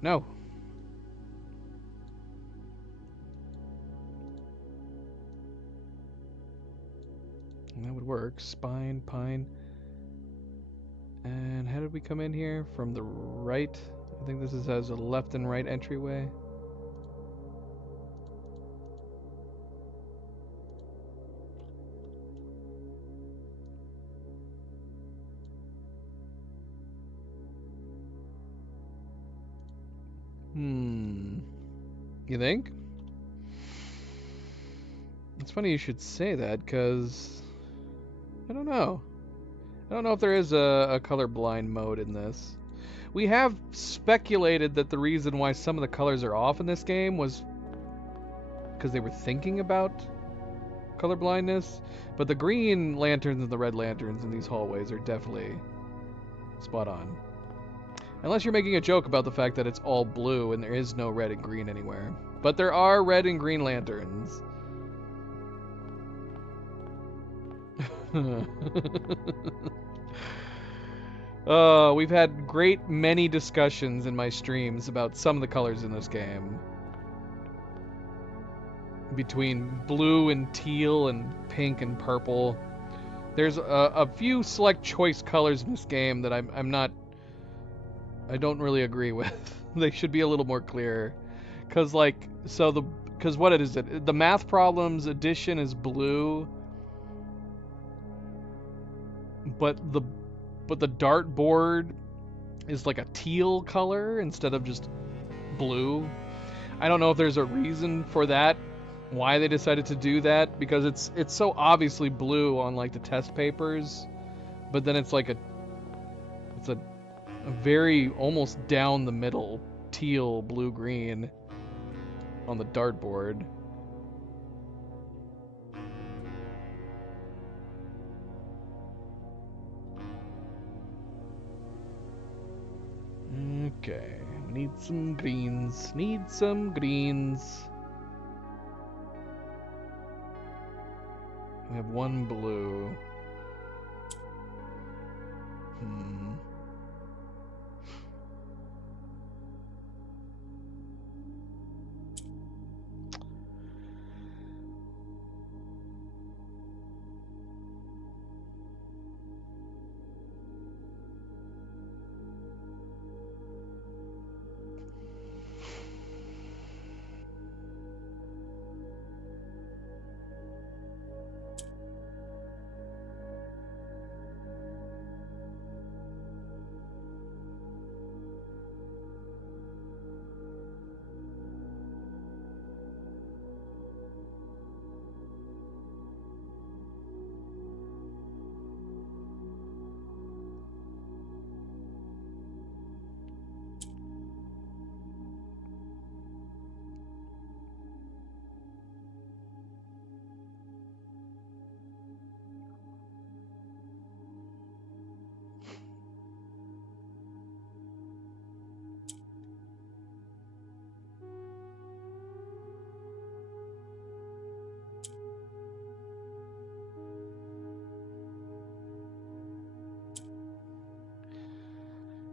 No. And that would work. Spine, pine. And how did we come in here? From the right? I think this has a left and right entryway. You think? It's funny you should say that, because I don't know. I don't know if there is a colorblind mode in this. We have speculated that the reason why some of the colors are off in this game was because they were thinking about color blindness, but the green lanterns and the red lanterns in these hallways are definitely spot on. Unless you're making a joke about the fact that it's all blue and there is no red and green anywhere. But there are red and green lanterns. We've had great many discussions in my streams about some of the colors in this game. Between blue and teal and pink and purple. There's a few select choice colors in this game that I don't really agree with. They should be a little more clear. Cause what it is, the Math Problems edition is blue, but the dartboard is like a teal color instead of just blue. I don't know if there's a reason for that, why they decided to do that, because it's so obviously blue on like the test papers, but then it's like a very almost down the middle teal blue green on the dartboard. Okay, need some greens. Need some greens. We have one blue.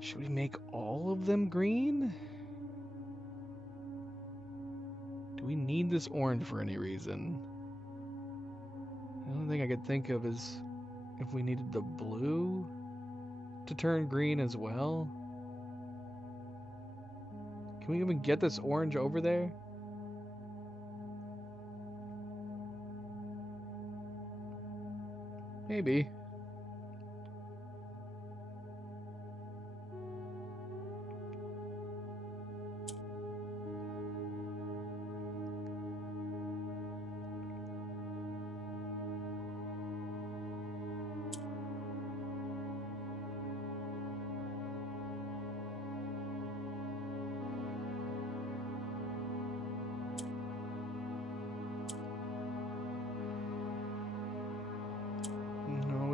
Should we make all of them green? Do we need this orange for any reason? The only thing I could think of is if we needed the blue to turn green as well. Can we even get this orange over there? Maybe.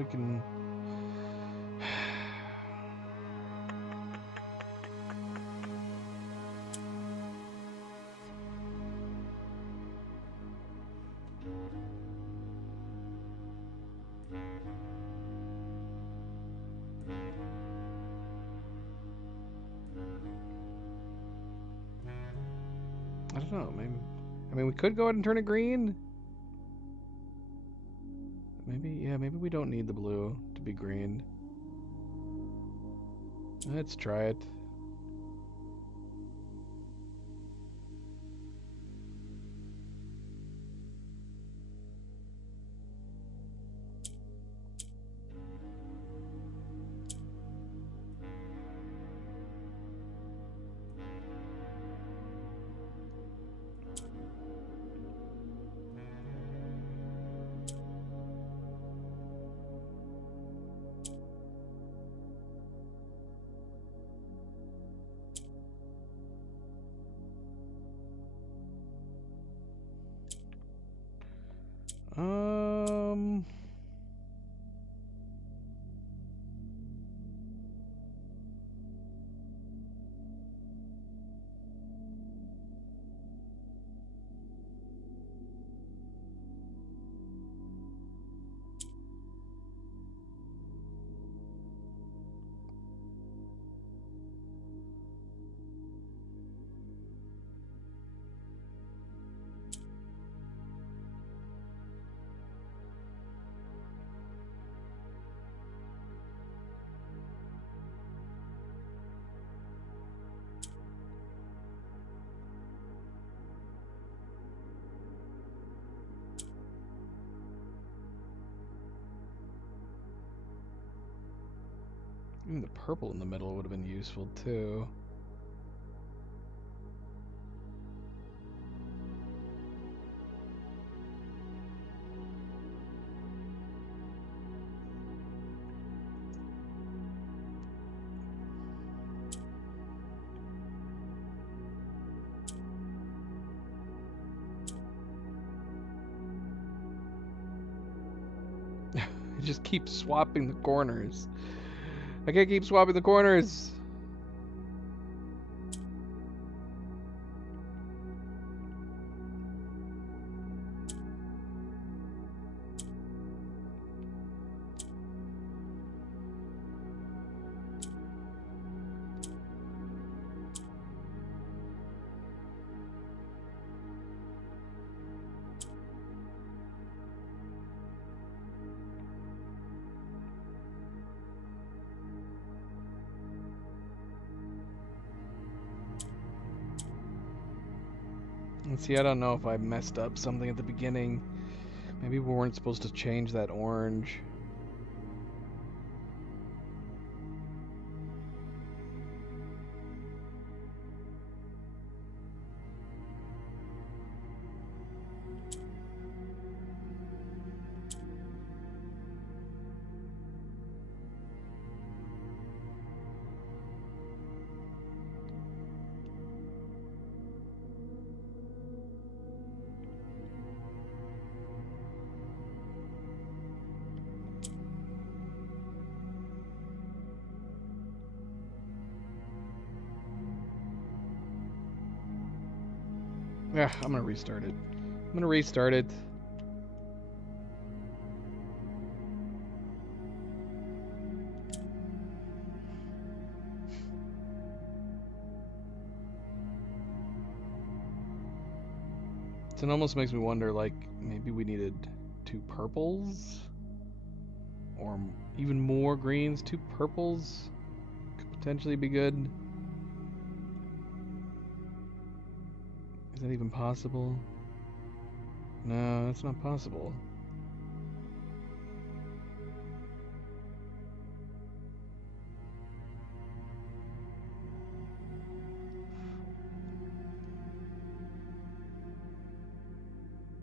Can I don't know, maybe I mean we could go ahead and turn it green. Maybe we don't need the blue to be green. Let's try it. Um. Even the purple in the middle would have been useful too. I just keep swapping the corners. I can't keep swapping the corners. And see, I don't know if I messed up something at the beginning. Maybe we weren't supposed to change that orange. Yeah, I'm gonna restart it. I'm gonna restart it. So it almost makes me wonder, like, maybe we needed 2 purples? Or even more greens? 2 purples could potentially be good. Is that even possible? No, that's not possible.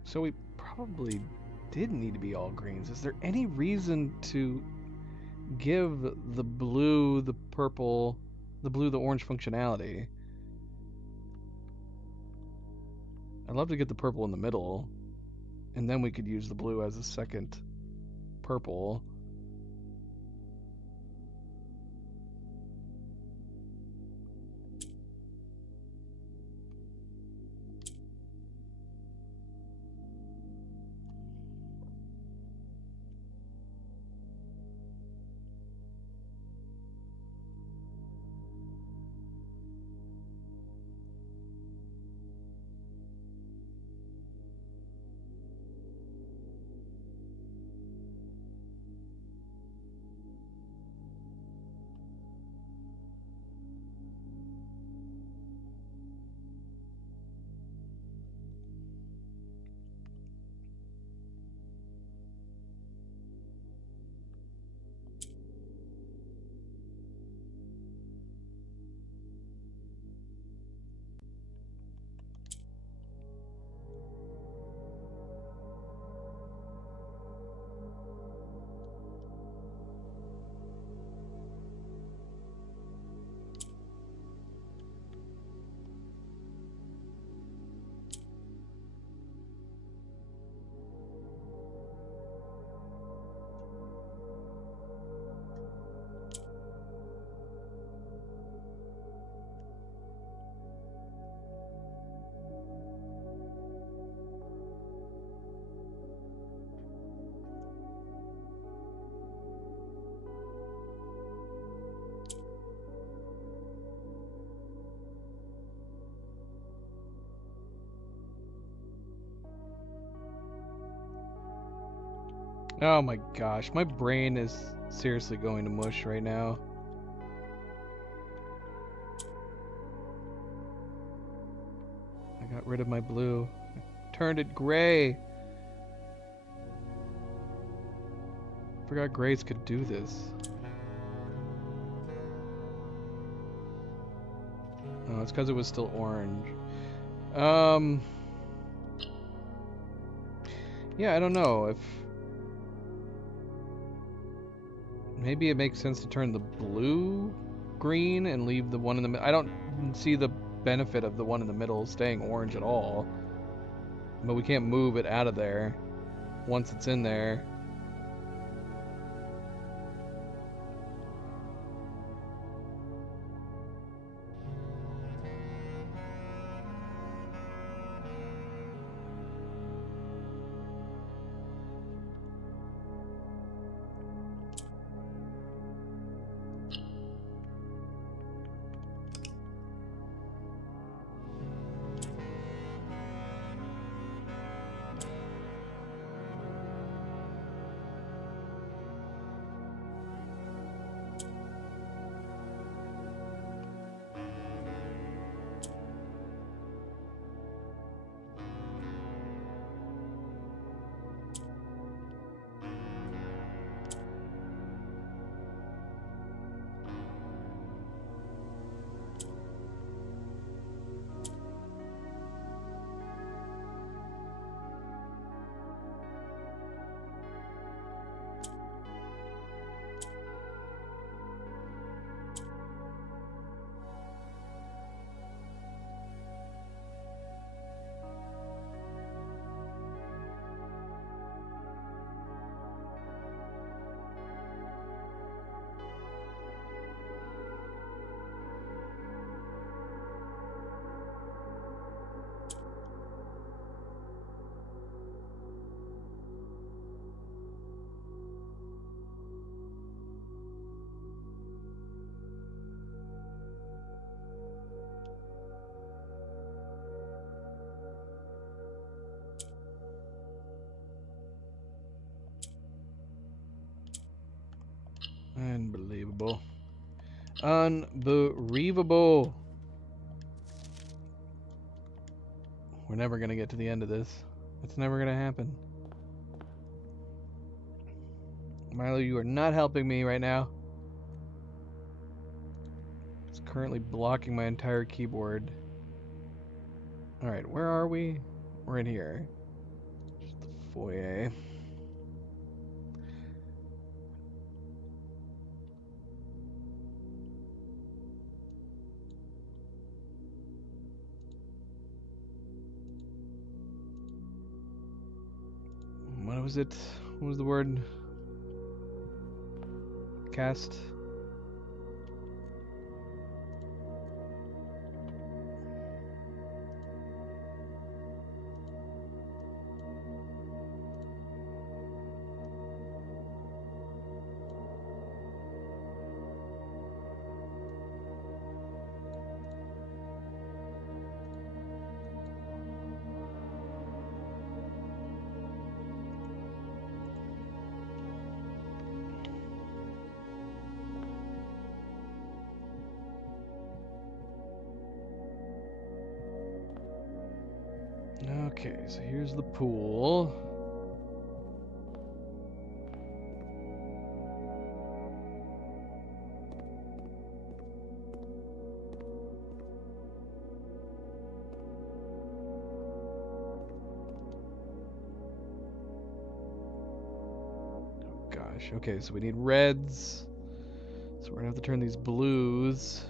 So we probably did need to be all greens. Is there any reason to give the blue, the purple, the blue, the orange functionality? I'd love to get the purple in the middle, and then we could use the blue as a second purple. Oh my gosh, my brain is seriously going to mush right now. I got rid of my blue. I turned it gray. Forgot grays could do this. Oh, it's because it was still orange. Yeah, I don't know if maybe it makes sense to turn the blue green and leave the one in the middle. I don't see the benefit of the one in the middle staying orange at all. But we can't move it out of there once it's in there. Unbelievable. Unbelievable. We're never going to get to the end of this. It's never going to happen. Milo, you are not helping me right now. It's currently blocking my entire keyboard. Alright, where are we? We're in here. Just the foyer. What was it? What was the word? Cast. Okay, so here's the pool. Oh gosh, okay, so we need reds. So we're gonna have to turn these blues.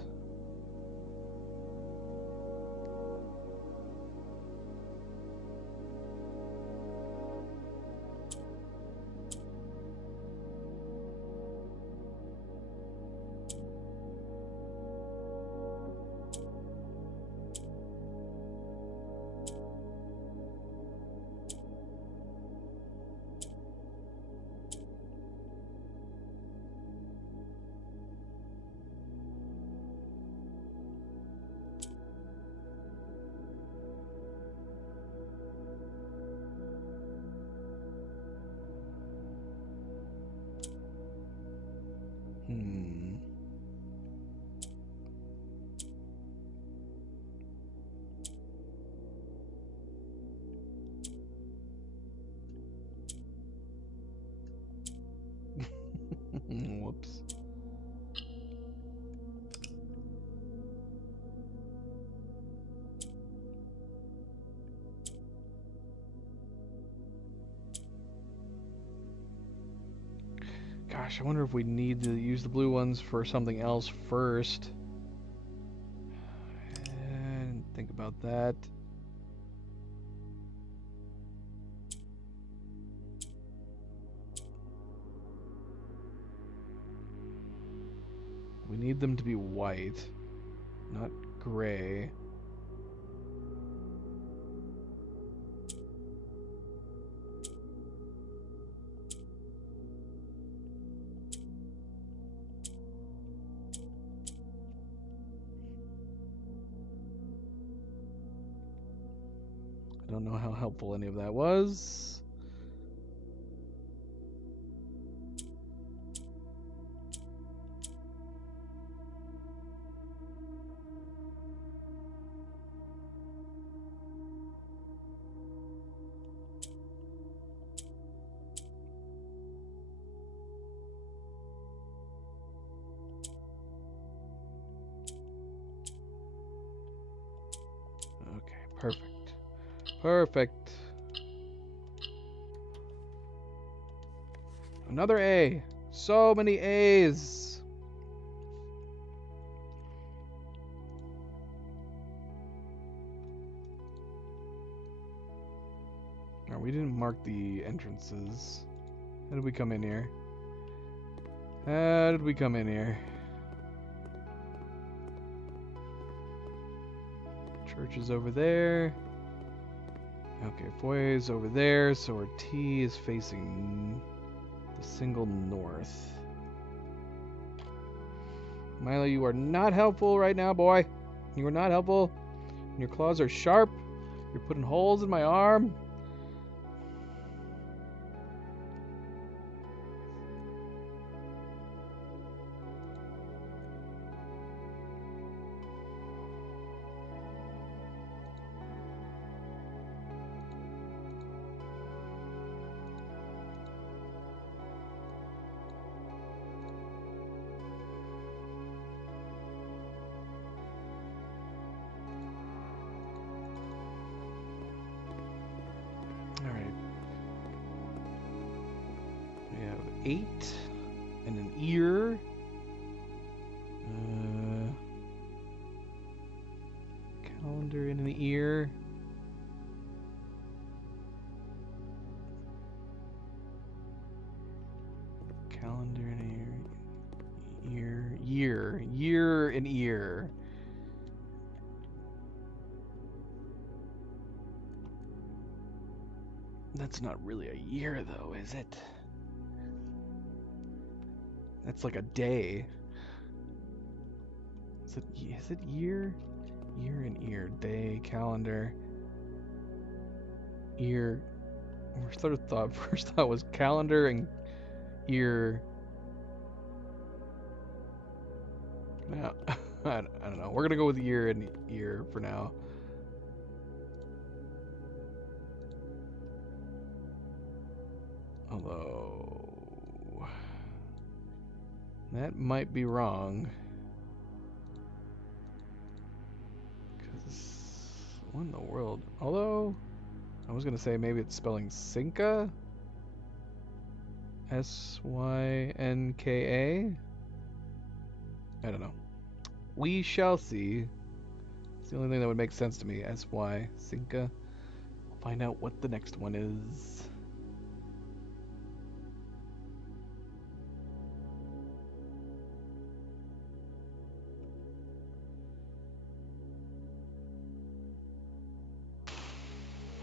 Whoops. Gosh, I wonder if we need to use the blue ones for something else first. I didn't think about that. We need them to be white, not gray. I don't know how helpful any of that was. Okay, perfect. Perfect. Another A. So many A's. Oh, we didn't mark the entrances. How did we come in here? How did we come in here? Church is over there. Okay, foyer is over there, so our T is facing the single north. Milo, you are not helpful right now, boy. You are not helpful. Your claws are sharp. You're putting holes in my arm. Alright. We have 8 and an ear. Calendar in an ear. Calendar in an ear. Year in ear. That's not really a year, though, is it? That's like a day. Is it year? Year and ear. Day, calendar. Ear. First thought was calendar and ear. No, I don't know. We're gonna go with year and ear for now. Although that might be wrong. Because what in the world? Although I was gonna say maybe it's spelling Synca. Synka. I don't know. We shall see. It's the only thing that would make sense to me. Synca. Find out what the next one is.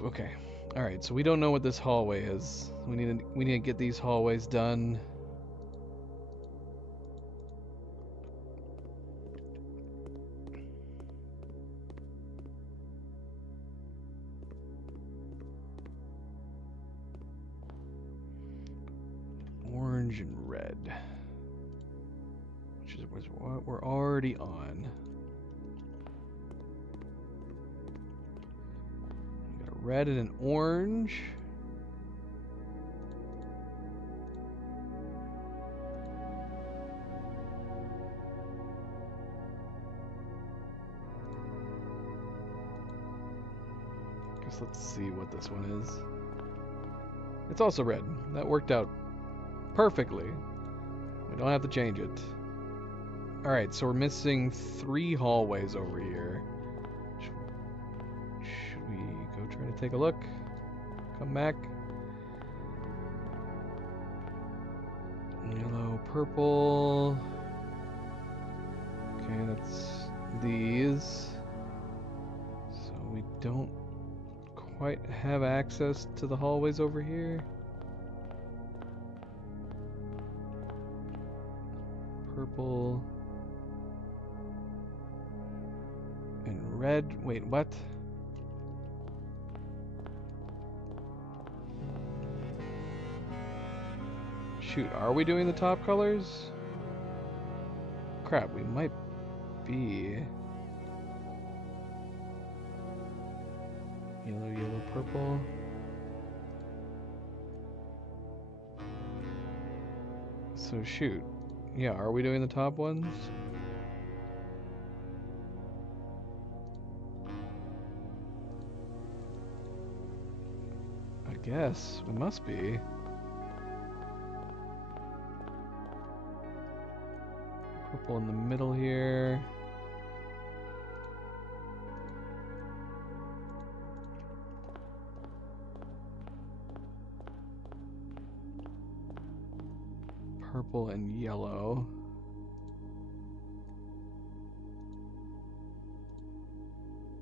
Okay. All right. So we don't know what this hallway is. We need to get these hallways done. Orange and red, which is what we're already on. We got a red and an orange. Guess let's see what this one is. It's also red. That worked out perfectly. We don't have to change it. Alright, so we're missing 3 hallways over here. Should we go try to take a look? Come back. Yellow, purple. Okay, that's these. So we don't quite have access to the hallways over here. Purple. And red. Wait, what? Shoot, are we doing the top colors? Crap, we might be. Yellow, yellow, purple. So shoot. Yeah, are we doing the top ones? I guess we must be. Purple in the middle here. Purple and yellow.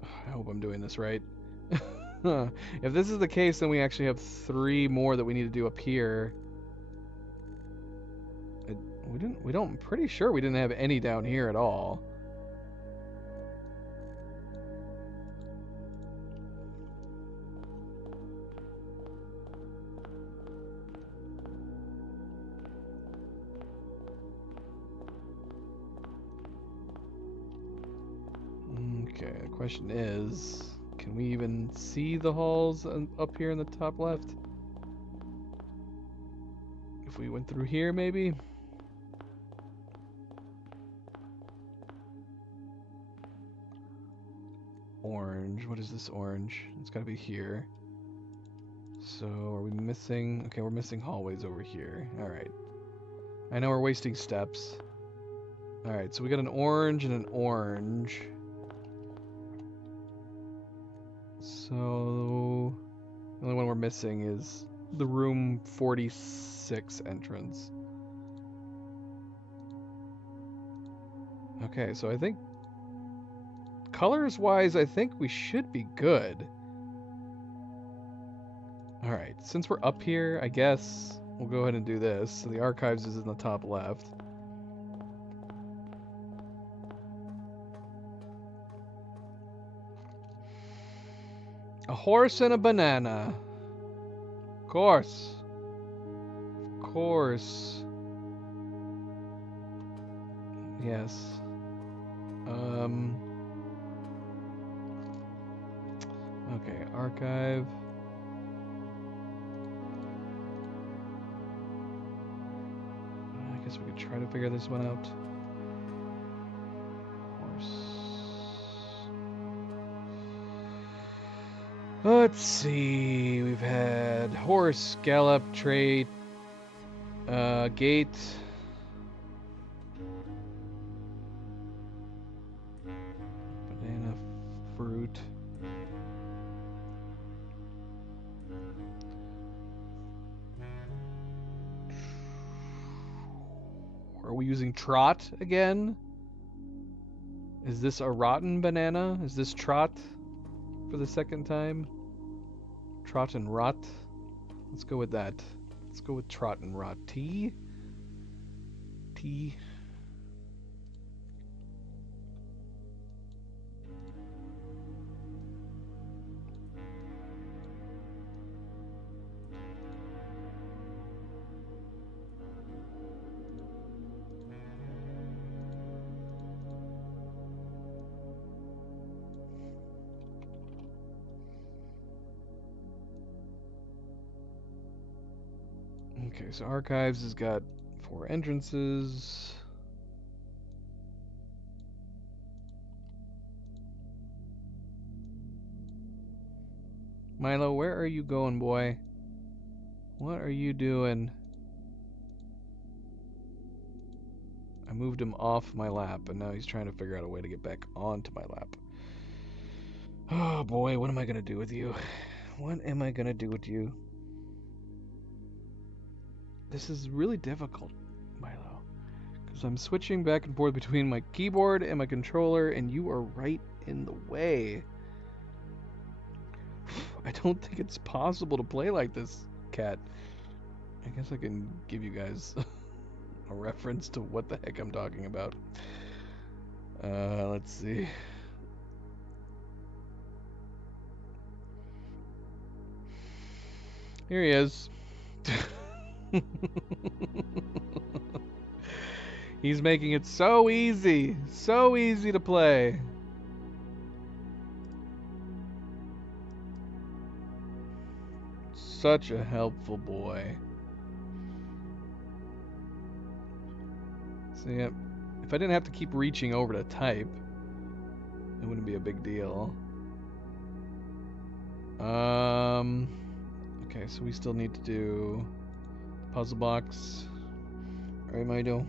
I hope I'm doing this right. If this is the case, then we actually have 3 more that we need to do up here. I'm pretty sure we didn't have any down here at all. Okay, the question is, can we even see the halls up here in the top left? If we went through here, maybe? Orange. What is this orange? It's gotta be here. So, are we missing... Okay, we're missing hallways over here. Alright. I know we're wasting steps. Alright, so we got an orange and an orange. So... the only one we're missing is the room 46 entrance. Okay, so I think... colors-wise, I think we should be good. Alright, since we're up here, I guess we'll go ahead and do this. So the archives is in the top left. A horse and a banana. Of course. Of course. Yes. Okay, archive. I guess we could try to figure this one out. Let's see. We've had horse, gallop, trait, gait. Banana, fruit. Are we using trot again? Is this a rotten banana? Is this trot for the second time? Trot and rot. Let's go with that. Let's go with trot and rot. T. Okay, so archives has got 4 entrances. Milo, where are you going, boy? What are you doing? I moved him off my lap, and now he's trying to figure out a way to get back onto my lap. Oh boy, what am I gonna do with you? What am I gonna do with you? This is really difficult, Milo, because I'm switching back and forth between my keyboard and my controller, and you are right in the way. I don't think it's possible to play like this, Cat. I guess I can give you guys a reference to what the heck I'm talking about. Let's see. Here he is. He's making it so easy to play. Such a helpful boy. So yeah, if I didn't have to keep reaching over to type, it wouldn't be a big deal. Okay, so we still need to do puzzle box. Right, Maido?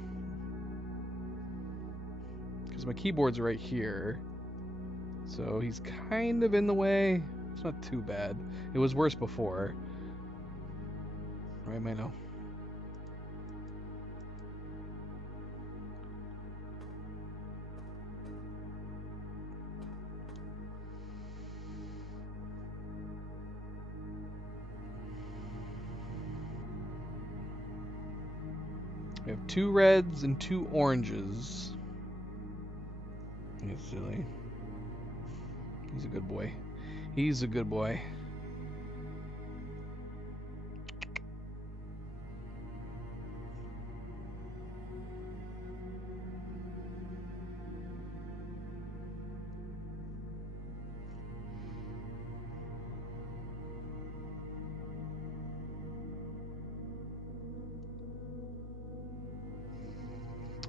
Because my keyboard's right here. So he's kind of in the way. It's not too bad. It was worse before. Right, Maido? We have 2 reds and 2 oranges. He's silly. He's a good boy. He's a good boy.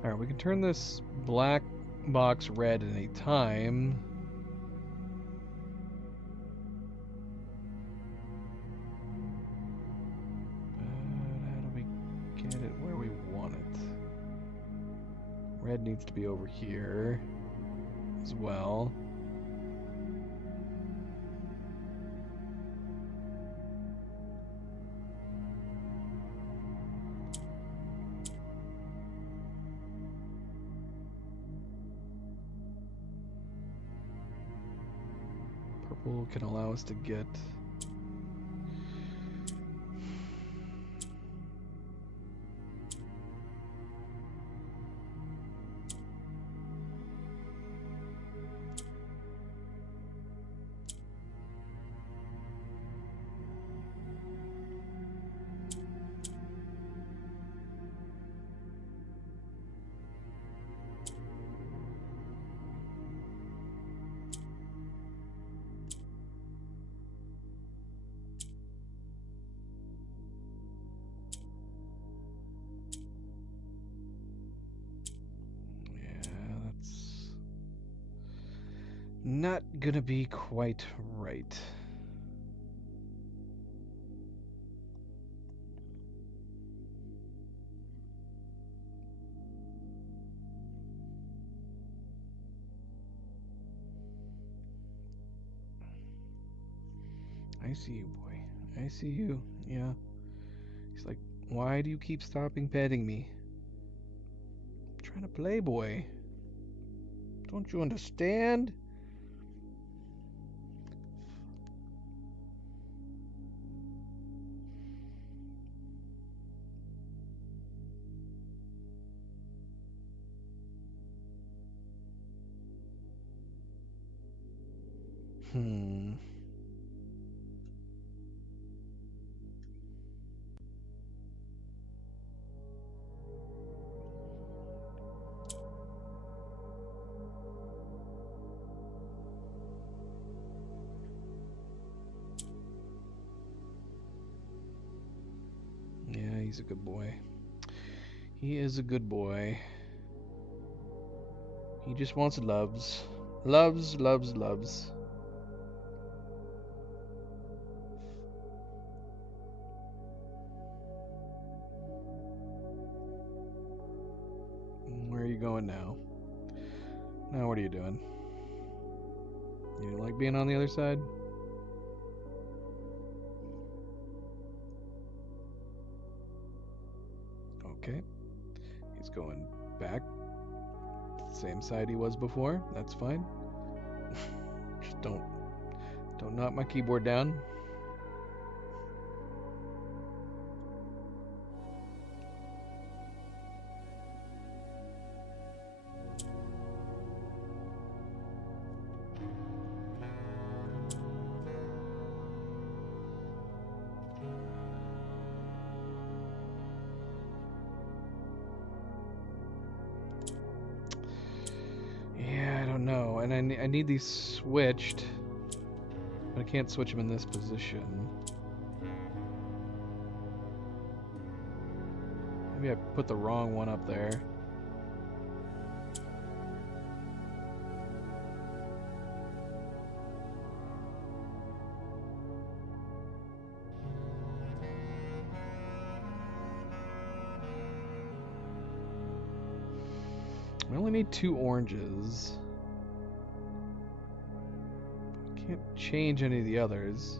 Alright, we can turn this black box red at any time. But how do we get it where we want it? Red needs to be over here as well. Purple can allow us to get not gonna be quite right. I see you, boy. I see you. Yeah. He's like, why do you keep stopping petting me? I'm trying to play, boy. Don't you understand? Yeah, he's a good boy. He is a good boy. He just wants loves. Loves, loves, loves. doing now? Now what are you doing? You like being on the other side? Okay. He's going back. Same side he was before. That's fine. Just don't knock my keyboard down. Yeah, I don't know. And I need these switched. But I can't switch them in this position. Maybe I put the wrong one up there. I only need 2 oranges. Can't change any of the others.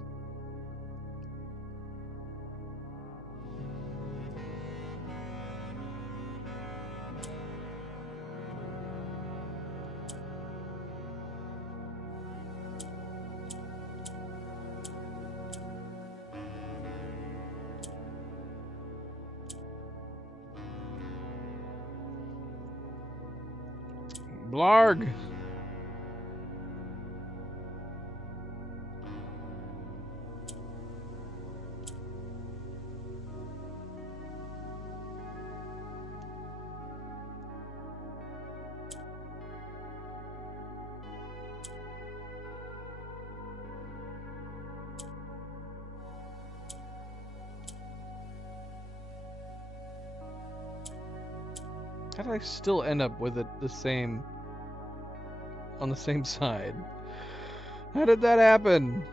Blarg! How did I still end up with it the same... on the same side? How did that happen?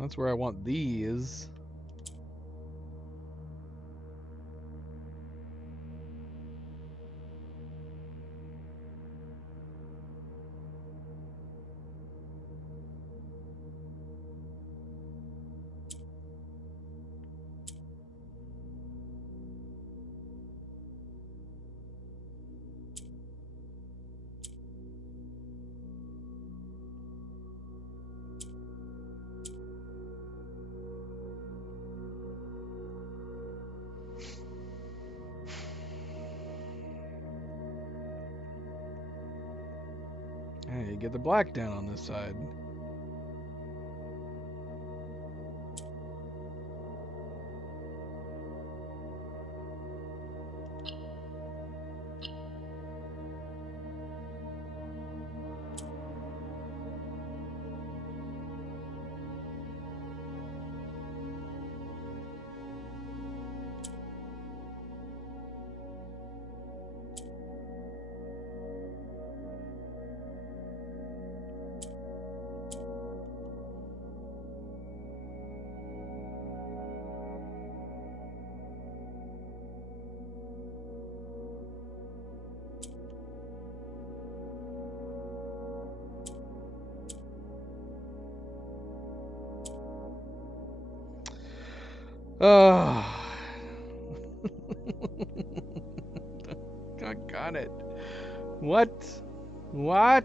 That's where I want these. Hey, get the black down on this side. Oh. I got it. What? What?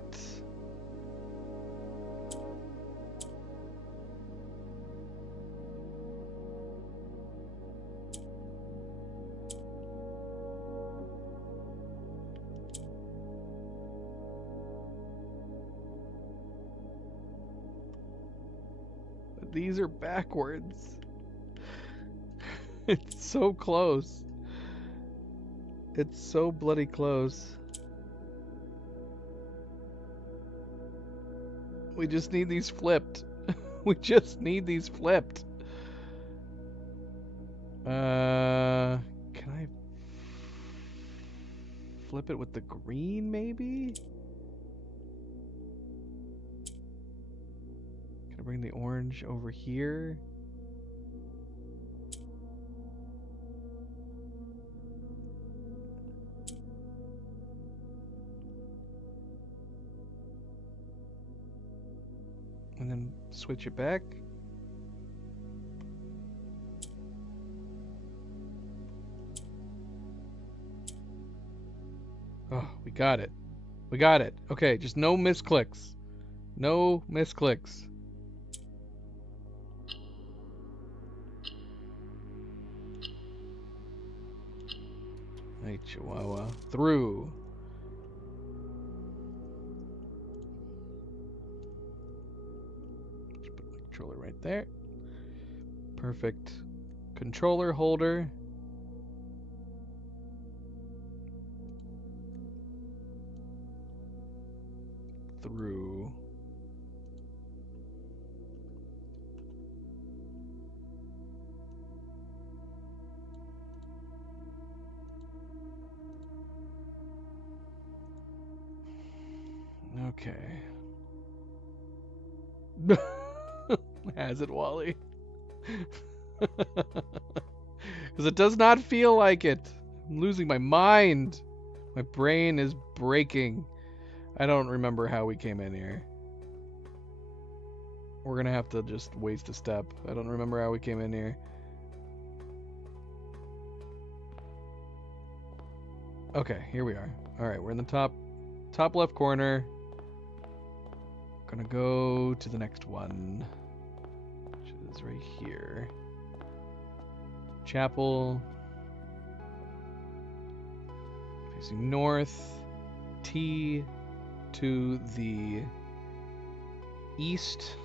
These are backwards. It's so close. It's so bloody close. We just need these flipped. We just need these flipped. Can I flip it with the green, maybe? Can I bring the orange over here? And then switch it back. Oh, we got it. We got it. Okay, just no misclicks. No misclicks. Hey, Chihuahua. Through. Just put my controller right there. Perfect. Controller holder. Through. Okay. Has it, Wally? Because it does not feel like it. I'm losing my mind. My brain is breaking. I don't remember how we came in here. We're gonna have to just waste a step. I don't remember how we came in here. Okay, here we are. Alright, we're in the top left corner. Gonna go to the next one, which is right here. Chapel. Facing north. T to the east.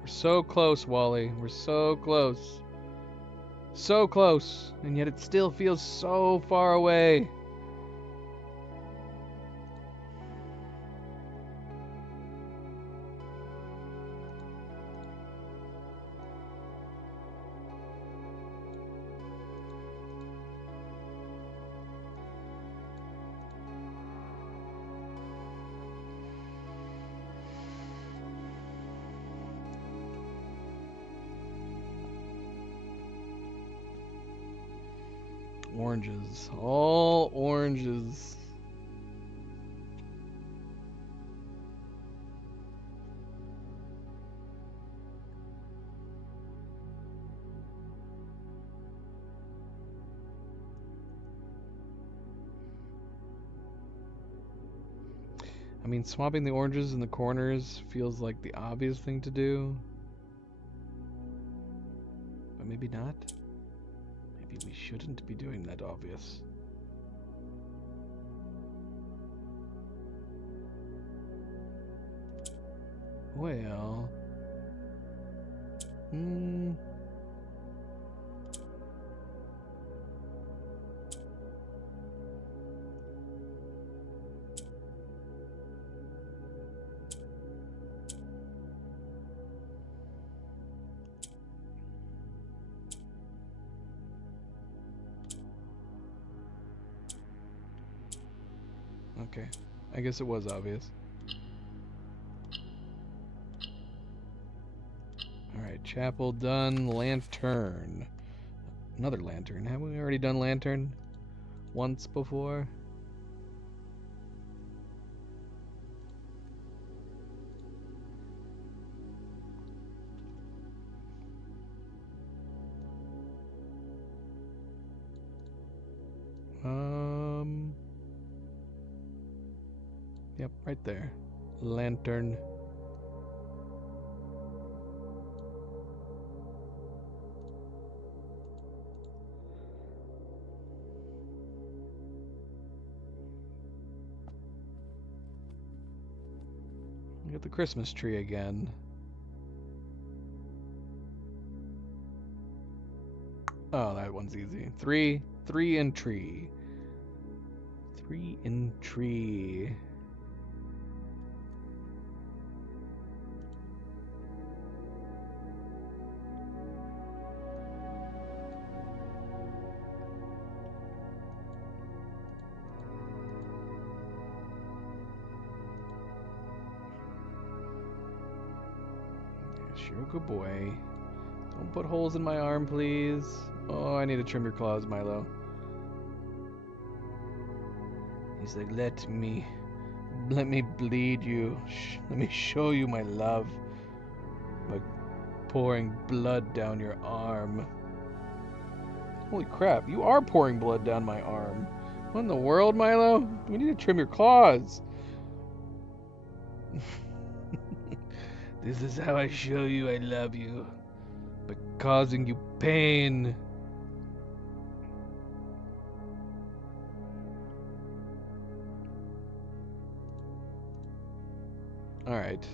We're so close, Wally. We're so close. So close, and yet it still feels so far away. Oranges. All oranges. I mean, swapping the oranges in the corners feels like the obvious thing to do. But maybe not. Maybe we shouldn't be doing that obvious. Well... Okay, I guess it was obvious. Alright, chapel done. Lantern. Another lantern. Haven't we already done lantern once before? Yep, right there. Lantern. Look at the Christmas tree again. Oh, that one's easy. Three in tree. 3 in tree. You're a good boy. Don't put holes in my arm, please. Oh, I need to trim your claws, Milo. He's like, let me bleed you. Let me show you my love by pouring blood down your arm. Holy crap, you are pouring blood down my arm. What in the world, Milo? We need to trim your claws. This is how I show you I love you. By causing you pain. Alright.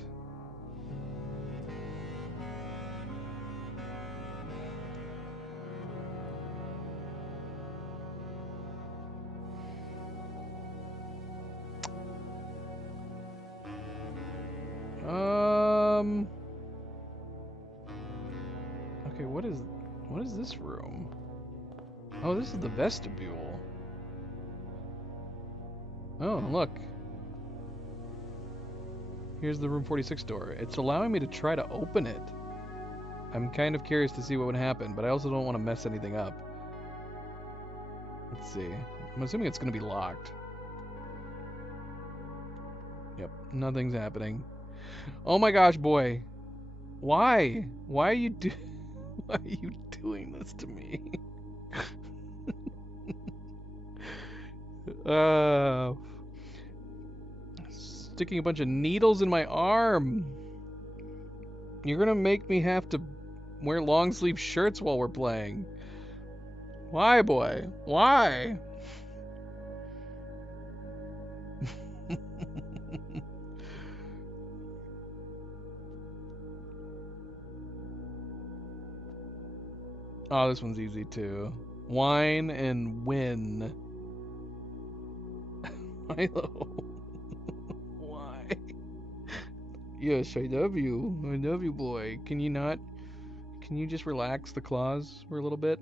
Okay, what is this room? Oh, this is the vestibule. Oh, look. Here's the room 46 door. It's allowing me to try to open it. I'm kind of curious to see what would happen, but I also don't want to mess anything up. Let's see. I'm assuming it's going to be locked. Yep, nothing's happening. Oh my gosh, boy. Why? Why are you doing this to me? Sticking a bunch of needles in my arm. You're gonna make me have to wear long sleeve shirts while we're playing. Why, boy? Why? Oh, this one's easy too. Whine and win. Milo. Why? Yes, I love you. I love you, boy. Can you just relax the claws for a little bit?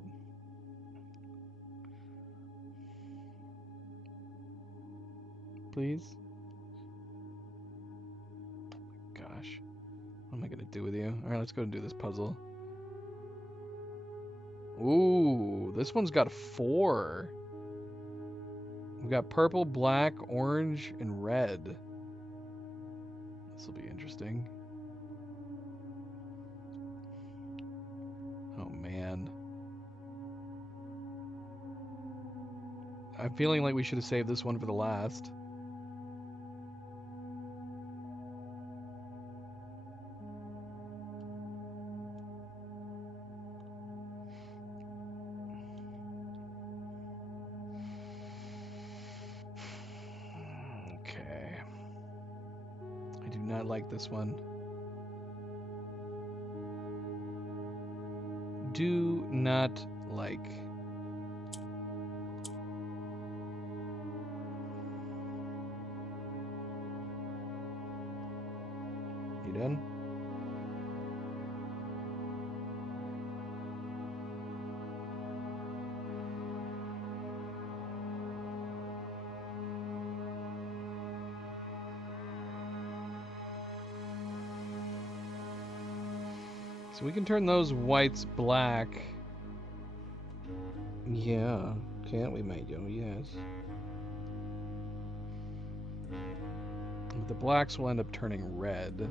Please? Gosh. What am I gonna do with you? Alright, let's go and do this puzzle. Ooh, this one's got 4. We've got purple, black, orange, and red. This will be interesting. Oh, man. I'm feeling like we should have saved this one for the last. Okay. I do not like this one. Do not like. You done? So we can turn those whites black. Yeah, can't we, Mayo? Yes. The blacks will end up turning red.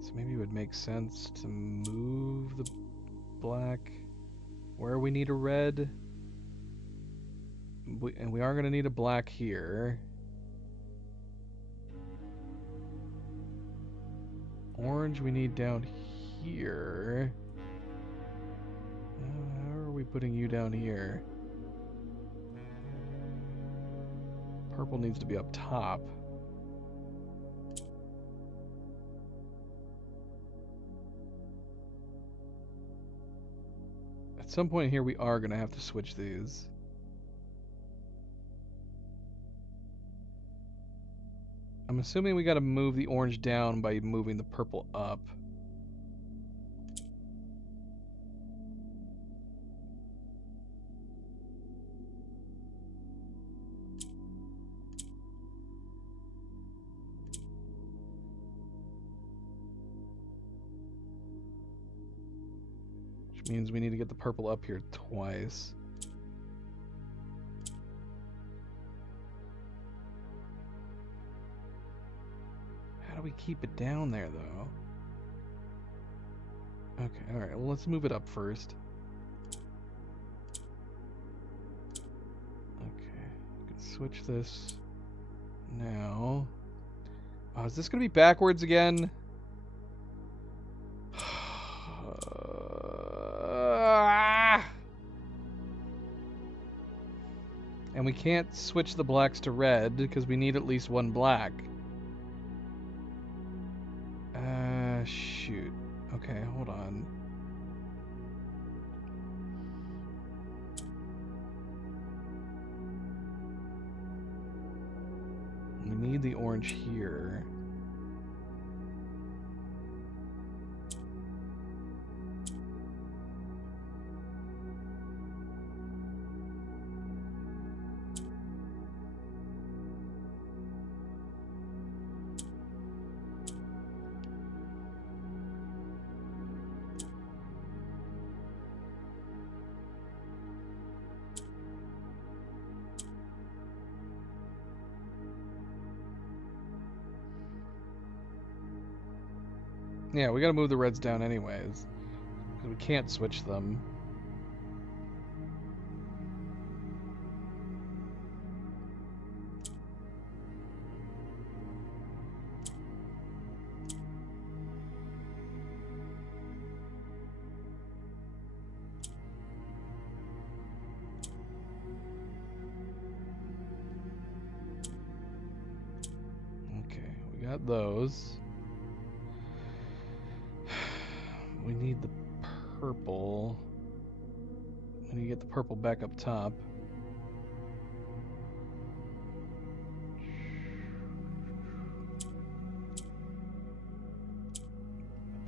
So maybe it would make sense to move the black where we need a red. And we are going to need a black here. Orange we need down here. How are we putting you down here? Purple needs to be up top. At some point here we are going to have to switch these. I'm assuming we got to move the orange down by moving the purple up. Which means we need to get the purple up here twice. How do we keep it down there, though? Okay, alright, well, let's move it up first. Okay, we can switch this now. Oh, is this going to be backwards again? And we can't switch the blacks to red because we need at least one black. Shoot. Okay, hold on. We need the orange here. Yeah, we gotta move the reds down anyways. Because we can't switch them. Okay, we got those. We need the purple. We need to get the purple back up top.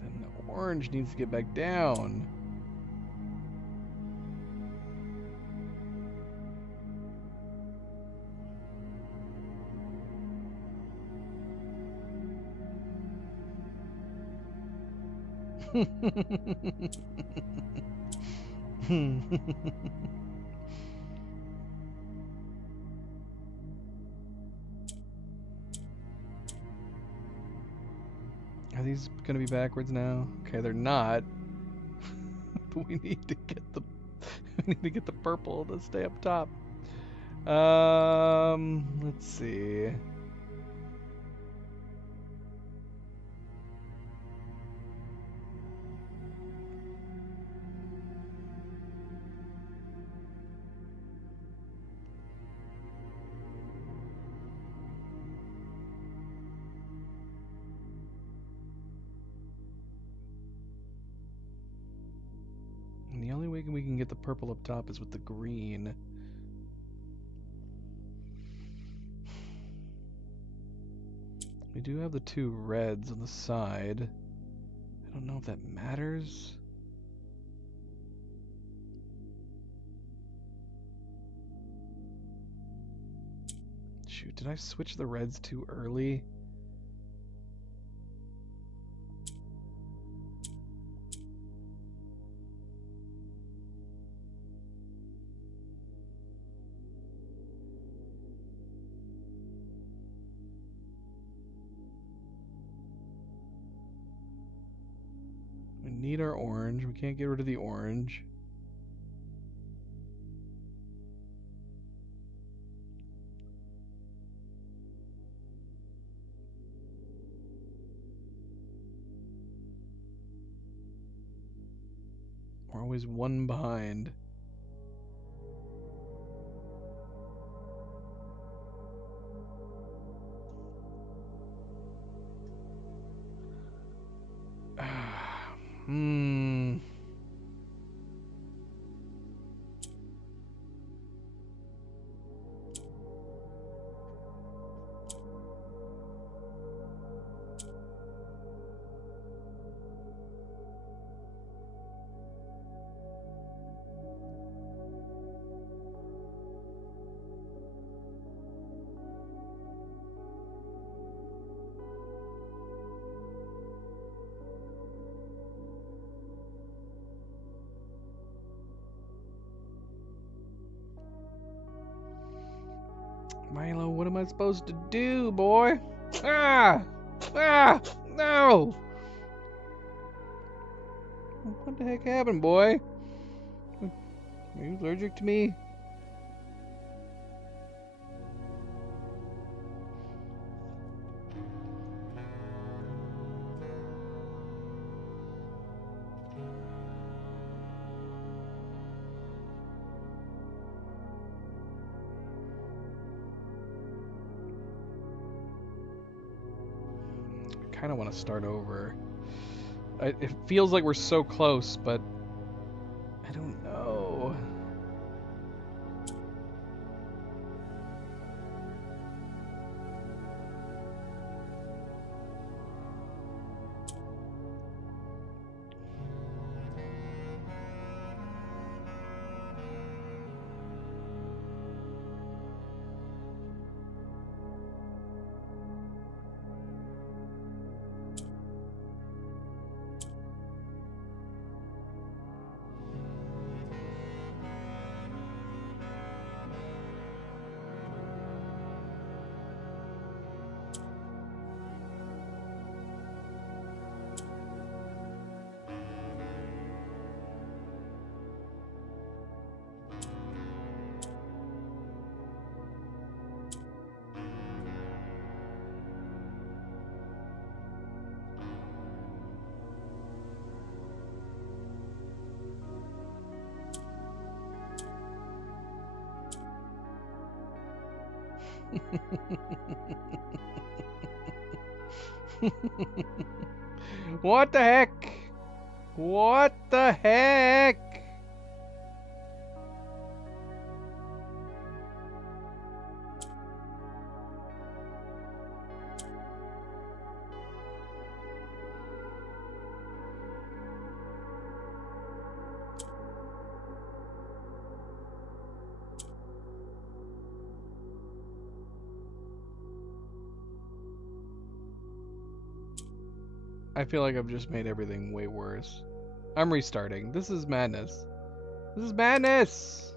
Then the orange needs to get back down. Are these gonna be backwards now? Okay, they're not. But we need to get the purple to stay up top. Let's see. And the only way we can get the purple up top is with the green. We do have the two reds on the side. I don't know if that matters. Shoot, did I switch the reds too early? We need our orange. We can't get rid of the orange. Always one behind. Hmm. Milo, what am I supposed to do, boy? Ah! Ah! No! What the heck happened, boy? Are you allergic to me? I kind of want to start over. It feels like we're so close, but I don't know. What the heck? What the heck? I feel like I've just made everything way worse. I'm restarting. This is madness. This is madness!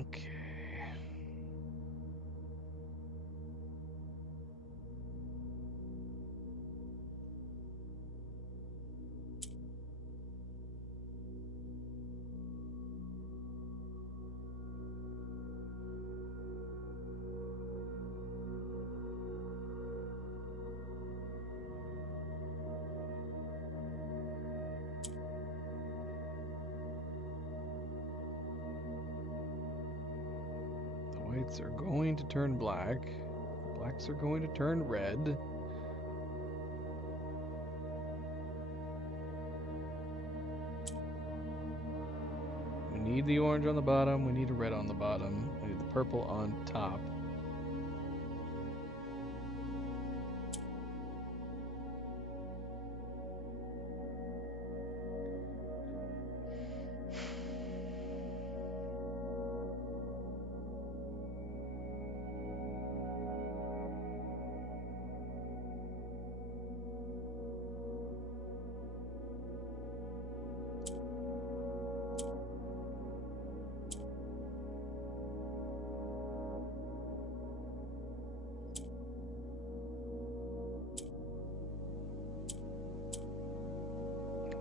Okay. The whites are going to turn black. Blacks are going to turn red. We need the orange on the bottom. We need a red on the bottom. We need the purple on top.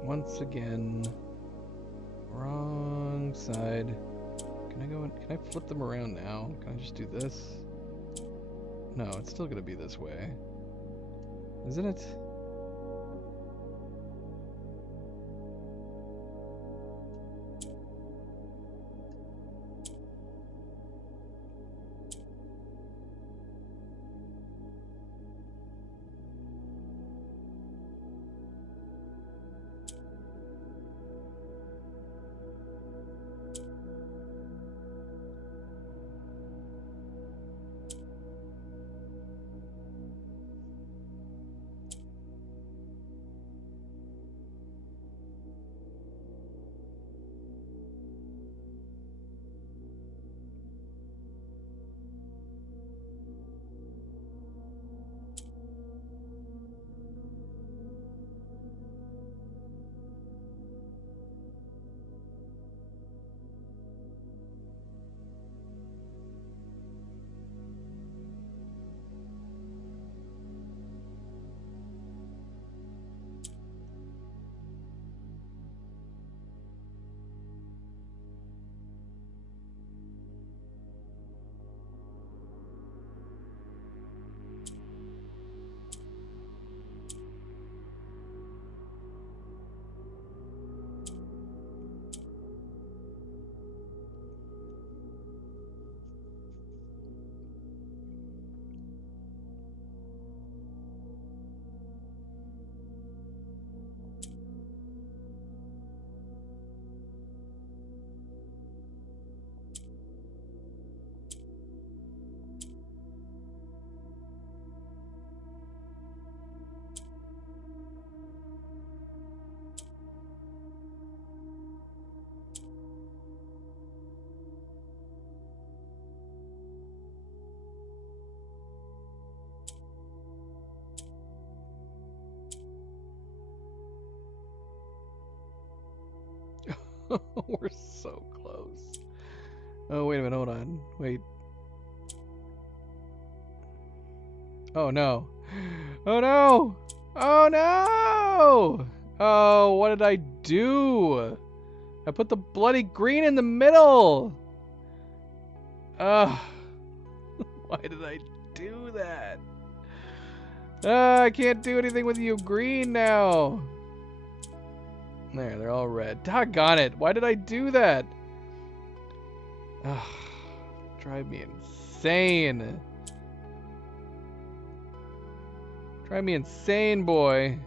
Once again, wrong side. Can I go in, can I flip them around now? Can I just do this? No, it's still gonna be this way. Isn't it? We're so close. Oh, wait a minute, hold on. Wait. Oh no. Oh no! Oh no! Oh, what did I do? I put the bloody green in the middle! Ugh. Why did I do that? I can't do anything with you green now. There, they're all red. Doggone it. Why did I do that? Ugh. Drive me insane. Drive me insane, boy.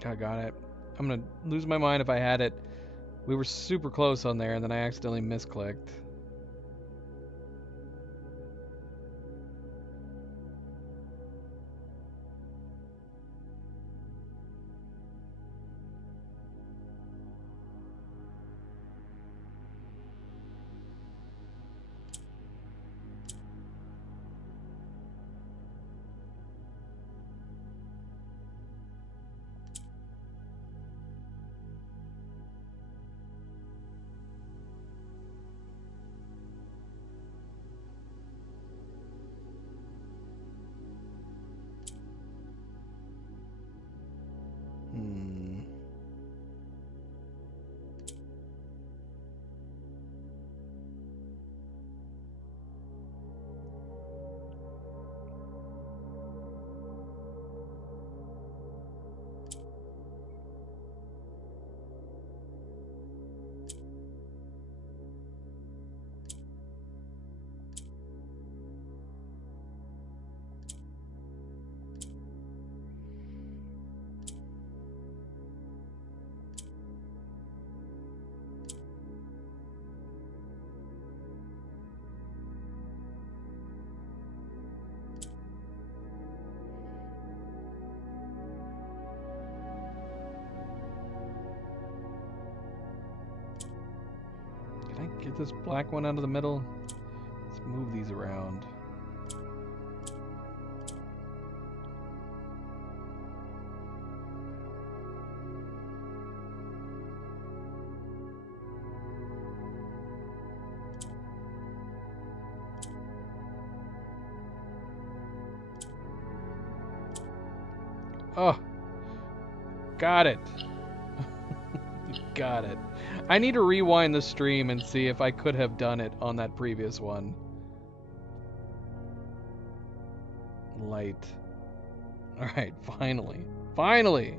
Doggone it. I'm gonna lose my mind if I had it. We were super close on there, and then I accidentally misclicked. get this black one out of the middle. Let's move these around. Oh, got it. Got it. I need to rewind the stream and see if I could have done it on that previous one. Light. Alright, finally. Finally!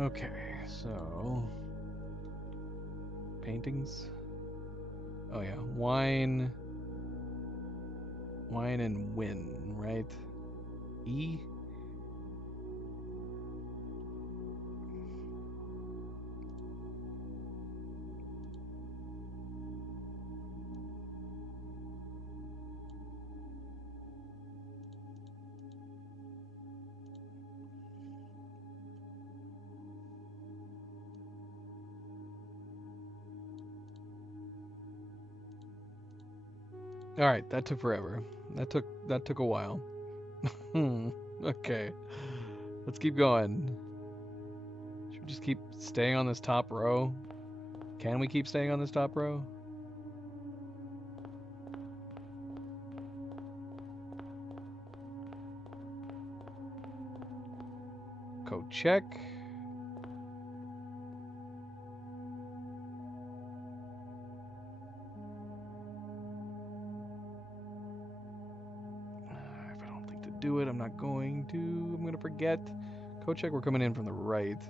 Okay, so paintings. Oh yeah, wine and win, right? E. All right, that took forever. That took a while. Okay. Let's keep going. Should we just keep staying on this top row? Can we keep staying on this top row? Code check. If I don't think to do it, I'm not going to. I'm going to forget. Code check, we're coming in from the right.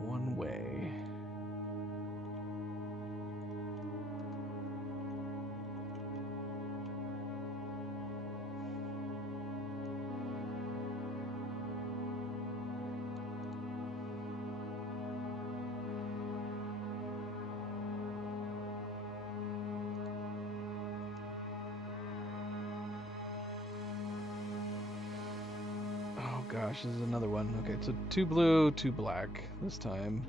One way. Oh gosh, this is another one. Okay, so 2 blue, 2 black this time.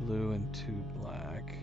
Blue and 2 black.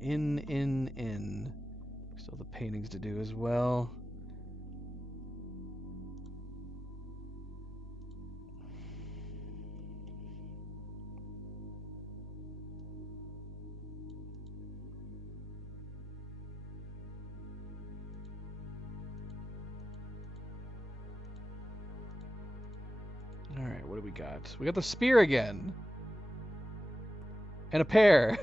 In. Still the paintings to do as well. Alright, what do we got? We got the spear again. And a pear.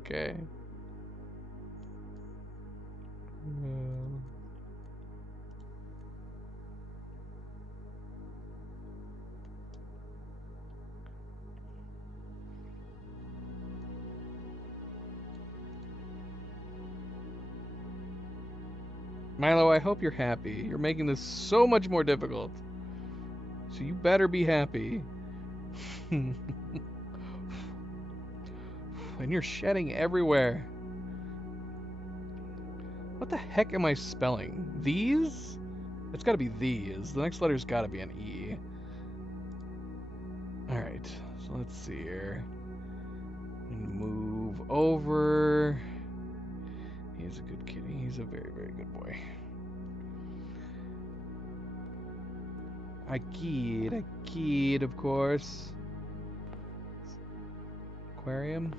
Okay. Milo, I hope you're happy. You're making this so much more difficult. So you better be happy. And you're shedding everywhere. What the heck am I spelling? These? It's gotta be these. The next letter's gotta be an E. Alright, so let's see here. Move over. He's a good kitty. He's a very, very good boy. I keyed, of course. Aquarium.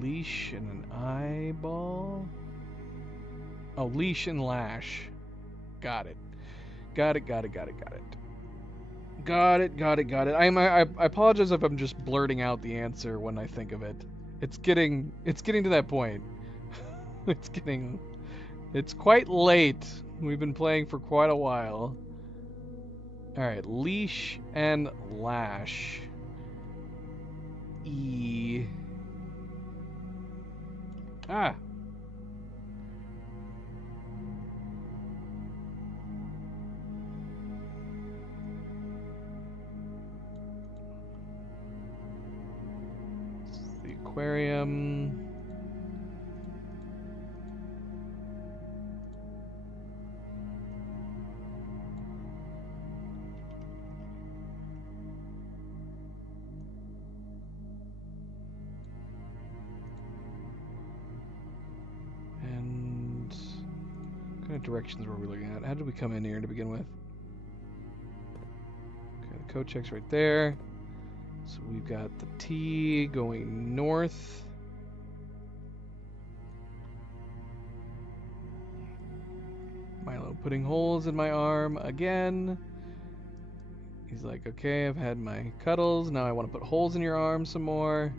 Leash and an eyeball. Oh, leash and lash. Got it. Got it. I apologize if I'm just blurting out the answer when I think of it. It's getting to that point. It's quite late. We've been playing for quite a while. Alright, leash and lash. E. Ah. The aquarium. And what kind of directions were we looking at? How did we come in here to begin with? Okay, the code check's right there. So we've got the T going north. Milo putting holes in my arm again. He's like, okay, I've had my cuddles. Now I want to put holes in your arm some more.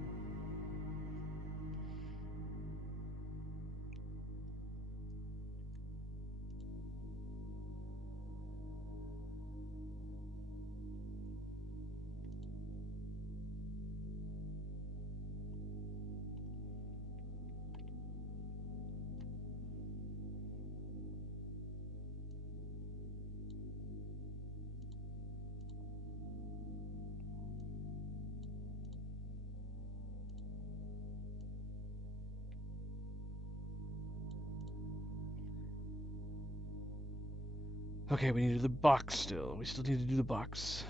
Okay, we need to do the box still. We still need to do the box.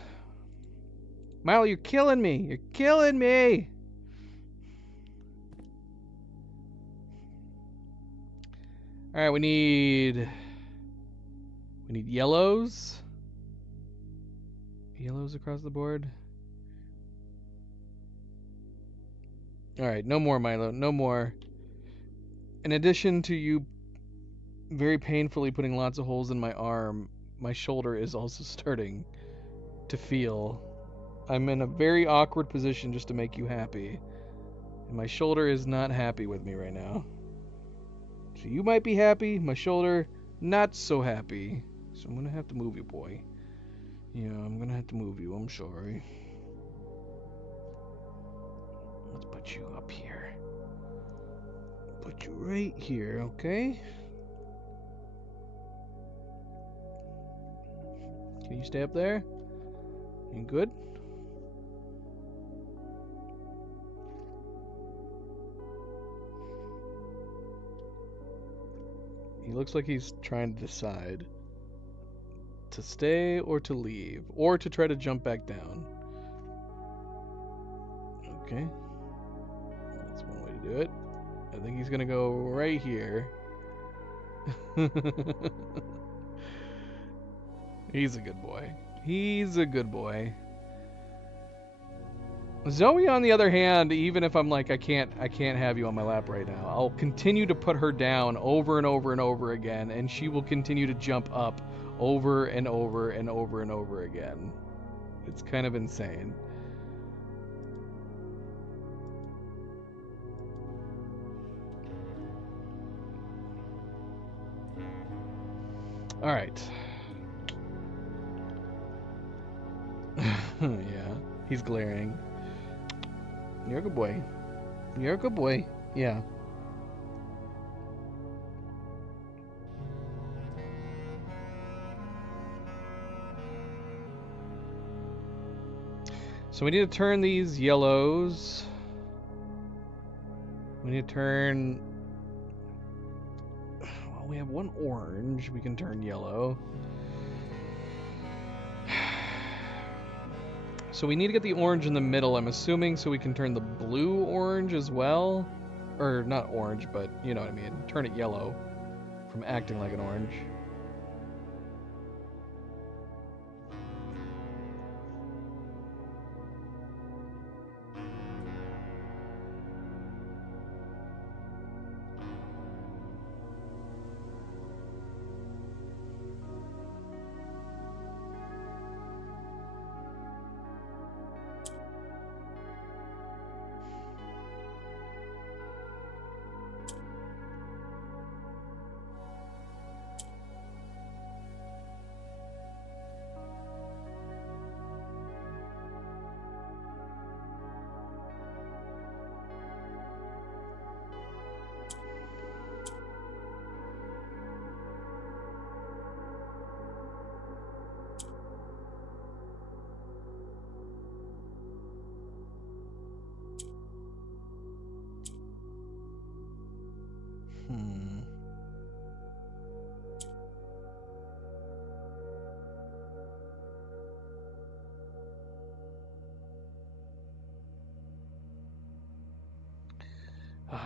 Milo, you're killing me. You're killing me. All right, we need yellows. Yellows across the board. All right, no more, Milo. No more. In addition to you very painfully putting lots of holes in my arm, my shoulder is also starting to feel. I'm in a very awkward position just to make you happy. And my shoulder is not happy with me right now. So you might be happy, my shoulder not so happy. So I'm gonna have to move you, boy. Yeah, I'm gonna have to move you, I'm sorry. Let's put you up here. Put you right here, okay? Can you stay up there? You good? He looks like he's trying to decide to stay or to leave, or to try to jump back down. Okay. That's one way to do it. I think he's gonna go right here. He's a good boy. He's a good boy. Zoe, on the other hand, even if I'm like, I can't have you on my lap right now, I'll continue to put her down over and over and over again, and she will continue to jump up over and over and over and over again. It's kind of insane. All right. Yeah, he's glaring. You're a good boy. You're a good boy. Yeah. So we need to turn these yellows. We need to turn... Well, we have one orange. We can turn yellow. So we need to get the orange in the middle, I'm assuming, so we can turn the blue orange as well. Or not orange, but you know what I mean. Turn it yellow from acting like an orange.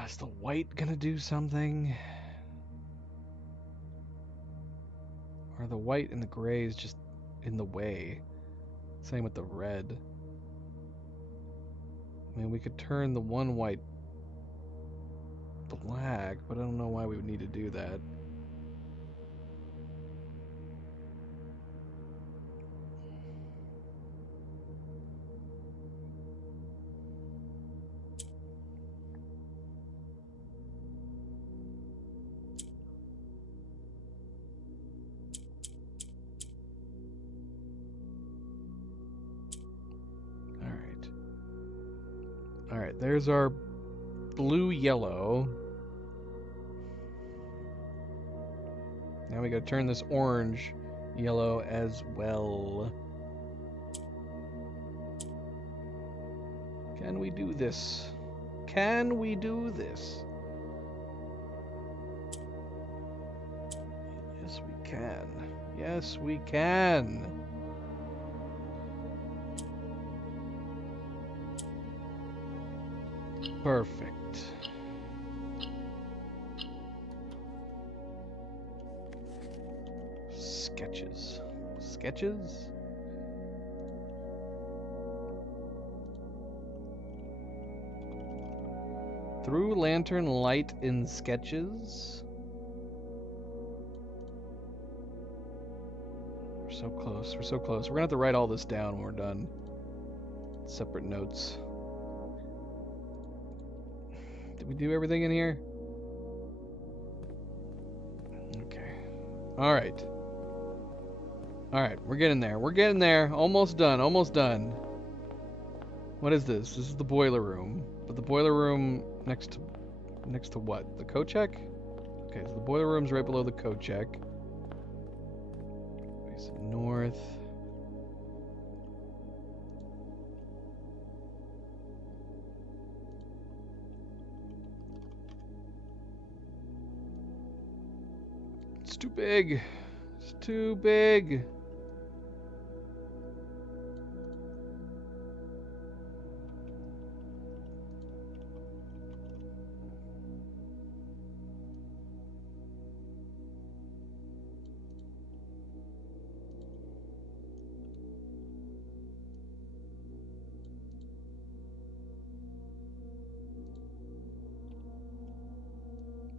Is the white gonna do something? Or the white and the gray is just in the way? Same with the red. I mean, we could turn the one white black, but I don't know why we would need to do that. Alright, there's our blue-yellow. Now we gotta turn this orange-yellow as well. Can we do this? Can we do this? Yes, we can. Yes, we can. Perfect. Sketches. Sketches? Through lantern light in sketches. We're so close. We're so close. We're gonna have to write all this down when we're done. Separate notes. Did we do everything in here? Okay. Alright. Alright, we're getting there. We're getting there. Almost done. Almost done. What is this? This is the boiler room. But the boiler room next to what? The coat check? Okay, so the boiler room's right below the coat check. Face north. It's too big. It's too big.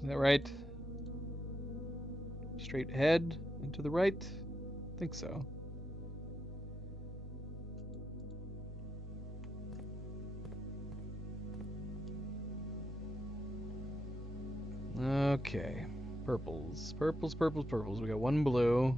Is that right? Straight ahead and to the right? I think so. Okay. Purples. Purples, purples, purples. We got one blue.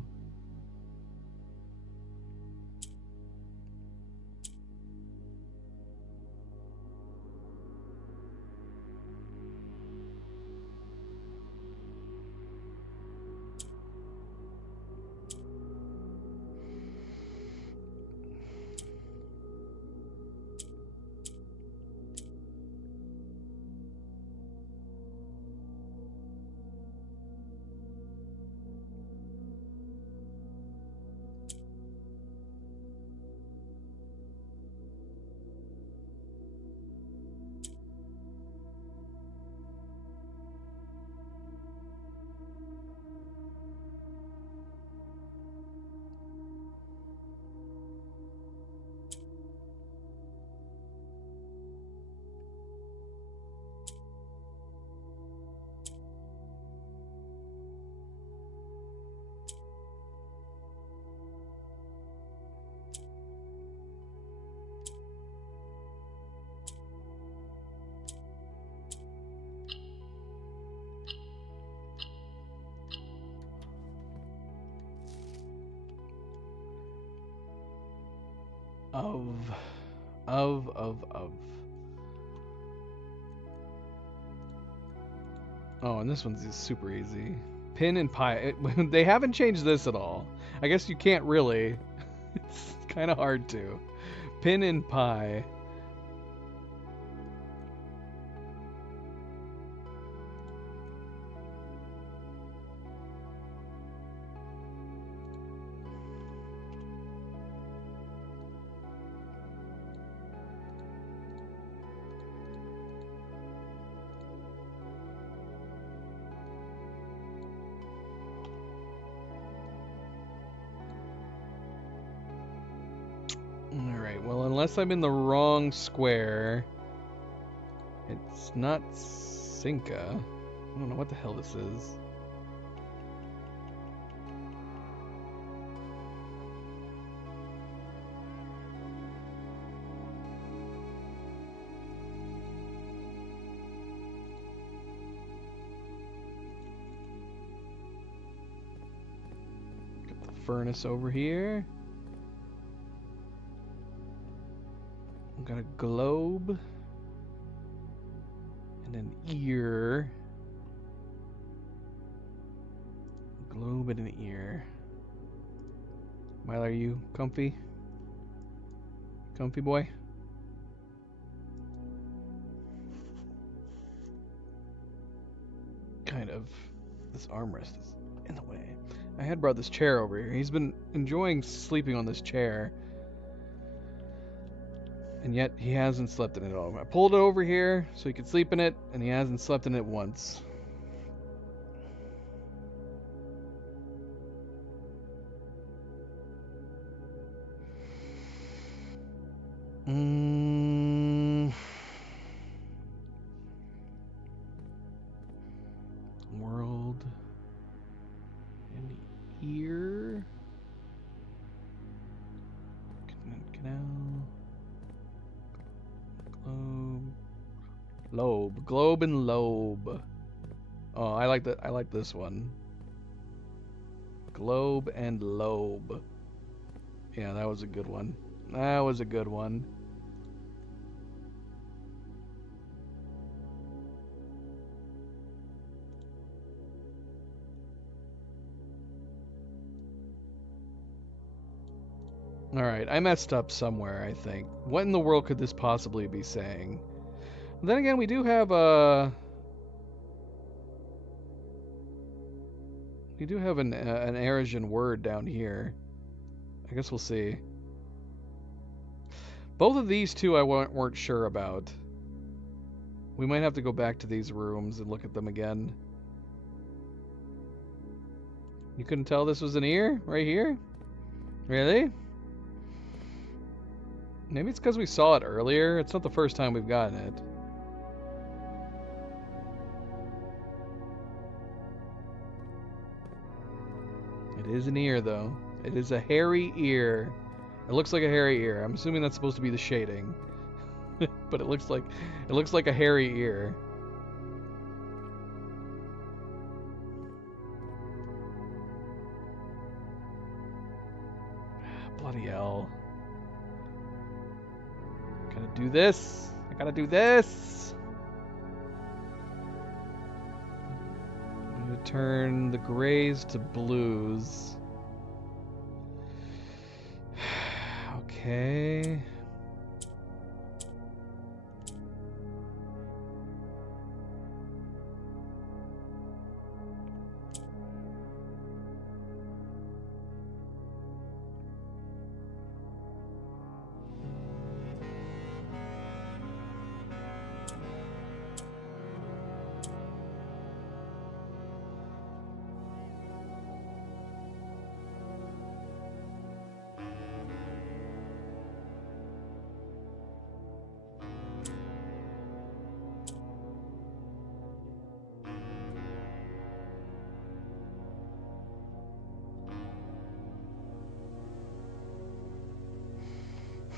Of. Oh, and this one's super easy. Pin and pie. They haven't changed this at all. I guess you can't really. It's kind of hard to. Pin and pie. Well, unless I'm in the wrong square, it's not Cinca. I don't know what the hell this is. Got the furnace over here. Got a globe and an ear. Globe and an ear. Milo, are you comfy? Comfy boy? Kind of. This armrest is in the way. I had brought this chair over here. He's been enjoying sleeping on this chair. And yet, he hasn't slept in it at all. I pulled it over here so he could sleep in it, and he hasn't slept in it once. World. And ear. Canal. Lobe. Globe and lobe. Oh, I like that. I like this one. Globe and lobe. Yeah, that was a good one. That was a good one. Alright, I messed up somewhere, I think. What in the world could this possibly be saying? Then again, we do have We do have an Arisian word down here. I guess we'll see. Both of these two I weren't sure about. We might have to go back to these rooms and look at them again. You couldn't tell this was an ear right here? Really? Maybe it's because we saw it earlier. It's not the first time we've gotten it. It is an ear, though. It is a hairy ear. It looks like a hairy ear. I'm assuming that's supposed to be the shading. But it looks like a hairy ear. Bloody hell. Gotta do this. I gotta do this. I'm gonna turn the grays to blues. Okay.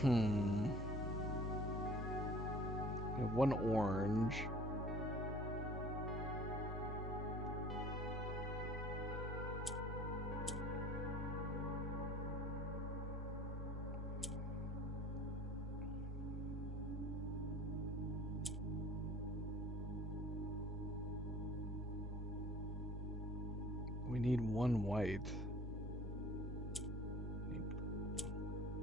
We have one orange. We need one white.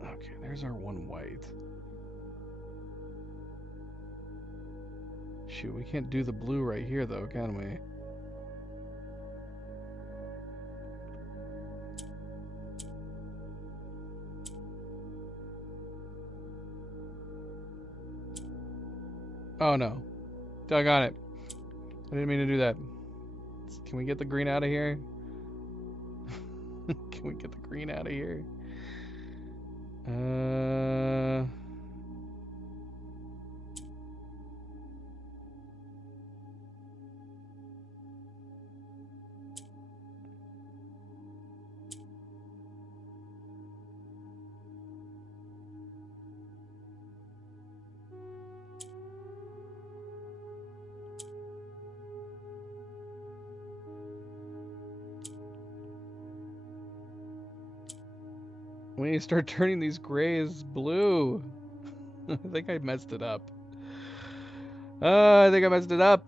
Okay, there's our one white. Shoot, we can't do the blue right here though, can we? Oh no. Doggone it. I didn't mean to do that. Can we get the green out of here? Can we get the green out of here? We need to start turning these grays blue. I think I messed it up. I think I messed it up.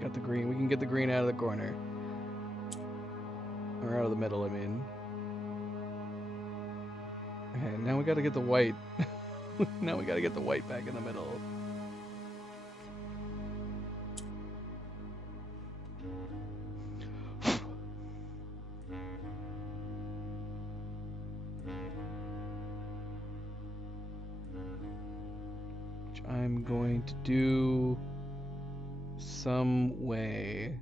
Got the green. We can get the green out of the corner. Or out of the middle, I mean. Okay, now we gotta get the white. Now we gotta get the white back in the middle. Which I'm going to do some way.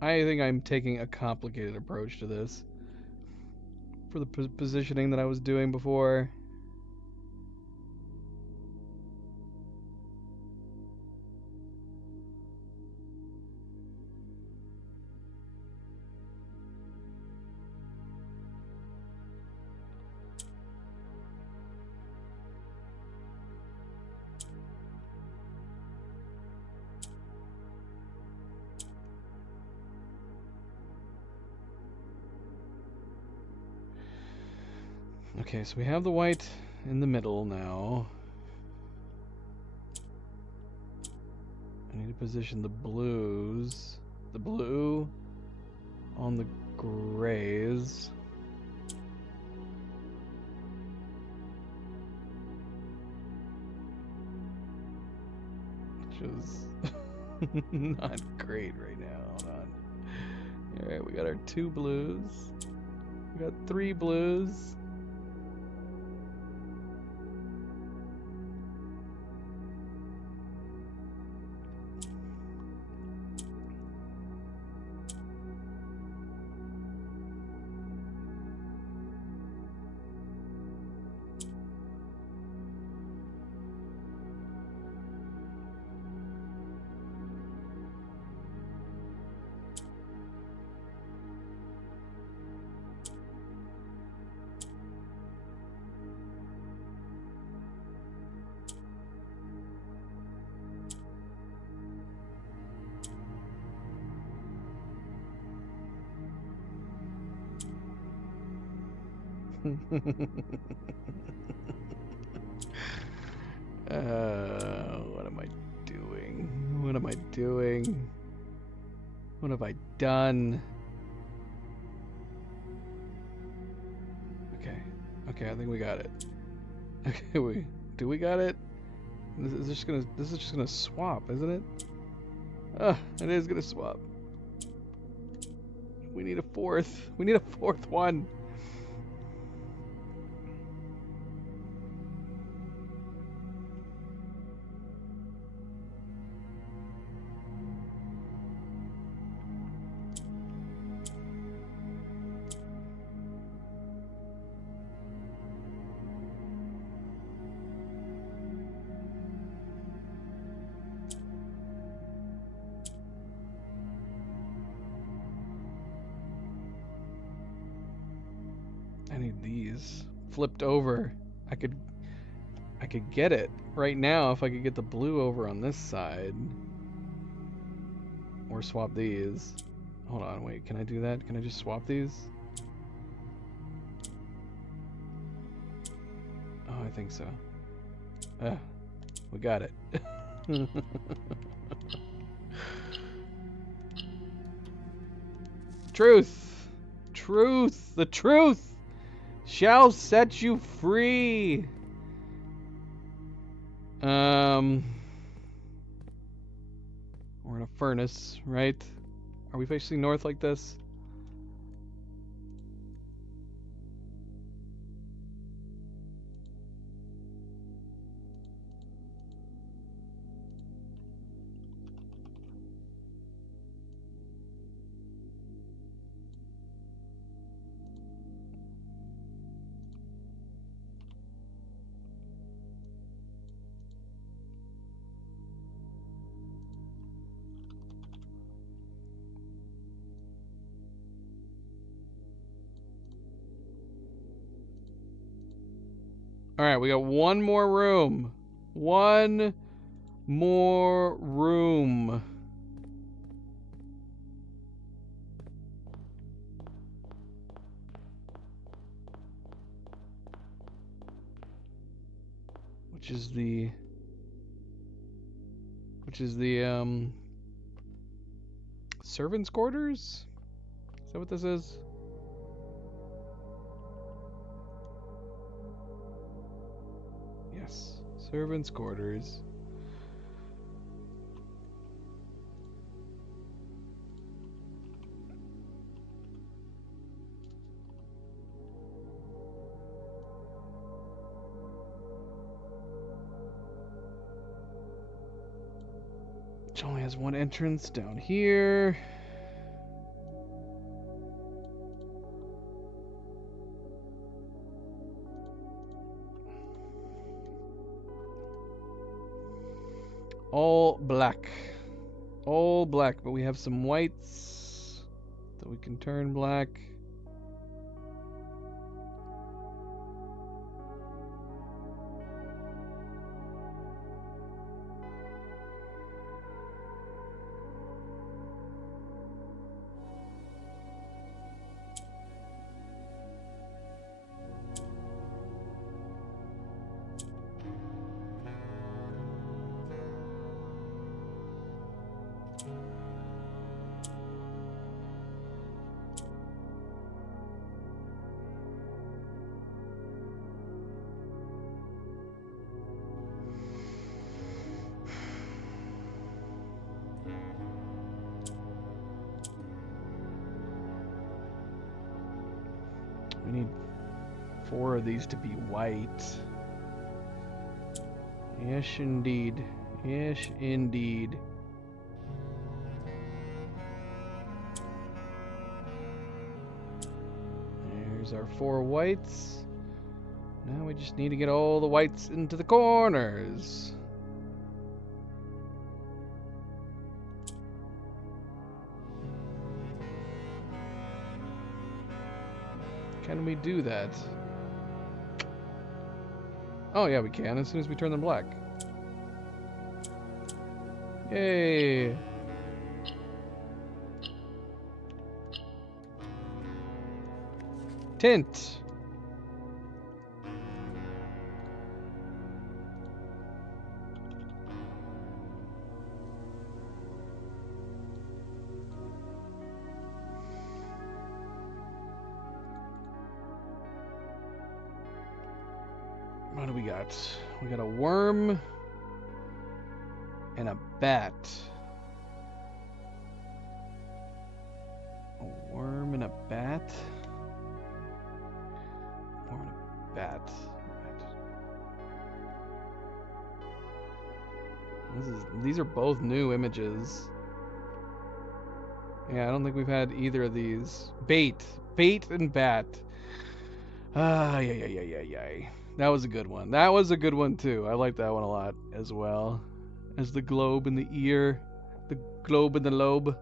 I think I'm taking a complicated approach to this for the positioning that I was doing before. Okay, so we have the white in the middle now. I need to position the blues. The blue on the grays. Which is not great right now. Hold on. Alright, we got our 2 blues. We got 3 blues. What am I doing? What am I doing? What have I done? Okay, I think we got it. Okay, we got it? This is just gonna swap, isn't it? It is gonna swap. We need a fourth. We need a fourth one. I need these flipped over. I could get it right now if I could get the blue over on this side. Or swap these. Hold on, wait, can I do that? Can I just swap these? Oh, I think so. We got it. Truth! Truth! The truth shall set you free! We're in a furnace, right? Are we facing north like this? Alright, we got one more room. One more room. Which is the servants' quarters? Is that what this is? Yes, servants' quarters. Which only has one entrance down here. black. All black, but we have some whites that we can turn black. We need 4 of these to be white. Yes, indeed. Yes, indeed. There's our 4 whites. Now we just need to get all the whites into the corners. Can we do that? Oh yeah, we can as soon as we turn them black. Yay! Tint! What do we got? We got a worm and a bat. A worm and a bat? Worm and a bat. These are both new images. Yeah, I don't think we've had either of these. Bait and bat. Yeah. That was a good one. That was a good one too. I like that one a lot as well. As the globe and the ear, the globe and the lobe,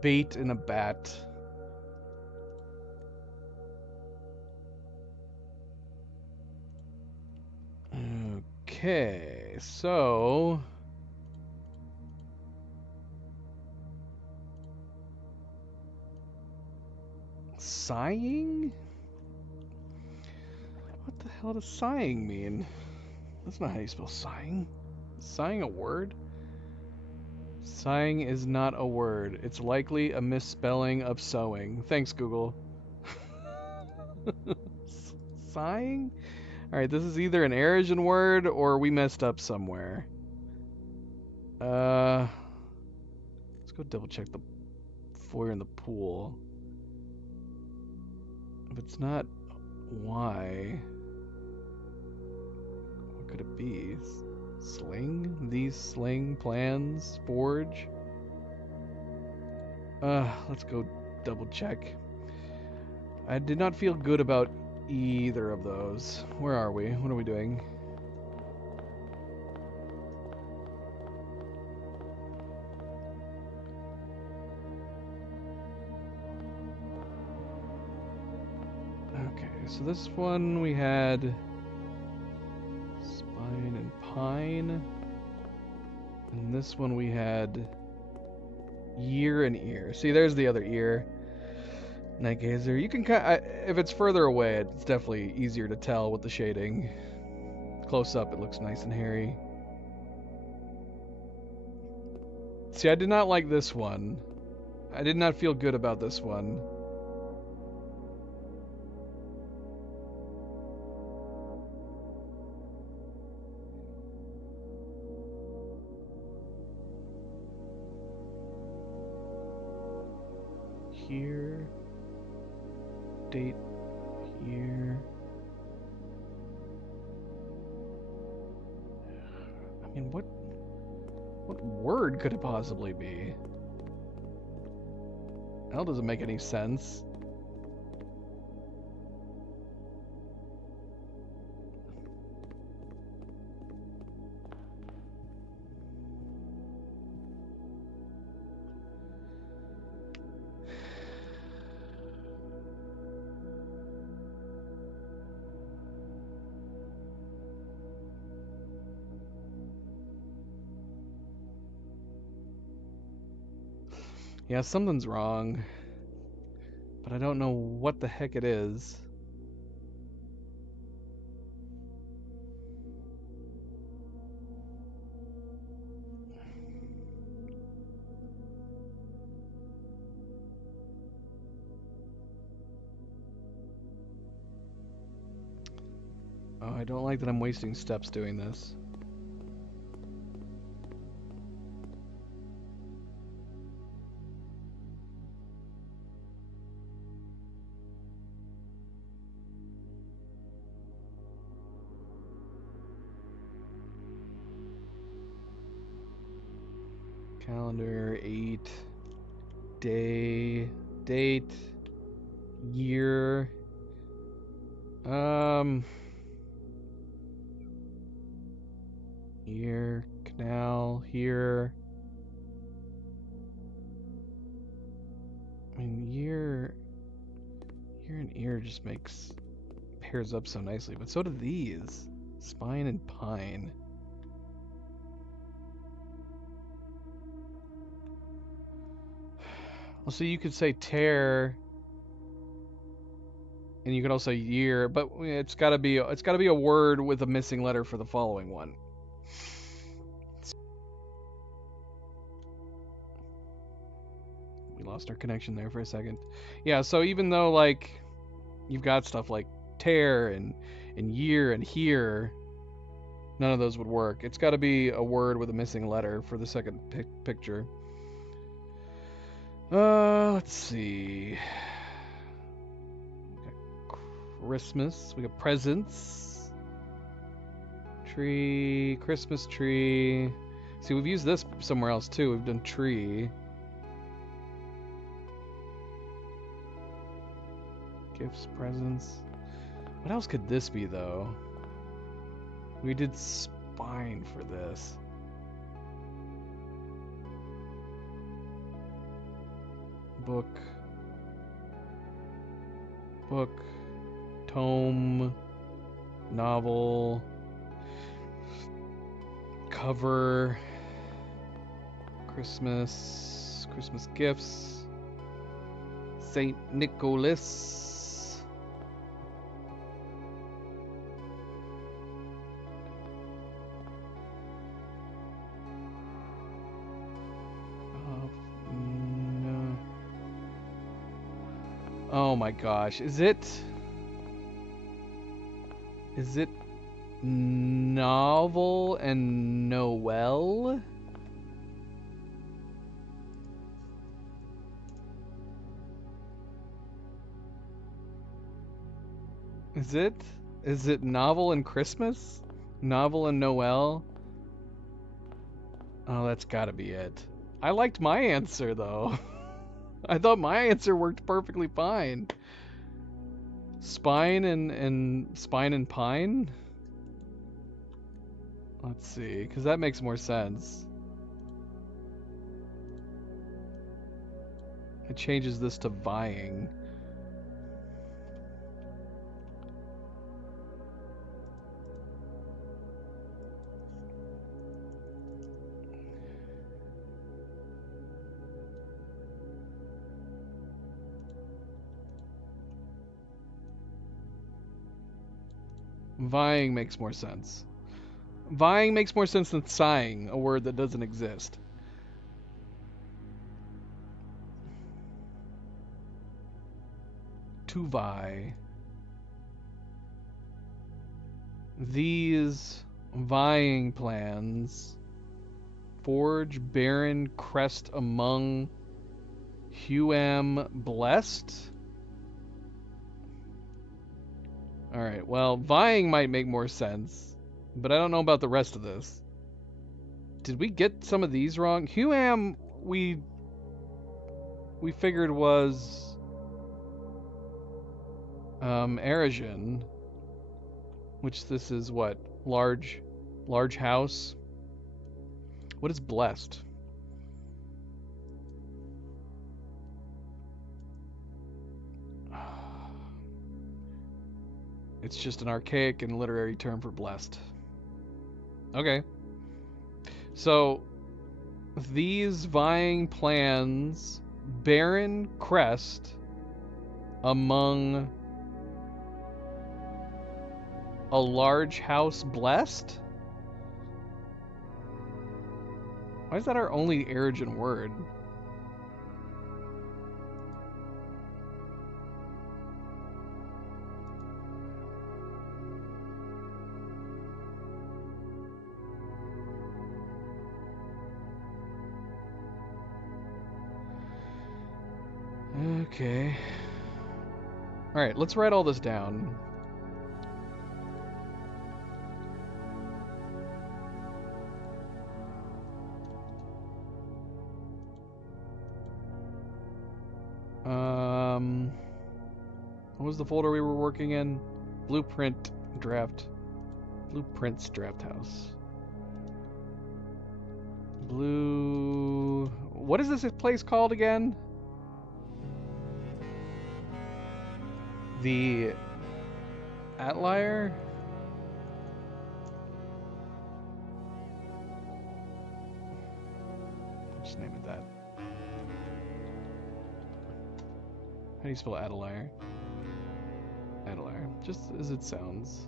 bait and a bat. Okay, so sighing? What the hell does sighing mean? That's not how you spell sighing. Is sighing a word? Sighing is not a word. It's likely a misspelling of sewing. Thanks, Google. Sighing? Alright, this is either an Arisian word or we messed up somewhere. Let's go double check the foyer in the pool. If it's not why, what could it be? Sling? These sling plans? Forge? Let's go double check. I did not feel good about either of those. Where are we? What are we doing? Okay, so this one we had spine and pine. And this one we had year and ear. See, there's the other ear. Night gazer. You can if it's further away, it's definitely easier to tell with the shading. Close up, it looks nice and hairy. See, I did not like this one. I did not feel good about this one. Here. Date here. I mean, what word could it possibly be? That doesn't make any sense. Yeah, something's wrong. But I don't know what the heck it is. Oh, I don't like that I'm wasting steps doing this. Calendar, 8, day, date, year. Year, canal, here. I mean, year and ear just pairs up so nicely, but so do these. Spine and pine. Well, so you could say tear, and you could also year, but it's gotta be a word with a missing letter for the following one. We lost our connection there for a second. Yeah, so even though like you've got stuff like tear and year and here, none of those would work. It's got to be a word with a missing letter for the second picture. Let's see. We got Christmas. We got presents. Tree. Christmas tree. See, we've used this somewhere else too. We've done tree. Gifts, presents. What else could this be, though? We did spine for this. Book. Tome. Novel. Cover. Christmas gifts. Saint Nicholas. No. Oh my gosh, is it novel and Noel? Is it novel and Christmas? Novel and Noel? Oh, that's gotta be it. I liked my answer though. I thought my answer worked perfectly fine. Spine and pine? Let's see, because that makes more sense. It changes this to vying. Vying makes more sense. Vying makes more sense than sighing, a word that doesn't exist. To vie. These vying plans forge barren crest among Huam blessed. Alright, well, vying might make more sense, but I don't know about the rest of this. Did we get some of these wrong? Huam, we figured was Arisian, which this is what? Large house? What is blessed? It's just an archaic and literary term for blessed. Okay. So, these vying plans barren crest among a large house blessed? Why is that our only Eritrean word? Okay. Alright, let's write all this down. What was the folder we were working in? Blueprints draft house. What is this place called again? The Atelier? Just name it that. How do you spell Atelier? Atelier, just as it sounds.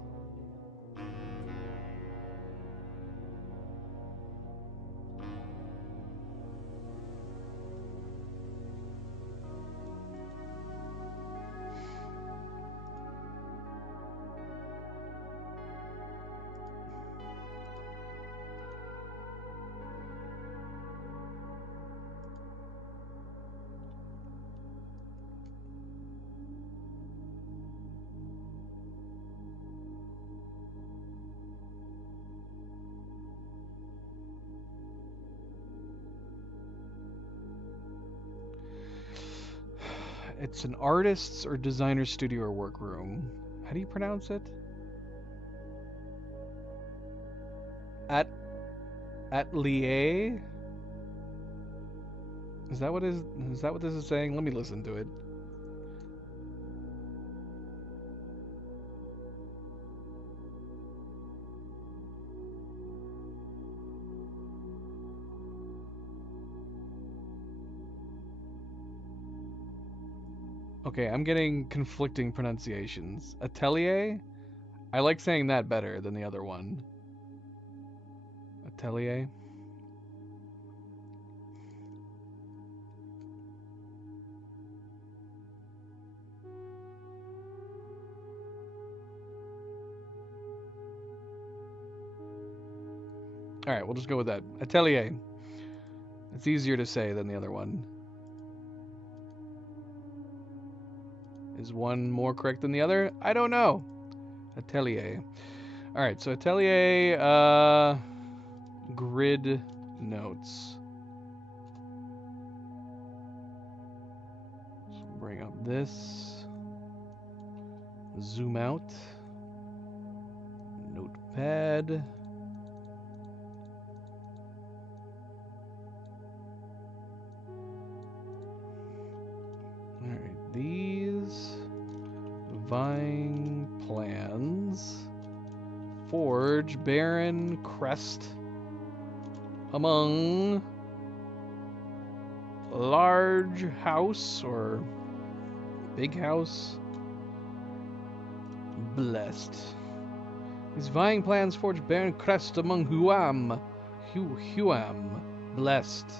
It's an artist's or designer's studio or workroom. How do you pronounce it? Atelier? Is that what this is saying? Let me listen to it. Okay, I'm getting conflicting pronunciations. Atelier? I like saying that better than the other one. Atelier? Alright, we'll just go with that. Atelier. It's easier to say than the other one. Is one more correct than the other? I don't know. Atelier. Alright, so Atelier, grid notes. So bring up this. Zoom out. Notepad. Alright, these vying plans forge barren crest among large house or big house blessed. These vying plans forge barren crest among Huam blessed.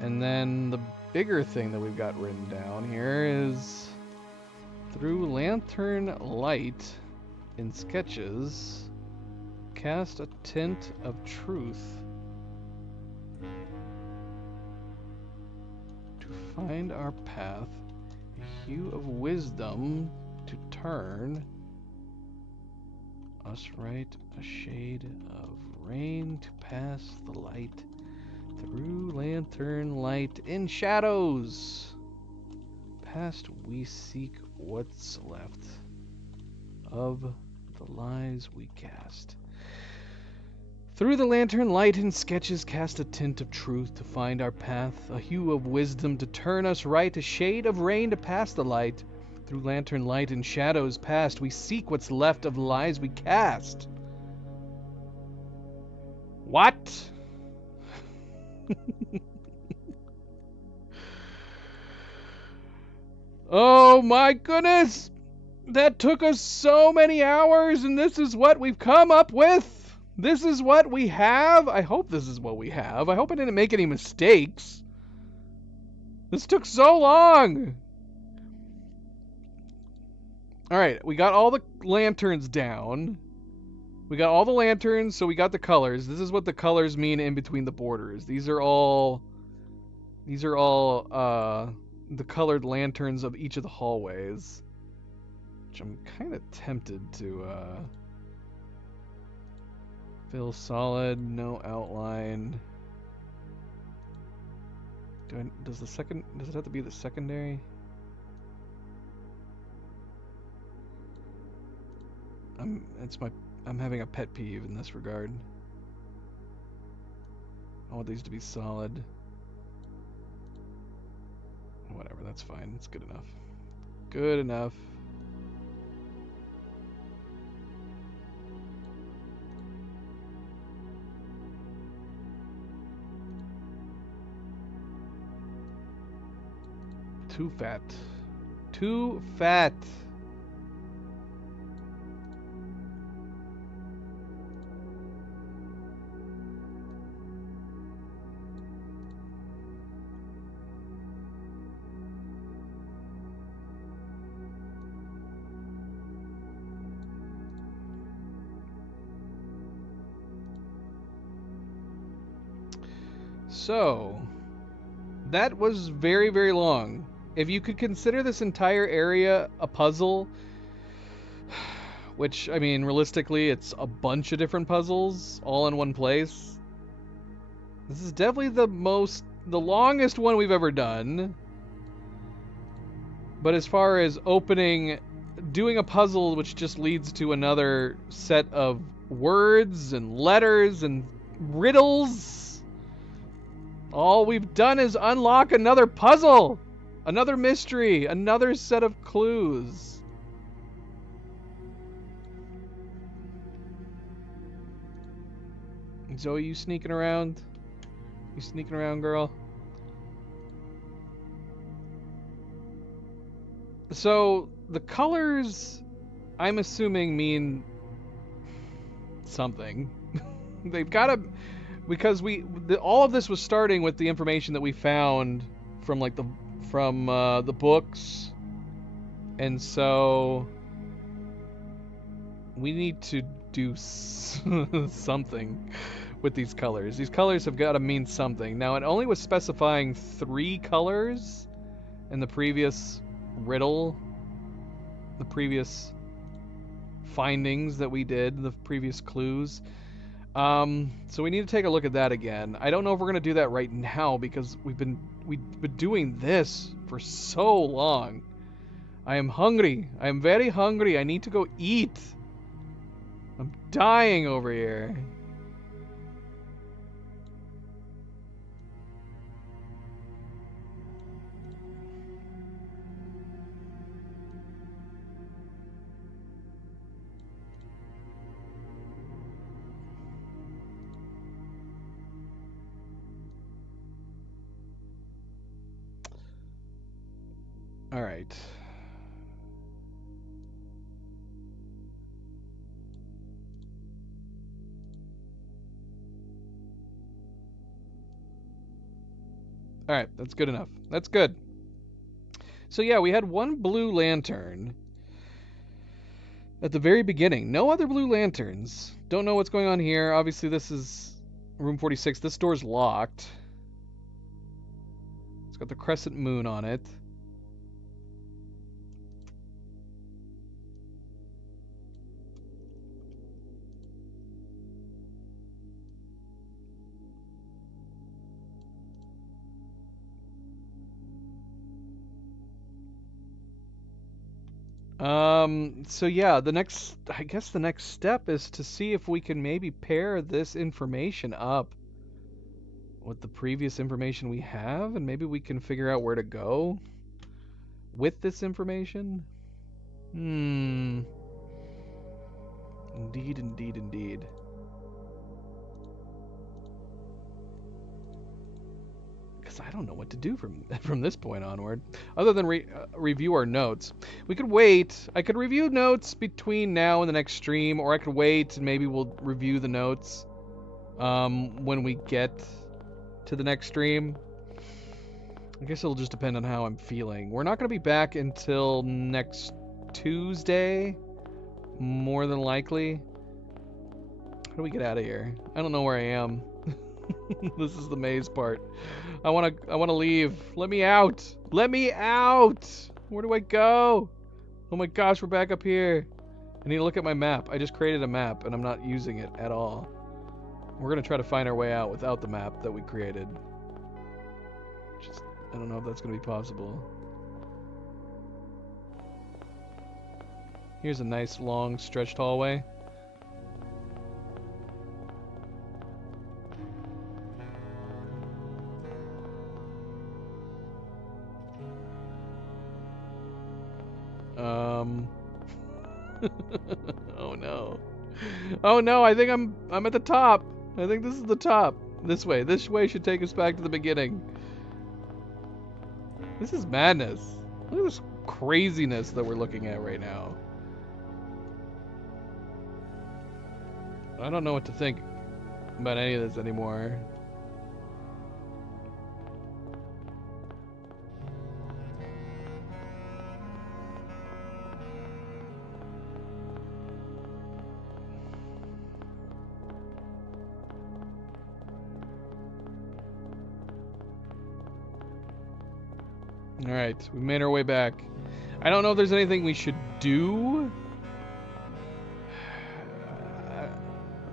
And then the bigger thing that we've got written down here is through lantern light in sketches, cast a tint of truth to find our path, a hue of wisdom to turn us right, a shade of rain to pass the light through lantern light in shadows. Past we seek what's left of the lies we cast. Through the lantern light in sketches cast a tint of truth to find our path, a hue of wisdom to turn us right, a shade of rain to pass the light. Through lantern light in shadows past we seek what's left of the lies we cast. What? Oh my goodness! That took us so many hours, and this is what we've come up with? This is what we have? I hope this is what we have. I hope I didn't make any mistakes. This took so long! Alright, we got all the lanterns down. We got all the lanterns, so we got the colors. This is what the colors mean in between the borders. These are all the colored lanterns of each of the hallways. Which I'm kind of tempted to fill solid, no outline. Does it have to be the secondary? I'm having a pet peeve in this regard. I want these to be solid. Whatever, that's fine. It's good enough. Good enough. Too fat. Too fat. So, that was very, very long. If you could consider this entire area a puzzle, which, I mean, realistically, it's a bunch of different puzzles all in one place. This is definitely the longest one we've ever done. But as far as doing a puzzle which just leads to another set of words and letters and riddles, all we've done is unlock another puzzle, another mystery, another set of clues. Zoe, you sneaking around? You sneaking around, girl? So, the colors, I'm assuming, mean something. They've got to... Because all of this was starting with the information that we found from the books, and so we need to do something with these colors. These colors have got to mean something. Now, it only was specifying 3 colors in the previous riddle, the previous findings that we did, the previous clues. So we need to take a look at that again. I don't know if we're gonna do that right now because we've been doing this for so long. I am hungry. I am very hungry. I need to go eat. I'm dying over here. All right. All right, that's good enough. That's good. So yeah, we had one blue lantern at the very beginning. No other blue lanterns. Don't know what's going on here. Obviously, this is room 46. This door's locked. It's got the crescent moon on it. So yeah, I guess the next step is to see if we can maybe pair this information up with the previous information we have, and maybe we can figure out where to go with this information. Indeed, indeed, indeed. because I don't know what to do from this point onward, other than review our notes. We could wait. I could review notes between now and the next stream, or I could wait and maybe we'll review the notes when we get to the next stream. I guess it'll just depend on how I'm feeling. We're not going to be back until next Tuesday, more than likely. How do we get out of here? I don't know where I am. This is the maze part. I want to leave. Let me out. Let me out. Where do I go? Oh my gosh, we're back up here. I need to look at my map. I just created a map and I'm not using it at all. We're going to try to find our way out without the map that we created. Just, I don't know if that's going to be possible. Here's a nice long stretched hallway. Oh no. Oh no, I think I'm at the top. I think this is the top. This way should take us back to the beginning. This is madness. Look at this craziness that we're looking at right now. I don't know what to think about any of this anymore. Alright, we made our way back. I don't know if there's anything we should do.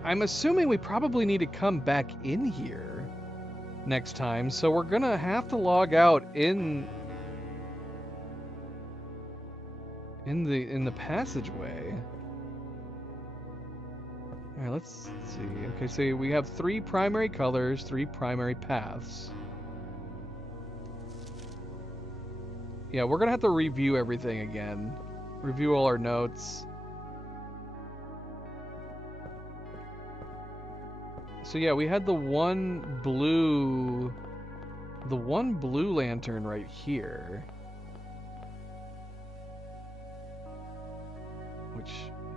I'm assuming we probably need to come back in here next time, so we're gonna have to log out in the passageway. Alright, let's see. Okay, so we have 3 primary colors, 3 primary paths. Yeah, we're gonna have to review everything again. Review all our notes. So yeah, we had the one blue lantern right here. Which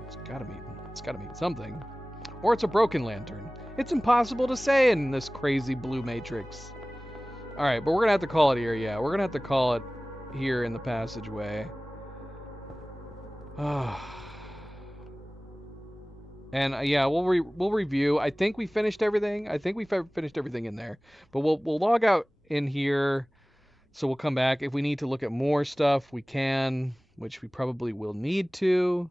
it's gotta mean something. Or it's a broken lantern. It's impossible to say in this crazy blue matrix. Alright, but we're gonna have to call it here, yeah. We're gonna have to call it here in the passageway. And yeah, we'll review. I think we finished everything. I think we finished everything in there. But we'll log out in here. So we'll come back. If we need to look at more stuff, we can, which we probably will need to.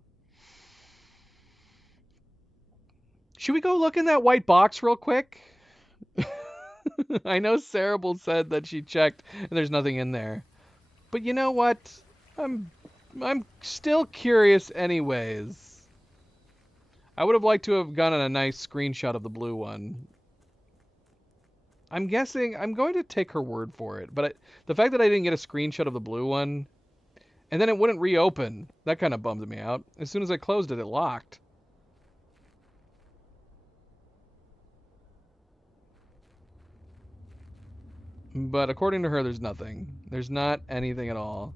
Should we go look in that white box real quick? I know Cerebral said that she checked and there's nothing in there. But you know what? I'm still curious anyways. I would have liked to have gotten a nice screenshot of the blue one. I'm guessing I'm going to take her word for it, but the fact that I didn't get a screenshot of the blue one and then it wouldn't reopen, that kind of bummed me out. As soon as I closed it, it locked. But according to her, there's nothing. There's not anything at all.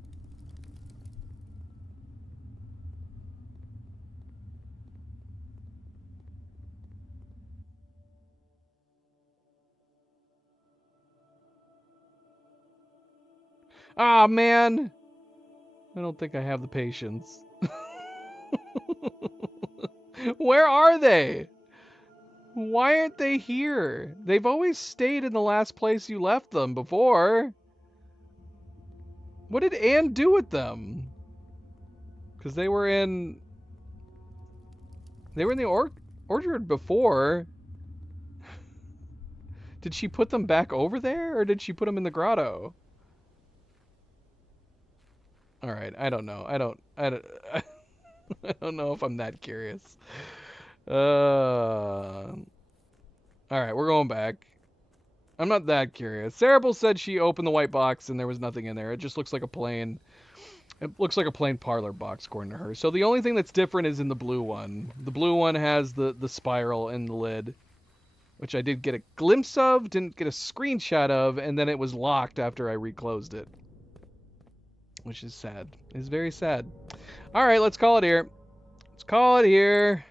Ah, man! I don't think I have the patience. Where are they? Why aren't they here? They've always stayed in the last place you left them before. What did Anne do with them? Because they were in the orchard before. Did she put them back over there, or did she put them in the grotto? All right, I don't know. I don't I don't know if I'm that curious. All right, we're going back. I'm not that curious. Cerebral said she opened the white box and there was nothing in there. It just looks like a plain parlor box according to her. So the only thing that's different is in the blue one. The blue one has the spiral in the lid. which I did get a glimpse of, didn't get a screenshot of, and then it was locked after I reclosed it, which is sad. It's very sad. All right, let's call it here. Let's call it here.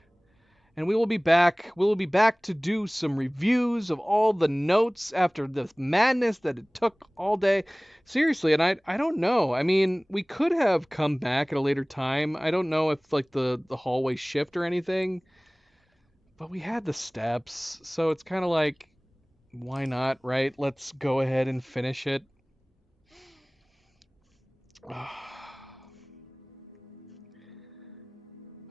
And we will be back. We will be back to do some reviews of all the notes after the madness that it took all day. Seriously, and I don't know. I mean, we could have come back at a later time. I don't know if like the hallway shift or anything. But we had the steps, so it's kind of like, why not, right? Let's go ahead and finish it.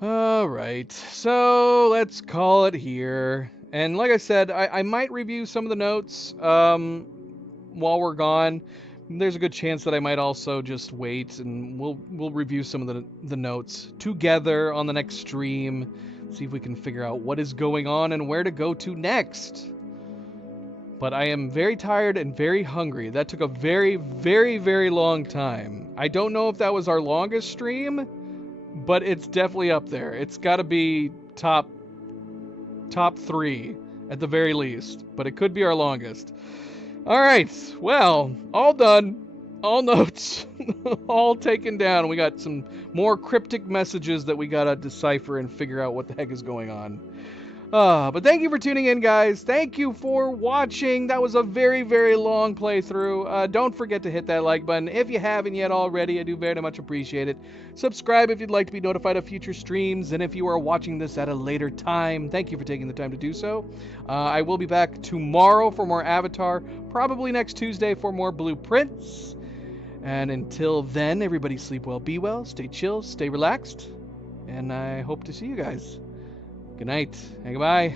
All right, so let's call it here. And like I said, I might review some of the notes while we're gone. There's a good chance that I might also just wait, and we'll review some of the notes together on the next stream. See if we can figure out what is going on and where to go to next. But I am very tired and very hungry. That took a very, very, very long time. I don't know if that was our longest stream, but it's definitely up there. It's got to be top 3 at the very least, but it could be our longest. All right, well, all done, all notes, all taken down. We got some more cryptic messages that we gotta decipher and figure out what the heck is going on. But thank you for tuning in, guys. Thank you for watching. That was a very, very long playthrough. Don't forget to hit that like button if you haven't yet already. I do very much appreciate it. Subscribe if you'd like to be notified of future streams. And if you are watching this at a later time, thank you for taking the time to do so. I will be back tomorrow for more Avatar. Probably next Tuesday for more Blueprints. And until then, everybody sleep well, be well, stay chill, stay relaxed. And I hope to see you guys. Good night and goodbye.